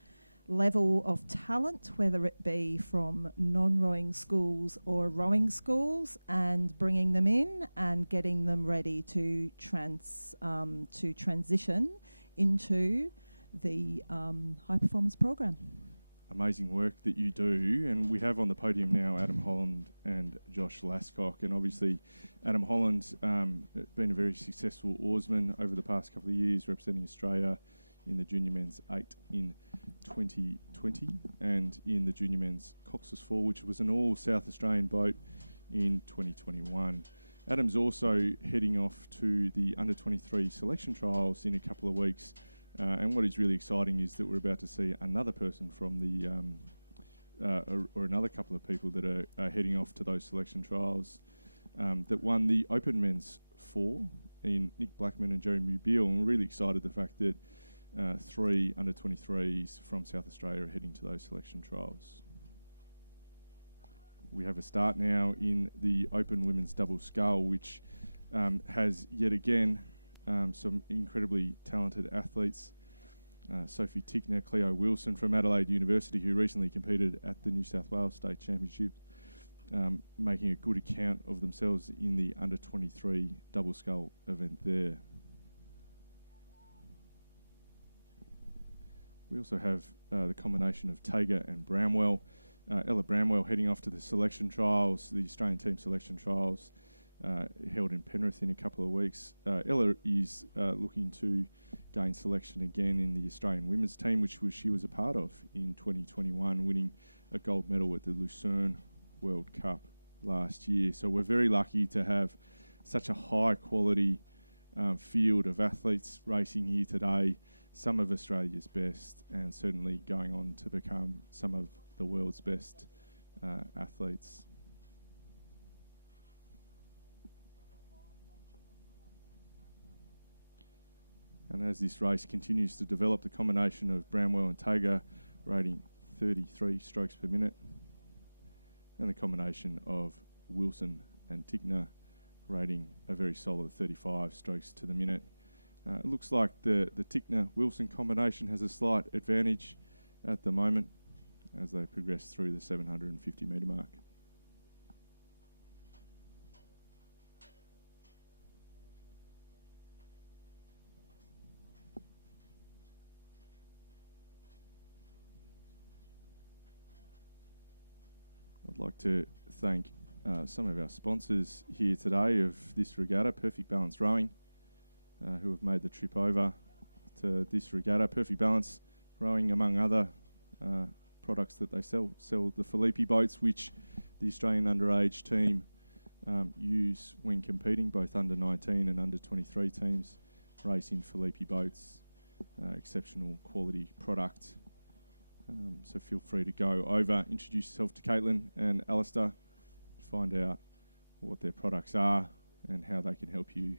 level of talent, whether it be from non-rowing schools or rowing schools, and bringing them in and getting them ready to transition into the high performance program. Amazing work that you do, and we have on the podium now Adam Holland and Josh Lascock, and obviously Adam Holland's been a very successful oarsman over the past couple of years, representing Australia in the junior men's 8 in 2020 and in the junior men's Cox's 4, which was an all South Australian boat in 2021. Adam's also heading off to the under-23 selection trials in a couple of weeks. And what is really exciting is that we're about to see another person from the, or another couple of people that are heading off to those selection trials that won the Open Men's 4 in Nick Blackman and Jeremy Beale. And we're really excited the fact that 3 under-23s from South Australia are heading to those selection trials. We have a start now in the Open Women's Double Scull, which has yet again some incredibly talented athletes. Sophie Tickner, Cleo Wilson from Adelaide University, who recently competed at the New South Wales State Championship, making a good account of themselves in the under-23 double scull event there. We also have the combination of Tager and Bramwell. Ella Bramwell heading off to the selection trials, the Australian team selection trials, held in Penrith in a couple of weeks. Ella is looking to gain selection again in the Australian women's team, which she was a part of in 2021, winning a gold medal at the Lucerne World Cup last year. So we're very lucky to have such a high quality field of athletes racing here today, some of Australia's best, and certainly going on to become some of the world's best athletes. And as this race continues to develop, the combination of Bramwell and Tager rating 33 strokes per minute, and the combination of Wilson and Tickner rating a very solid 35 strokes to the minute. It looks like the Tickner-Wilson combination has a slight advantage at the moment as they progress through the 750 metre mark. I'd like to thank some of our sponsors here today of this regatta, Perfect Balance Rowing, who have made the trip over to this regatta. Perfect Balance Rowing, among other products that they sell the Filippi boats, which the Australian underage team use when competing. Both under-19 and under-23 teams race in Filippi boats. Exceptional quality product. So feel free to go over, introduce yourself to Caitlin and Alistair, find out what their products are and how they can help you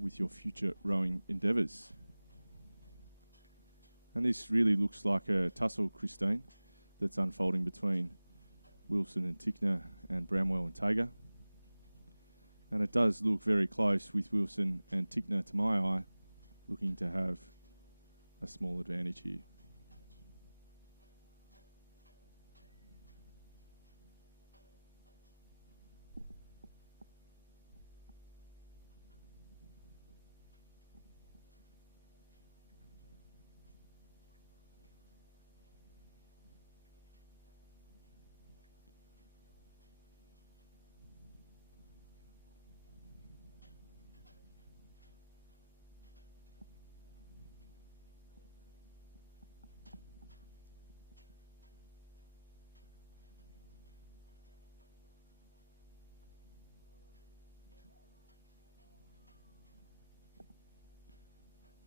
with your future rowing endeavours. And this really looks like a tussle, Christine, that's unfolding between Wilson and Tickner and Bramwell and Tager. And it does look very close, with Wilson and Tickner, to my eye, looking to have a small advantage here.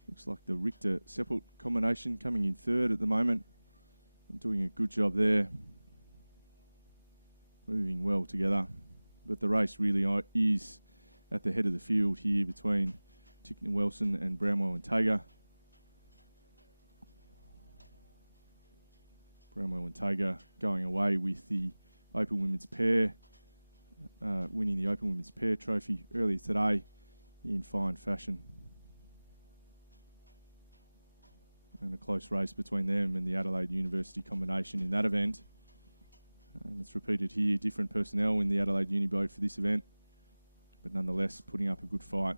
Looks like the Richter-Seppelt combination coming in third at the moment and doing a good job there. Moving well together. But the race really is at the head of the field here between Tickner Wilson and Bramwell and Tager. Bramwell and Tager going away with the Open Women's Pair, winning the Open Women's Pair trophy earlier today in fine fashion. And a close race between them and the Adelaide University combination in that event. And it's repeated here, different personnel in the Adelaide Uni boat for this event, but nonetheless putting up a good fight.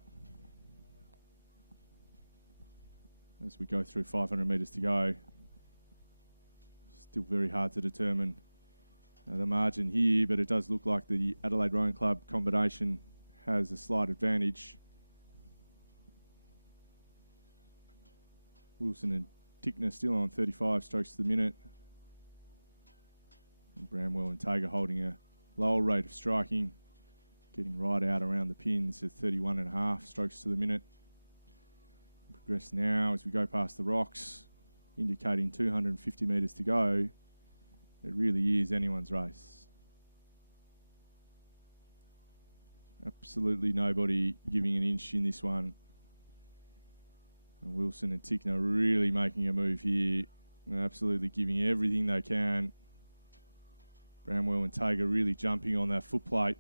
As we go through 500 metres to go, still very hard to determine the margin here, but it does look like the Adelaide Rowing Club combination has a slight advantage. Wilson and Tickner still on 35 strokes to the minute. And Bramwell and Tager holding a lower rate of striking, getting right out around the pins at 31.5 strokes to the minute. Progress now as we go past the rocks, indicating 250 metres to go. It really is anyone's race. Absolutely nobody giving an inch in this one. And Wilson and Tickner really making a move here, absolutely giving everything they can. Bramwell and Tager really jumping on that footplate.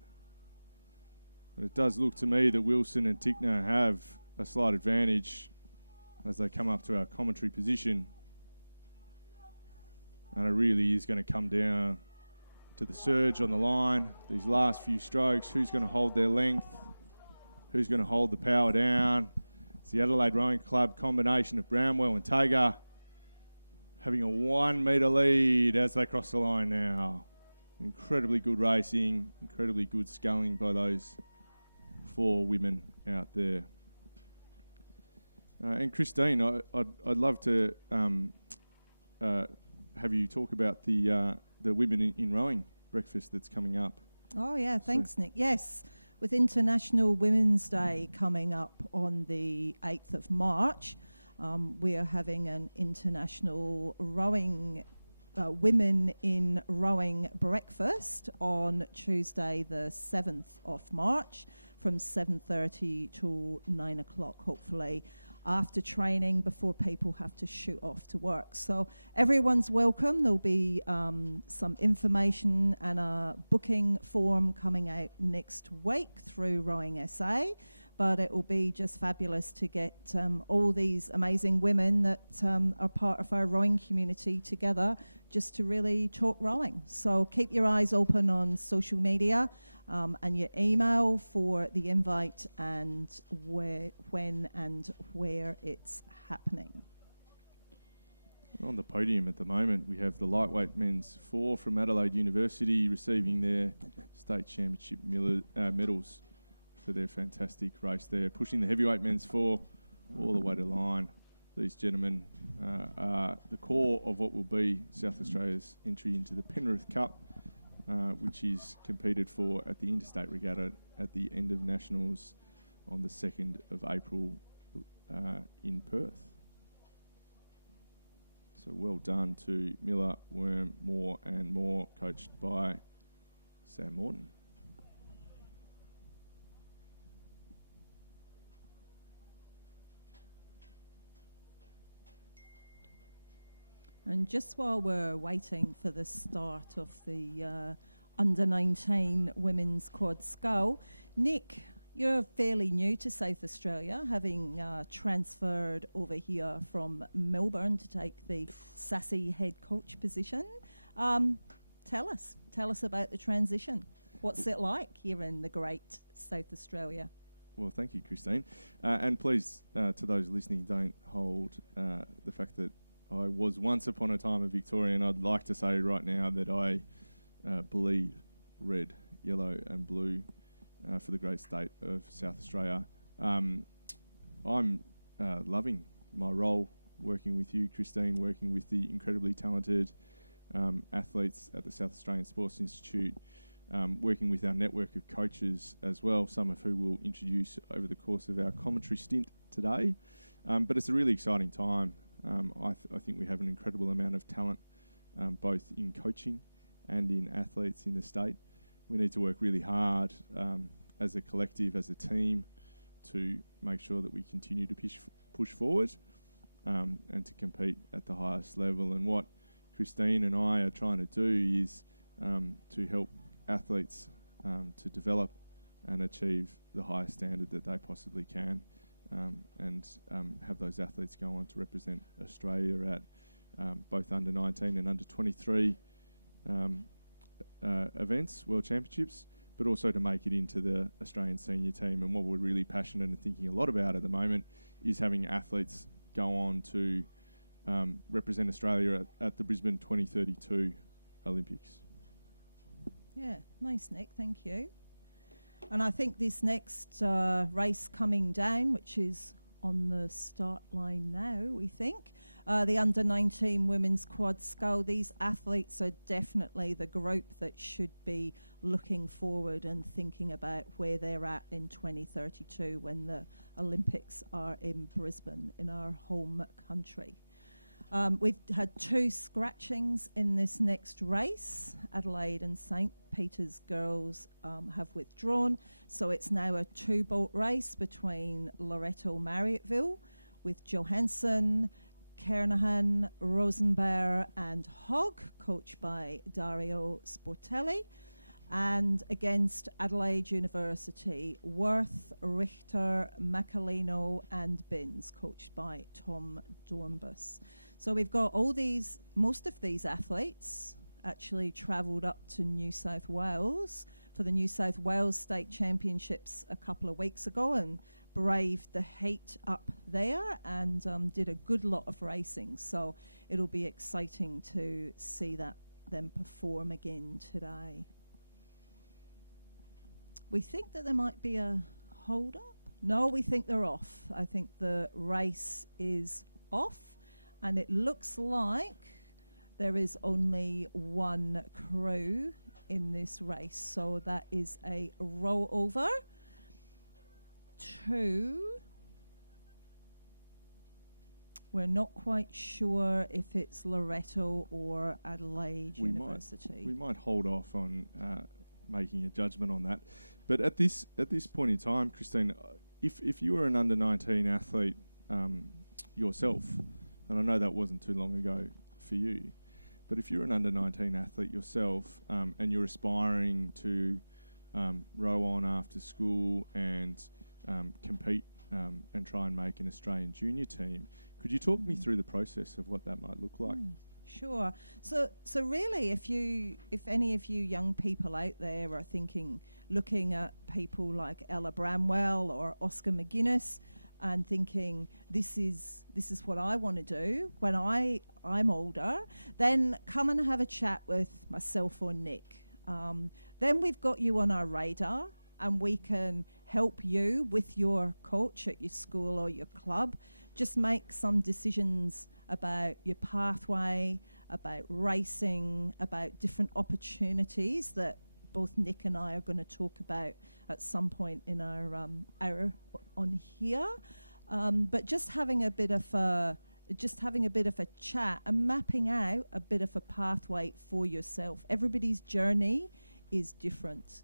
But it does look to me that Wilson and Tickner have a slight advantage as they come up to our commentary position. And it really is going to come down to the surge on the line. These last few strokes, who's going to hold their length? Who's going to hold the power down? It's the Adelaide Rowing Club combination of Bramwell and Tager having a 1 metre lead as they cross the line now. Incredibly good racing, incredibly good sculling by those 4 women out there. And Christine, I'd love to have you talk about the Women in Rowing breakfast that's coming up. Oh yeah, thanks Nick. Yes, with International Women's Day coming up on the 8th of March, we are having an international rowing Women in Rowing breakfast on Tuesday the 7th of March from 7:30 to 9 o'clock, hopefully after training before people have to shoot off to work. So everyone's welcome. There'll be some information and a booking form coming out next week through Rowing SA, but it will be just fabulous to get all these amazing women that are part of our rowing community together just to really talk rowing. So keep your eyes open on social media and your email for the invite and when and where it's happening. On the podium at the moment, we have the lightweight men's 4 from Adelaide University receiving their state championship medals for their fantastic race there. Pushing the heavyweight men's 4 all the way to line. These gentlemen are the core of what will be South Australia's entry into the Penrith Cup, which is competed for at the Interstate Regatta at the end of Nationals on the 2nd of April in Perth. So well done to Miller, Worm, Moore and Moore, coached by Sam Morton. And just while we're waiting for the start of the under-19 women's quad scull, Nick, you're fairly new to South Australia, having transferred over here from Melbourne to take the sassy head coach position. Tell us about the transition. What's it like here in the great South Australia? Well, thank you, Christine. And please, to those listening, don't hold the fact that I was once upon a time a Victorian. I'd like to say right now that I bleed red, yellow and blue for the great state of South Australia. I'm loving my role working with you, Christine, working with the incredibly talented athletes at the South Australian Sports Institute, working with our network of coaches as well, some of who we'll introduce over the course of our commentary stint today. But it's a really exciting time. I think we have an incredible amount of talent, both in coaching and in athletes in the state. We need to work really hard as a collective, as a team, to make sure that we continue to push forward and to compete at the highest level. And what Christine and I are trying to do is to help athletes to develop and achieve the highest standard that they possibly can, and have those athletes go on to represent Australia at both under 19 and under 23 events, World Championships, but also to make it into the Australian senior team. And what we're really passionate and thinking a lot about at the moment is having athletes go on to represent Australia at the Brisbane 2032 Olympics. Yeah, nice, Nick, thank you. And I think this next race coming down, which is on the start line now, we think, the under-19 women's quad scull, these athletes are definitely the group that should be looking forward and thinking about where they're at in 2032 when the Olympics are in Brisbane, in our home country. We've had 2 scratchings in this next race. Adelaide and St. Peter's girls have withdrawn, so it's now a 2-boat race between Loreto Marriotteville with Johansson, Kernahan, Rosenberg and Hogg, coached by Dario Sportelli, and against Adelaide University, Worth, Richter, Macalino and Binns, coached by Tom Dornbus. So we've got most of these athletes actually travelled up to New South Wales for the New South Wales State Championships a couple of weeks ago and braved the heat up there and did a good lot of racing. So it'll be exciting to see them perform again today. We think that there might be a hold-up. No, we think they're off. I think the race is off, and it looks like there is only one crew in this race. So that is a rollover to... We're not quite sure if it's Loreto or Adelaide University. We might hold off on making a judgment on that. But at this point in time, Christine, if you were an under-19 athlete yourself, and I know that wasn't too long ago for you, but if you're an under-19 athlete yourself and you're aspiring to row on after school and compete and try and make an Australian junior team, could you talk me through the process of what that might look like? Sure. So really, if any of you young people out there are looking at people like Ella Bramwell or Oscar McGuinness and thinking, this is what I want to do when I'm older, then come and have a chat with myself or Nick. Then we've got you on our radar, and we can help you with your coach at your school or your club. Just make some decisions about your pathway, about racing, about different opportunities that both Nick and I are going to talk about at some point in our hour on here. But just having a bit of a chat and mapping out a bit of a pathway for yourself. Everybody's journey is different.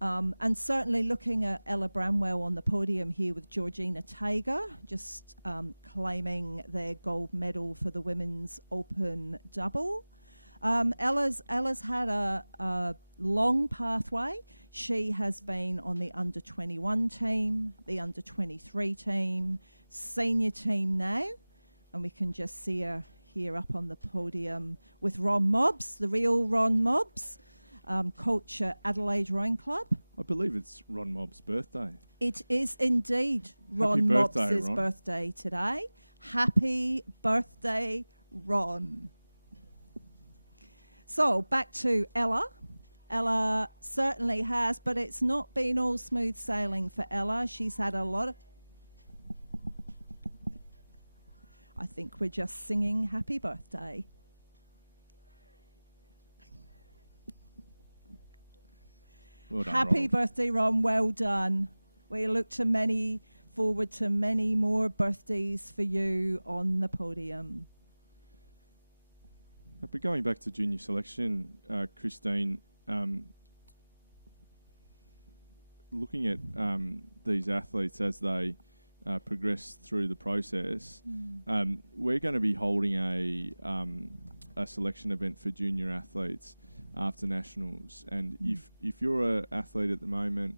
And certainly looking at Ella Bramwell on the podium here with Georgina Tager, just claiming their gold medal for the women's open double. Ella's had a long pathway. She has been on the under-21 team, the under-23 team, senior team now, and we can just see her here up on the podium with Ron Mobbs, the real Ron Mobbs, coach at Adelaide Rowing Club. I believe it's Ron Mobbs' birthday. It is indeed Ron Mobbs' birthday today. Happy birthday, Ron. So back to Ella. Ella certainly has, but it's not been all smooth sailing for Ella. She's had a lot of... I think we're just singing happy birthday. Well done, Happy Ronald. birthday, Ron. Well done. We look forward to many more birthdays for you on the podium. But going back to junior selection, Christine, looking at these athletes as they progress through the process, we're going to be holding a a selection event for junior athletes after nationals. And if you're an athlete at the moment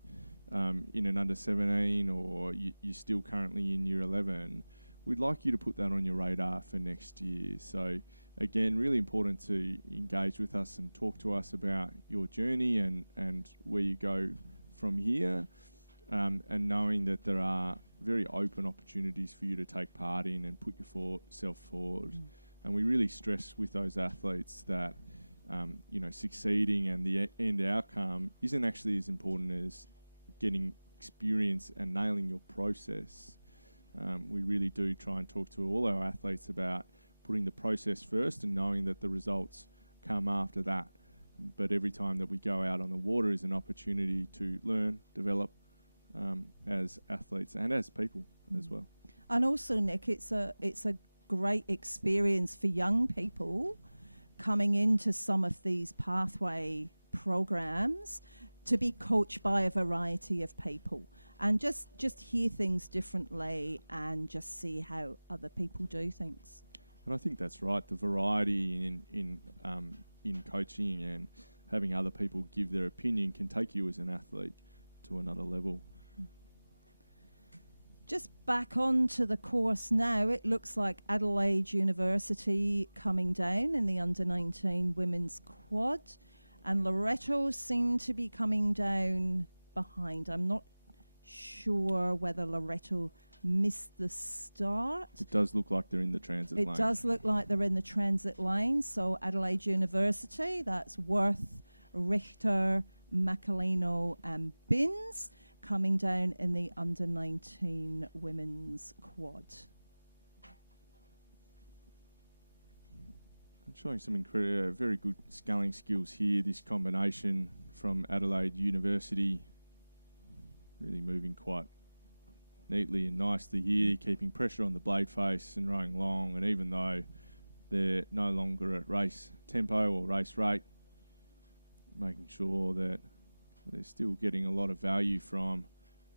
in an under 17 or you're still currently in year 11, we'd like you to put that on your radar for next year. So again, really important to engage with us and talk to us about your journey and where you go from here, and knowing that there are very open opportunities for you to take part in and put yourself forward. And we really stress with those athletes that succeeding and the end outcome isn't actually as important as getting experience and nailing your process. We really do try and talk to all our athletes about putting the process first and knowing that the results come after that. But every time that we go out on the water is an opportunity to learn, develop as athletes and as people as well. And also, Nick, it's a great experience for young people coming into some of these pathway programs to be coached by a variety of people and just hear things differently and just see how other people do things. And I think that's right. The variety in coaching and having other people give their opinion can take you as an athlete to another level. Just back onto the course now, it looks like Adelaide University coming down in the under-19 women's quad, and Loreto seem to be coming down behind. I'm not sure whether Loreto missed the start. It does look like they're in the transit lane. It does look like they're in the transit lane. So Adelaide University, that's Worth, Richter, Macalino and Binns coming down in the under-19 women's quad. I'm showing some very good sculling skills here. This combination from Adelaide University really moving quite neatly and nicely here, keeping pressure on the blade face and rowing long. And even though they're no longer at race tempo or race rate, making sure that they're still getting a lot of value from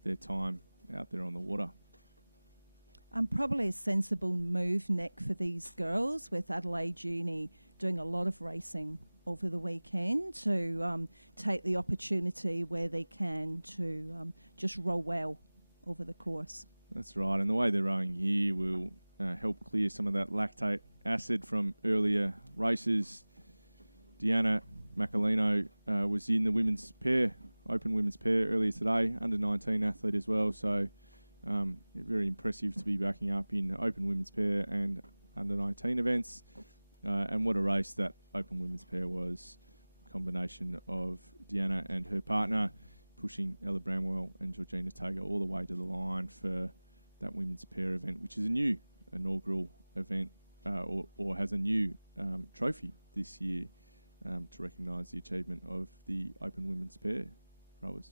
their time out there on the water. And probably a sensible move, Nick, for these girls, with Adelaide Uni doing a lot of racing over the weekend to take the opportunity where they can to just row well over the course. That's right, and the way they're rowing here will help clear some of that lactate acid from earlier races. Deanna Macalino was in the women's pair, open women's pair earlier today, under-19 athlete as well, so very impressive to be backing up in open women's pair and under-19 events. And what a race that open women's pair was. Combination of Deanna and her partner pushing Ella Bramwell and Georgina Tager all the way to the line for that women's pair event, which is a new inaugural event or has a new trophy this year to recognise the achievement of the open women's pair rowers.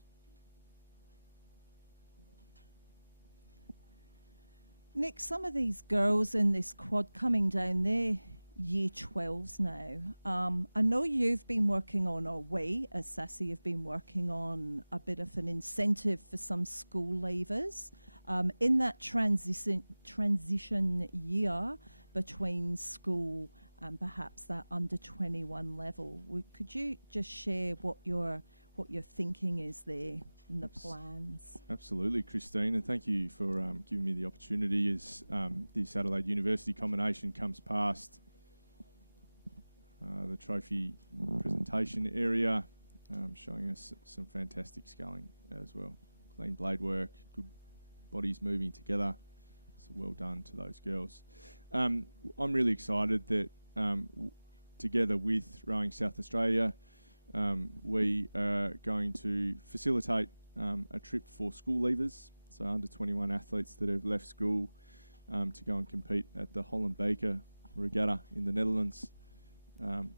Nick, some of these girls in this quad coming down, they're year 12s now. I know you've been working on, or we as SASI have been working on a bit of an incentive for some school leavers in that transition year between school and perhaps that under 21 level. Could you just share what your thinking is there and the plans? Absolutely, Christine, and thank you for giving me the opportunity as this Adelaide University combination comes past the trophy presentation area, showing us some fantastic sculling as well. Clean blade work, good bodies moving together. So well done to those girls. I'm really excited that together with Rowing South Australia, we are going to facilitate a trip for school leavers, so under 21 athletes that have left school to go and compete at the Holland Baker Regatta in the Netherlands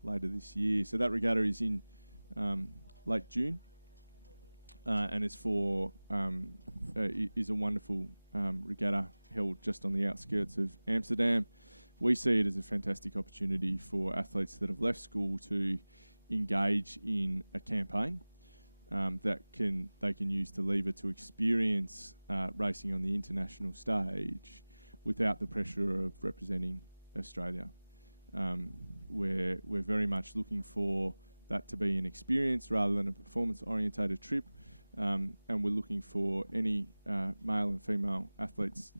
later this year. So that regatta is in late June and is is a wonderful regatta held just on the outskirts of Amsterdam. We see it as a fantastic opportunity for athletes that have left school to engage in a campaign that they can use to lever to experience racing on the international stage without the pressure of representing Australia. we're very much looking for that to be an experience rather than a performance-orientated trip, and we're looking for any male and female athletes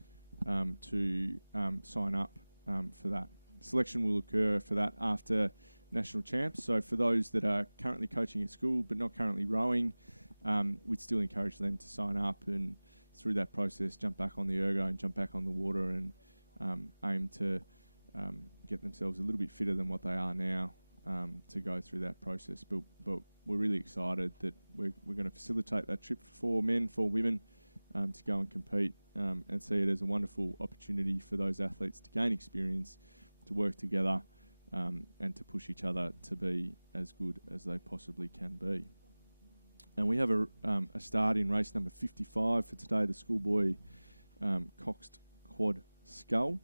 to sign up for that. Selection will occur for that after national champs. So for those that are currently coaching at school but not currently rowing, we'd still encourage them to sign up and through that process jump back on the ergo and jump back on the water and aim to get themselves a little bit fitter than what they are now to go through that process. But we're really excited that we're going to facilitate that trip for men, for women, to go and compete and see it as a wonderful opportunity for those athletes to gain experience, to work together, and to push each other to be as good as they possibly can be. And we have a start in race number 55 for today, the schoolboy coxed quad scull.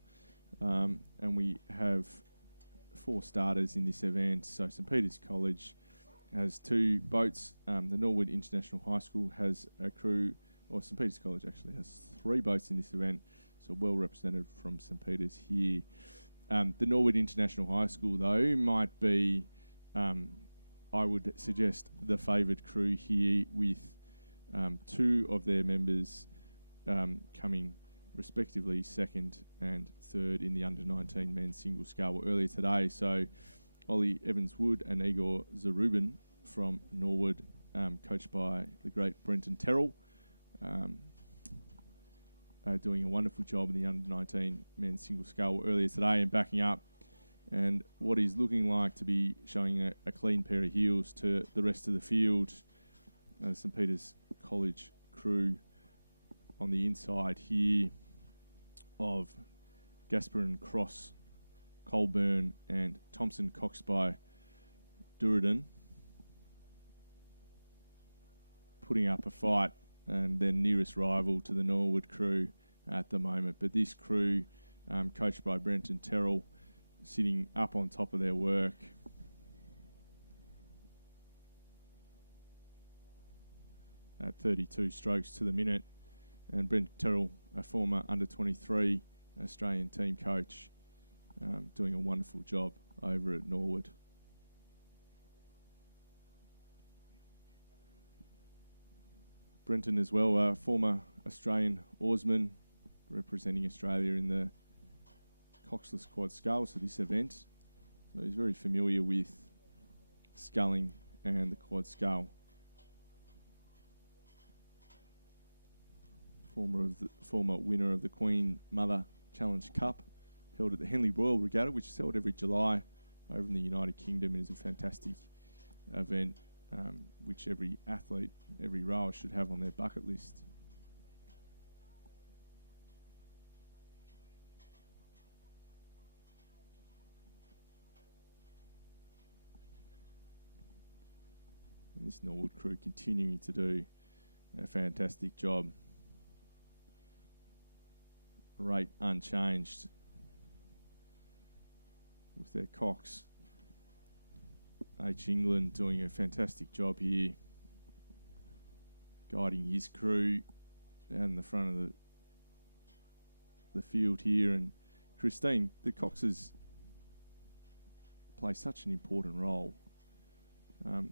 And we have 4 starters in this event. So St Peter's College has 2 boats. The Norwood International High School has a crew, or St Peter's College actually has 3 boats in this event, so well represented from St Peter's here. The Norwood International High School, though, might be, I would suggest, the favoured crew here, with 2 of their members coming respectively 2nd and 3rd in the under-19 men's single scull earlier today. So Ollie Evans-Wood and Igor Zarubin from Norwood, coached by the great Brenton Terrell, doing a wonderful job in the under-19 men's single scull earlier today and backing up. And what is looking like to be showing a clean pair of heels to the rest of the field. St Peter's College crew on the inside here of Gasperin, Cross, Colburn and Thompson, coxed by Duridan, putting up a fight, and their nearest rival to the Norwood crew at the moment. But this crew, coached by Brenton Terrell, sitting up on top of their work. At 32 strokes to the minute. And Brenton Terrell, a former under-23 Australian team coach, doing a wonderful job over at Norwood. Brenton as well, a former Australian oarsman, representing Australia in the coxless quad sculls at this event. So he's very familiar with sculling and the quad scull. Former winner of the Queen Mother Challenge Cup, held at the Henley Royal Regatta, which is held every July over in the United Kingdom, and is a fantastic event which every athlete, every rower should have on their bucket list. And this Norwood crew continuing to do a fantastic job. Rate unchanged with their cocks. H. England doing a fantastic job here, guiding his crew down the front of the field here. And Christine, the coxes play such an important role and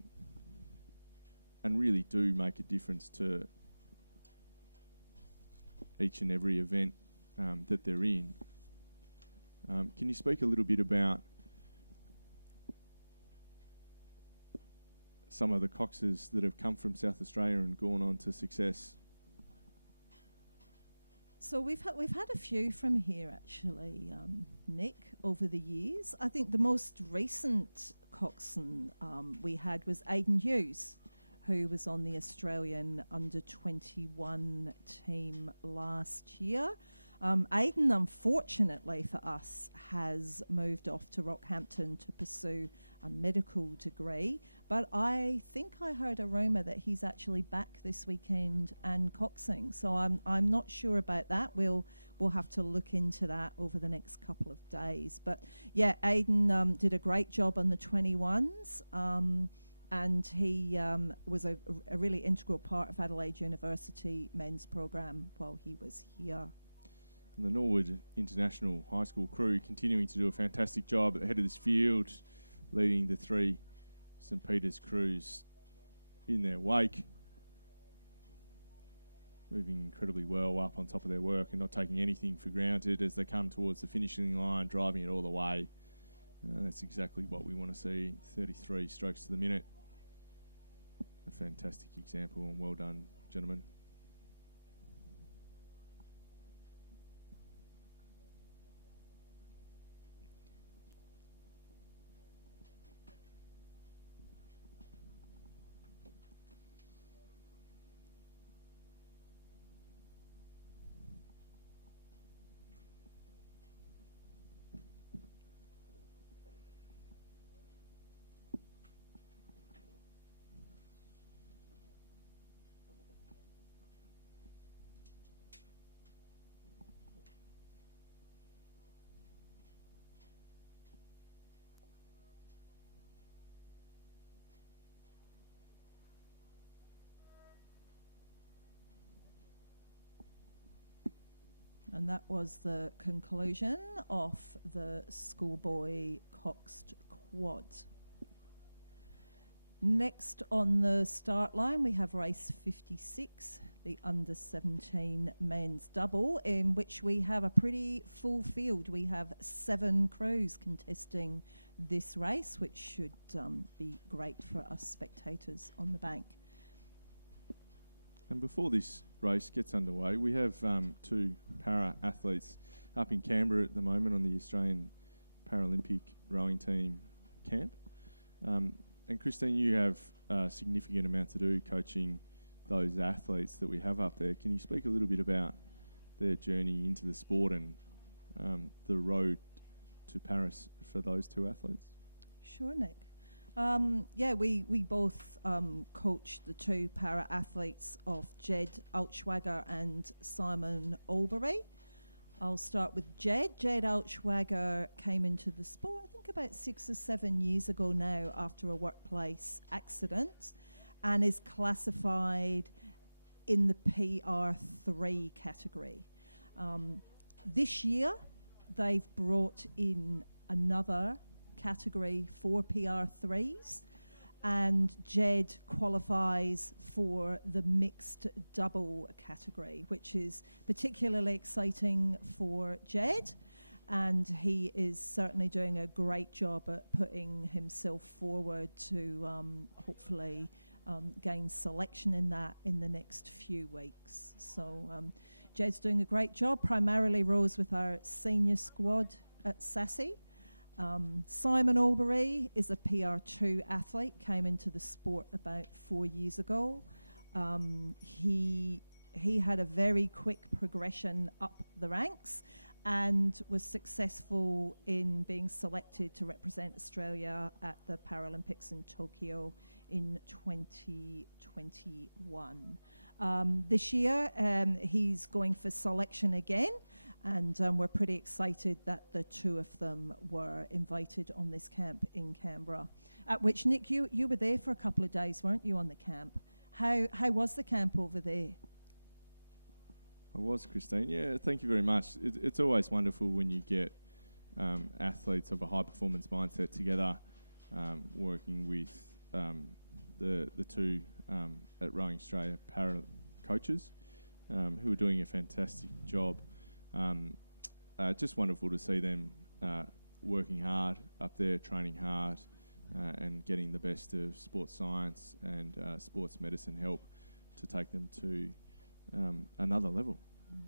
really do make a difference to each and every event that they're in. Can you speak a little bit about some of the coxes that have come from South Australia and gone on to success? So we've had a few from here actually, Nick, over the years. I think the most recent coxswain we had was Aidan Hughes, who was on the Australian under-21 team last year. Aidan, unfortunately for us, has moved off to Rockhampton to pursue a medical degree, but I think I heard a rumour that he's actually back this weekend and coxing, so I'm not sure about that. We'll have to look into that over the next couple of days. But yeah, Aidan did a great job on the 21s, and he was a really integral part of Adelaide University men's programme while he was here. And the Norwood International High School crew continuing to do a fantastic job at the head of this field, leading the 3 St Peter's crews in their wake. Moving incredibly well up on top of their work and not taking anything for granted as they come towards the finishing line, driving it all the way. That's exactly what we want to see, 33 strokes to the minute. A fantastic example, and well done, gentlemen. And that was the conclusion of the schoolboy coxed quad. Next on the start line, we have race 56, the under-17 men's double, in which we have a pretty full field. We have 7 crews contesting this race, which should be great for us spectators on the bank. And before this race gets underway, we have 2 para-athletes up in Canberra at the moment on the Australian Paralympic rowing team camp. And Christine, you have a significant amount to do coaching those athletes that we have up there. Can you speak a little bit about their journey into the sport and the road to Paris for those 2 athletes? Sure, Nick. We both coached the 2 para-athletes of Jed Altschwager and Simon Albury. I'll start with Jed. Jed Altschwager came into the sport, I think about 6 or 7 years ago now, after a workplace accident, and is classified in the PR3 category. This year, they've brought in another category for PR3s, and Jed qualifies for the mixed double category, which is particularly exciting for Jed, and he is certainly doing a great job at putting himself forward to hopefully gain selection in that in the next few weeks. So Jed's doing a great job, primarily rows with our senior squad at Sassy. Simon Albury is a PR2 athlete, came into the sport about 4 years ago. He had a very quick progression up the ranks and was successful in being selected to represent Australia at the Paralympics in Tokyo in 2021. This year, he's going for selection again. And we're pretty excited that the 2 of them were invited on this camp in Canberra. At which, Nick, you were there for a couple of days, weren't you, on the camp? How was the camp over there? I was, Christine. Yeah, thank you very much. It's always wonderful when you get athletes of a high-performance mindset together, working with the 2 at Rowing Australia para coaches who are doing a fantastic job. Just wonderful to see them working hard up there, training hard, and getting the best of sports science and sports medicine help to take them to another level.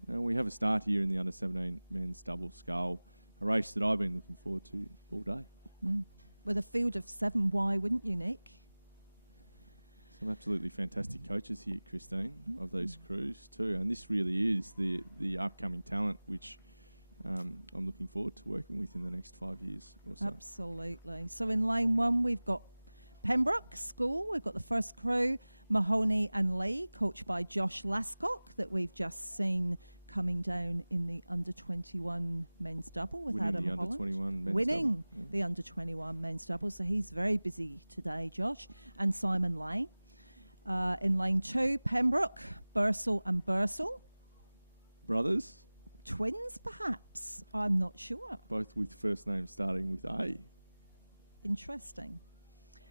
And we have a start here in the under-17 men's double scull, a race that I've been looking forward to all day. With a field of 7, why wouldn't you, Nick? Some absolutely fantastic coaches here, Christine, of those crews too. And this really is the upcoming talent which I'm looking forward to working with in the next 5 years or so. Absolutely. So in lane 1, we've got Pembroke School. We've got the first crew, Mahoney and Lee, coached by Josh Lascock, that we've just seen coming down in the under-21 men's double with Adam Holland. Winning the under-21 men's double. So he's very busy today, Josh. And Simon Lane. In lane 2, Pembroke, Bursell and Bursell. Brothers? twins, perhaps. I'm not sure. Both with first names starting with A. Interesting.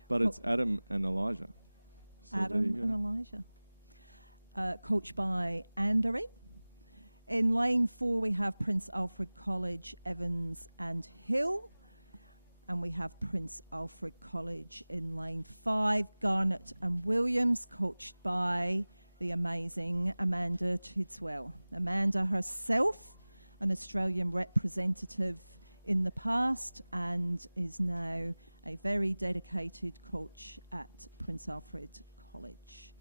But it's Adam and Elijah. So Adam and Elijah. Coached by Anderi. In lane 4, we have Prince Alfred College, Evans and Hill. And we have Prince Alfred College in lane 5, Garnet and Williams, coached by the amazing Amanda Tidswell. Amanda herself, an Australian representative in the past, and is now a very dedicated coach at Prince Alfred College.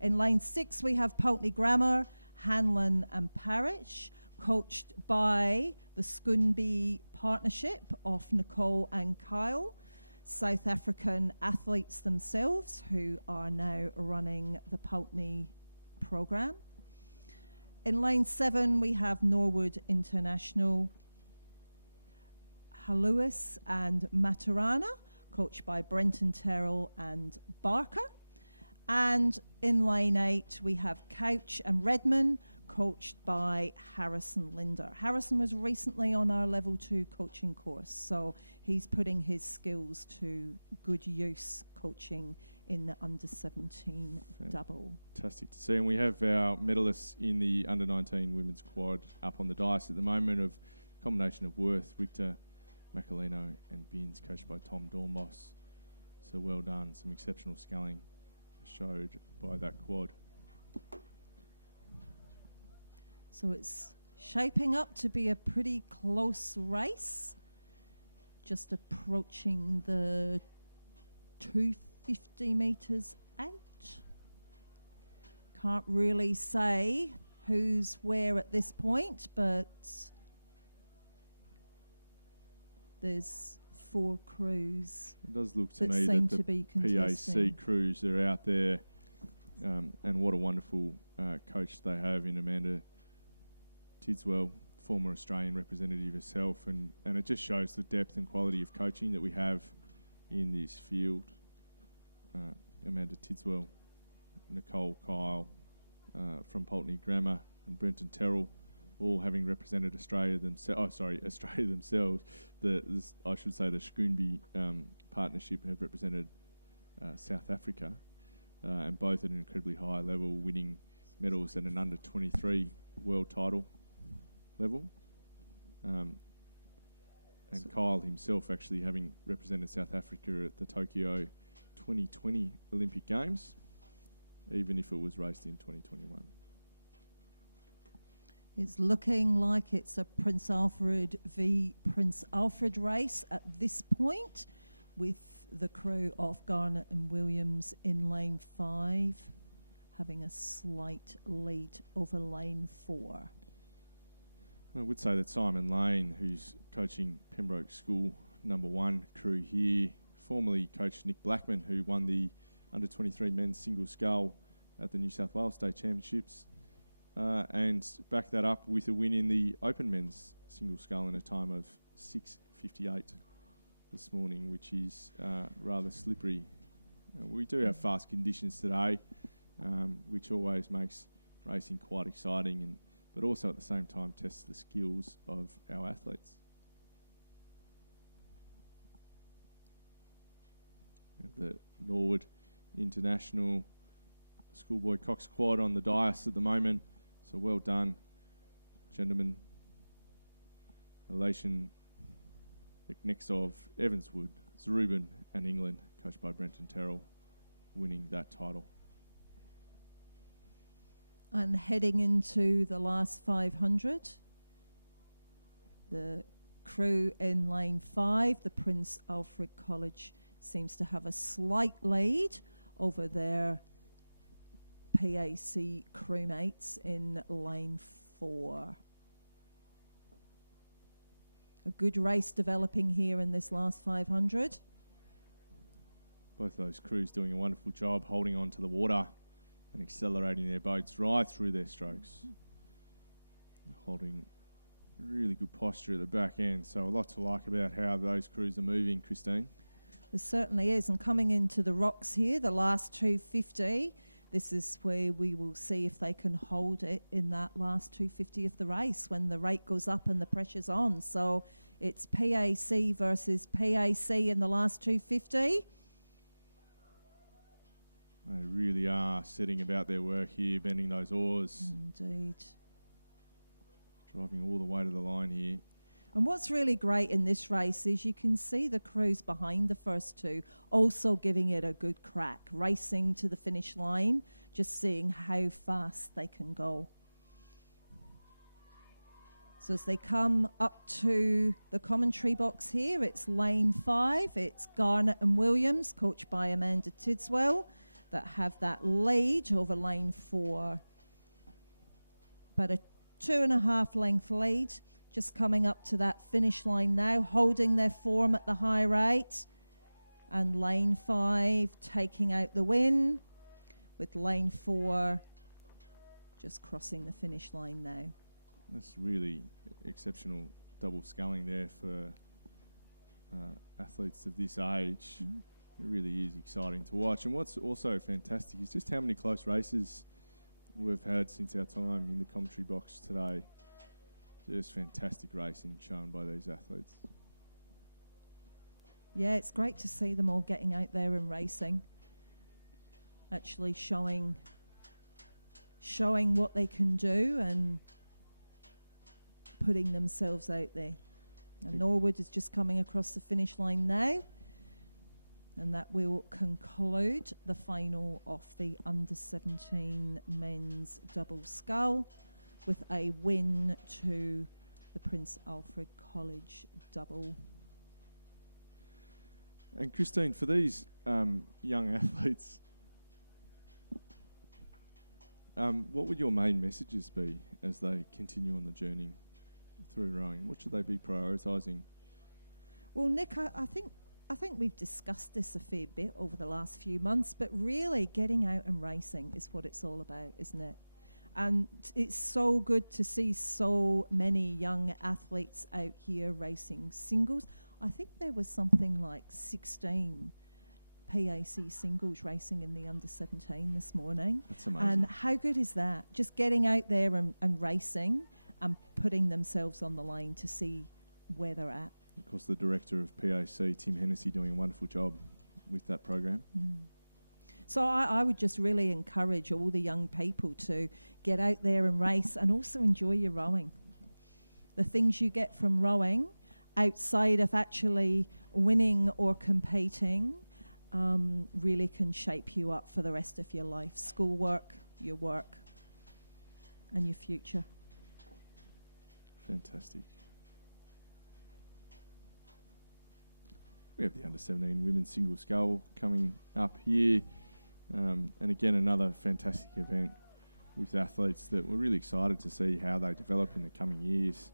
In lane 6, we have Pulteney Grammar, Hanlon and Parrish, coached by the Scunby Partnership of Nicole and Kyle, South African athletes themselves who are now running the Pulteney program. In lane 7, we have Norwood International, Haluis and Maturana, coached by Brenton Terrell and Barker. And in lane 8, we have Couch and Redmond, coached by Harrison Linder. Harrison was recently on our level 2 coaching course, so he's putting his skills to good use coaching in the under-17 double. Fantastic to see. And we have our medalists in the under-19 women's quad up on the dais at the moment, of a combination of Worth, Richter, Macalino and Binns, coached by Tom Dornbos. So well done. Some exceptional sculling showed by that quad. So it's shaping up to be a pretty close race. Just approaching the 250 metres out. Can't really say who's where at this point, but there's 4 crews. It does look to me seem that to be the contesting. PAC crews are out there, and what a wonderful coach they have in Amanda Tidswell, former Australian representative herself, and it just shows the depth and quality of coaching that we have in this field. Amanda Tidswell, Nicole Kyle from Pulteney Grammar, and Brenton Terrell, all having represented Australia themselves. I should say the Scunby partnership have represented South Africa, and both at an incredibly high level, winning medals at an under-23 world title level. And Kyle himself actually having represented South Africa at the Tokyo 2020 Olympic Games, even if it was raced in 2021. It's looking like it's a Prince Alfred v Prince Alfred race at this point, with the crew of Garnet and Williams in lane 5 having a slight lead over lane 4. I would say that Simon Lane, who's coaching Pembroke School #1 crew here, formerly coached Nick Blackman, who won the under-23 men's single scull at the New South Wales State Championships, and backed that up with a win in the open men's single scull in a time of 6:58 this morning, which is rather slippery. We do have fast conditions today, which always makes racing quite exciting, but also at the same time tests the skills of our athletes. The Norwood International Schoolboy Cox Quad on the dais at the moment, so well done, gentlemen. Elation Eknexov, Evanswood, Zarubin and England, coached by Brenton Terrell, winning that title. And heading into the last 500, the crew in lane 5, the Prince Alfred College, seems to have a slight lead over their PAC crewmates in lane 4. A good race developing here in this last 500. Both those crews doing a wonderful job holding on to the water and accelerating their boats right through their strokes. Holding really good posture at the back end. So a lot to like about how those crews are moving, Christine. There certainly is. And coming into the rocks here, the last 250, this is where we will see if they can hold it in that last 250 of the race when the rate goes up and the pressure's on. So it's PAC versus PAC in the last 250. They really are setting about their work here, bending those oars. Indeed. Driving all the way to the line here. And what's really great in this race is you can see the crews behind the first two also giving it a good crack, racing to the finish line, just seeing how fast they can go. So as they come up to the commentary box here, it's lane 5. It's Garnett and Williams, coached by Amanda Tidswell, that have that lead over lane 4. But a 2.5 length lead. Just coming up to that finish line now, holding their form at the high rate. And lane 5 taking out the win, with lane 4 just crossing the finish line now. That's really exceptional double sculling there for athletes of this age. It really is exciting to watch. And what's also fantastic is just how many close races we've had since our time in the commentary box today. Just fantastic racing shown by these athletes. Yeah, it's great to see them all getting out there and racing. Actually showing what they can do and putting themselves out there. And Norwood is just coming across the finish line now. And that will conclude the final of the under-17 men's double scull, with a win to the Prince Alfred College double. And Christine, for these young athletes, what would your main messages be as they continue on the journey through rowing? What should they be prioritising? Well, Nick, I think we've discussed this a fair bit over the last few months, but really getting out and racing is what it's all about, isn't it? And it's so good to see so many young athletes out here racing singles. I think there was something like 16 PAC singles racing in the under-17 this morning. That's amazing. And how good is that? Just getting out there and racing and putting themselves on the line to see where they're at. Of course, the director of PAC, Tim Hennessy, doing a wonderful job with that program. So I would just really encourage all the young people to get out there and race and also enjoy your rowing. The things you get from rowing outside of actually winning or competing really can shape you up for the rest of your life. Schoolwork, your work, and your future. Fantastic. We have the under-17 women's single scull coming up here. And again, another fantastic event with athletes that we're really excited to see how they develop in the coming years.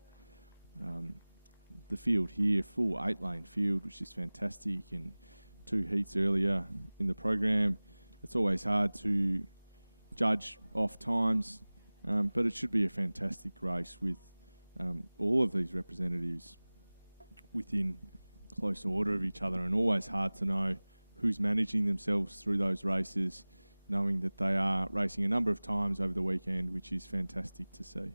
The field here, full 8-lane field, which is fantastic, and 2 heats earlier in the program. It's always hard to judge off times, but it should be a fantastic race with all of these representatives within close order of each other, and always hard to know who's managing themselves through those races, knowing that they are racing a number of times over the weekend, which is fantastic to see.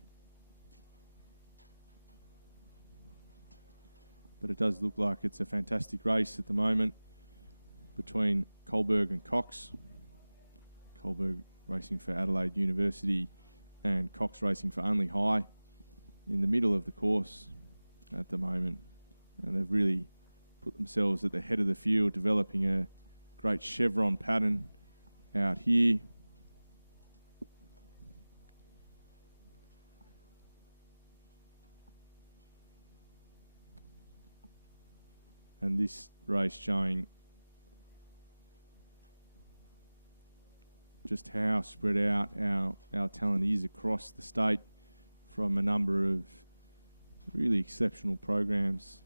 But it does look like it's a fantastic race at the moment between Kohlberg and Cox. Kohlberg racing for Adelaide University and Cox racing for Only High in the middle of the course at the moment. And they've really put themselves at the head of the field, developing a great chevron pattern out here. And this race showing just how spread out our talent is across the state from a number of really exceptional programs.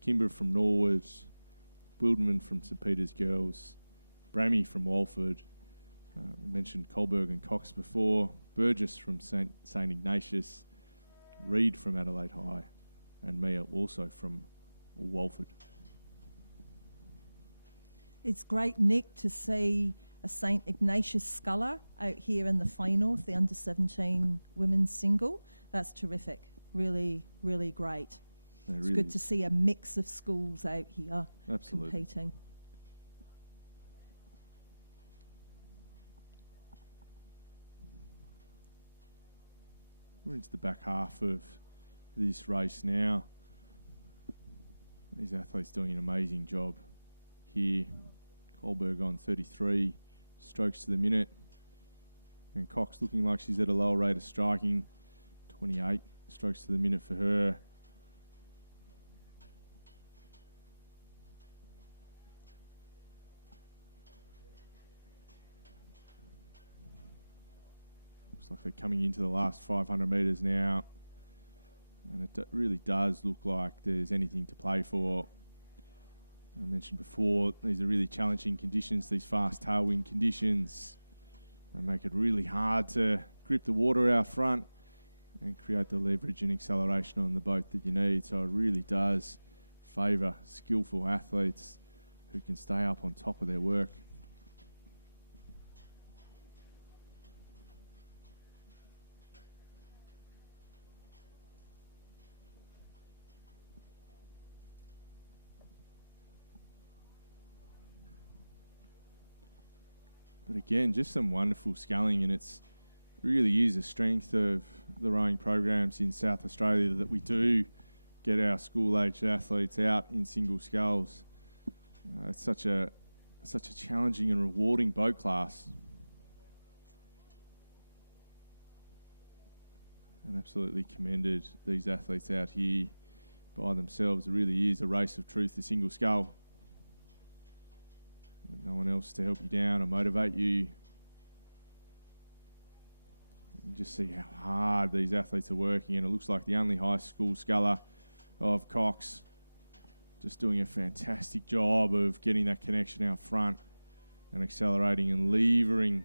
Kimber from Norwood, Wilderman from St Peter's Girls, Brammy from Walford, we mentioned Kohlberg and Cox before, Burgess from St Ignatius, Reed from Adelaide High, and Mia also from Walford. It's great, Nick, to see a St Ignatius sculler out here in the final of the under-17 women's single. That's terrific. Really, really great. It's really good to see a mix of schools out here competing. We're into the back half of this race now. These athletes doing an amazing job here. Kohlberg on 33 strokes to the minute. And Cox looking like she's at a lower rate of striking. 28 strokes to the minute for her. Looks like they're coming into the last 500 metres now. And it really does look like there's anything to play for. I mentioned before, these are really challenging conditions, these fast tailwind conditions. They make it really hard to grip the water out front and create the leverage and acceleration on the boat that you need. So it really does favour skillful athletes who can stay up on top of their work. But again, just some wonderful sculling, and it's really is a strength of the rowing programs in South Australia that we do get our school-aged athletes out in single sculls. It's such a challenging and rewarding boat class. And absolutely commended these athletes out here by themselves. It really is a race of truth, the single scull. No one else to help you down or motivate you. You just see how hard these athletes are working, and it looks like the only high school sculler of Cox just doing a fantastic job of getting that connection out front and accelerating and levering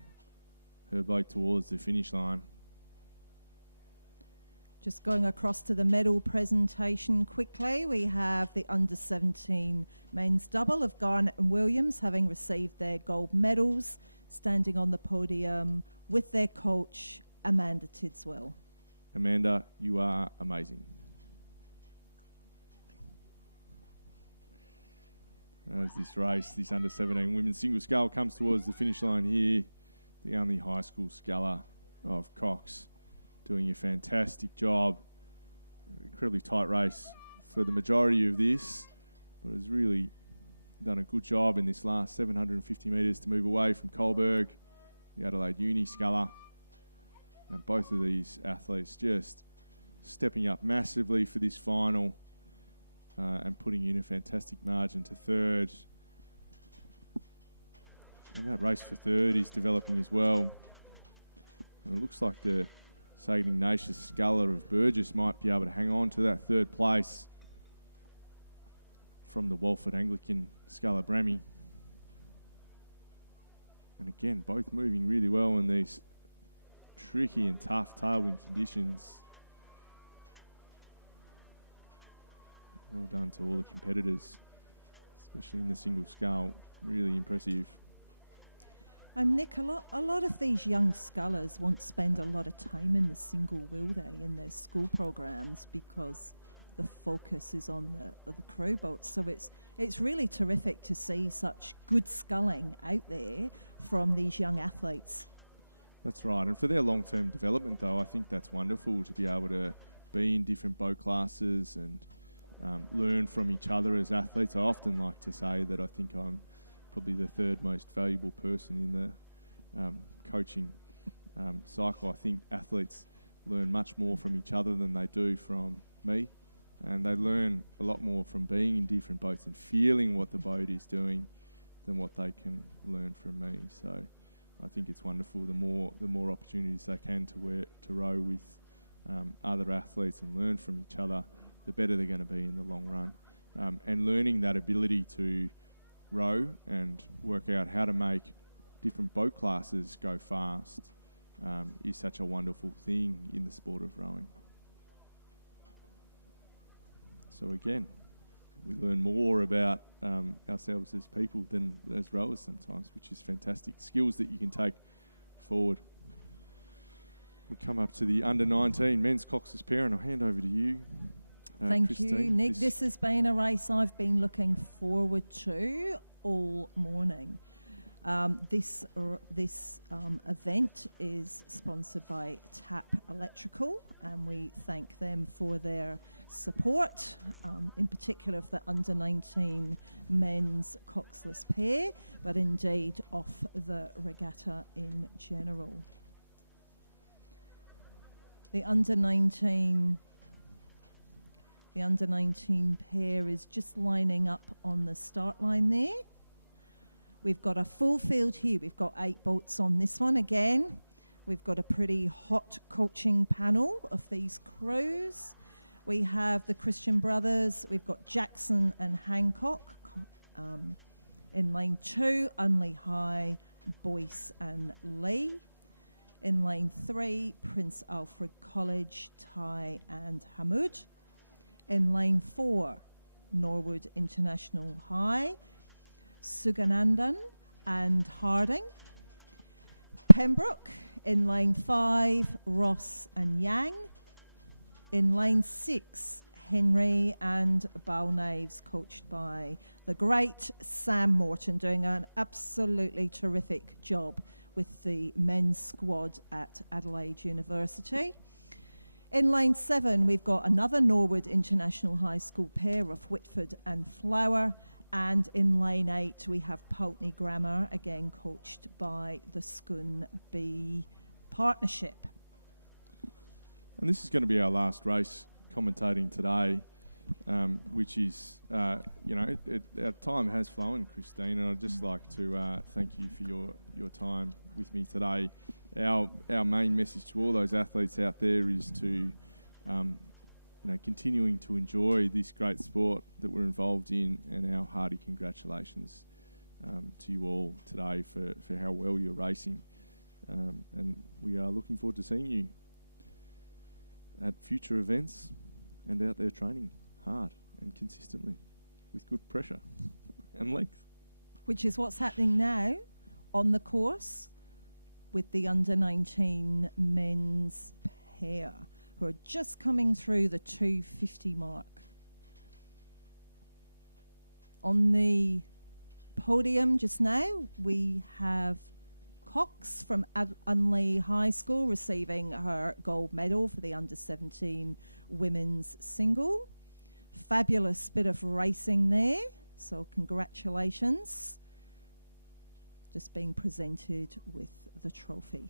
her boat towards the finish line. Just going across to the medal presentation quickly, we have the under-17 men's double of Garnett and Williams having received their gold medals, standing on the podium with their coach, Amanda Tidswell. Amanda, you are amazing. As this race, this under-17 women's single scull comes towards the finish line here, the only high school sculler of Cox doing a fantastic job. Incredibly tight race for the majority of this, but has really done a good job in this last 750 metres to move away from Kohlberg, the Adelaide Uni sculler. And both of these athletes just stepping up massively for this final and putting in a fantastic margin to third. And that race for third is developing as well. And it looks like the St Ignatius sculler of Burgess might be able to hang on to that third place from the Walford Anglican sculler Brammy. And again, both moving really well in these tricky and tough tailwind conditions. Well done to all the competitors, especially in the single scull. Really impressive. And Nick, a lot of these young scullers won't spend a lot of time in the single, will they, in their school programs, because the focus is on the crew boats. So it's really terrific to see such good sculling out there from these young athletes. That's right, and for their long-term development, though, I think that's wonderful to be able to be in different boat classes and learn from each other as athletes. I often like to say that I think I'm probably the third most valuable person in the coaching cycle. I think athletes learn much more from each other than they do from me, and they learn a lot more from being in different boats and feeling what the boat is doing than what they can learn from me. So I think it's wonderful. The more opportunities they can to row with other athletes and learn from each other, the better they're going to be in the long run. And learning that ability to row and work out how to make different boat classes go fast is such a wonderful thing in the sport of rowing. So again, we learn more about ourselves as people than as rowers sometimes, which is fantastic. Skills that you can take forward. We come up to the under-19 men's coxless pair, and I'll hand over to you, Thank Christine. you, Nick. This has been a race I've been looking forward to all morning. This event is sponsored by Tap Electrical, and we thank them for their support, in particular of the under-19 men's coxless pair, but indeed of the regatta in general. The under-19 pair is just lining up on the start line there. We've got a full field here. We've got 8 boats on this one again. We've got a pretty hot coaching panel of these crews. We have the Christian brothers. We've got Jackson and Hancock in lane 2, Unley High, Boyce and Lee. In lane 3, Prince Alfred College, Ty and Hamoud. In lane 4, Norwood International High, Suganandan and Harding. Pembroke in lane 5, Ross and Yang. In lane 6, Henry and Balnaves, coached by the great Sam Morton, doing an absolutely terrific job with the men's squad at Adelaide University. In lane 7, we've got another Norwood International High School pair of Whitford and Flower. And in lane 8, we have Pulteney Grammar, again coached by the Scone B partnership. And this is going to be our last race commentating today, which is, our time has flown, Christine, and I'd just like to thank you for your time with me today. Our main message to all those athletes out there is to continuing to enjoy this great sport that we're involved in, and our hearty congratulations to you all today for how well you're racing. And we are looking forward to seeing you at future events and out there training hard and consistently with good pressure and length. Which is what's happening now on the course with the under-19 men's pair, who are just coming through the 250 mark. On the podium just now, we have Cox from Unley High School receiving her gold medal for the under-17 women's single. Fabulous bit of racing there, so congratulations. Just being presented with the trophy.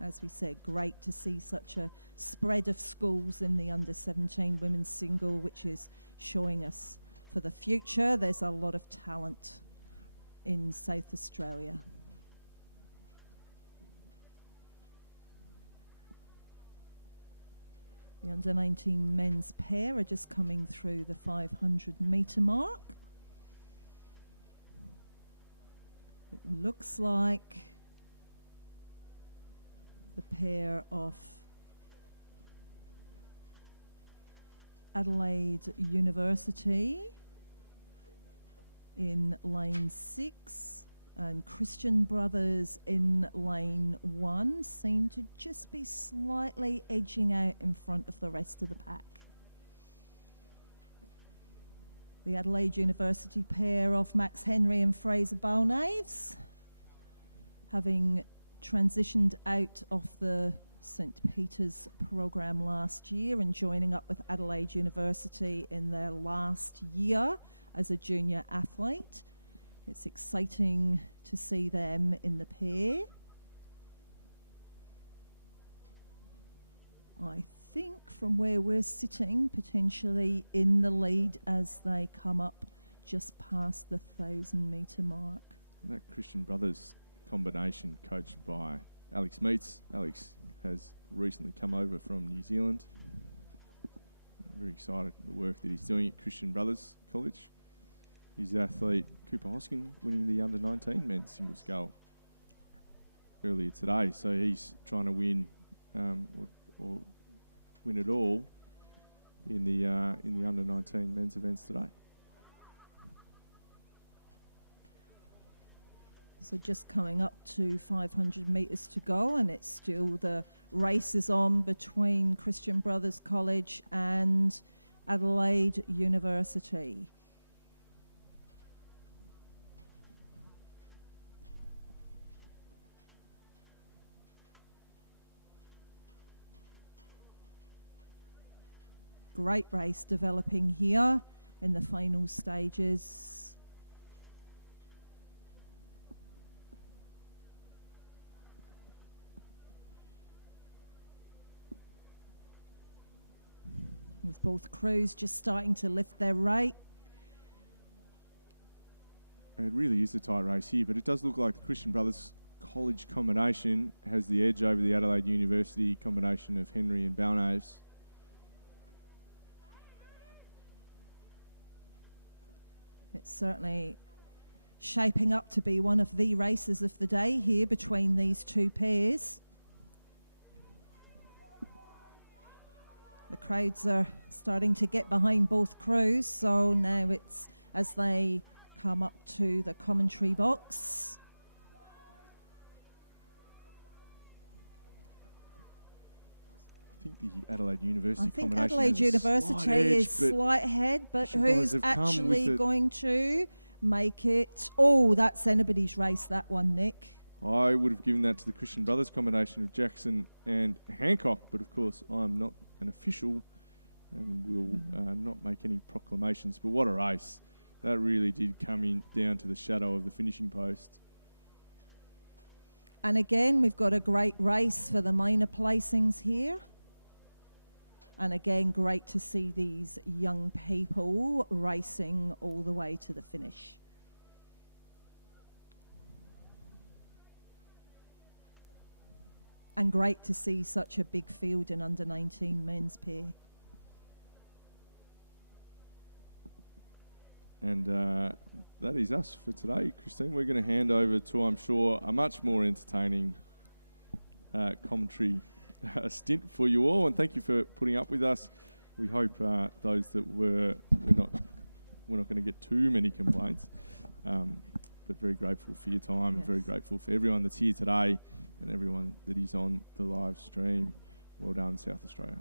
As we said, great to see such a spread of schools in the under-17 women's single, which is showing us for the future there's a lot of talent in South Australia. The under-19 men's pair are just coming through the 500 metre mark. It looks like the pair of Adelaide University in lane 6 and Christian Brothers in lane 1 seem to just be slightly edging out in front of the rest of the pack. The Adelaide University pair of Max Henry and Fraser Balnaves, having transitioned out of the St Peter's program last year and joining up with Adelaide University in their last year as a junior athlete. It's exciting to see them in the pair. I think from where we're sitting, potentially in the lead as they come up just past the 1,000 metre mark. And that Christian Brothers combination coached by Alex Meets. Alex has recently come over from New Zealand. I'm very excited at the work that he's doing at Christian Brothers College. His athlete Cooper Hoskin winning the under-19 men's single scull earlier today. So he's trying to win or win it all in the under 19 men's events today. So just coming up to 500 metres to go, and it's still the race is on between Christian Brothers College and Adelaide University. Great race developing here in the final stages. With both crews just starting to lift their rate. It really is a tight race here, but it does look like the Christian Brothers College combination has the edge over the Adelaide University combination of Henry and Balnaves. It's certainly shaping up to be one of the races of the day here between these two pairs. The crowds are starting to get behind both crews, so now it's as they come up to the commentary box. I think the Adelaide University I think combination Adelaide has a University slight edge, is but slight ahead, but Christian Brothers who's have come actually with going to make it? Oh, that's anybody's race, that one, Nick. I would have given that to the Christian Brothers combination of Jackson and Hancock, but of course I'm not an official and will not make any proclamations. But what a race. That really did come in down to the shadow of the finishing post. And again, we've got a great race for the minor placings here. And again, great to see these young people racing all the way to the finish. And great to see such a big field in under 19 men's pair. And that is us for today, Christine. We're going to hand over to, I'm sure, a much more entertaining commentary stint for you all. And thank you for putting up with us. We hope those that we're not going to get too many complaints, but very grateful for your time and very grateful for everyone that's here today and everyone that is on the live stream. Well done, South Australia.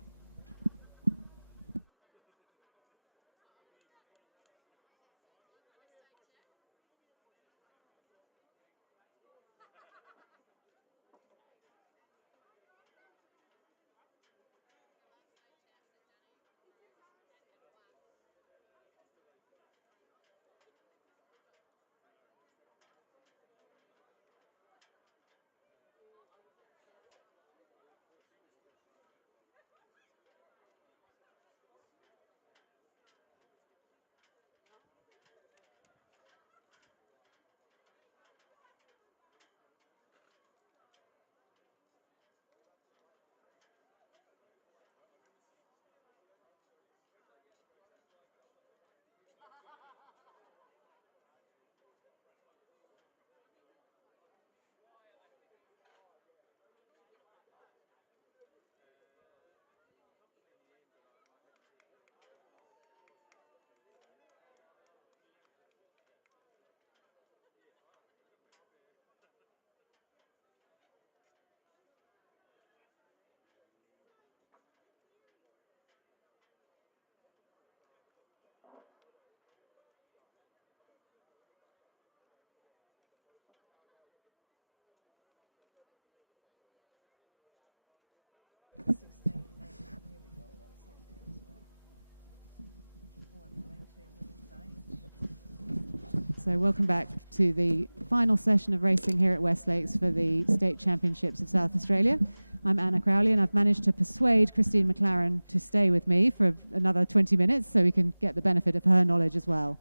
So welcome back to the final session of racing here at Westlakes for the State Championships of South Australia. I'm Anna Crowley, and I've managed to persuade Christine McLaren to stay with me for another 20 minutes so we can get the benefit of her knowledge as well.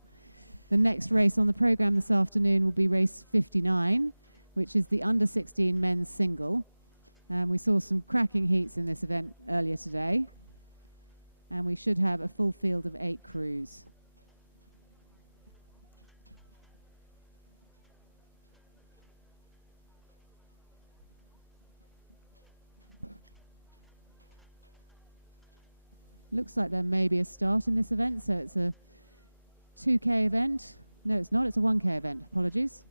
The next race on the programme this afternoon will be race 59, which is the under 16 men's single. We saw some cracking heats in this event earlier today, and we should have a full field of 8 crews. looks like there may be a start in this event, so it's a 2K event. No, it's not. It's a 1K event. Apologies.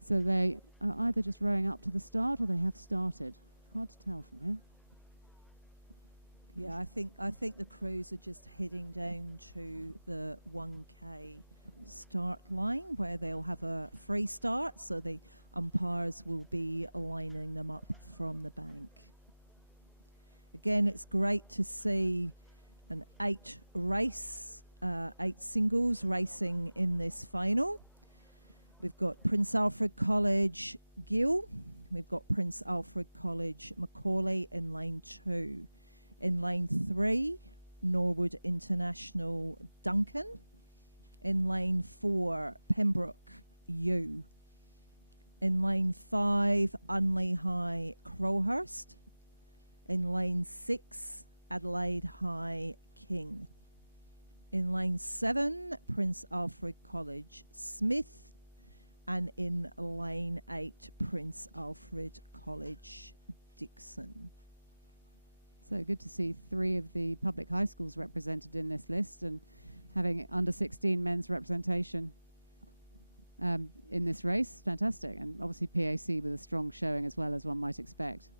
So they are either just rowing up to the start or they have started. Hard to tell from here. Yeah, I think the crews are just heading down to the 1K start line where they'll have a free start, so the umpires will be lining them up from the bank. Again, it's great to see an 8 singles racing in this final. We've got Prince Alfred College Gill. We've got Prince Alfred College Macaulay in lane 2. In lane 3, Norwood International Duncan. In lane 4, Pembroke U. In lane 5, Unley High Crowhurst. In lane 6, Adelaide High King. In lane 7, Prince Alfred College Smith. And in lane 8, Prince Alfred College Dixon. So good to see 3 of the public high schools represented in this list and having under 16 men's representation in this race. Fantastic. And obviously PAC with a strong showing as well, as one might expect.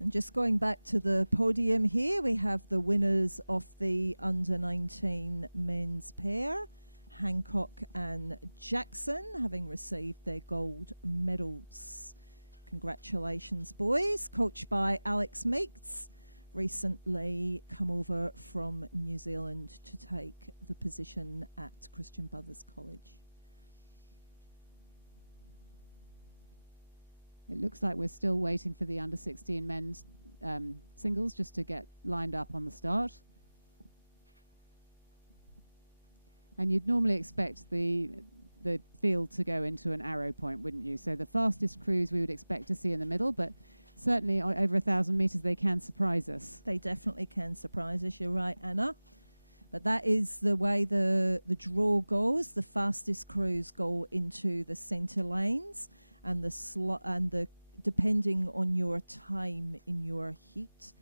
And just going back to the podium here, we have the winners of the under 19 men's pair, Hancock and Jackson, having received their gold medals. Congratulations, boys. Coached by Alex Meeks, recently come over from New Zealand to take the position at Christian Brothers College. It looks like we're still waiting for the under 16 men's singles just to get lined up on the start. And you'd normally expect the field to go into an arrow point, wouldn't you? So the fastest crews we would expect to see in the middle, but certainly over 1,000 metres they can surprise us. They definitely can surprise us, you're right, Anna. But that is the way the draw goes. The fastest crews go into the centre lanes, and the depending on your time in your heat,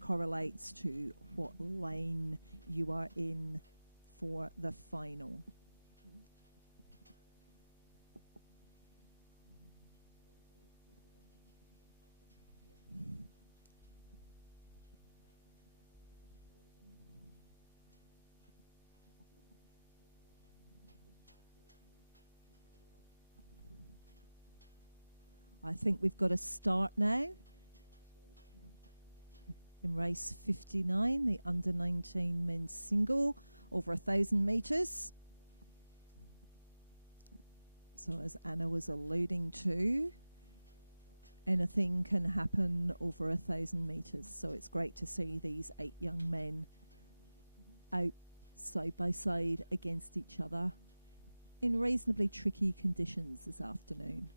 correlates to what lane you are in for the final. I think we've got a start now in race 59, the under 19 men's single, over 1,000 metres. So as Anna was alluding to, anything can happen over 1,000 metres. So it's great to see these 8 young men out side by side against each other in reasonably tricky conditions this afternoon.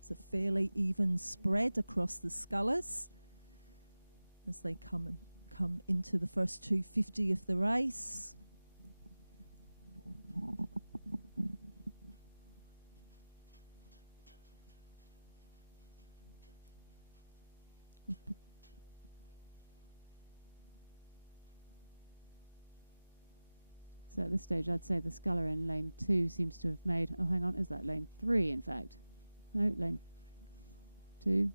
It's a fairly even spread across the scullers as they come into the first 250 of the race. So at this stage I'd say the sculler in lane 2 seems to have made, oh hang on, is that lane 3 in fact? No, lane 2.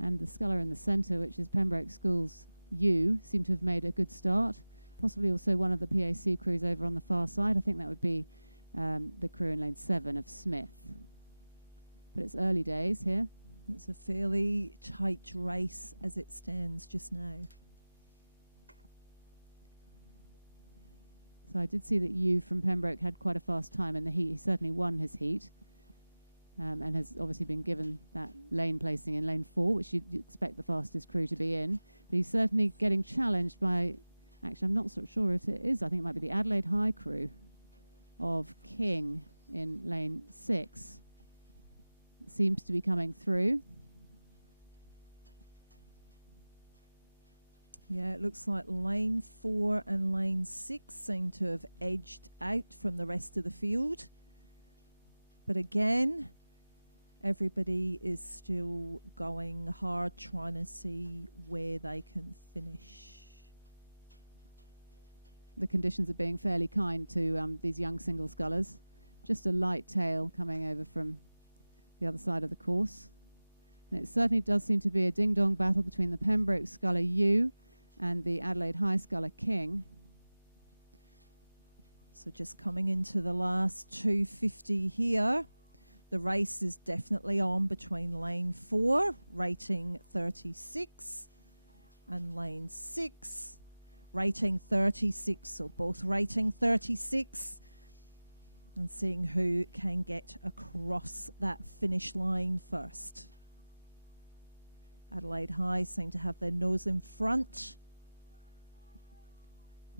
And the sculler in the centre, which is Pembroke Schools U, seem to have made a good start. Possibly also one of the PAC crews over on the far side. I think that would be the crew in lane 7 of Smith. But it's early days here. It's a fairly tight race as it stands just now. So I did see that U from Pembroke had quite a fast time in the heat. He certainly won his heat. And has obviously been given that lane placing in lane 4, which you'd expect the fastest crew to be in. But he's certainly getting challenged by, actually I'm not so sure if it is, I think it might be the Adelaide High crew of King in lane 6. Seems to be coming through. Yeah, it looks like lane 4 and lane 6 seem to have edged out from the rest of the field. But again, everybody is still going hard, trying to see where they can finish. The conditions are being fairly kind to these young single scullers. Just a light tail coming over from the other side of the course. And it certainly does seem to be a ding-dong battle between the Pembroke sculler U and the Adelaide High sculler King. So just coming into the last 250 here. The race is definitely on between lane 4, rating 36, and lane 6, rating 36, so both rating 36, and seeing who can get across that finish line first. Adelaide High seem to have their nose in front.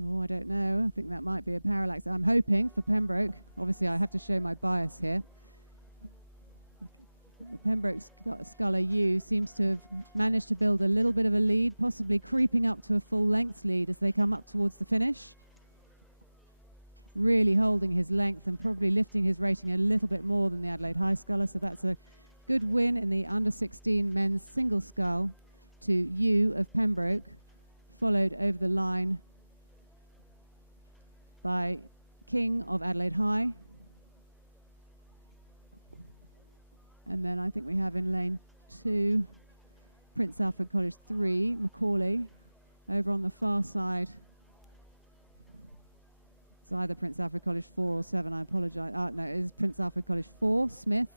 Oh, I don't know. I think that might be a parallax. I'm hoping for Pembroke. Obviously, I have to show my bias here. The Pembroke sculler U seems to have managed to build a little bit of a lead, possibly creeping up to a full length lead as they come up towards the finish. Really holding his length and probably lifting his rating a little bit more than the Adelaide High sculler. So that's a good win in the under-16 men's single scull to U of Pembroke, followed over the line by King of Adelaide High. And then I think we have in lane 2, Prince Alfred College 3, Macaulay. Over on the far side, it's either Prince Alfred College 4 or 7, I apologise. No, it is Prince Alfred College 4, Smith.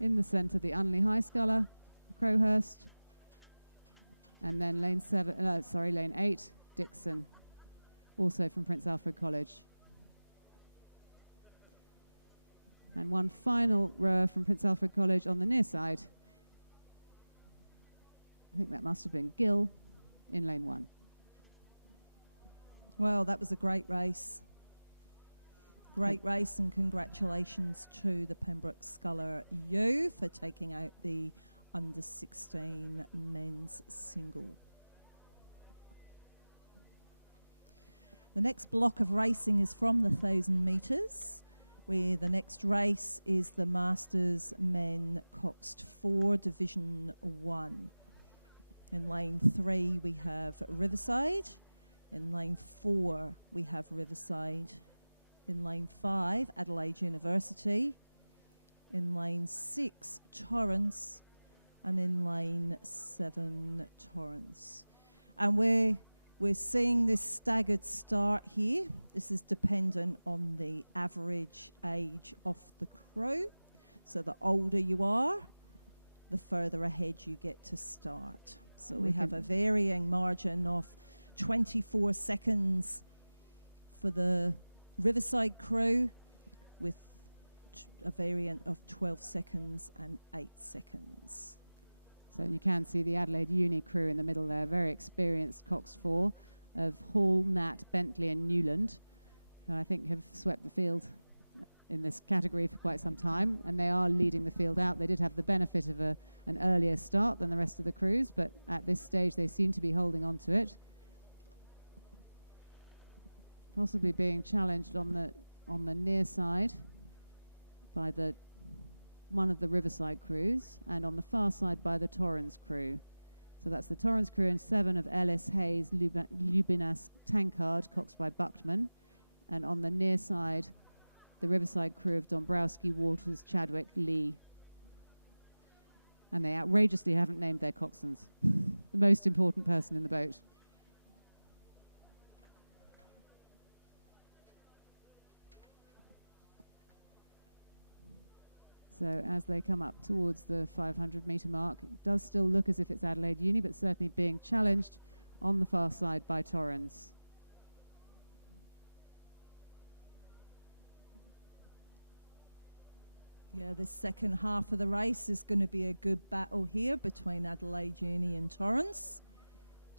In the centre, the Unley High sculler, Crowhurst. And then lane 8, Dixon, also from Prince Alfred College. And one final rower from Prince Alfred College on the near side. I think that must have been Gill in lane 1. Well, that was a great race. Great race, and congratulations to the Pembroke sculler U for taking out the under-16 men's single. The next block of racing is from the 1,000 metres, where the next race is the Masters Men Coxed 4 Division 1. In lane 3 we have Riverside. In lane 4 we have Riverside. In lane 5 Adelaide University. In lane 6 Torrance. And in lane 7 Torrance. And we're seeing this staggered start here. This is dependent on the average age of the crew. So the older you are, the further ahead you get to start. So we have a varying margin of 24 seconds for the Riverside crew, with a variant of 12 seconds and 8 seconds. So you can see the Adelaide Uni crew in the middle there, very experienced Cox 4 of Hall, Nat, Bentley and Newland, who I think have swept the field in this category for quite some time, and they are leading the field out. They did have the benefit of an earlier start than the rest of the crews, but at this stage they seem to be holding on to it. Possibly being challenged on the near side by one of the Riverside crews, and on the far side by the Torrens crew. So that's the Torrens crew and 7 of Ellis, Hayes, Lubinas, Tankard, coxed by Buckman. And on the near side, the Riverside crew of Dombrowski, Waters, Chadwick, Lee. And they outrageously haven't named their coxswains, the most important person in the boat. So as they come up towards the 500 metre mark, it does still look as if it's Adelaide Uni, but certainly being challenged on the far side by Torrens. Yeah, this second half of the race is going to be a good battle here between Adelaide Uni and Torrens.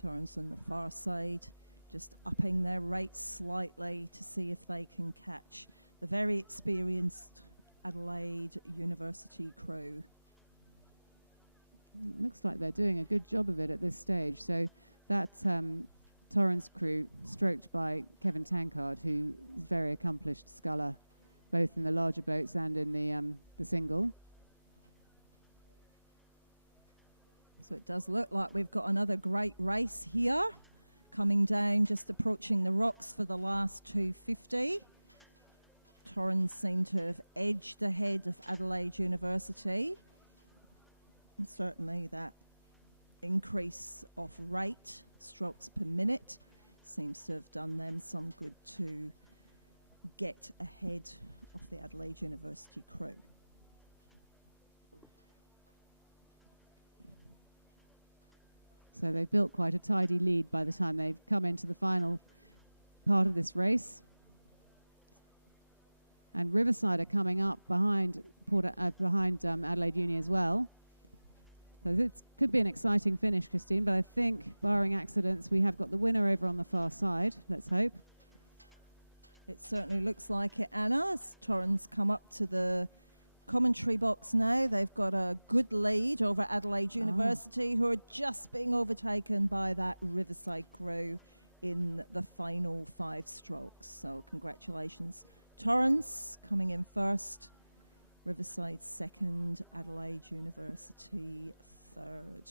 Torrens on the far side, just upping their rates slightly to see if they can catch the very experienced Adelaide University crew. It looks like they're doing a good job of it at this stage. So that Torrance crew, stroked by Kevin Tankard, who is a very accomplished sculler, both in the larger boats and in the single. So it does look like we've got another great race here, coming down, just approaching the rocks for the last 250. Torrens seem to have edged ahead of Adelaide University. And certainly that increase of rate, strokes per minute, seems to have done them some good to get ahead of the Adelaide University crew. So they've built quite a tidy lead by the time they've come into the final part of this race. And Riverside are coming up behind Adelaide Uni as well. So this could be an exciting finish, Christine, but I think, barring accidents, we have got the winner over on the far side. Let's hope. It certainly looks like it, Anna, as Torrens come up to the commentary box now. They've got a good lead over Adelaide University, who are just being overtaken by that Riverside crew in the final 5 strokes. So congratulations. Torrens coming in first, Riverside second, Adelaide University third.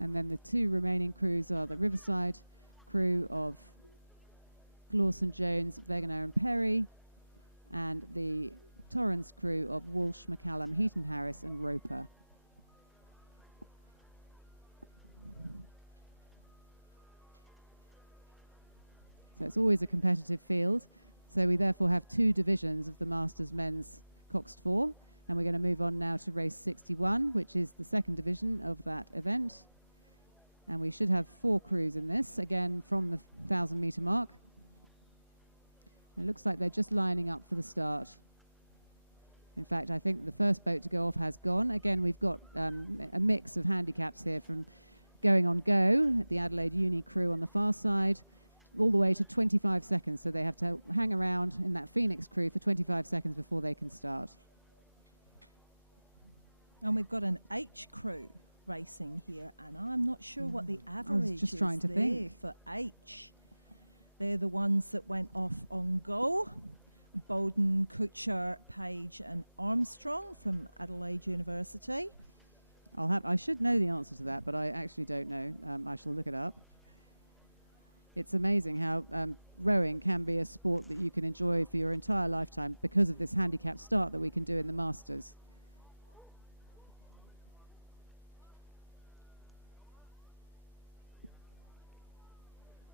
And then the 2 remaining crews are the Riverside crew of Glawson, Jones, Wegener and Perry, and the Torrens crew of Walsh, McCallum, Heaton Harris and Roper. So it's always a competitive field. So we therefore have 2 divisions of the Masters Men's Coxed 4. And we're going to move on now to race 61, which is the second division of that event. And we should have 4 crews in this, again from the 1,000 metre mark. And it looks like they're just lining up for the start. In fact, I think the first boat to go off has gone. Again, we've got a mix of handicaps here, from going on go, the Adelaide Uni crew on the far side, all the way to 25 seconds. So they have to hang around in that Phoenix crew for 25 seconds before they can start. And we've got an H crew racing here, Anna. I'm not sure what the average is just trying to think. for H. They're the ones that went off on go. Bowden, Kutcher, Page and Armstrong from Adelaide University. I should know the answer to that, but I actually don't know. I shall look it up. It's amazing how rowing can be a sport that you can enjoy for your entire lifetime because of this handicap start that we can do in the Masters.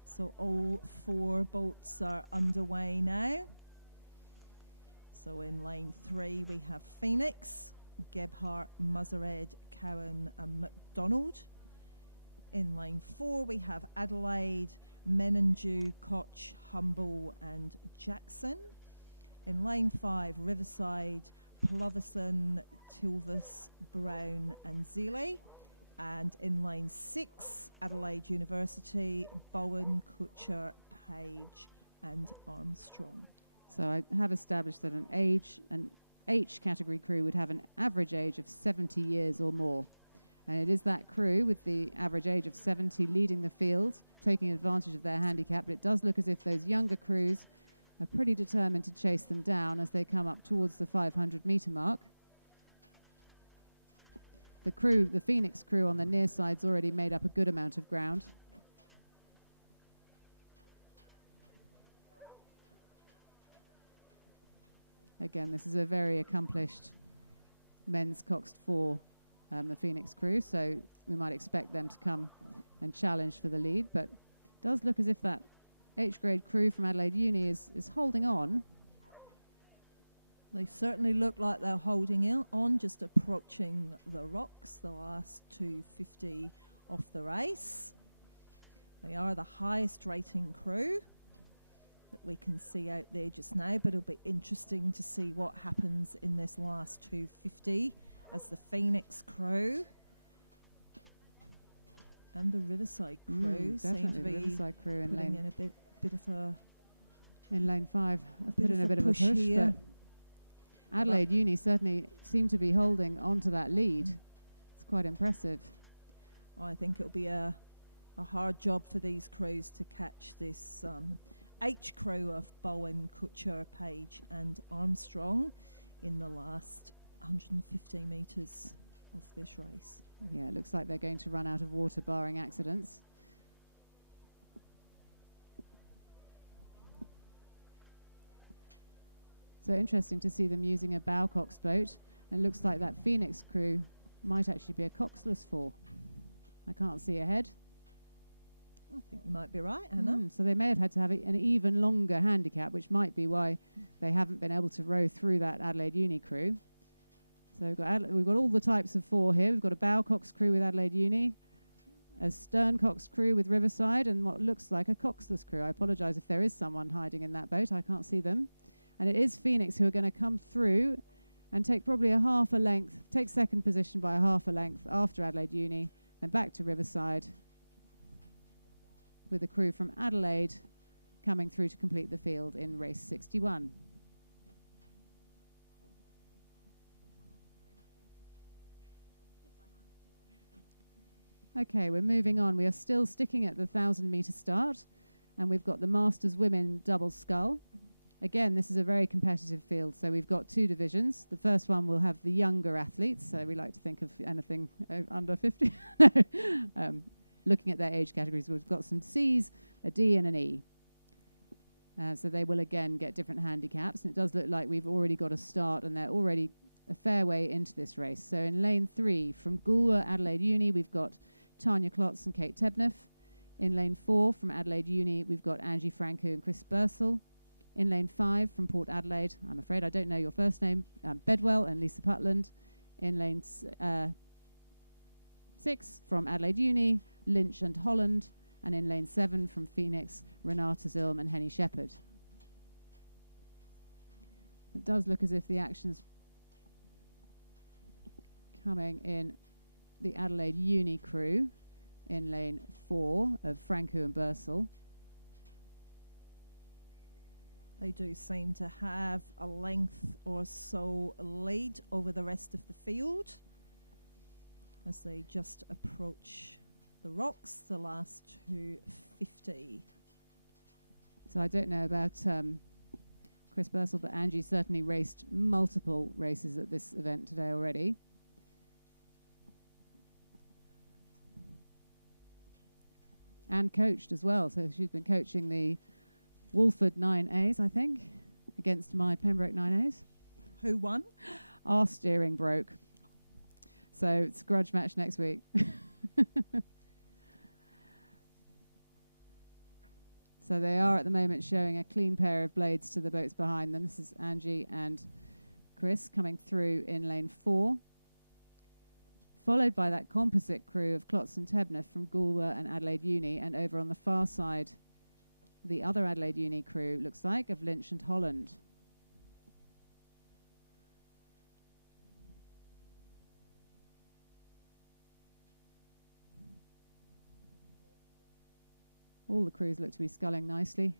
So all 4 boats are underway now. So in lane 3 we have Phoenix, Gebhardt, Musered, Cowan and McDonald. In lane 4 we have Adelaide, Menenju, Koch, Humble and Jackson. In lane 5 Riverside, Ploverson, Tilvis, Brown and Zeeley. And in lane 6 Adelaide University, Bowen, Kutcher, Page and Armstrong. So I have established that an H category crew would have an average age of 70 years or more. And it is that crew with the average age of 70 leading the field, taking advantage of their handicap. But it does look as if those younger crews are pretty determined to chase them down as they come up towards the 500 metre mark. The Phoenix crew on the near side's already made up a good amount of ground. Again, this is a very accomplished men's Coxed 4, the Phoenix crew, so we might expect them to come and challenge for the lead, but it does look as if that H-grade crew from Adelaide Uni is holding on. They certainly look like they're holding on, just approaching the rocks, the last 250 of the race. They are the highest rating crew that we can see out there just now, but it'll be interesting to see what happens in this last 250 as the Phoenix crew and the Riverside crew seem to be Riverside crew in putting in a bit of a... In lane 5, I've put in a bit of a push, here. but Adelaide Uni certainly seem to be holding on to that lead. quite impressive. I think it'll be a hard job for these crews to catch this H crew of Bowen, Kutcher, Page and Armstrong in the last 150 metres of this race. Yeah, it looks like they're going to run out of water barring accidents. So interesting to see them using a bow cox boat. And it looks like that Phoenix crew might actually be a coxless 4. I can't see ahead. I think you might be right, Anna. So they may have had to have an even longer handicap, which might be why they haven't been able to row through that Adelaide Uni crew. So we've got all the types of 4 here. We've got a bow cox crew with Adelaide Uni, a stern cox crew with Riverside, and what looks like a coxless crew. I apologise if there is someone hiding in that boat. I can't see them. And it is Phoenix who are going to come through and take probably a half a length, take second position by a half a length after Adelaide Uni, then back to Riverside with a crew from Adelaide coming through to complete the field in race 61. Okay, we're moving on. We are still sticking at the 1,000-metre start, and we've got the Masters Women double scull. Again, this is a very competitive field, so we've got 2 divisions. The first one will have the younger athletes, so we like to think of anything under 50. Looking at their age categories, we've got some C's, a D and an E. So they will again get different handicaps, and it does look like we've already got a start, and they're already a fair way into this race. So in lane 3, from Goolwa, Adelaide Uni, we've got Tanya Klotz and Kate Tebniff. In lane 4, from Adelaide Uni, we've got Angie Franco and Chris Bursell. In lane 5, from Port Adelaide, I'm afraid I don't know your first name, Bedwell and Lisa Putland. In lane 6, from Adelaide Uni, Lynch and Holland. And in lane 7, from Phoenix, Renata Zilm and Henny Shepherd. It does look as if the action's coming in the Adelaide Uni crew in lane 4 of Franco and Bursell. They do seem to have a length or so lead over the rest of the field as they just approach the rocks, the last 250. So I don't know about Chris Bursell, but Angie certainly raced multiple races at this event today already. And coached as well, so she's been coaching the Wolford 9As, I think, against my Pembroke 9As. Who won? Our steering broke. So it's a grudge match next week. So they are at the moment showing a clean pair of blades to the boats behind them. This is Angie and Chris coming through in lane 4. Followed by that composite crew of Klotz and Tebniff from Goolwa and Adelaide Uni, and over on the far side, the other Adelaide Uni crew, looks like, of Lynch and Holland. All the crews look to be sculling nicely.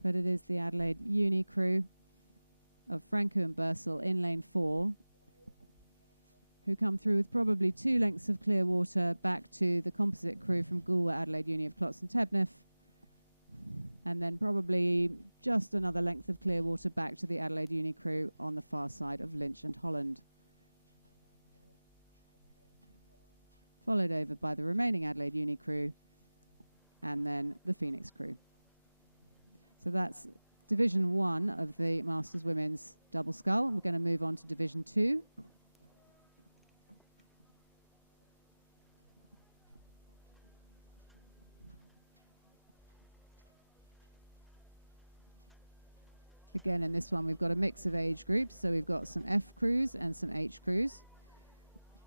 But it is the Adelaide Uni crew of Franco and Bursell in lane 4 who come through with probably 2 lengths of clear water back to the composite crew from Goolwa, Adelaide Uni of Klotz and Tebniff, and then probably just another length of clear water back to the Adelaide Uni crew on the far side of Lynch and Holland. Followed over by the remaining Adelaide Uni crew and then the Phoenix crew. So that's Division 1 of the Masters Women's Double Scull. We're going to move on to Division 2. Again, in this one, we've got a mix of age groups. So we've got some F crews and some H crews.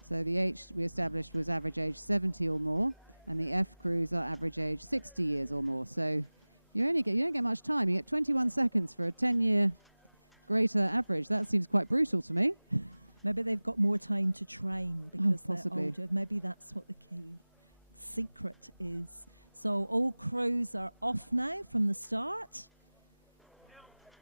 So the H we established was average age 70 or more, and the F crews are average age 60 years or more. So you don't get much time. You get 21 seconds for a 10-year greater average. That seems quite brutal to me. Maybe they've got more time to train because possibly. they're older. Maybe that's what the key secret is. So all crews are off now from the start.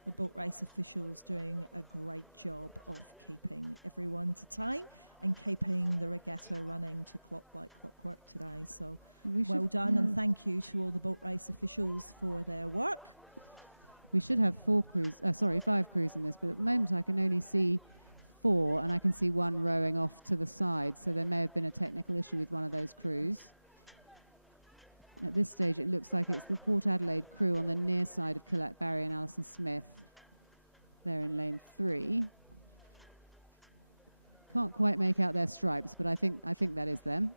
The boat race officials doing a great job of keeping everyone to time and keeping the regatta running to clock like clockwork today. So well done, and thank you to all the boat race officials for their work. We should have 5 crews in this, but at the moment I can only see 4, and I can see 1 rowing off to the side, so there may have been a technical issue with one of those crews. At this stage, it looks like it's the Port Adelaide crew on the near side of Colette Barry and Alison Smith. They're in lane 3. Can't quite make out their stripes, but I think that is them.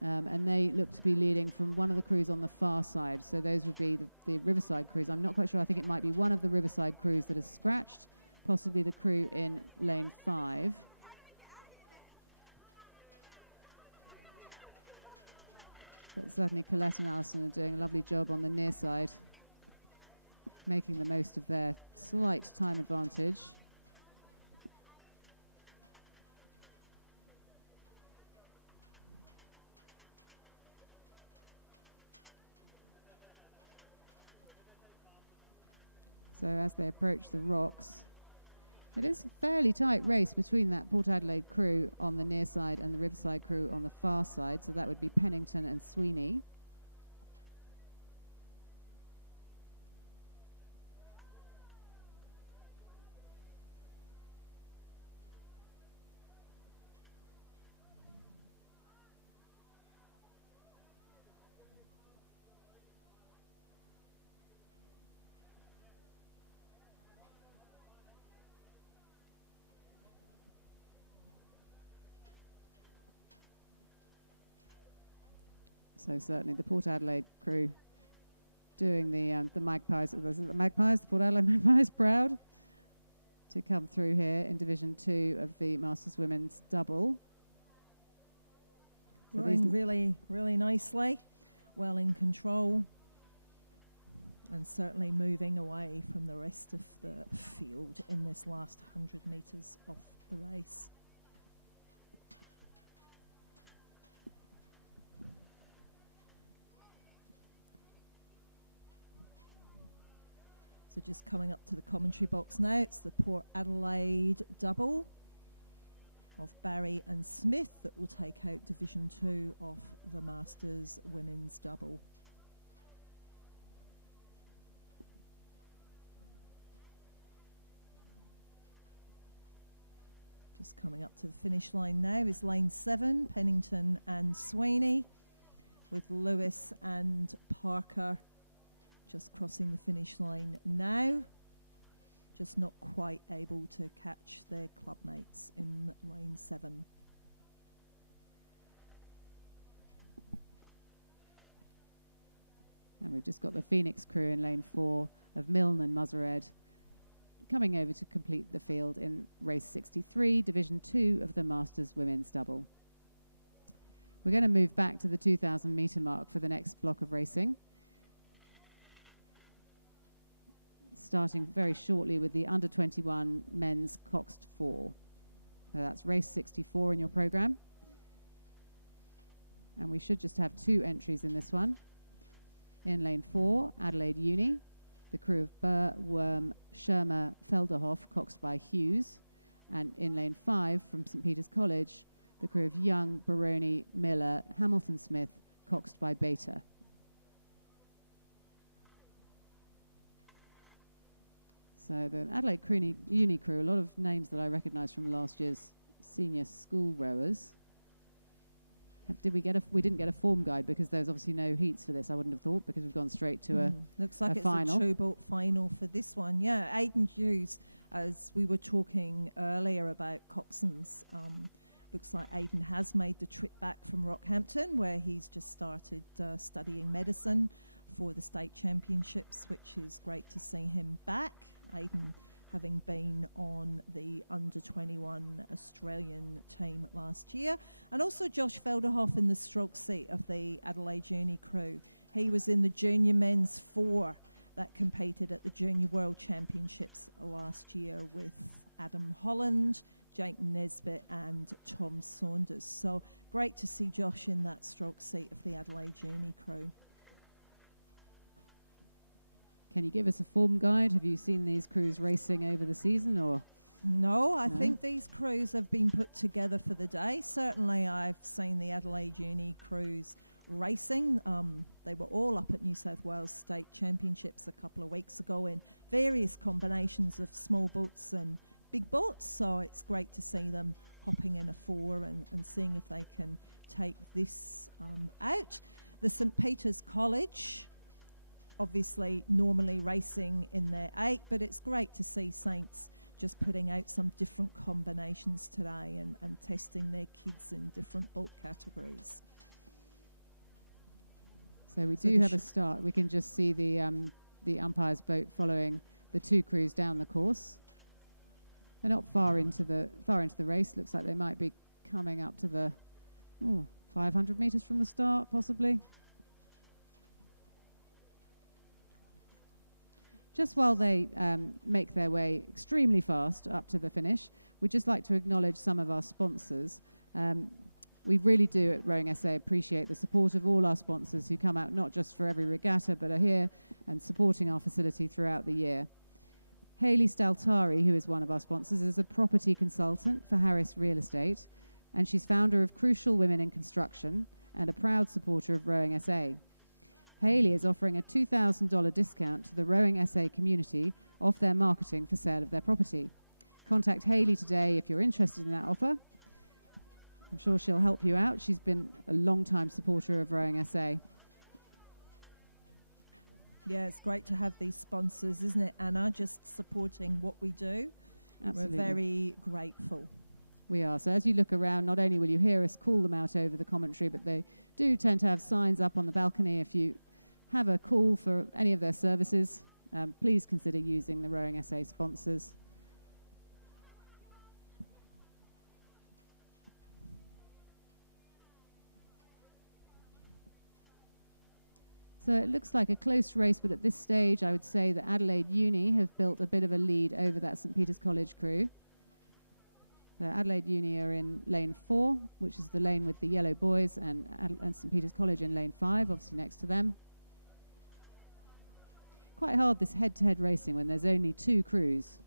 And they look to be leading from one of the crews on the far side. So those would be the Riverside crews. I'm not quite sure. I think it might be one of the Riverside crews that is scratched, possibly the crew in lane 5. But certainly Colette and Alison are doing a lovely job on the near side, making the most of their slight time advantage. So as they approach the rocks, it is a fairly tight race between that Port Adelaide crew on the near side and the Riverside crew on the far side. So that would be Pennington and Sweeney. So certainly the Port Adelaide crew doing the Magpies, the Port Adelaide Magpies proud to come through here in Division 2 of the Masters Women's Double. So Rowing really, really nicely, well in control, and certainly moving away from the rest of the field in this last 100 metres of the race. So just coming up to the commentary box now, it's the Port Adelaide double of Barry and Smith that will take out Division 2 of the Masters Women's Double. Just coming up to the finish line now is lane 7, Pennington and Sweeney, with Lewis and Parker just crossing the finish line now, just not quite able to catch their clubmates in lane 7. And we've just got the Phoenix crew in lane 4 of Milne and Musered coming over to complete the field in race 63, Division 2 of the Masters Women's Double. We're going to move back to the 2,000 metre mark for the next block of racing, starting very shortly with the under 21 men's Coxed 4. So that's race 64 in your programme. And we should just have 2 entries in this one. In lane 4, Adelaide Uni, the crew of Burr, Worm, Shermer, Felderhoff, coxed by Hughes. And in lane 5, from St Peter's College, the crew of Young, Baroni, Miller, Hamilton Smith, coxed by Bater. So the Adelaide Uni crew, a lot of names that I recognise from last year's senior school rowers. We didn't get a form guide because there's obviously no heats for this, I wouldn't have thought, because we've gone straight to a looks like a it's final. a two-boat final for this one. Yeah, Aidan Hughes, as we were talking earlier about coxswains, looks like Aidan has made the trip back from Rockhampton, where he's just started studying medicine for the state championships, which is great to see him back. Aidan having been on the under-21 Australian team last year. And also Josh Felderhoff in the stroke seat of the Adelaide Uni crew. He was in the junior men's 4 that competed at the Junior World Championships last year with Adam Holland, Jake Nesbitt and Tom Saunders. So great to see Josh in that stroke seat of the Adelaide Uni crew. Can you give us a form guide? Have you seen these crews racing over the season, or? No, I think these crews have been put together for the day. Certainly I've seen the Adelaide Uni crews racing. They were all up at New South Wales State Championships a couple of weeks ago in various combinations of small boats and big boats. So it's great to see them hopping in a 4 and seeing if they can take this out. The St Peter's College, obviously normally racing in their 8, but it's great to see Saints just putting out some different combinations today and testing their kids in different boat categories. So we do have a start. We can just see the umpire's boat following the 2 crews down the course. They're not far into the race. Looks like they might be coming up to the 500 meters from the start, possibly. Just while they make their way extremely fast up to the finish, we'd just like to acknowledge some of our sponsors. We really do at Rowing SA appreciate the support of all our sponsors who come out not just for every regatta, but are here and supporting our facility throughout the year. Hayley Staltari, who is one of our sponsors, is a property consultant for Harris Real Estate, and she's founder of Crucial Women in Construction and a proud supporter of Rowing SA. Hayley is offering a $2,000 discount to the Rowing SA community off their marketing for sale of their property. Contact Hayley today if you're interested in that offer. I'm sure she'll help you out. She's been a long-time supporter of Rowing SA. Yeah, it's great to have these sponsors, isn't it, Anna? Just supporting what we do. Absolutely. We're very grateful. We are. So as you look around, not only will you hear us call them out over the commentary, but they do tend to have signs up on the balcony. If you have a call for any of their services, please consider using the Rowing SA sponsors. So it looks like a close race, but at this stage I would say that Adelaide Uni have built a bit of a lead over that St Peter's College crew. So Adelaide Uni are in lane 4, which is the lane with the yellow boys, and St Peter's College in lane 5, obviously next to them. Quite hard, this head-to-head racing, when there's only 2 crews,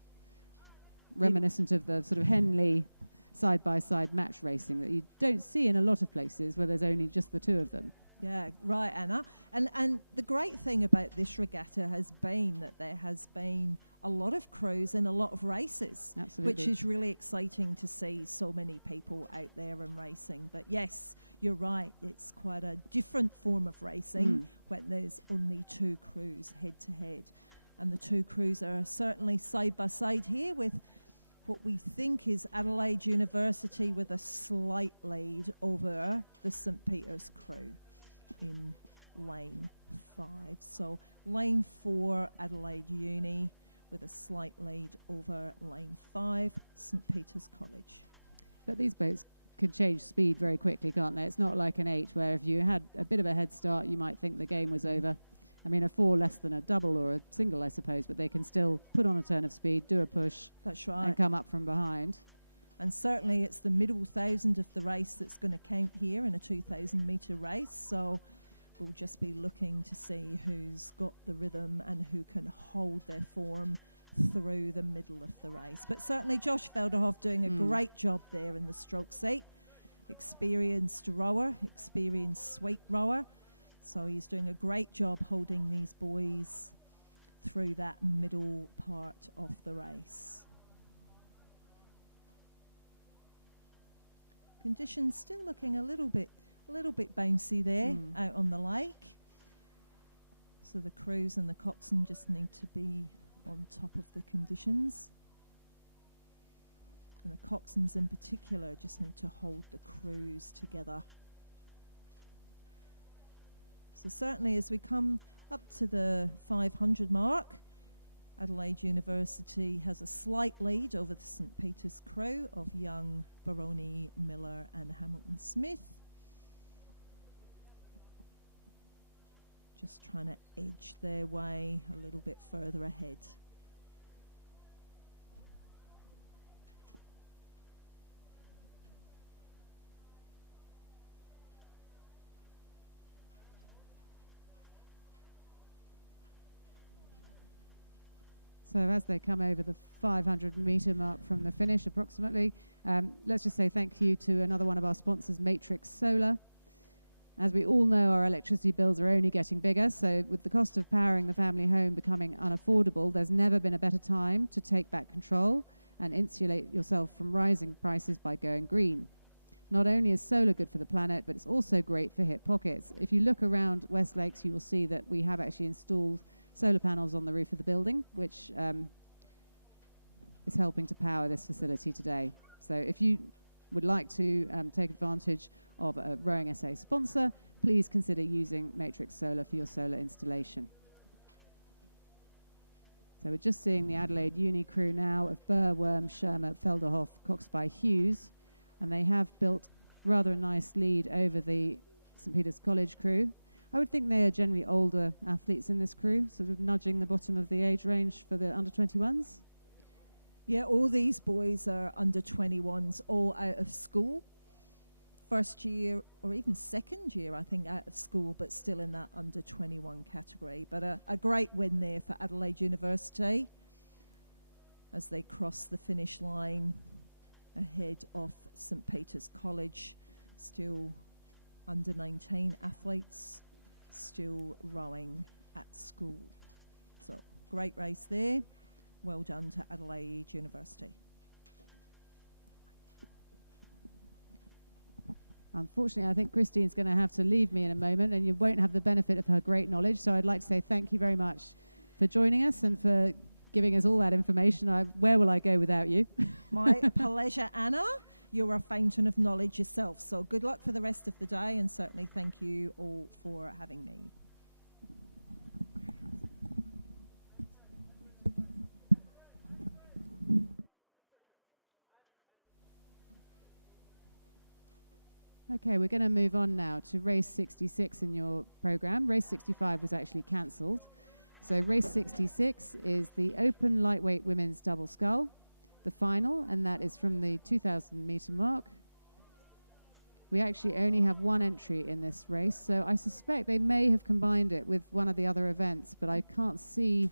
reminiscent of the sort of Henley side-by-side match racing that you don't see in a lot of places where there's only just the 2 of them. Yeah, right, Anna. And the great thing about this regatta has been that there has been a lot of crews and a lot of races. Absolutely. Which is really exciting to see so many people out there and racing. But yes, you're right, it's quite a different form of racing when there's only 2 crews head-to-head. And the 2 crews are certainly side by side here with what we think is Adelaide University with a slight lead over the St Peter's crew in lane 5. So lane 4, Adelaide Uni, with a slight lead over lane 5, St Peter's College. But these boats can change speed very quickly, can't they? It's not like an 8 where if you had a bit of a head start, you might think the game was over. I mean, a 4 less than a double or a single, I suppose, but they can still put on a turn of speed, do a push, that's right, and come up from behind. And certainly it's the middle 1,000 of the race that's going to count here in a 2,000 metre race. So we'll just be looking to see who's got the rhythm and who can hold their form through the middle of the race. But certainly Josh Velderhoff doing a great job there in the stroke seat. Experienced rower, experienced sweep rower. So he's doing a great job holding these boys through that middle part of the race. Conditions still looking a little bit bouncy there out on the lake. So the crews and the coxswain just need to be on top of the conditions. And the coxswains in particular just need to hold the crews together. So certainly as we come up to the 500 mark, Adelaide University has a slight lead over the St Peter's crew of Young, Baroni, Miller and Hamilton Smith. Just trying to edge their way a little bit further ahead. So as they come over the 500 metre mark from the finish approximately, let's just say thank you to another one of our sponsors, Matrix Solar. As we all know, our electricity bills are only getting bigger, so with the cost of powering the family home becoming unaffordable, there's never been a better time to take back control and insulate yourself from rising prices by going green. Not only is solar good for the planet, but it's also great for hip pockets. If you look around West Lakes, you will see that we have actually installed solar panels on the roof of the building, which is helping to power this facility today. So if you would like to take advantage of a Rowing SA sponsor, please consider using Matrix Solar for your solar installation. So we're just seeing the Adelaide Uni crew now of Burr, Worm, Shermer, Felderhoff, Coxby, Hughes, and they have built rather a nice lead over the St Peter's College crew. I would think they are generally older athletes in this crew, sort of nudging the bottom of the age range for the under-21s. Yeah, all these boys are under 21s, all out of school. First year or even second year, I think, out of school, but still in that under 21 category. But a great win there for Adelaide University as they cross the finish line ahead of St Peter's College. Still under 19 athletes, still rowing at school. So great race there. Well done to Adelaide University. Unfortunately, I think Christine's going to have to leave me in a moment, and you won't have the benefit of her great knowledge. So I'd like to say thank you very much for joining us and for giving us all that information. Where will I go without you? My pleasure, Anna. You're a fountain of knowledge yourself. So good luck for the rest of the day, and certainly thank you all for having me. Okay, we're going to move on now to race 66 in your program. Race 65 was actually cancelled. So race 66 is the open lightweight women's double scull, the final, and that is from the 2,000 metre mark. We actually only have one entry in this race, so I suspect they may have combined it with one of the other events, but I can't see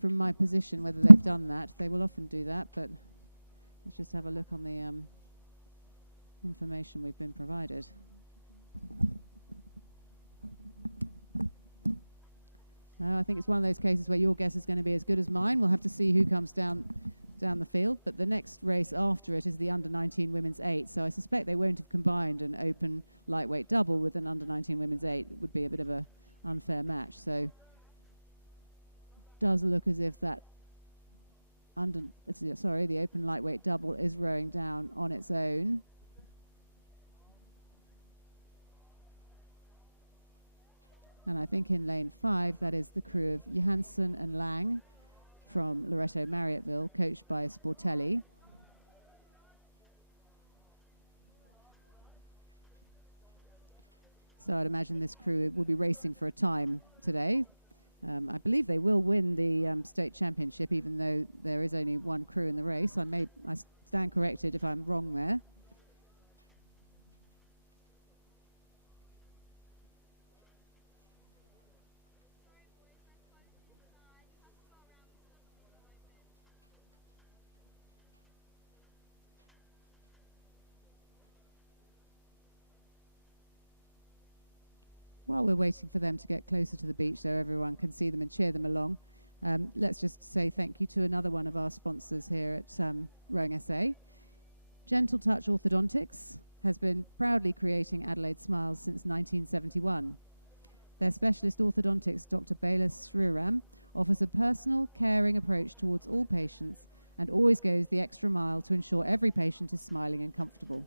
from my position whether they've done that. They will often do that, but let's just have a look on the information we've been provided. I think it's one of those cases where your guess is going to be as good as mine. We'll have to see who comes down the field, but the next race after it is the under-19 women's 8, so I suspect they won't have combined an open lightweight double with an under-19 women's 8. It would be a bit of an unfair match, so does look as if that the open lightweight double is rowing down on its own. And I think in lane 5, that is the crew of Johansson and Lang from Loreto Marriotteville, coached by Sportelli. So I'd imagine this crew will be racing for a time today. I believe they will win the state championship, even though there is only one crew in the race. I stand corrected if I'm wrong there. While we're waiting for them to get closer to the beach so everyone can see them and cheer them along, let's just say thank you to another one of our sponsors here at Rowing SA. Gentle Touch Orthodontics has been proudly creating Adelaide smiles since 1971. Their specialist orthodontics, Dr. Bayless Sriram, offers a personal, caring approach towards all patients and always goes the extra mile to ensure every patient is smiling and comfortable.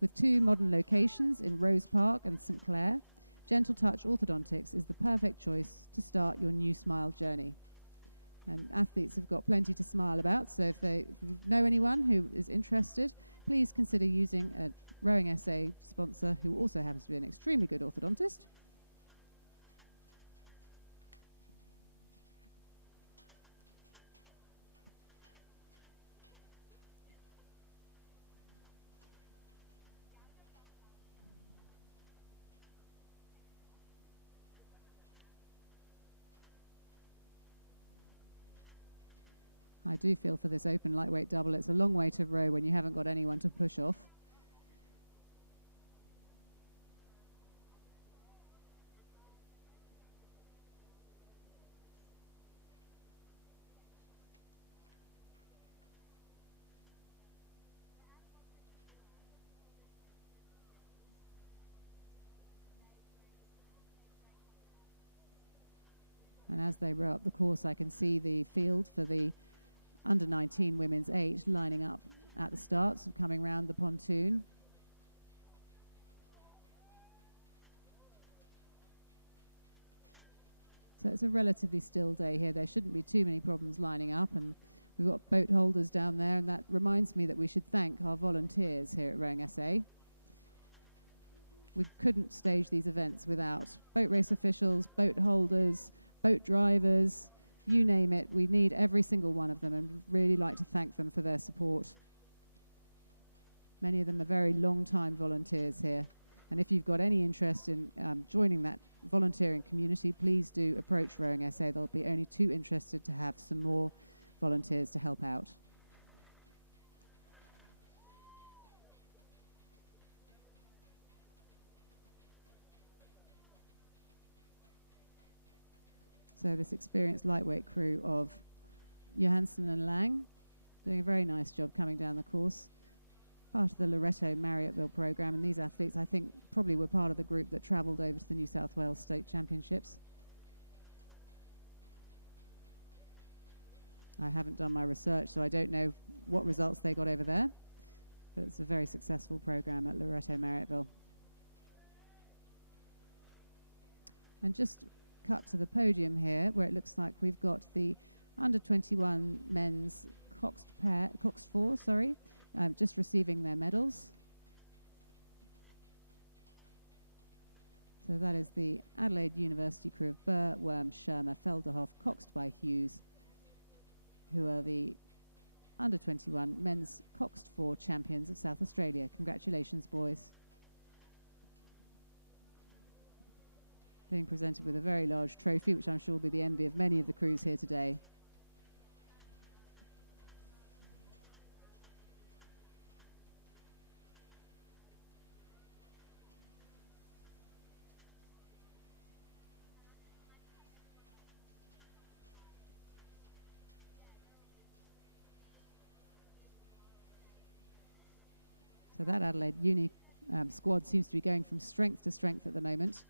With 2 modern locations in Rose Park and St Clair, Gentle Touch Orthodontics is the perfect choice to start your new smile journey. And athletes have got plenty to smile about, so if you know anyone who is interested, please consider using a Rowing SA sponsor who also happens to be an extremely good orthodontist. I do feel for this open lightweight double, it's a long way to row when you haven't got anyone to push off. And as they row up the course, I can see the field for the under 19 women's 8 lining up at the start, so coming round the pontoon. So it's a relatively still day here. There shouldn't be too many problems lining up, and we've got boat holders down there, and that reminds me that we should thank our volunteers here at Rowing SA. We couldn't stage these events without boat race officials, boat holders, boat drivers, you name it. We need every single one of them, and really like to thank them for their support. Many of them are very long-time volunteers here, and if you've got any interest in joining that volunteering community, please do approach Rowing SA. They'll be only too interested to have some more volunteers to help out. So this experienced lightweight crew of Johansson and Lang doing a very nice job coming down the course. Part of the Loretto Marriotteville program, and these athletes I think probably were part of the group that travelled over to the New South Wales State Championships. I haven't done my research, so I don't know what results they got over there, but it's a very successful program at Loretto Marriotteville. And just cut to the podium here, where it looks like we've got the under 21 men's coxed 4, just receiving their medals. So that is the Adelaide University crew of Burr, Worm, Shermer, Felderhoff, coxed by Hughes, who are the under 21 men's coxed 4 champions of South Australia. Congratulations, boys. Being presented with a very large trophy, which I'm sure will be the envy of many of the crews here today. So that Adelaide Uni squad seems to be going from strength to strength at the moment.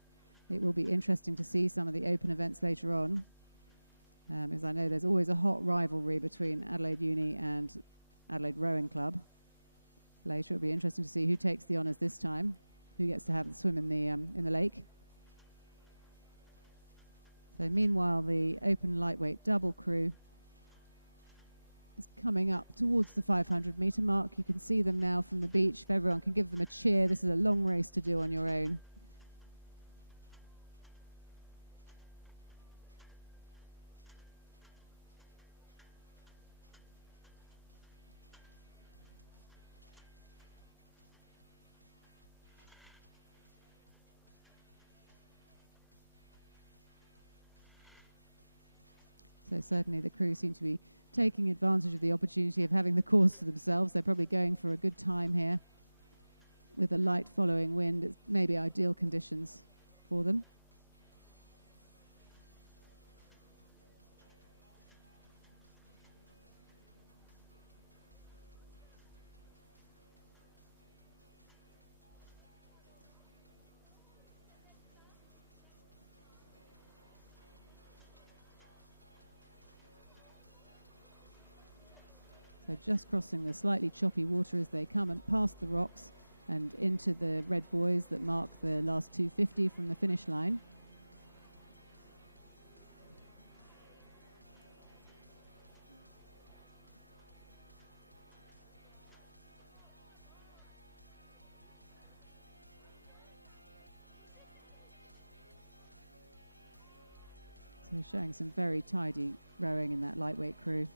It will be interesting to see some of the open events later on, as I know there's always a hot rivalry between Adelaide Uni and Adelaide Rowing Club. Later it'll be interesting to see who takes the honours this time, who gets to have the swim in the lake. So meanwhile, the open lightweight double crew is coming up towards the 500 metre mark. You can see them now from the beach. If everyone can give them a cheer, this is a long race to do on your own. So certainly the crew seem to be taking advantage of the opportunity of having the course to themselves. They're probably going for a good time here. With a light following wind, it's maybe ideal conditions for them. So just crossing the slightly choppy water as they come and past the rocks and into the red buoys that mark the last 250 from the finish line. So showing some very tidy rowing in that lightweight crew.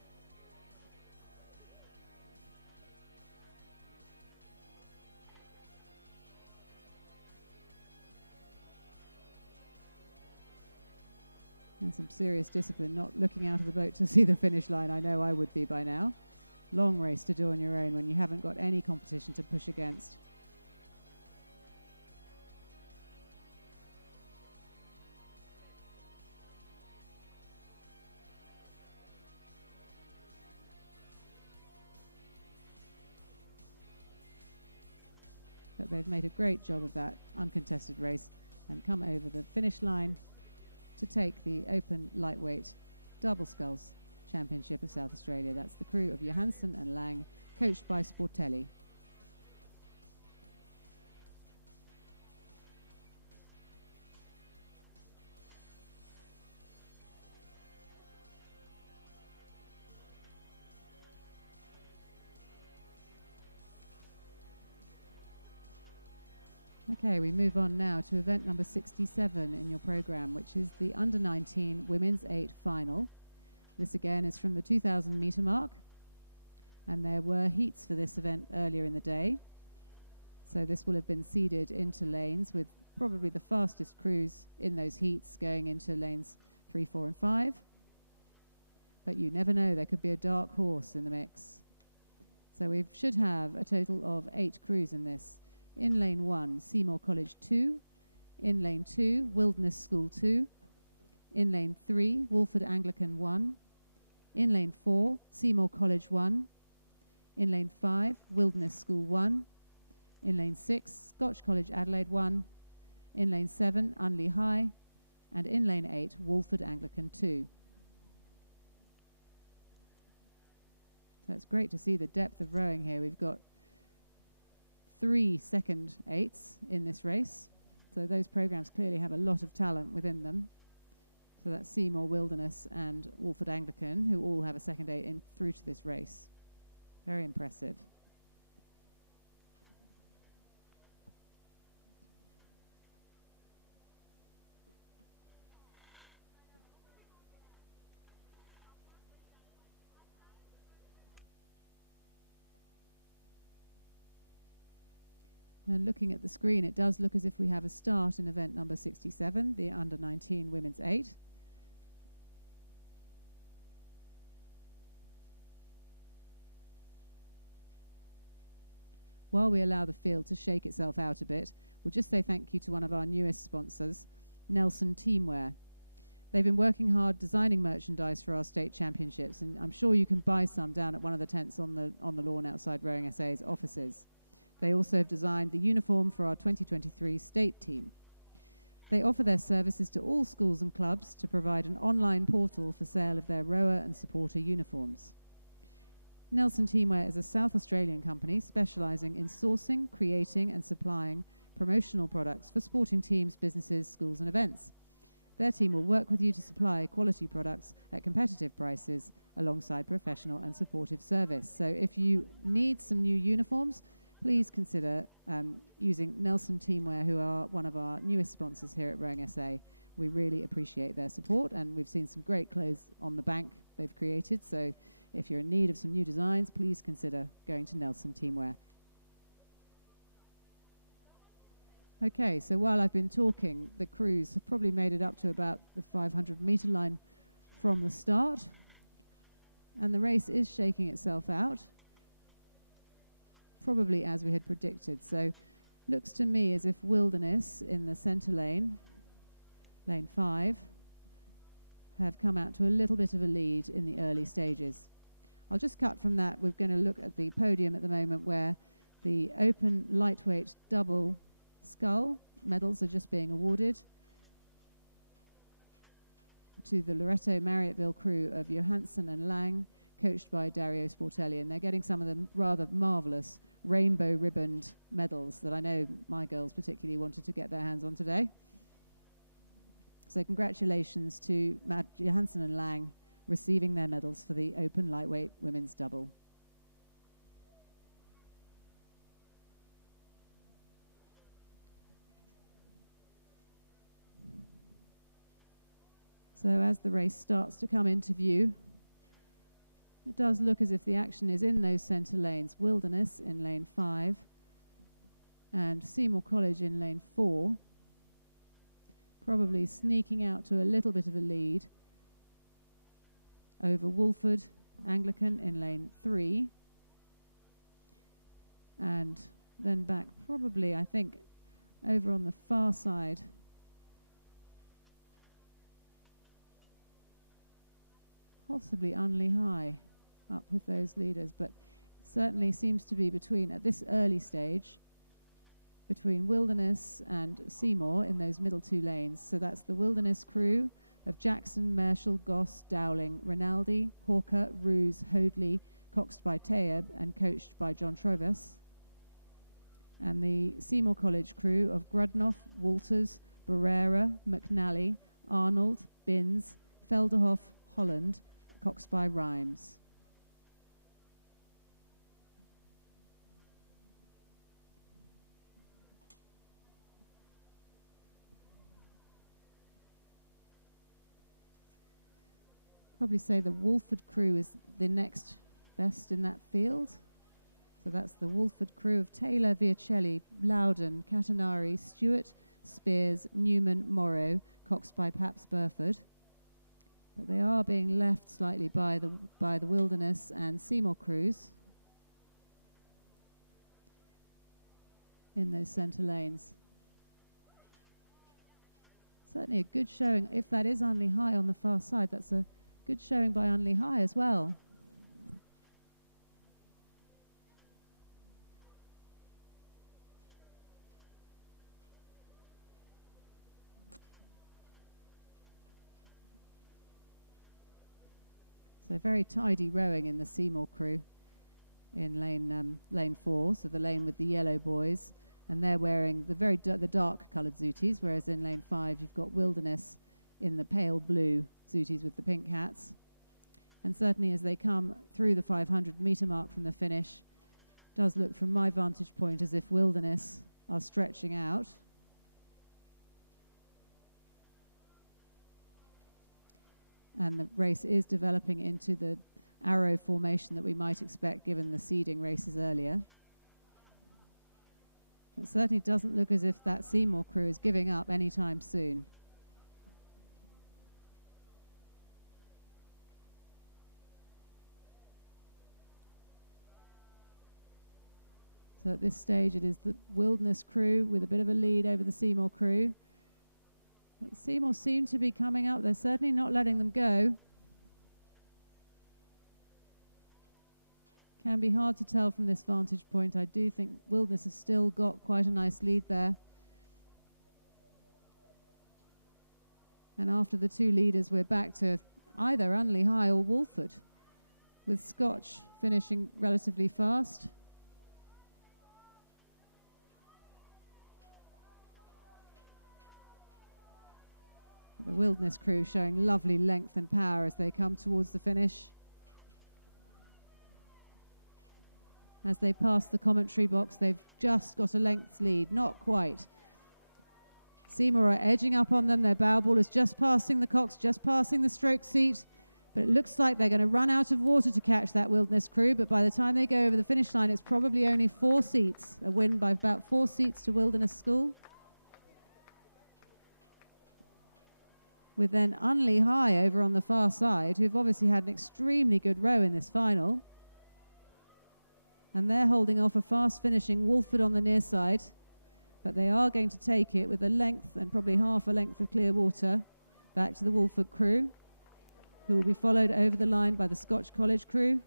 And some serious discipline, not looking out of the boat to see the finish line. I know I would be by now. Long race to do on your own when you haven't got any competition to push against. But they've made a great job of that uncontested race and come over the finish line to take the Open Lightweight Double Sculls Championship of South Australia. That's the crew of Johansson and Lang, coached by Sportelli. Okay, we move on now to event number 67 in your program, which is the Under-19 Women's 8 Final. This again is from the 2,000 metre mark, and there were heats for this event earlier in the day. So this will have been seeded into lanes with probably the fastest crews in those heats going into lanes 3, 4 and 5. But you never know, there could be a dark horse in the mix. So we should have a total of 8 crews in this. In lane 1, Seymour College 2. In lane 2, Wilderness School 2. In lane 3, Wolford Anglican 1. In lane 4, Seymour College 1. In lane 5, Wilderness School 1. In lane 6, Scotch College Adelaide 1. In lane 7, Unley High. And in lane 8, Wolford Anglican 2. So it's great to see the depth of rowing here. We've got 3 second 8s in this race. So those programs clearly have a lot of talent within them. So that's Seymour Wilderness and Wolford Anglican, who all have a second 8 in through to this race. Very impressive. And looking at the screen, it does look as if we have a start in event number 67, the Under-19 Women's 8. While we allow the field to shake itself out a bit, we'll just say thank you to one of our newest sponsors, Nelson Teamwear. They've been working hard designing merchandise for our state championships, and I'm sure you can buy some down at one of the tents on the lawn outside Rowing SA's offices. They also have designed the uniform for our 2023 state team. They offer their services to all schools and clubs to provide an online portal for sale of their rower and supporter uniforms. Nelson Teamwear is a South Australian company specialising in sourcing, creating and supplying promotional products for sporting teams, businesses, schools and events. Their team will work with you to supply quality products at competitive prices alongside professional and supportive service. So if you need some new uniforms, please consider using Nelson Teamwear, who are one of our newest sponsors here at Rowing SA. We really appreciate their support, and we've seen some great clothes on the bank they've created. So if you're in need of some new designs, please consider going to Nelson Teamwear. Okay, so while I've been talking, the crews have probably made it up to about the 500 metre line from the start. And the race is shaking itself out, probably as we had predicted. So looks to me as if Wilderness in the centre lane, lane 5, have come out to a little bit of a lead in the early stages. I'll just cut from that. We're going to look at the podium at the moment, where the Open Lightweight Double Scull medals are just being awarded to the Loreto Marriotteville crew of Johansson and Lang, coached by Dario Sportelli, and they're getting some of the rather marvellous rainbow ribboned medals that I know my girls particularly wanted to get their hands on today. So congratulations to Johansson and Lang receiving their medals for the Open Lightweight Women's Double. So as the race starts to come into view, it does look as if the action is in those centre lanes. Wilderness in lane 5 and Seymour College in lane 4. probably sneaking out to a little bit of a lead over Wolford Anglican in lane 3. And then back probably, I think, over on the far side. Possibly Unley High up with those leaders, but certainly seems to be between, at this early stage, between Wilderness and Seymour in those middle 2 lanes. So that's the Wilderness crew of Jackson, Marshall, Goss, Dowling, Rinaldi, Hawker, Roos, Hoadley, coxed by Taeb and coached by John Trovas. And the Seymour College crew of Grudnoff, Walters, Barrera, McNally, Arnold, Binns, Felderhoff, Holland, coxed by Rhymes. Probably say the Wolford crew is the next best in that field. So that's the Wolford crew of Taylor, Viacelli, Loudon, Catanari, Stewart, Spears, Newman, Morrow, coxed by Paps Burford. But they are being left slightly by the Wilderness and Seymour crews in those centre lanes. Certainly a good showing. If that is Unley High on the far side, that's a good showing by Unley High as well. So very tidy rowing in the Seymour crew in lane 4, so the lane with the yellow boys, and they're wearing the dark coloured zooties, whereas in lane 5 you've got Wilderness in the pale blue zooties with the pink hats. And certainly as they come through the 500 metre mark from the finish, does look from my vantage point as if Wilderness are stretching out. And the race is developing into the arrow formation that we might expect given the seeding races earlier. It certainly doesn't look as if that Seymour crew is giving up anytime soon. So at this stage it is the Wilderness crew with a bit of a lead over the Seymour crew. But Seymour seem to be coming up. They're certainly not letting them go. Can be hard to tell from this vantage point. I do think Wilderness has still got quite a nice lead there. And after the 2 leaders, we're back to either Unley High or Wolford, with Scotch finishing relatively fast. The Wilderness crew showing lovely length and power as they come towards the finish. As they pass the commentary box, they've just got a length's lead, not quite. Seymour are edging up on them. Their bow ball is just passing the cox, just passing the stroke seat. But it looks like they're going to run out of water to catch that Wilderness crew. But by the time they go over the finish line, it's probably only 4 seats, a win by about 4 seats to Wilderness School. With then Unley High over on the far side, who've obviously had an extremely good row in this final. And they're holding off a fast finishing Wolford on the near side. But they are going to take it with a length and probably half a length of clear water back to the Wolford crew, who will be followed over the line by the Scotch College crew.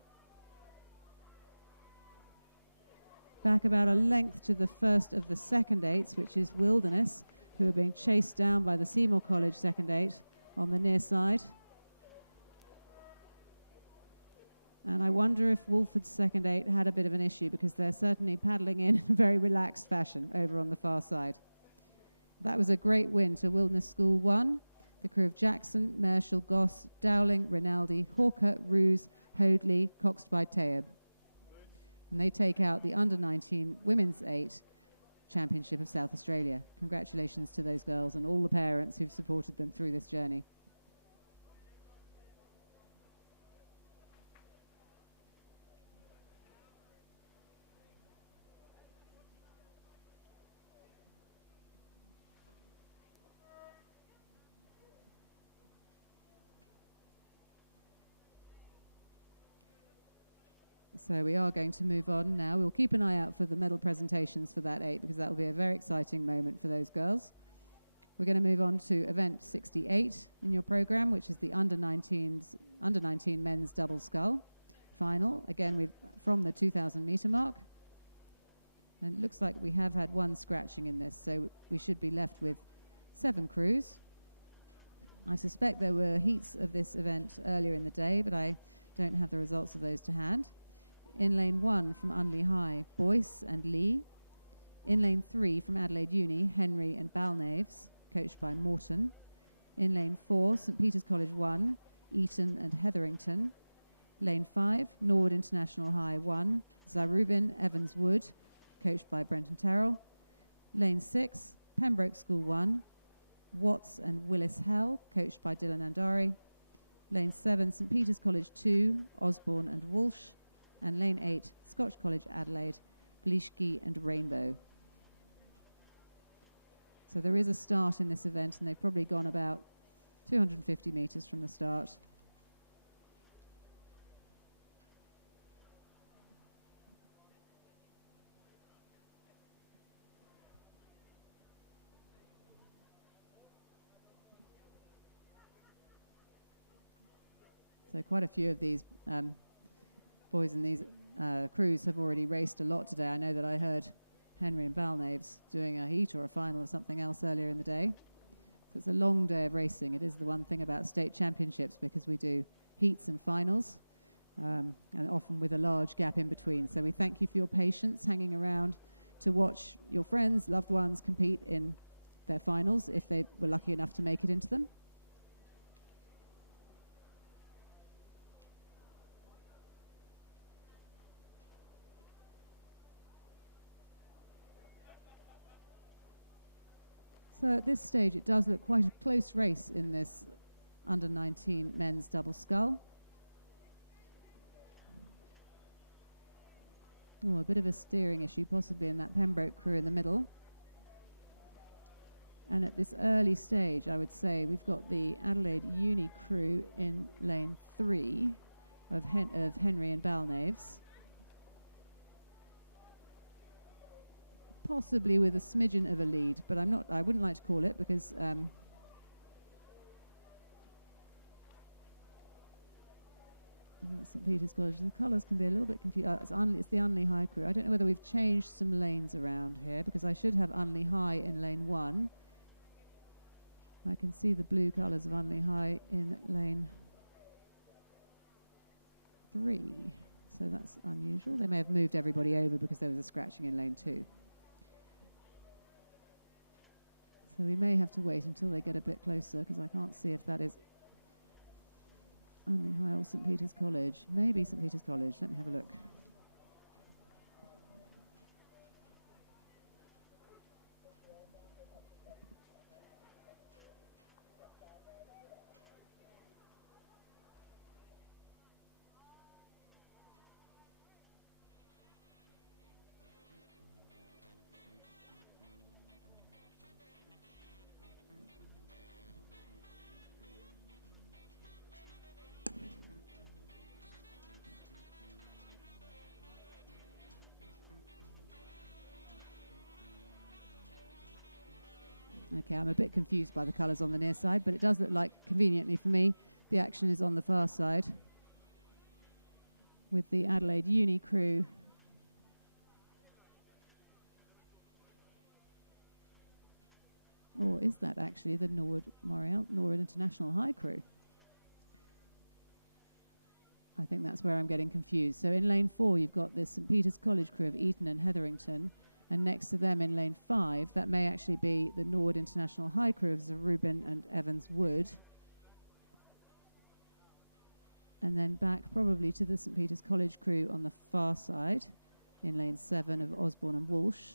Back about a length to the first of the second eights, which is Wilderness, who are being chased down by the Seymour College second eight on the near side. And I wonder if Wolford's second eight had a bit of an issue, because they're certainly paddling in a very relaxed fashion over on the far side. That was a great win to Wilderness School 1. The crew of Jackson, Marshall, Goss, Dowling, Rinaldi, Hawker, Roos, Hoadley, coxed by Taeb. And they take out the under-19 Women's 8 Championship of South Australia. Congratulations to those girls and all the parents who've supported them through this journey. So we are going to move on now. We'll keep an eye out for the medal presentations for that 8 because that will be a very exciting moment for those girls. We're going to move on to event 68 in your program, which is the under 19 men's double scull final. Again, we've from the 2,000 meter mark. And it looks like we have had one scratching in this, so we should be left with 7 crews. I suspect there were heats of this event earlier in the day, but I don't have the results of those to hand. In lane 1 from Unley High, Boyce and Lee. In lane 3 from Adelaide Uni, Henry and Balnaves, coached by Morton. In lane 4, St Peter's College 1, Eton and Hetherington. Lane 5, Norwood International High 1, Zarubin Evans Wood, coached by Brenton Terrell. Lane 6, Pembroke School 1, Watts and Willis Hell, coached by Dylan Andari. Lane 7, St Peter's College 2, Osborne and Walsh. And lane 8, Scotch College Adelaide, Blishki and Rainbow. So there is a start in this event, and they've probably gone about 250 metres from the start. So quite a few of these boys in these crews have already raced a lot today. I know that I heard Henry and Balnaves doing a heat or a final or something else earlier in the day. So it's a long day of racing. It is the one thing about state championships, because we do heats and finals, and often with a large gap in between. So we thank you for your patience hanging around to watch your friends, loved ones compete in their finals if they were lucky enough to make it into them. So at this stage, it does look quite a close race in this under 19 men's double scull. Oh, a bit of a steering issue possibly in that Pembroke crew in the middle. And at this early stage, I would say we've got the Adelaide Uni crew in lane 3 of Henry and Balnaves. Possibly with a smidgen of a lead, but I wouldn't like to call it, because St Peter's College, the colours can be a little bit confused. It's the Unley High crew. I don't know whether we've changed some lanes around here, because I should have Unley High in lane 1. I can see the blue colours of Unley High in lane 3, so that's unusual. They may have moved everybody over because there was a scratching in lane 2. So we may have to wait until they get a bit closer, because I can't see if that is Unley High or St Peter's College. Maybe St Peter's College. Let me have a look. Okay, I'm a bit confused by the colours on the near side, but it does look like, conveniently for me, the action is on the far side with the Adelaide Uni crew or is that actually the Norwood International High crew? I think that's where I'm getting confused. So in lane 4, you've got the St Peter's College crew of Eton and Hetherington, and next to them in lane 5, that may actually be the Norwood International High crew of Zarubin and Evans Wood. And then back probably to the St Peter's College crew on the far side in lane 7 of Osborne and Walsh.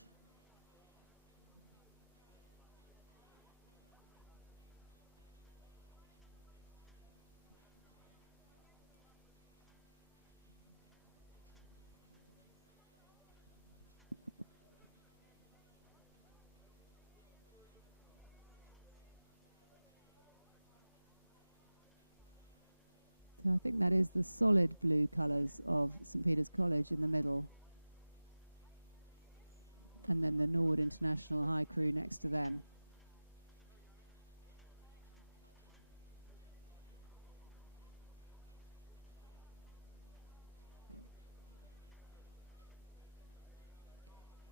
So I think that is the solid blue colours of St Peter's College in the middle. And then the Nord International High Crew next to them.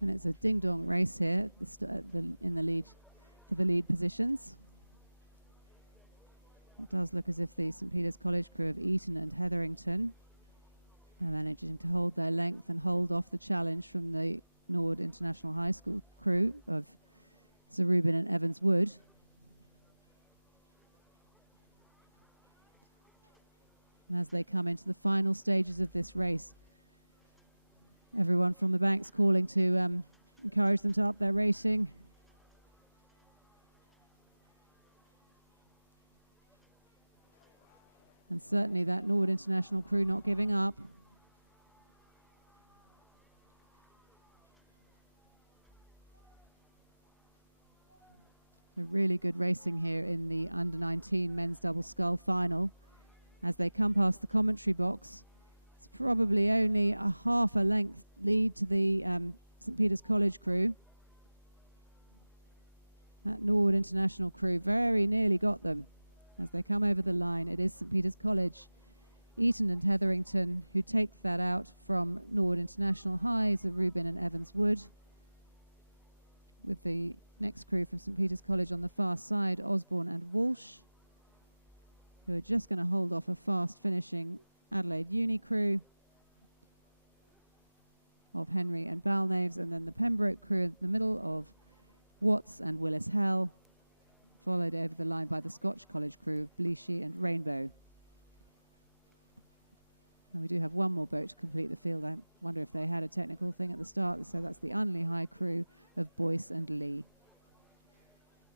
And it's a ding-dong race here in the lead for the lead positions. It does look as if the St Peter's College crew of Eton and Hetherington are managing to hold their length and hold off the challenge from the Nord International High School crew of Sir Reuben and Evans Wood. And as they come into the final stages of this race, everyone from the banks calling to encourage them to up their rating. And certainly that Nord International crew not giving up. A really good racing here in the under-19 men's double scull final. As they come past the commentary box, it's probably only a half a length lead to the St Peter's College crew. That Nord International crew very nearly got them. As they come over the line, it is St Peter's College, Eton and Hetherington, who take that out from Nord International High, Sir Reuben and Evans Wood, with the next crew from St Peter's College on the far side, Osborne and Walsh, who are just going to hold off a fast finishing Adelaide Uni crew of Henry and Balnaves, and then the Pembroke crew in the middle of Watts and Willis Hell, followed over the line by the Scotch College crew of Bleachy and Rainbow. And we do have one more boat to complete the field. I wonder if they had a technical thing at the start. So that's the Unley High crew of Boyce and Lee.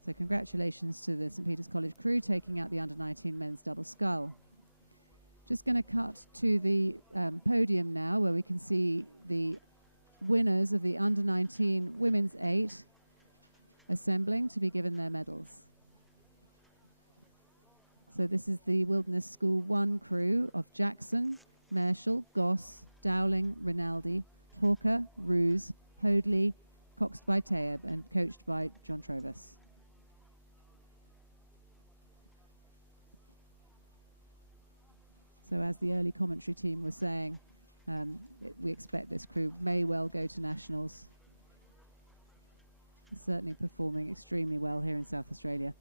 So congratulations to the St Peter's College crew taking out the under-19 men's double scull. Just going to cut to the podium now, where we can see the winners of the under-19 women's 8 assembling to be given their medals. So this is the Wilderness School 1 crew of Jackson, Marshall, Goss, Dowling, Rinaldi, Hawker, Roos, Hoadley, coxed by Taeb and coached by John Trovis. So as the early commentary team was saying, we expect this crew may well go to nationals. Certainly performing extremely well here in South Australia.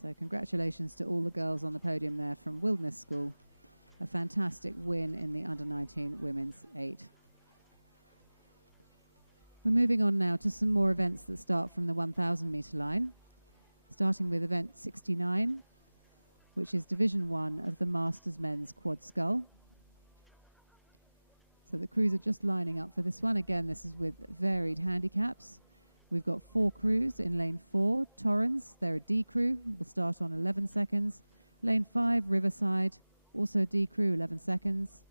So congratulations to all the girls on the podium there from Wilderness School. A fantastic win in the under-19 women's 8. We're moving on now to some more events that start from the 1,000 metre line, starting with event 69, which is Division 1 of the Masters Men's Quad Scull. So the crews are just lining up for this one. Again, this is with varied handicaps. We've got 4 crews in lane 4, Torrens, they're a D crew, will start on 11 seconds. Lane 5, Riverside, also a D crew, 11 seconds.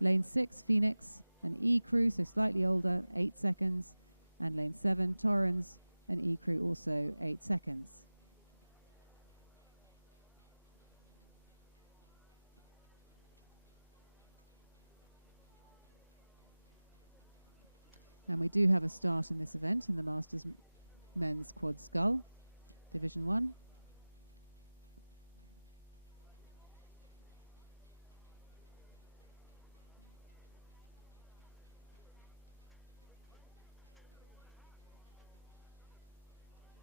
Lane 6, Phoenix, an E crew, so slightly older, 8 seconds. And lane 7, Torrens, an E crew, also 8 seconds. And we do have a start in this event in the Masters Men's Quad Scull, Division 1.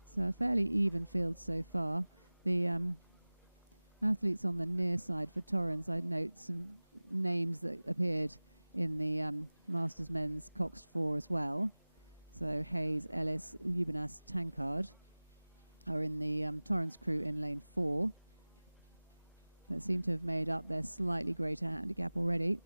So a fairly even field so far. The athletes on the near side for Torrens, I note some names that appeared in the Masters Men's Coxed 4 as well. So Hayes, Ellis, Lubinas, Tankard are in the Torrens crew in lane 4 that seem to have made up their slightly greater handicap already.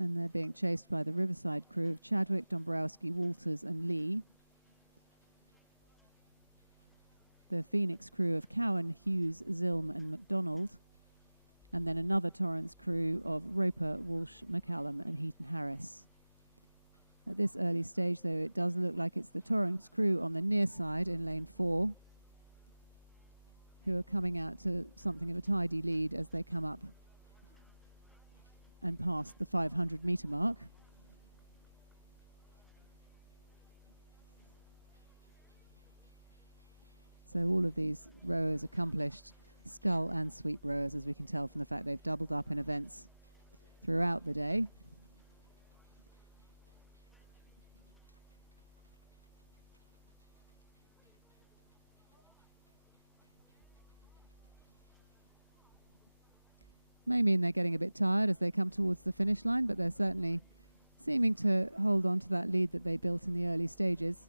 and they're being chased by the Riverside crew of Chadwick, Dombrowski, Walters and Lee. The Phoenix crew of Cowan, Hughes, Zilm and MacDonald. And then another Torrance crew of Roper, Walsh, McCallum and Heaton Harris. At this early stage, though, it does look like it's the Torrance crew on the near side in lane 4 who are coming out to something of a tidy lead as they come up and past the 500 metre mark. So all of these rowers accomplished scull and sweep rowers, as we can tell from the fact they've doubled up in events throughout the day. May mean they're getting a bit tired as they come towards the finish line, but they're certainly seeming to hold on to that lead that they built in the early stages.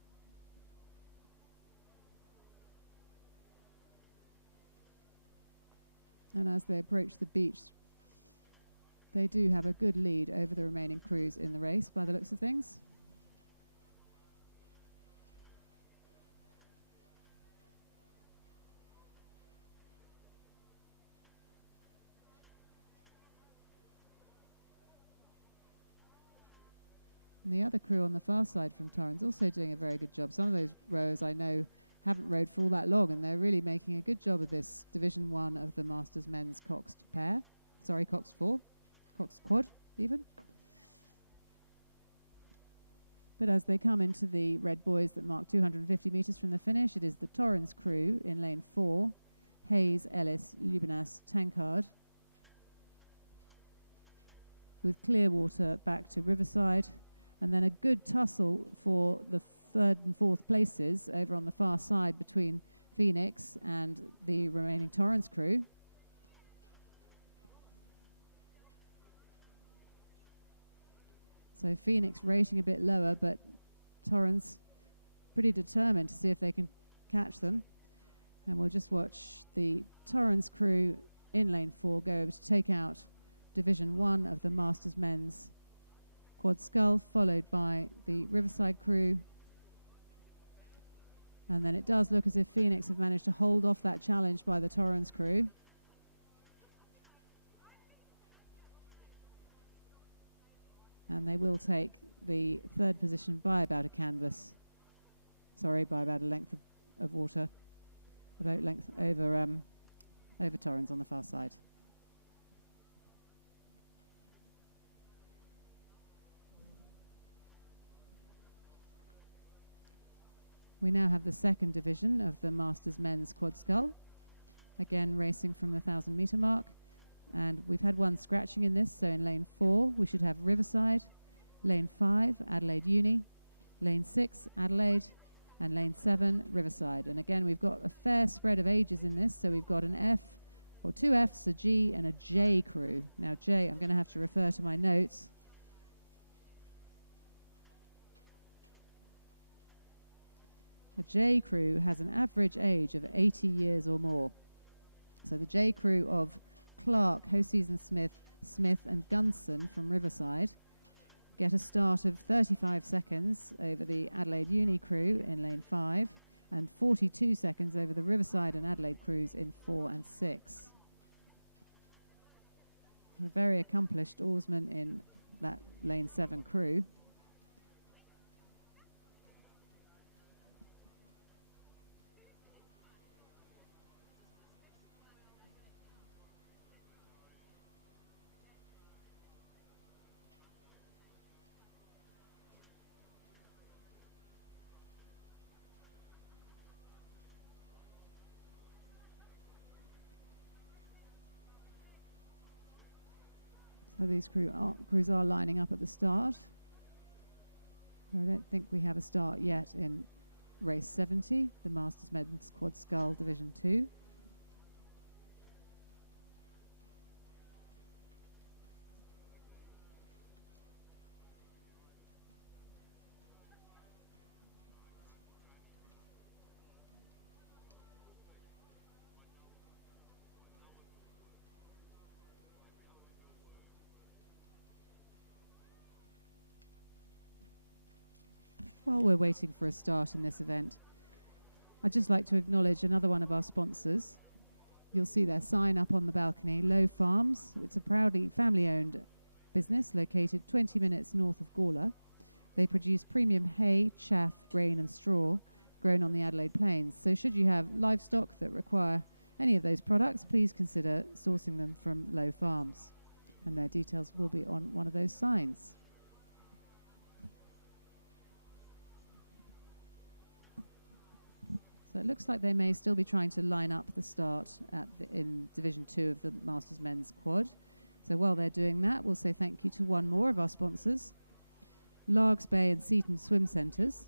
And as they approach the beach, they do have a good lead over the remaining crews in the race by the looks of things. And the other crew on the far side from Torrance also doing a very good job. Some of those rowers I know haven't rowed for all that long, and they're really making a good job of this Division 1 of the Masters Men's Coxed pair. Sorry, Coxed 4. Coxed Quad, even. But as they come into the red buoys that mark 250 metres from the finish, it is the Torrance crew in lane 4. Hayes, Ellis, Lubinas, Tankard. With Clearwater back to Riverside. And then a good tussle for the 3rd and 4th places over on the far side between Phoenix and the remaining Torrance crew. So Phoenix rating a bit lower, but Torrance pretty determined to see if they can catch them. And we'll just watch the Torrance crew in lane 4 go over to take out Division 1 of the Masters Men's Quad Scull, followed by the Riverside crew. And then it does look as if Phoenix have managed to hold off that challenge by the Torrance crew. And they will take the 3rd position by about a canvas. Sorry, by about a length of water. A boat length over Torrance on the far side. We now have the 2nd division of the Masters Men's Quad Scull, again racing from the 1,000 metre mark. And we've had one scratching in this, so in lane 4 we should have Riverside, lane 5 Adelaide Uni, lane 6 Adelaide, and lane 7 Riverside. And again we've got a fair spread of ages in this, so we've got an F, or 2 Fs, a G and a J crew. Now J, I'm going to have to refer to my notes. A J crew has an average age of 80 years or more. So the J crew of Clark, Hoseason Smith, Smith and Gunson from Riverside get a start of 35 seconds over the Adelaide Uni crew in lane 5 and 42 seconds over the Riverside and Adelaide crews in 4 and 6. A very accomplished oarsman in that lane 7 crew. So these crews are lining up at the start. I don't think we have a start yet in race 70, the Masters Men's Quad Scull Division 2. While we're waiting for a start in this event, I'd just like to acknowledge another one of our sponsors. You'll see their sign up on the balcony, Low Farms. It's a proudly family-owned business located 20 minutes north of Gawler. They produce premium hay, chaff, grain and straw grown on the Adelaide Plains. So should you have livestock that require any of those products, please consider sourcing them from Low Farms. And their details will be on one of those signs. So it looks like they may still be trying to line up the start in Division 2 of the Masters Men's Quad. So while they're doing that, we'll say thank you to one more of our sponsors, Largs Bay and Seaton Swim Centres.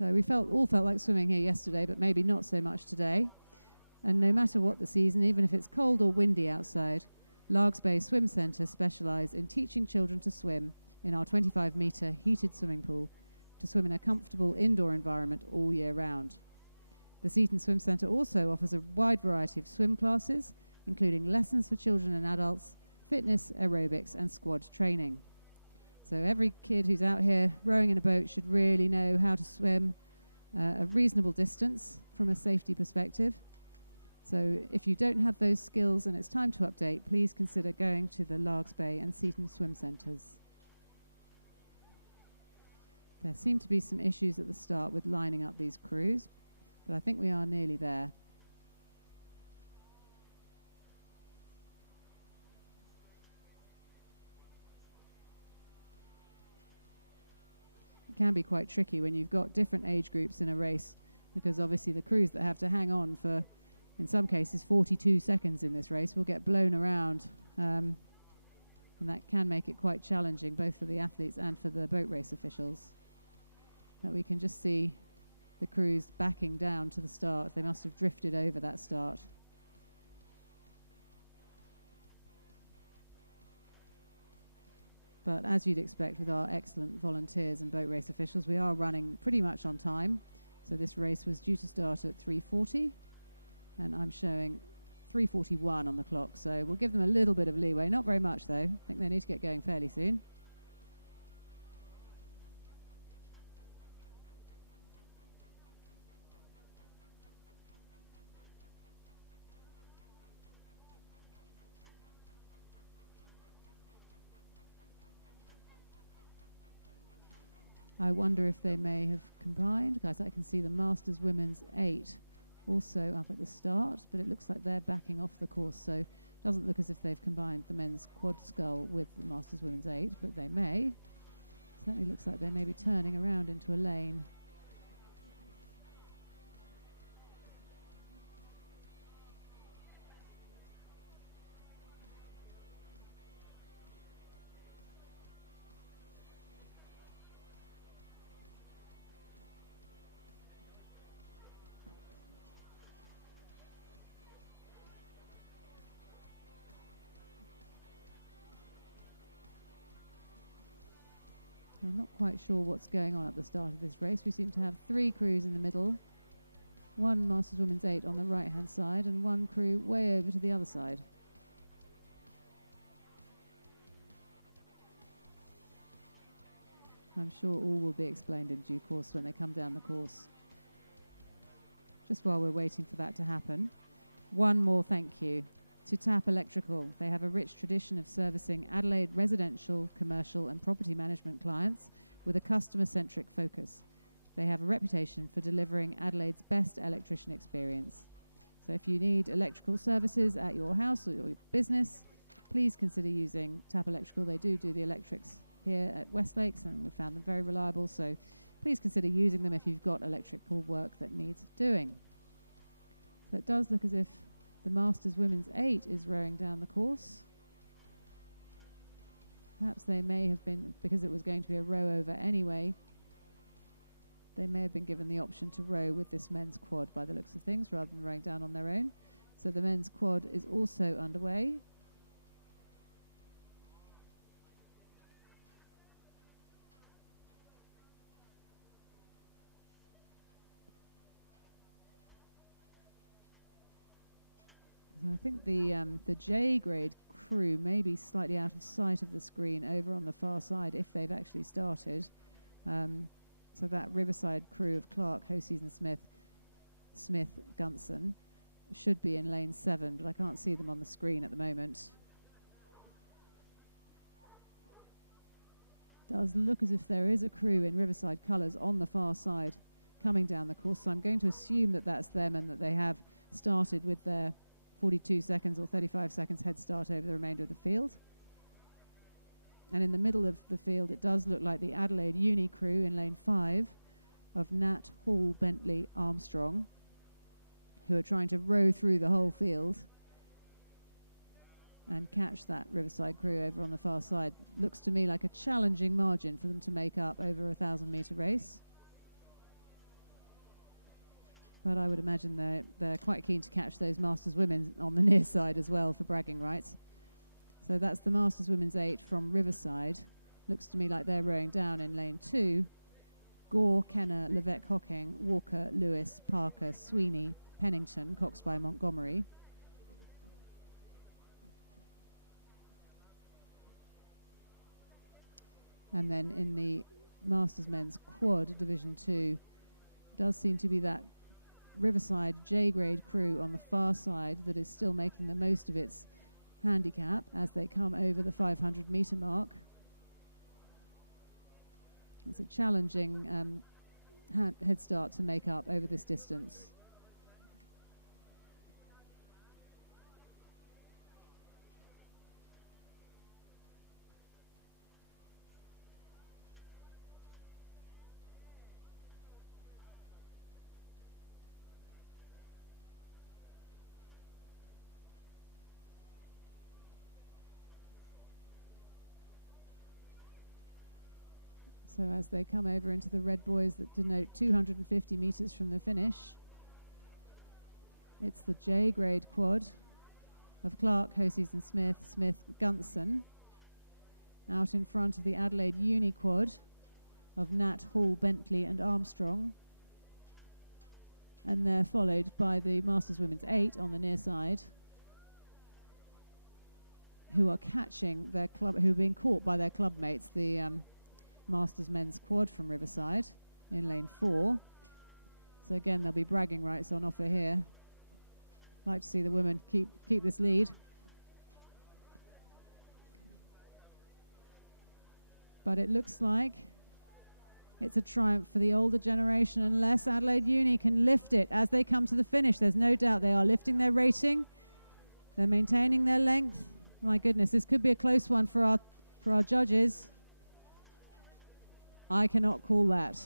So we all felt like swimming here yesterday, but maybe not so much today. And no matter what the season, even if it's cold or windy outside, Largs Bay Swim Centre specialise in teaching children to swim in our 25-metre heated swimming pool, to swim in a comfortable indoor environment all year round. The Seaton Swim Centre also offers a wide variety of swim classes, including lessons for children and adults, fitness, aerobics and squad training. So every kid who's out here rowing in a boat should really know how to swim a reasonable distance from a safety perspective. So if you don't have those skills and it's time to update, please consider going to the Largs Bay and Seaton Swim Centres. There seem to be some issues at the start with lining up these crews, but I think we are nearly there. It can be quite tricky when you've got different age groups in a race, because obviously the crews that have to hang on for, in some cases, 42 seconds in this race will get blown around, and that can make it quite challenging both for the athletes and for the boat race officials. That we can just see the crews backing down to the start. They must have drifted over that start. But as you'd expect with our excellent volunteers and boat race officials, we are running pretty much on time. So this race was due to start at 3:40, and I'm showing 3:41 on the clock. So we'll give them a little bit of leeway, not very much though. I think they need to get going fairly soon. I wonder if they may have combined. Guys, I can see the Masters Women's 8 also up at the start, but it looks like they're backing off the course, so it doesn't look as if they've combined the men's quad scull with the Masters Women's 8, but they may. Certainly looks like they may be turning around into a lane. I'm not quite sure what's going on at the start of this race. We seem to have 3 crews in the middle, 1 Masters Women's 8 on the right-hand side, and 1 crew way over to the other side. I'm sure all will be explained in due course when they come down the course. Just while we're waiting for that to happen, one more thank you to TAP Electrical. They have a rich tradition of servicing Adelaide residential, commercial and property management clients with a customer-centric focus. They have a reputation for delivering Adelaide's best electrician experience. So if you need electrical services at your house or your business, please consider using TAP Electrical. They do the electrics here at Westlakes, and we found them very reliable, so please consider using them if you've got electrical work that needs doing. So it does look as if the Masters Women's 8 is rowing down the course. Perhaps they may have been, because it was going to be a row over anyway, they may have been given the option to row with this men's quad by the looks of things, rather than rowing down on their own. So the men's quad is also underway. I think the J grade crew may be slightly out of sight of the screen over on the far side if they've actually started. So that Riverside crew of Clark, Hosies and Smith, Gunson should be in lane 7, but I can't see them on the screen at the moment. Does look as if there is a crew in Riverside colours on the far side coming down the course, so I'm going to assume that that's them and that they have started with their 42 seconds or 35 seconds head start over the remainder of the field. And in the middle of the field, it does look like the Adelaide Uni crew in lane 5 of Nat, Hall, Bentley, Armstrong, who are trying to row through the whole field and catch that Riverside crew over on the far side. Looks to me like a challenging margin for them to make up over a 1,000-metre race. But I would imagine they're quite keen to catch those Masters women on the near side as well for bragging rights. So that's the Masters Women's 8 from Riverside. Looks to me like they're rowing down in lane 2. Gore, Kenner, Levesque, Hocking, Walker, Lewis, Parker, Sweeney, Pennington, Coxby, Montgomery. And then in the Masters Men's Quad Division 2, does seem to be that Riverside J-grade crew on the far side that is still making the most of its handicap as they come over the 500-metre mark. It's a challenging head start to make up over this distance. So as they come over into the red buoys that denote 250 metres from the finish, it's the J-grade quad of Clark, Hosies and Smith, Gunson, out in front of the Adelaide Uni quad of Nat, Hall, Bentley and Armstrong. And they're followed by the Masters Women's 8 on the near side, who are catching their club, who are being caught by their club mates, the Masters Men's Quad from Riverside in lane 4. So again, there'll be bragging rights on offer here. Like to see the women keep this lead. But it looks like it's a triumph for the older generation unless Adelaide Uni can lift it as they come to the finish. There's no doubt they are lifting their rating. They're maintaining their length. My goodness, this could be a close one for our judges. I cannot call that.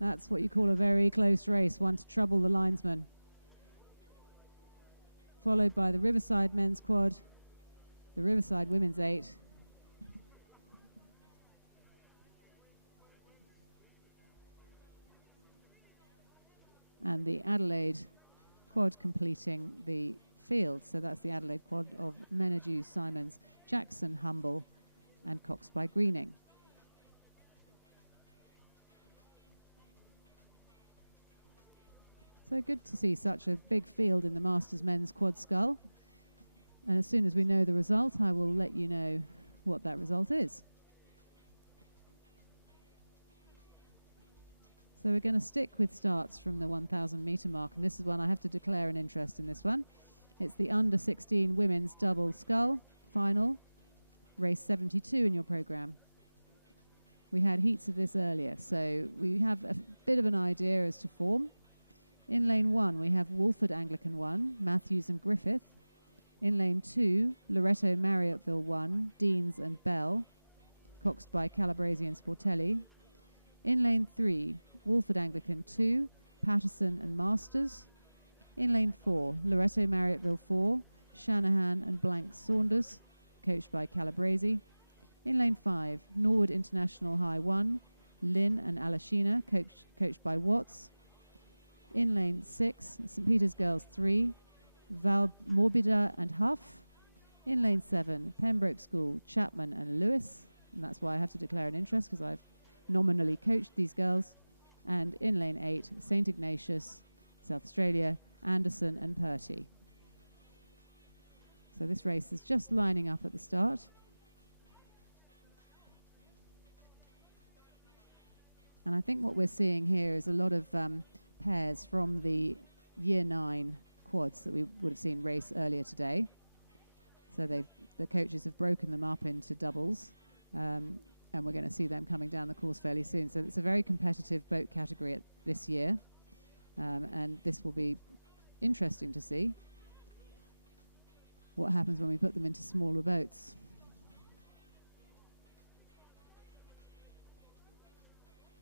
That's what you call a very close race, one to trouble the linesman. Followed by the Riverside Men's Quad, the Riverside Women's 8, and the Adelaide Quad completing the field. So that's the Adelaide Quad of Menadue, Simons, Jackson, Humble, and Cox by Greening. So good to see such a big field in the Masters Men's Quad Scull. And as soon as we know the result, I will let you know what that result is. So we're going to stick with starts from the 1,000 metre mark, and this is one I have to declare an interest in this one. It's the under 16 women's double scull final. Race 72 in your programme. We had heats of this earlier, so we have a bit of an idea as to form. In lane 1, we have Wolford Anglican 1, Matthews and Griffith. In lane 2, Loreto Marriotteville 1, Deans and Bell, coxed by Calabresi and Sportelli. In lane 3, Wolford Anglican 2, Patterson and Masters. In lane 4, Loreto Marriotteville 4, Shanahan and Blank Saunders, coached by Calabresi. In lane 5, Norwood International High 1, Lynn and Alashina, coached by Watts. In lane 6, St Peter's Girls 3, Val Morbida and Huff. In lane 7, Pembroke School, Chapman and Lewis. And that's why I have to declare an interest, because I've nominally coached these girls. And in lane 8, St Ignatius, South Australia, Anderson and Purty. So this race is just lining up at the start. I think what we're seeing here is a lot of pairs from the Year 9 quads that we would have seen race earlier today. So the coaches have broken them up into doubles, and we're going to see them coming down the course fairly soon. So it's a very competitive boat category this year, and this will be interesting to see what happens when we put them into smaller boats.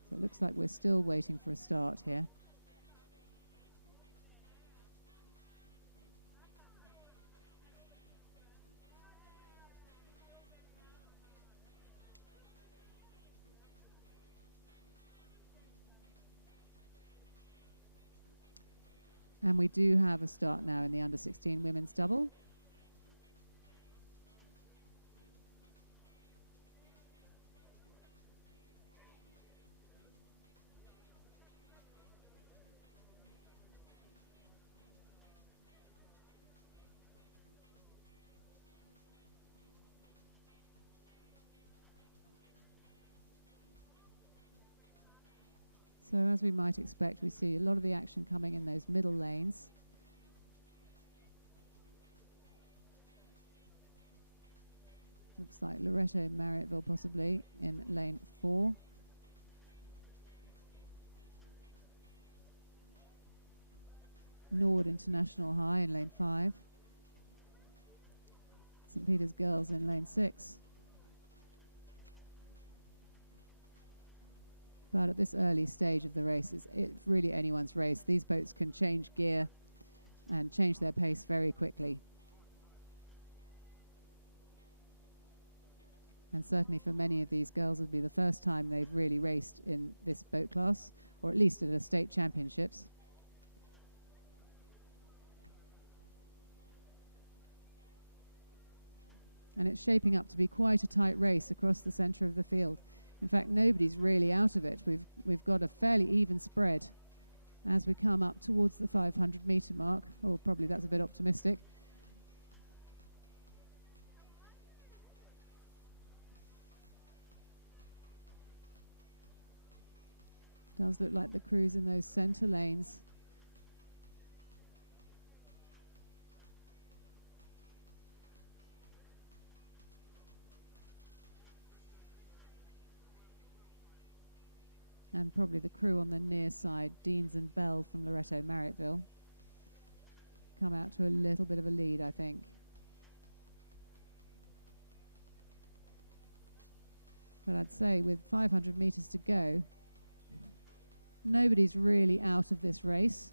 So it looks like we're still waiting for a start here. And we do have a start now in the under-16 women's double. So as we might expect, we see a lot of the action coming in those middle lanes. Looks like Loretto Marriotteville possibly in lane 4. Nord International High in lane 5. St. Peter's Girls in lane 6. But at this early stage of the race, it's really anyone's race. These boats can change gear and change their pace very quickly. And certainly for many of these girls, it would be the first time they've really raced in this boat class, or at least at a state championships. And it's shaping up to be quite a tight race across the centre of the field. In fact, nobody's really out of it. We've got a fairly even spread as we come up towards the 500-metre mark. Oh, probably that's a bit optimistic. Does look like the crews in those centre lanes and probably the crew on the near side, Deans and Bell from Loretto Marriotteville, come out to a little bit of a lead, I think. But I'd say with 500 metres to go, nobody's really out of this race.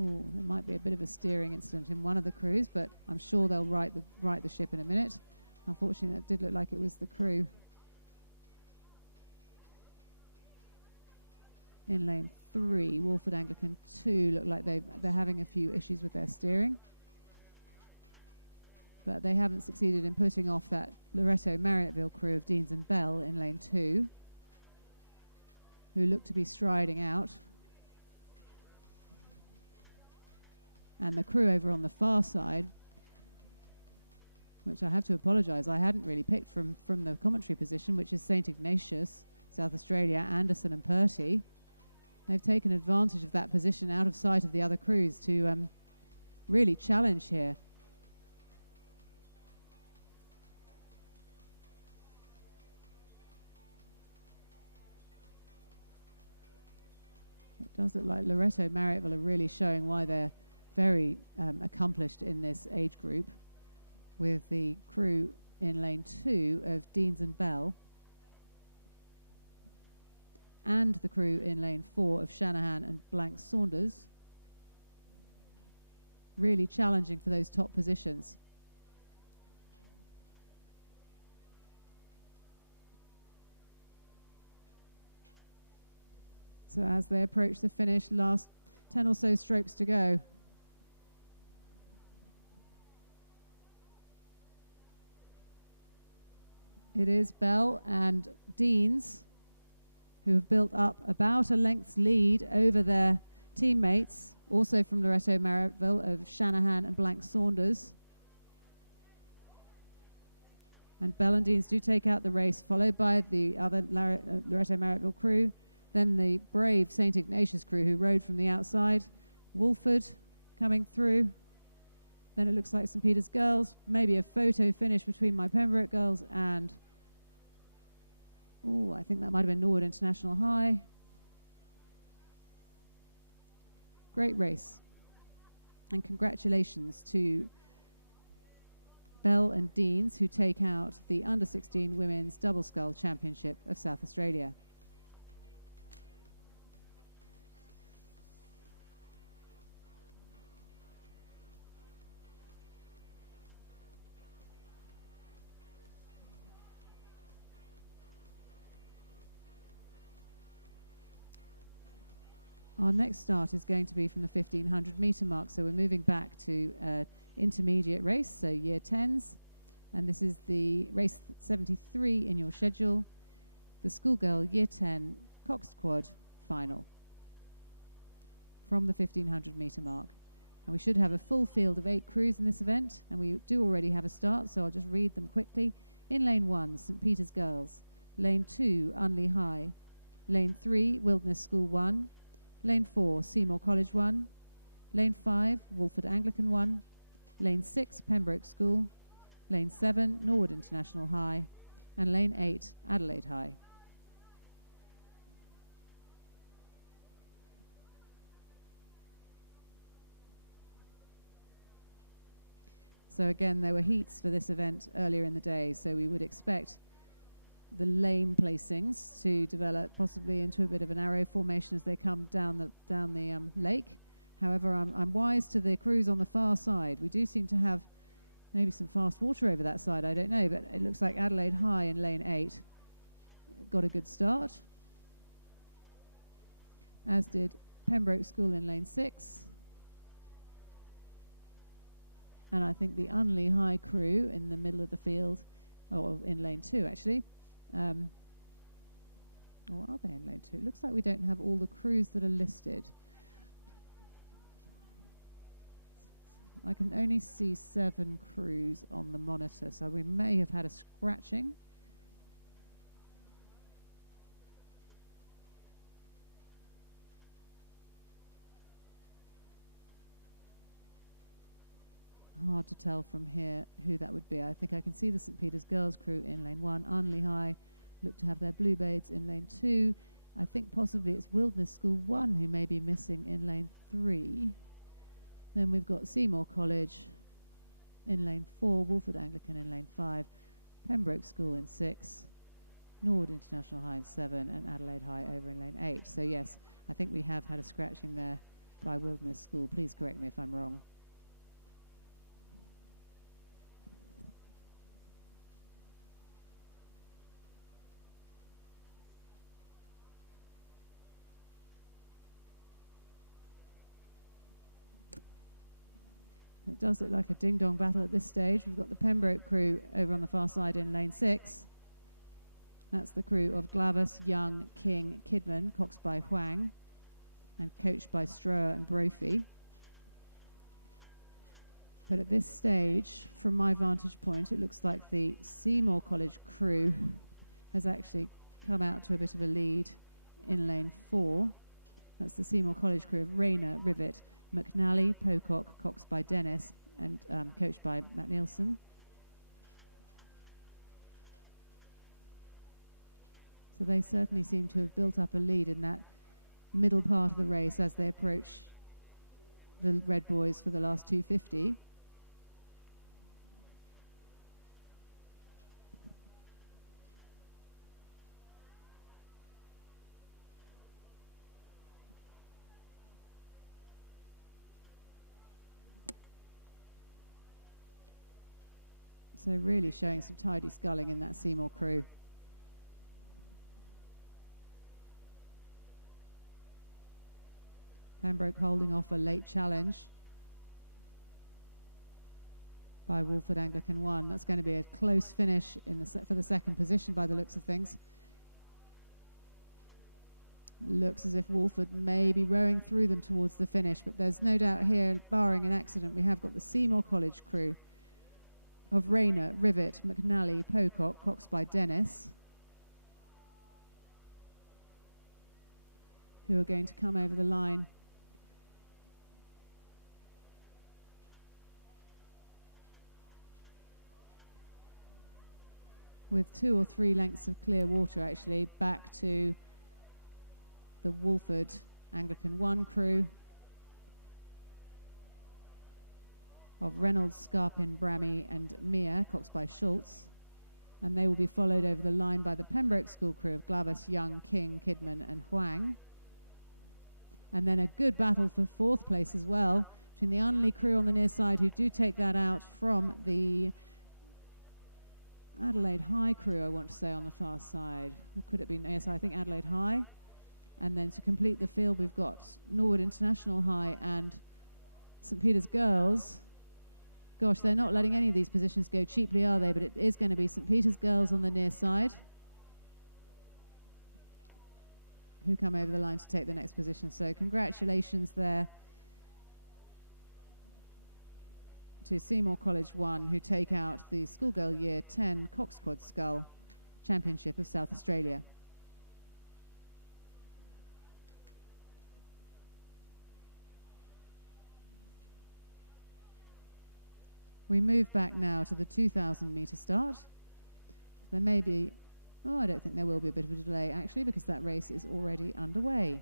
Oh, there might be a bit of a steering incident in one of the crews, but I'm sure they'll right the ship in a minute. Unfortunately, that did look like it was the crew in lane 3. Wolford Anglican 2 look like they're having a few issues with their steering. But they haven't succeeded in putting off that Loretto Marriotteville crew of Deans and Bell in lane 2, who look to be striding out. And the crew over on the far side, which I have to apologise, I hadn't really picked from the commentary position, which is St. Ignatius, South Australia, Anderson and Purty. They've taken advantage of that position out of sight of the other crews to really challenge here. It does look like Loretto Marriotteville are really showing why they're very accomplished in this age group, with the crew in lane 2 of Deans and Bell, and the crew in lane 4 of Shanahan and Blank Saunders, really challenging for those top positions. So as they approach the finish, last 10 or so strokes to go. It is Bell and Deans who have built up about a length's lead over their teammates, also from Loretto Marriotteville, of Shanahan and Blank Saunders. And Bellandines do take out the race, followed by the other Loreto Marriottville crew. Then the brave St. Ignatius crew who rode from the outside. Wolford coming through. Then it looks like St. Peter's girls. Maybe a photo finish between my Pembroke girls and... oh, I think that might have been Norwood International High. Great race. And congratulations to Bell and Deans, who take out the Under-16 Women's Double Scull Championship of South Australia. Our next start is going to be from the 1500 metre mark, so we're moving back to intermediate race, so year 10s, and this is the race 73 in your schedule, the schoolgirl year 10 Cox Quad final from the 1500 metre mark. And we should have a full field of 8 crews in this event, and we do already have a start, so I'll just read them quickly. In lane 1, St. Peter's Girls. Lane 2, Unley High. Lane 3, Wilderness School 1. Lane 4, Seymour College 1. Lane 5, Wolford Anglican 1. Lane 6, Pembroke School. Lane 7, Norwood International High. And Lane 8, Adelaide High. So again, there were heats for this event earlier in the day, so we would expect the lane placings to develop possibly into a bit of an arrow formation as they come down the lake. However, I'm wise to the crews on the far side. We do seem to have maybe some fast water over that side, I don't know, but it looks like Adelaide High in lane 8 got a good start, as did Pembroke School in lane 6. And I think the Unley High crew in the middle of the field, or in lane 2 actually, or are they in lane 2? It looks like we don't have all the crews that are listed. I can only see 7 crews on the monitor, so we may have had a scratching. Hard to tell from here who that would be. I think I can see the St. Peter's Girls crew in lane 1. Unley High look to have their Bluebades in lane 2. I think possibly it's Wilderness School 1 who may be missing in lane 3. Then we've got Seymour College in lane 4, Wolford Anglican in lane 5, Pembroke School in 6, Norwood International High in 7, and Adelaide High over in lane 8. So yes, I think we have had a scratching there by Wilderness School. Please correct me if I'm wrong. It does look like a ding-dong battle at this stage. We've got the Pembroke crew over on the far side in lane 6. That's the crew of Glavis, Young, King, Kidman, coxed by Huang, and coached by Stroer and Brophy. But at this stage, from my vantage point, it looks like the Seymour College crew has actually come out to a bit of a lead in lane 4. That's the Seymour College crew of Rayner, Rivet, McNally, Pocock, coxed by Dennis, and coached by Matt Nielsen. So they certainly seem to have built up a lead in that middle part of the race as they approach the Red Boys for the last 250. So really showing some tidy sculling in that Seymour crew. Pembroke holding off a late challenge by Wolford Anglican 1. That's going to be a close finish in the for the second position by the looks of things. Looks as if Wolford may be rowing through them towards the finish, but there's no doubt here, barring an accident, we have got the Seymour College crew of Rayner, Rivet, McNally, Pocock, Cox by Dennis, who are going to come over the line. With 2 or 3 lengths of clear water, actually, back to the Wolford Anglican 1 crew of Reynolds, Scarpin, Brammy and Mia, Cox by Schultz. And they will be followed over the line by the Pembroke School crew of Glavis, Young, King, Kidman and Huang. And then a good battle for 4th place as well between the Unley crew on the near side, who do take that out from the Adelaide High crew, I want to say, on the far side. Or could it be? Yes, I think Adelaide High. And then to complete the field, we've got Norwood International High and St. Peter's Girls. Gosh, they're not letting any of these positions go cheaply, are they? But it is going to be St. Peter's Girls on the near side, who come over the line to take the next position. So congratulations there to Seymour College 1, who take out the Schoolgirl Year 10 Cox Quad Scull Championship of South Australia. We move back now to the 2,000 metre start. There may be, I don't think there will be a bit of a delay actually, because that race is already underway.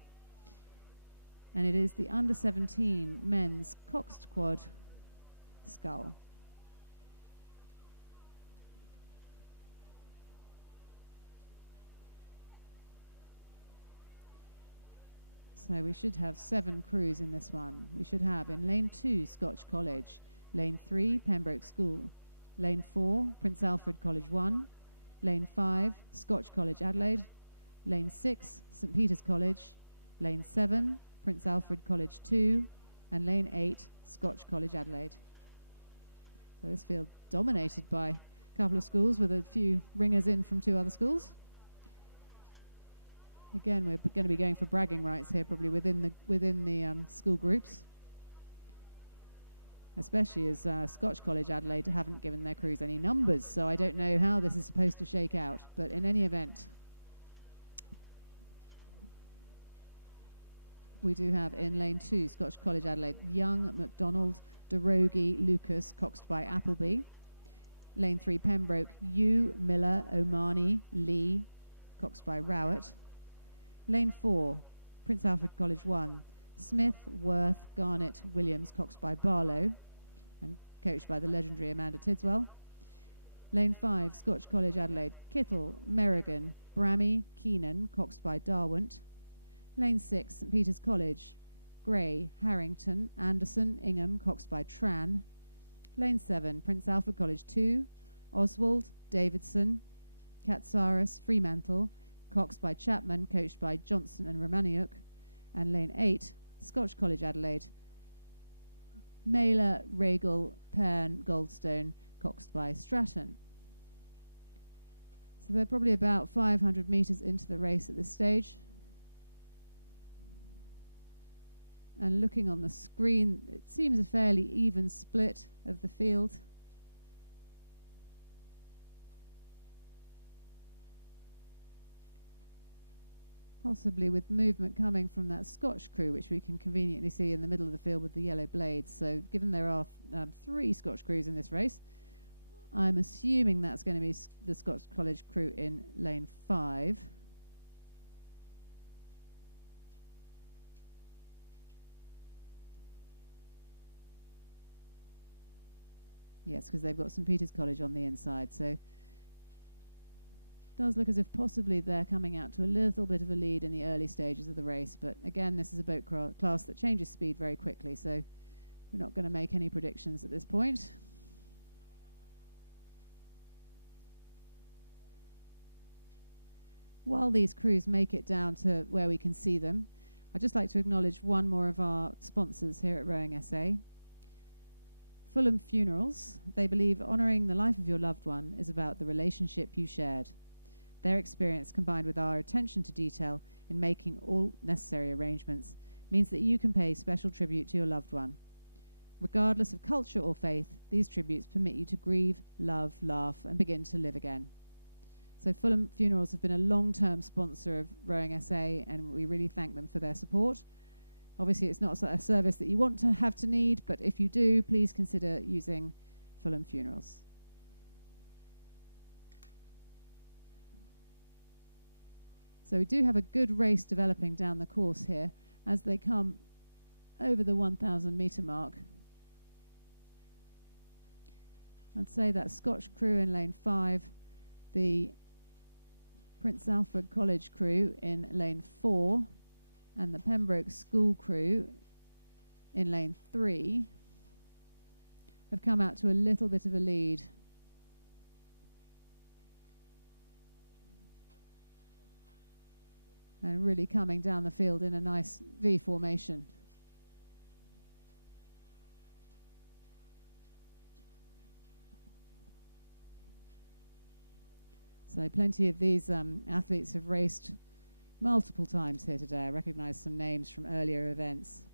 And it is the under 17 men's Coxed Quad Scull. So we should have 7 crews in this one. We should have in lane 2 Scotch College, lane 3 Pembroke School, lane 4 Prince Alfred College 1, lane 5 Scotch College Adelaide, lane 6 St. Peter's College, lane 7 Prince Alfred College 2, and lane 8 Scotch College Adelaide. So this field dominated by a couple of schools with a few ringers in from 2 other schools. Again, we're going to be going for bragging rights here, probably within the school groups, especially as Scotch College Adelaide haven't given their crews any numbers, so I don't know how this is supposed to shake out. But in any event, we do have in lane 2 Scotch College Adelaide Young, MacDonald, DeRogie, Lucas, coxed by Appleby. Lane 3 Pembroke, Yu, Miller, Omani, Lee, coxed by Rowett. Lane 4 Prince Alfred College 1, Smith, Worth, Garnett, Williams, coxed by Barlow and coached by the legendary Amanda Tidswell. Lane 5 Scotch College Adelaide, Kittle, Merrigan, Brammy, Keenan, coxed by Darwent. Lane 6 St. Peter's College, Gray, Harrington, Anderson, Ingham, coxed by Tran. Lane 7 Prince Alfred College 2, Oswald, Davidson, Katsaris, Fremantle, coxed by Chapman, coached by Johnson and Romaniuk. And lane 8 Scotch College Adelaide, Mailer, Regal, Pern, Goldstone, coxed by Stratton. So they're probably about 500 metres into the race at this stage. And looking on the screen, it seems a fairly even split of the field. Possibly with movement coming from that Scotch crew, which we can conveniently see in the middle of the field with the yellow blades. So given there are 3 Scotch crews in this race, I'm assuming that's going to be the Scotch College crew in lane 5. Yes, because they've got St. Peter's College on the inside. So does look as if possibly they're coming out to a little bit of a lead in the early stages of the race. But again, this is a boat class that changes speed very quickly, so we're not going to make any predictions at this point. While these crews make it down to where we can see them, I'd just like to acknowledge one more of our sponsors here at Rowing SA. Fulham Funerals. They believe honouring the life of your loved one is about the relationship you shared. Their experience, combined with our attention to detail in making all necessary arrangements, means that you can pay special tribute to your loved one. Regardless of culture or faith, these tributes permit you to grieve, love, laugh, and begin to live again. So Fulham Funerals have been a long-term sponsor of Rowing SA, and we really thank them for their support. Obviously, it's not a service that you want to have to need, but if you do, please consider using Fulham Funerals. So we do have a good race developing down the course here as they come over the 1,000 metre mark. I'd say that Scotch crew in lane 5, the Prince Alfred College crew in lane 4, and the Pembroke School crew in lane 3 have come out to a little bit of a lead. And really coming down the field in a nice V formation. So plenty of these athletes have raced multiple times here today. I recognise some names from earlier events.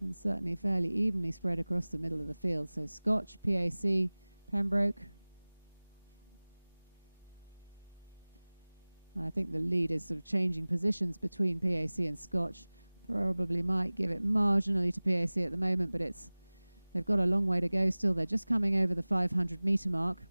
And certainly fairly evenly spread across the middle of the field. So Scotch, PAC, Pembroke. I think the lead is sort of changing positions between PAC and Scotch. Probably might give it marginally to PAC at the moment, but they've got a long way to go still. They're just coming over the 500 metre mark.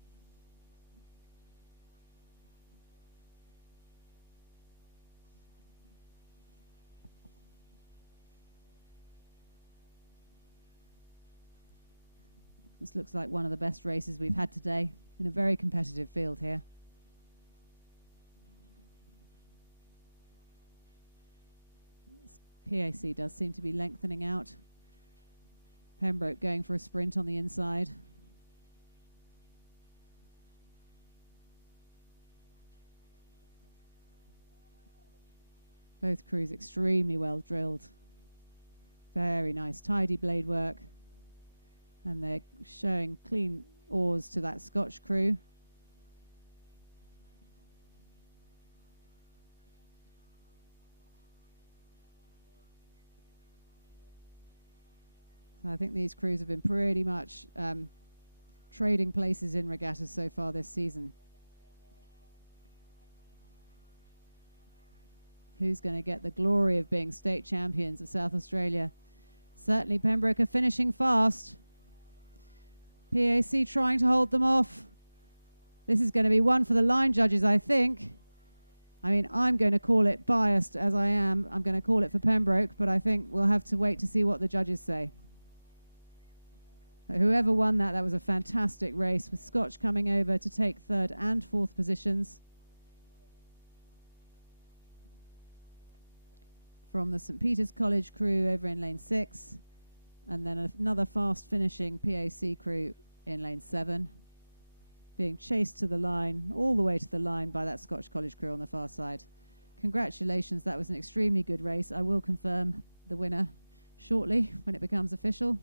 This looks like one of the best races we've had today in a very competitive field here. PAC does seem to be lengthening out. Pembroke going for a sprint on the inside. Both crews extremely well drilled. Very nice, tidy blade work. And they're showing clean oars to that Scotch crew. I think these crews have been pretty much trading places in regattas so far this season. Who's going to get the glory of being state champions of South Australia? Certainly Pembroke are finishing fast. PAC trying to hold them off. This is going to be one for the line judges, I think. I mean, I'm going to call it, biased as I am, I'm going to call it for Pembroke, but I think we'll have to wait to see what the judges say. But whoever won that was a fantastic race, with Scotch coming over to take third and fourth positions. From the St Peter's College crew over in lane 6, and then another fast finishing PAC crew in lane 7, being chased to the line, all the way to the line by that Scotch College crew on the far side. Congratulations, that was an extremely good race. I will confirm the winner shortly when it becomes official.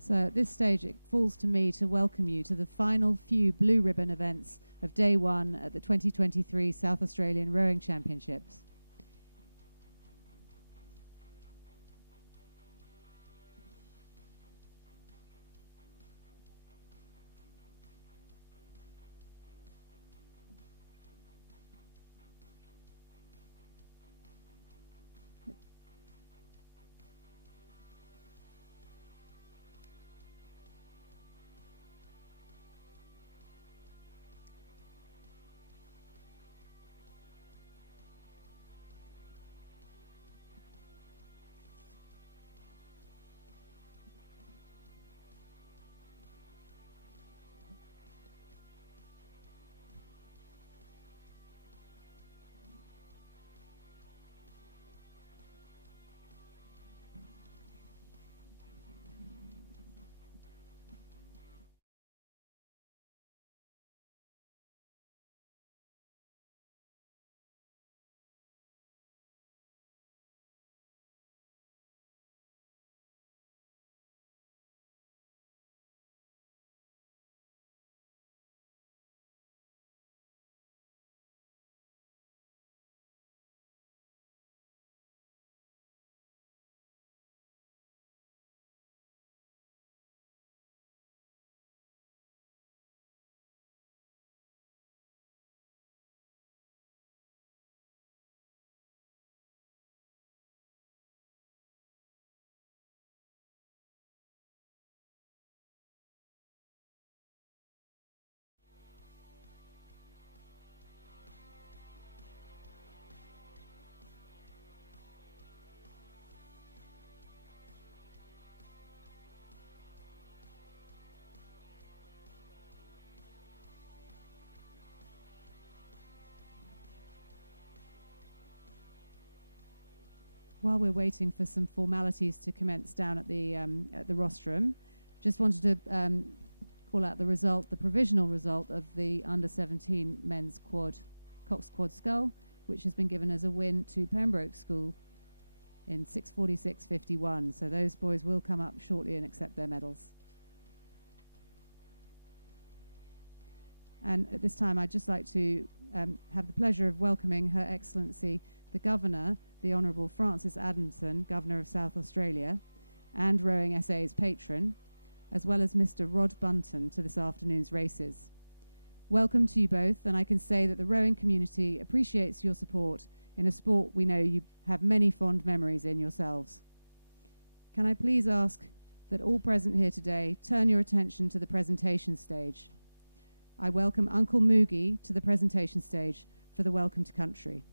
So at this stage, it falls to me to welcome you to the final few blue ribbon events of day 1 at the 2023 South Australian Rowing Championships. while we're waiting for some formalities to commence down at the rostrum, just wanted to call out the provisional result of the under-17 men's Cox quad scull, which has been given as a win to Pembroke School in 6:46.51. So those boys will come up shortly and accept their medals. And at this time, I'd just like to have the pleasure of welcoming Her Excellency, the Governor, the Honourable Francis Adamson, Governor of South Australia, and Rowing SA's patron, as well as Mr. Rod Bunton, to this afternoon's races. Welcome to you both, and I can say that the rowing community appreciates your support in a sport we know you have many fond memories in yourselves. Can I please ask that all present here today turn your attention to the presentation stage. I welcome Uncle Moogie to the presentation stage for the Welcome to Country.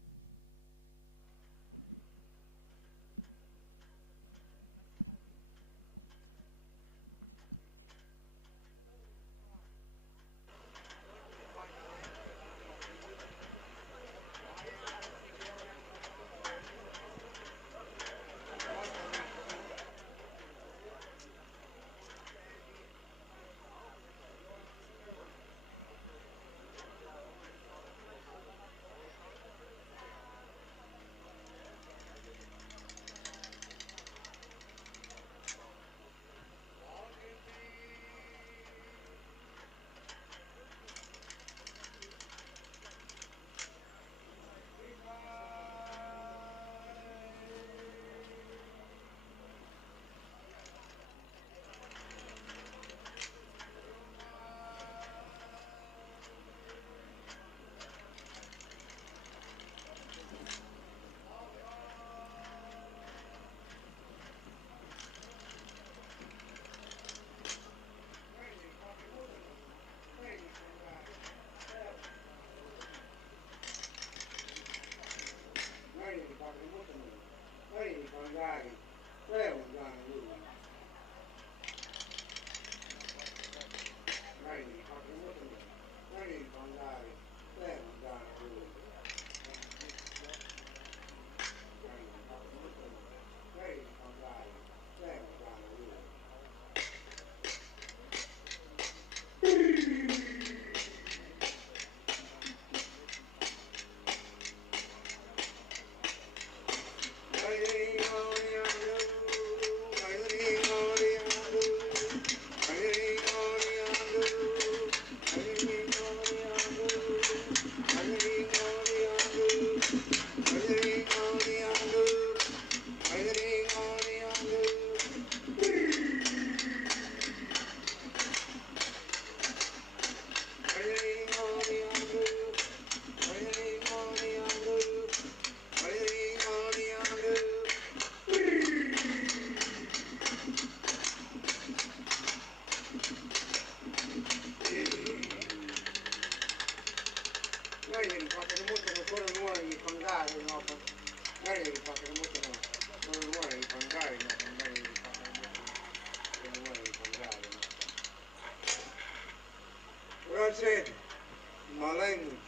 Said in my language,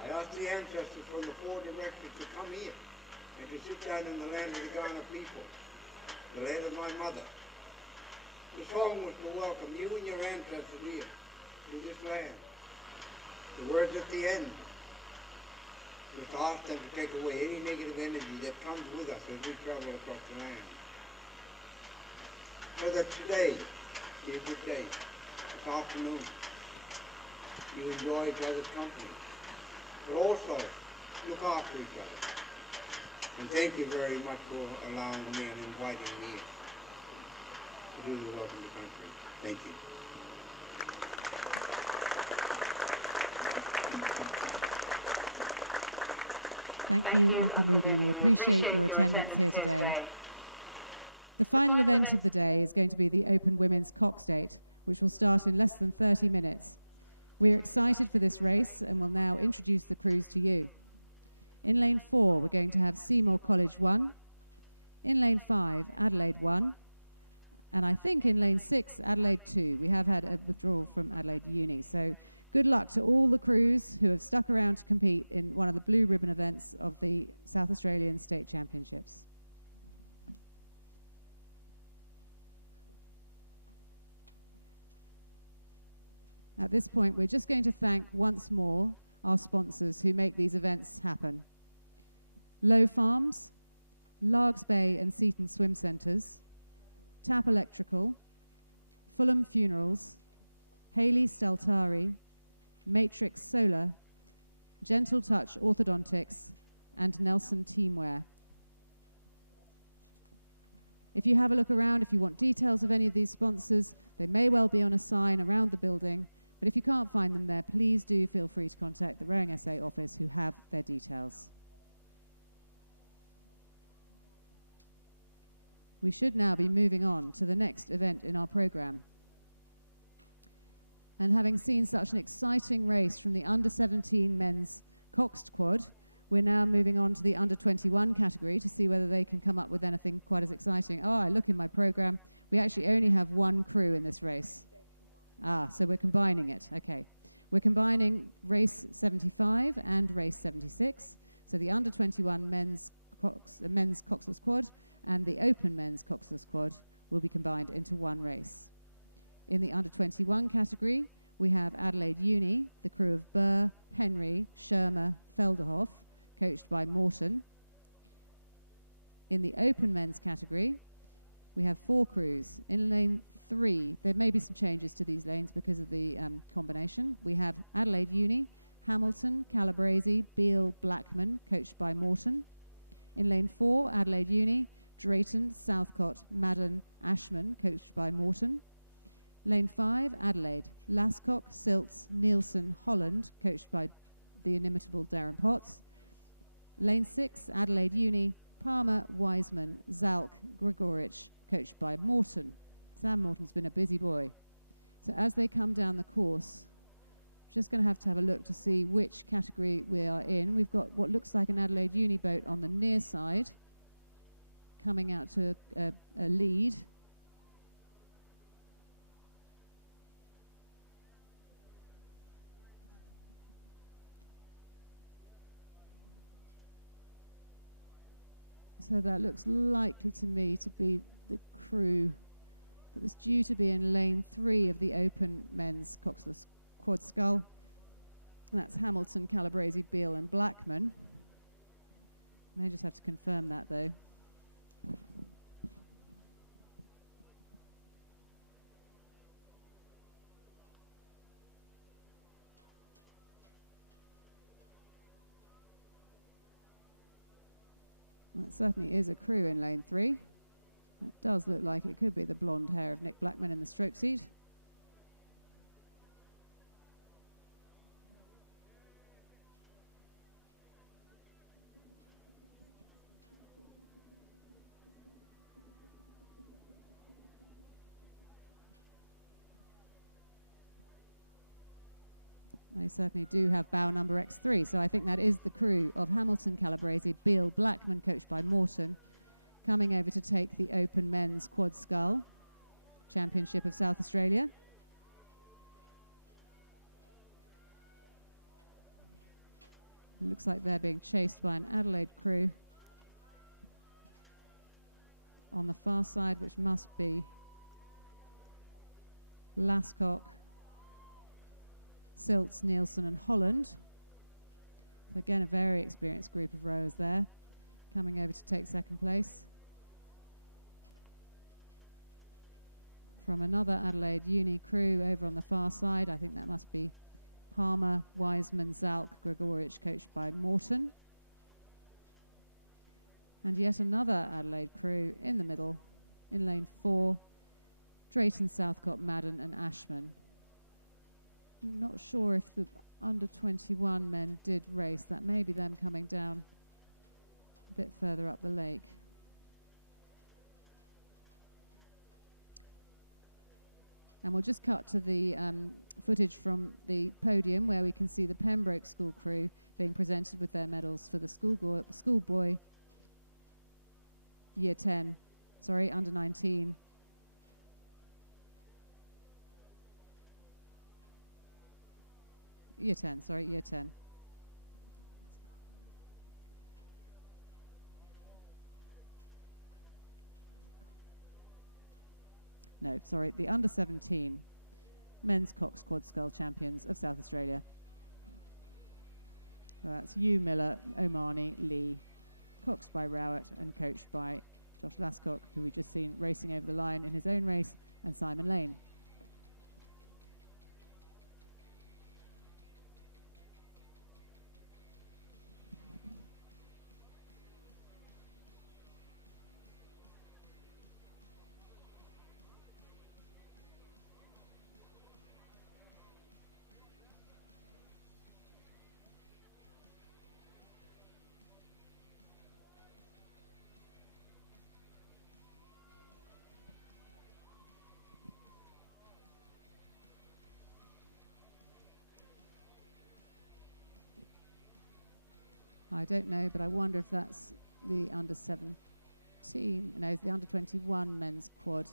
I asked the ancestors from the four directions to come here and to sit down in the land of the Ghana people, the land of my mother. The song was to welcome you and your ancestors here to this land. The words at the end was to ask them to take away any negative energy that comes with us as we travel across the land. So that today is a good day. This afternoon, you enjoy each other's company, but also look after each other. And thank you very much for allowing me and inviting me to do the Welcome to Country. Thank you. Thank you, Uncle Moody. We appreciate your attendance here today. The final event of the day is going to be the Open Women's Cox Date, which will start in less than 30 minutes. We are excited for this race and will now introduce the crews to you. In lane 4, we're going to have Seymour College 1. In lane 5, Adelaide 1. And I think in lane 6, Adelaide 2. We have had a withdrawal from Adelaide Uni. So Good luck to all the crews who have stuck around to compete in one of the blue ribbon events of the South Australian State Championships. At this point, we're just going to thank once more our sponsors who make these events happen. Low Farms, Largs Bay and Seaton Swim Centres, Tap Electrical, Fulham Funerals, Haley Steltari, Matrix Solar, Gentle Touch Orthodontics, and Nelson Teamwear. If you have a look around, if you want details of any of these sponsors, they may well be on a sign around the building. But if you can't find them there, please do feel free to contact the Rowing SA office who have their details. We should now be moving on to the next event in our programme. And having seen such an exciting race from the under-17 men's coxed quad, we're now moving on to the under-21 category to see whether they can come up with anything quite as exciting. Oh, I look in my programme, we actually only have one crew in this race. So we're combining it. Okay. We're combining race 75 and race 76. So the under-21 men's coxless quad and the open men's coxless quad will be combined into one race. In the under-21 category, we have Adelaide Uni, the crew of Burr, Henry, Schirmer, Felderhoff, coached by Morton. In the open men's category, we have 4 crews. In lane 3, there may be some changes to these lanes because of the combination. We have Adelaide Uni, Hamilton, Calabrese, Beale, Blackman, coached by Morton. In lane 4, Adelaide Uni, Drayton, Southcott, Madden, Ashman, coached by Morton. Lane 5, Adelaide, Lascock, Silts, Nielsen, Holland, coached by the inimitable Darren Potts. Lane 6, Adelaide Uni, Palmer, Wiseman, Zalk, Grigorich, coached by Morton. Sam Morton's been a busy boy. So as they come down the course, I'm just going to have a look to see which category we are in. We've got what looks like an Adelaide Uni boat on the near side, coming out to a lead. So that looks likely to me to be the crew that was due to be in lane 3 of the open men's coxless quad scull. And that's Hamilton, Calabrese, Beale and Blackman. May just have to confirm that though. That certainly is a crew in lane 3. It does look like it could be the blonde hair of Nick Blackman in the stroke seat. They certainly do have bow number X3, so I think that is the crew of Hamilton, Calabrese, Beale, Blackman, coached by Morton, coming over to take the open men's quad scull championship of South Australia. It looks like they're being chased by an Adelaide crew on the far side, which must be Lascock, Silts, Nielsen and Holland. So again, a very experienced group of rowers there, coming over to take second place. From another Adelaide Uni crew over on the far side, I think that must be Palmer, Wiseman, Zalk, Grigorich, coached by Morton. And yet another Adelaide crew in the middle, in lane 4, Drayton, Southcott, Madden and Ashman. I'm not sure if the under-21 men did race. That may be them coming down a bit further up the lake. And we'll just cut to the footage from the podium where we can see the Pembroke School crew being presented with their medals for the schoolboy year 10, under 19. year 10, sorry, year 10. No, sorry, the under 17 men's Cox Quad Scull champions of South Australia. So that's Hugh Miller, Omani, Lee, coxed by Rowett and coached by Josh Lascock, who we just seen racing over the line in his own race, and Simon Lane. I don't know, but I wonder if that's the under 17. No, it's the under 21 men's quad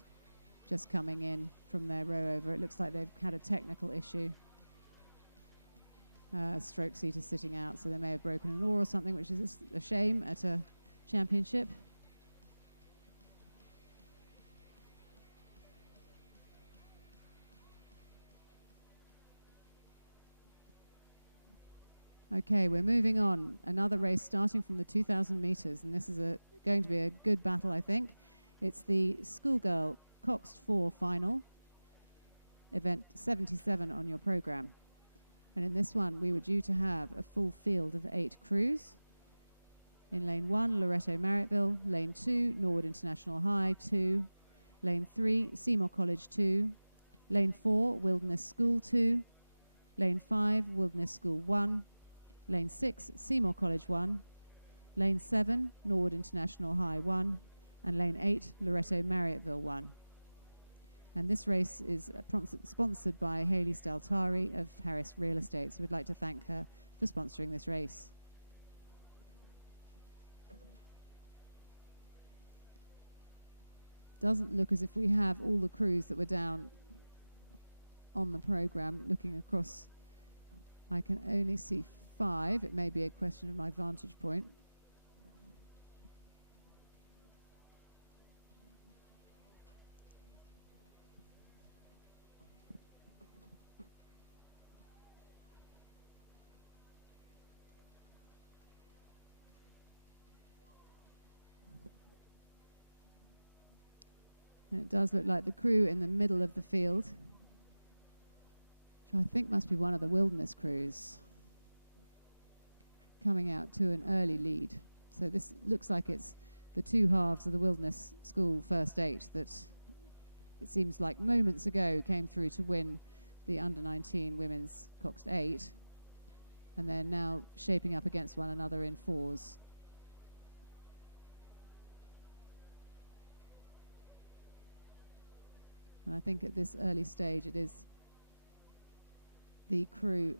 just coming in from their row over. It looks like they've had a technical issue. Stroke seat is sitting out, so they may have broken an oar or something, which is a shame at a championship. Okay, we're moving on. Another race starting from the 2,000 metres, and this is going to be a good battle, I think. It's the Schoolgirl Coxed 4 final, event 77 on your programme. And in this one, we were due to have a full field of 8 crews. In lane 1, Loretto Marriottville. Lane 2, Norwood International High 2. Lane 3, Seymour College 2. Lane 4, Wilderness School 2. Lane 5, Wilderness School 1. Lane 6, Seymour College 1, Lane 7, Norwood International High 1, and Lane 8, Loretto Marriottville 1. And this race is sponsored by Hayley Staltari of Harris Real Estate, so we'd like to thank her for sponsoring this race. Doesn't look as if we have all the crews that were down on the programme. Looking across, I can only see 5. It may be a question of my vantage point. And it does look like the crew in the middle of the field, which I think must be one of the wilderness crews, coming out to an early lead. So this looks like it's the 2 halves of the Wilderness School first 8 that it seems like moments ago came through to win the under 19 women's Coxed 8, and they're now shaping up against one another in 4s. And I think at this early stage it is the crew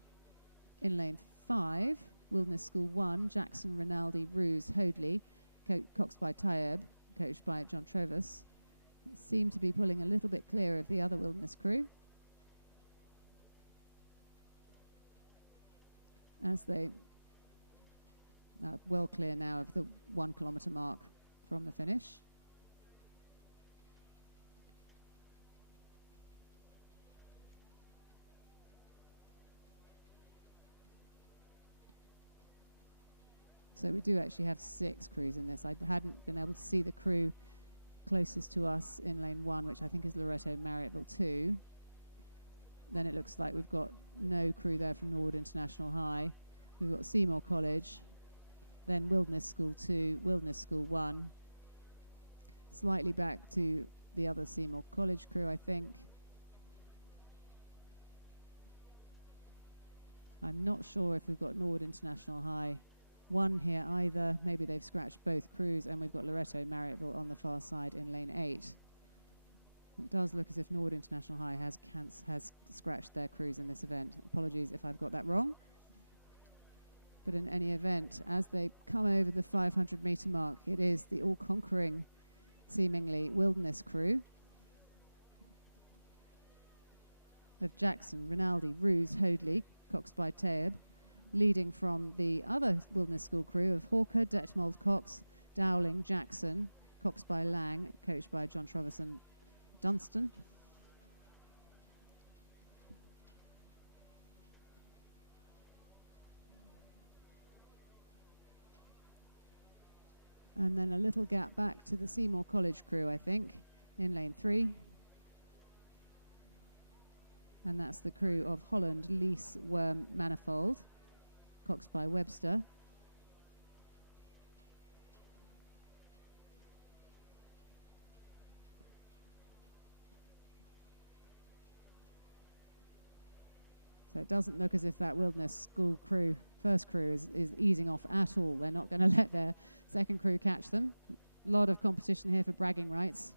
in lane 5, Wilderness School 1, Jackson, Rinaldi, Ruse, Hoadley, coxed by Taib, coached by John Trevis, seem to be pulling a little bit clear of the other Wilderness crew, as they are well clear now of the 1 kilometre mark from the finish. So we do actually have 6 crews in this. I hadn't been able to see the crew closest to us in lane 1, which I think is Loretto Marriottville 2. Then it looks like we've got no crew there from Norwood International High. We've got Seymour College, then Wilderness School 2, Wilderness School 1. Slightly back to the other Seymour College crew, I think. I'm not sure if we've got Norwood International High 1 here either. Maybe they've scratched both crews, and we've got Loretto Marriottville on the far side in lane 8. It does look as if Norwood International High has scratched their crews in this event. Apologies if I've got that wrong. But in any event, as they come over the 500 metre mark, it is the all-conquering, seemingly, Wilderness crew of Jackson, Rinaldi, Ruse, Hoadley, coxed by Taib, leading from the other Wilderness School crew of Hawker, Detmold, Cox, Dowling, Jackson, coxed by Lang, coached by John Treverson Dunstan. And then a little gap back to the Seymour College crew, I think, in lane 3. And that's the crew of Holland, Lease, Worm, Manifold, coxed by Webster. So it doesn't look as if that Wilderness School crew, first crew, is easing off at all. They're not going to let their second crew catch them. A lot of competition here for bragging rights.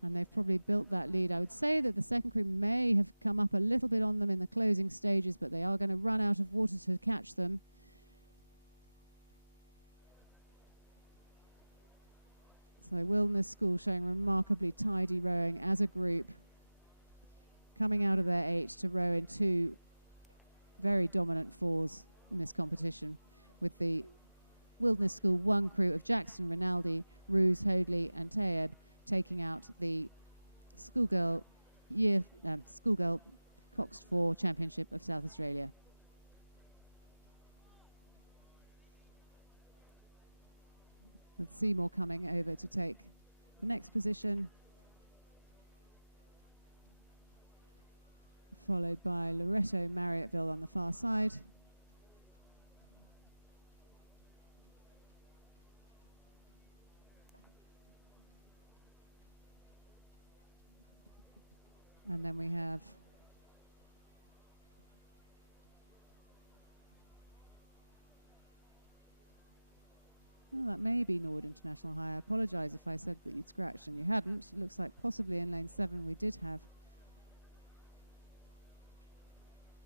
And they've probably built that lead. I would say that the second crew may have come up a little bit on them in the closing stages, but they are going to run out of water to catch them. So Wilderness School showing remarkably tidy rowing as a group, coming out of their 8 to row in 2 very dominant 4s in this competition, with the Wilderness School 1 crew of Jackson, Rinaldi, Roos, Hoadley and Taeb taking out the Schoolgirl Coxed 4 Championship of South Australia. With Seymour coming over to take the next position, followed by Loretto Marriotteville on the far side. And then we have that may be Nord International High. I apologise if I said that you'd scratched and you hadn't. It looks like possibly in lane 7 we did have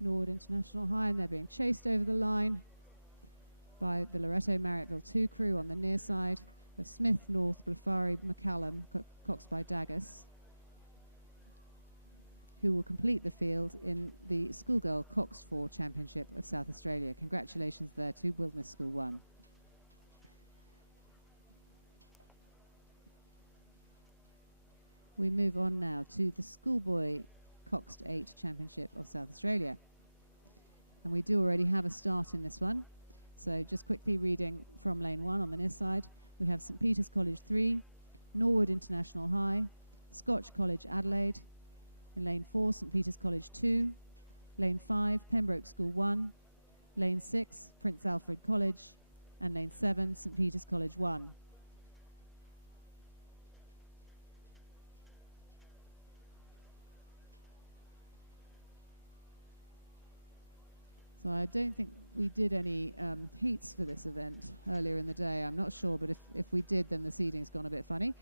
Nord International High, and they're being chased over the line by the Loretto Marriotteville 2 crew on the near side of Smith, North, Blafari, McCallum, coxed by Daggis, who will complete the field in the Schoolgirl Coxed 4 Championship of South Australia. Congratulations there to Wilderness School 1. We move on now to the Schoolboy Coxed 8 Championship of South Australia. And we do already have a start in this one. So just quickly reading from lane 1 on the near side, we have St Peter's College 3, Norwood International High, Scotch College Adelaide. In lane 4, St Peter's College 2, lane 5, Pembroke School 1, lane 6, Prince Alfred College, and lane 7, St Peter's College 1. So I don't think we did any heats for this event earlier in the day. I'm not sure, but if we did, then the seeding's gone a bit funny.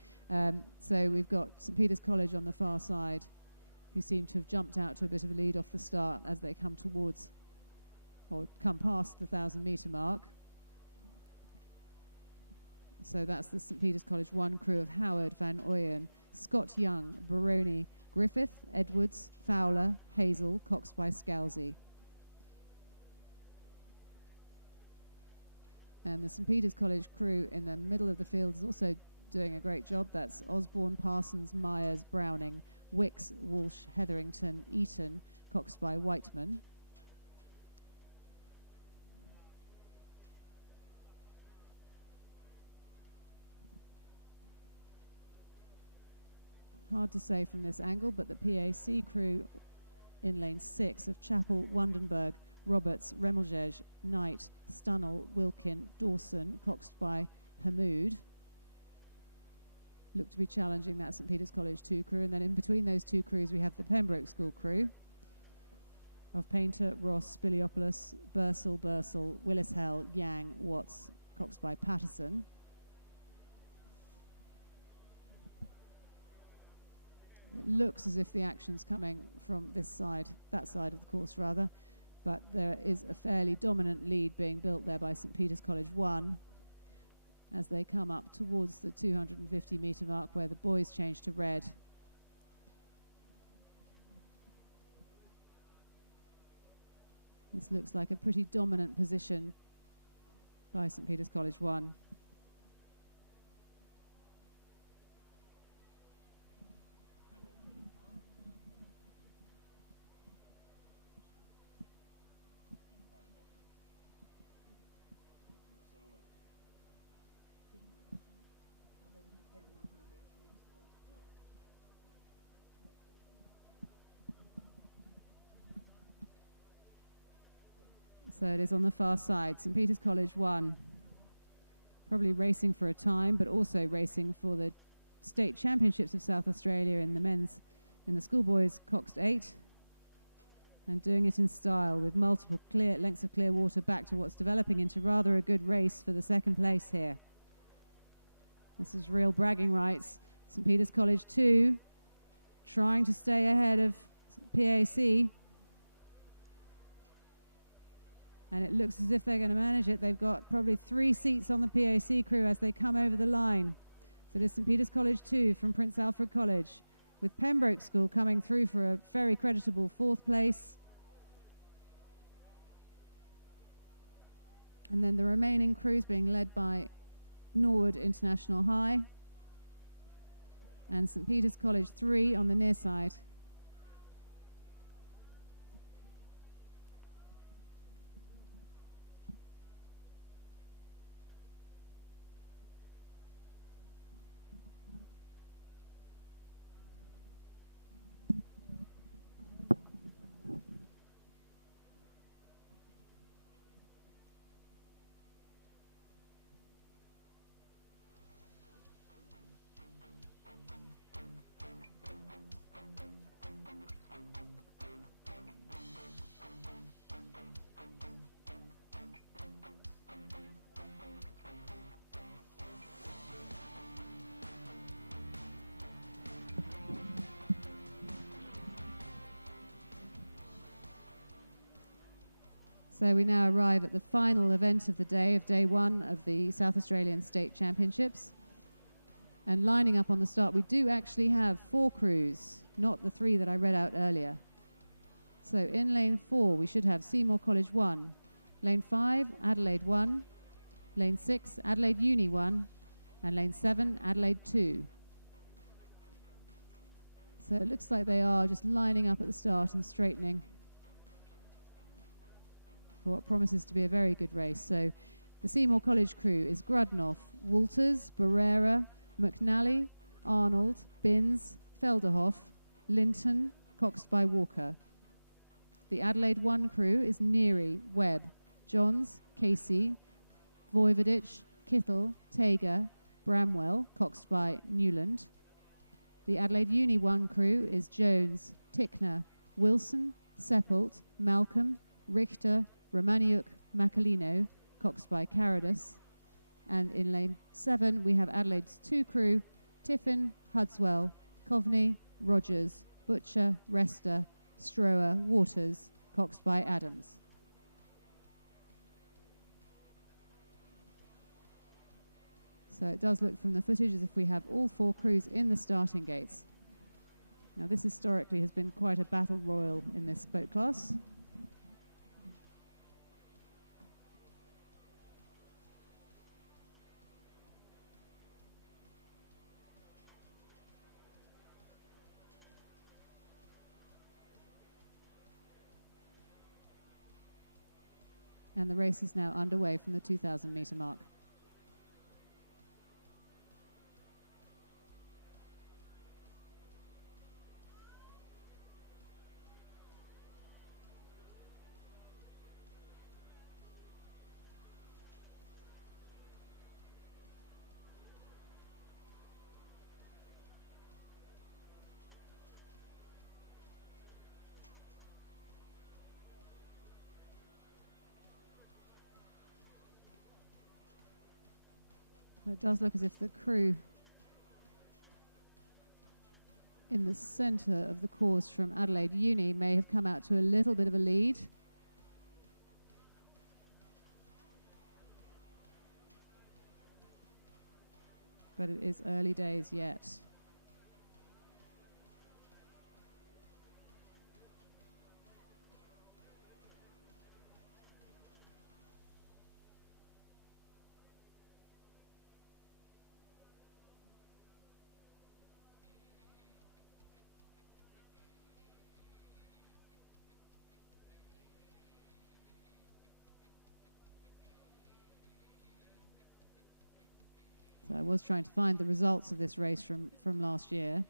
So we've got St Peter's College on the far side, who seem to have jumped out to a bit of a lead off the start as they come towards, or come past the 1,000-metre mark. So that's the St Peter's College 1 crew of Howard, Van Ooyen, Scott Young, Baroni, Griffith, Edwards, Fowler, Hazel, coxed by Scalzi. And the St Peter's College crew in the middle of the field is also doing a great job. That's Osborne, Parsons, Myers, Browning, Wicks, Walsh, Hetherington, Eaton, coxed by Whiteman. Hard to say from this angle, but the PAC crew in lane 6 of Chapel, Wundenberg, Roberts, Remelgege, Knight, Stunnell, Wilkin, Dawson, coxed by Hamoud, look to be challenging that St Peter's College 2 crew. And then in between those 2 crews we have the Pembroke School crew of Painter, Ross, Spiliopoulos, Bursell, Willis Hell, Yang, Watts, coxed by Patterson. It looks as if the action's coming from this side, that side of the course rather, but there is a fairly dominant lead being built there by St Peter's College 1. as they come up towards the 250 metre mark where the boys change to red. This looks like a pretty dominant position by St Peter's College 1. So it is on the far side. St Peter's College 1, probably racing for a time, but also racing for the state championships of South Australia in the men's, in the schoolboys Coxed 8, and doing it in style with multiple clear lengths of clear water back to what's developing into rather a good race for the second place here. This is real bragging rights. St Peter's College 2 trying to stay ahead of PAC. And it looks as if they're going to manage it. They've got probably 3 seats on the PAC crew as they come over the line. So it is St Peter's College 2 from Prince Alfred College, with Pembroke School coming through for a very creditable 4th place. And then the remaining crews being led by Norwood International High and St Peter's College 3 on the near side. So we now arrive at the final event of the day, of day 1 of the South Australian State Championships. And lining up on the start, we do actually have 4 crews, not the 3 that I read out earlier. So in lane 4, we should have Seymour College 1, lane 5, Adelaide 1, lane 6, Adelaide Uni 1, and lane 7, Adelaide 2. So it looks like they are just lining up at the start and straightening for what promises to be a very good race. So the Seymour College crew is Grudnoff, Walters, Barrera, McNally, Arnold, Binns, Felderhoff, Linton, coxed by Walker. The Adelaide 1 crew is Neary, Webb, Johns, Casey, Vojvodich, Kittle, Tager, Bramwell, coxed by Newland. The Adelaide Uni 1 crew is Jones, Tickner, Wilson, Seppelt, Malcolm, Richter, Romaniuk, Macalino, coxed by Caradus. And in lane 7, we have Adelaide's 2 crew, Tiffin, Hudswell, Coveney, Rogers, Butcher, Rester, Strower, Waters, coxed by Adams. So it does look from the footage as if we have all 4 crews in the starting gates. Now this historically has been quite a battle royal in this boat class. And the race is now underway from the 2,000 metre mark. It does look as if the crew in the centre of the course from Adelaide Uni may have come out to a little bit of a lead. but it is early days yet. So I was trying to find the results of this race from last year.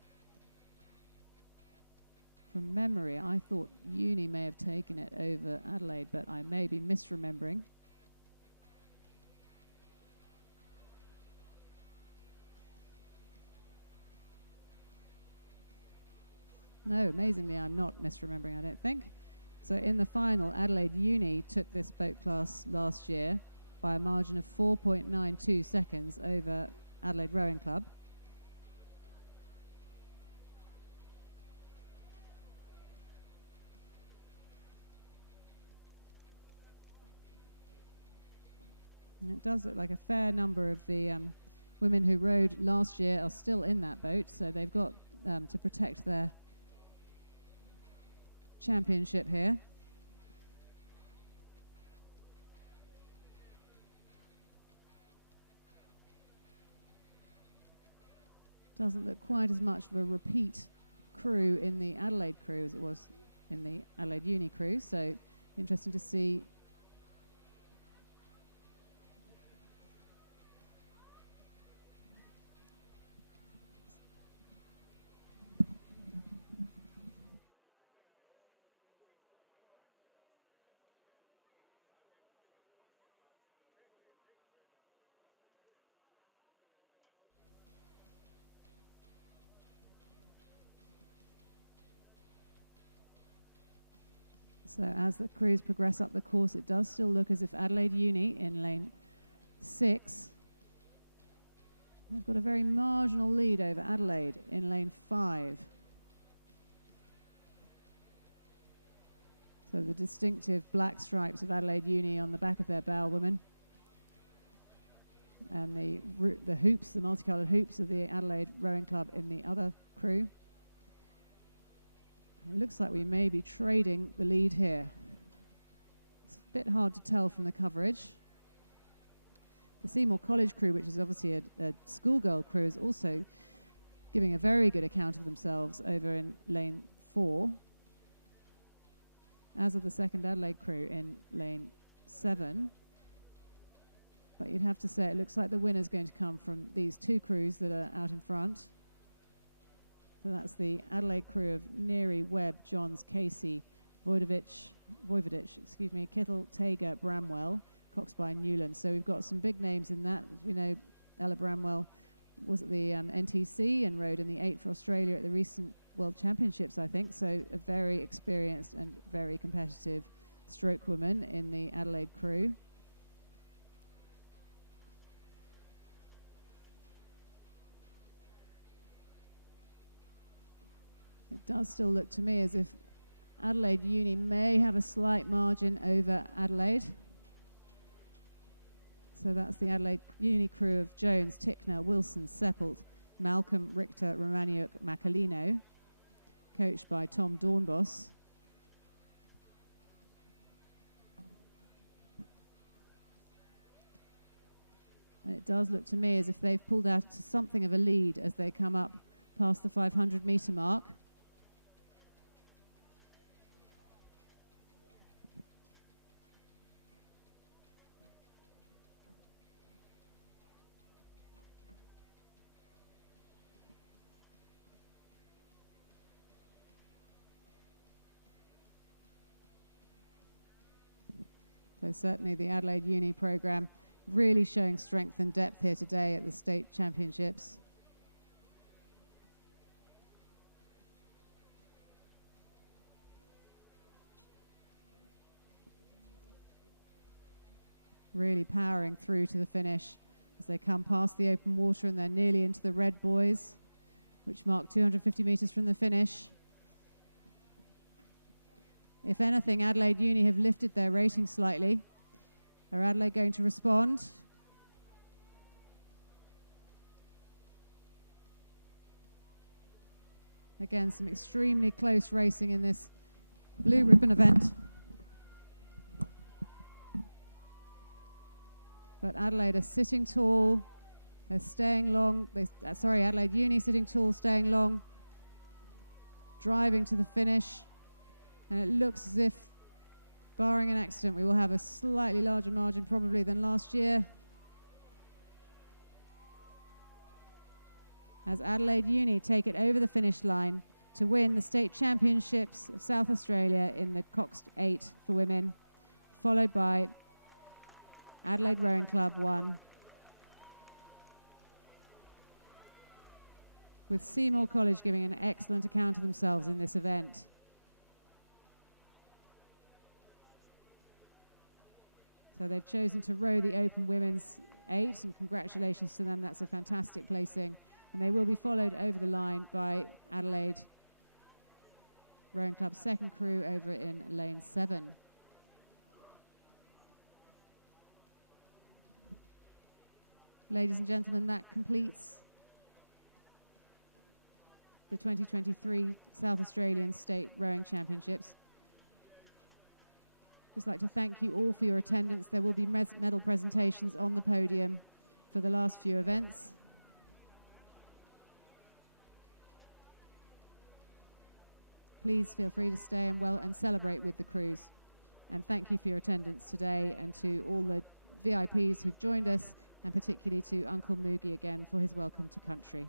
From memory, I thought Uni may have taken it over Adelaide, but I may be misremembering. No, amazingly, I'm not misremembering, I don't think. So in the final, Adelaide Uni took this boat class last year by a margin of 4.92 seconds over Adelaide Rowing Club. And it does look like a fair number of the women who rowed last year are still in that boat, so they've got to protect their championship here. Doesn't look quite as much of a repeat crew in the Adelaide crew as it was in the Adelaide Uni crew, so interesting to see. So as the crews progress up the course, it does still look as if Adelaide Uni in lane 6 have got a very marginal lead over Adelaide in lane 5. So the distinctive black stripes of Adelaide Uni on the back of their bow women, and the hoops, the multicoloured hoops of the Adelaide Rowing Club in the other crew. It looks like we may be trading the lead here. It's a bit hard to tell from the coverage. The Seymour College crew, which is obviously a schoolgirl crew, is also giving a very good account of themselves over in lane 4, as are the second Adelaide crew in lane 7. But you'd have to say it looks like the winner's going to come from these two crews that are out in front. So that's the Adelaide crew of Neary, Webb, Johns, Casey, Voivodich, Kittle, Tager, Bramwell, Coxby, Newland. So we've got some big names in that. As we know, Ella Bramwell was at the NTC and rode in the 8 for Australia at the recent World Championships, I think. So a very experienced and very competitive stroke woman in the Adelaide crew. It does still look to me as if Adelaide Uni may have a slight margin over Adelaide. So that's the Adelaide Uni crew of Jones, Tickner, Wilson, Seppelt, Malcolm, Richter, Romaniuk, Macalino, coached by Tom Dornbos. And it does look to me as if they've pulled out to something of a lead as they come up past the 500-metre mark. So certainly the Adelaide Uni programme really showing strength and depth here today at the state championships. Really powering through to the finish as they come past the open water, and they're nearly into the red buoys, which mark 250 metres from the finish. If anything, Adelaide Uni have lifted their rating slightly. Are Adelaide going to respond? Again, some extremely close racing in this blue ribbon event. But Adelaide are sitting tall. They're staying long. Adelaide Uni sitting tall, staying long. Driving to the finish. And it looks as if, barring an accident, we will have a slightly larger margin probably than last year. As Adelaide Uni take it over the finish line to win the State Championships of South Australia in the Coxed 8 for women, followed by Adelaide Rowing Club 1, with Seymour College giving an excellent account of themselves in this event. So they've chosen to row the Open Women's 8, and congratulations to them. That's a fantastic placing. And they will be followed over the line by Adelaide Rowing Club's second crew over in lane 7. Ladies and gentlemen, that completes the 2023 South Australian State Rowing Championships. Just like to thank you all for your attendance. There will be medal presentations on the podium for the last few events. Please feel free to stay and celebrate with the crews. And thank you for your attendance today, and to all the VIPs who've joined us, and particularly to Uncle Moogie again for his welcome to country.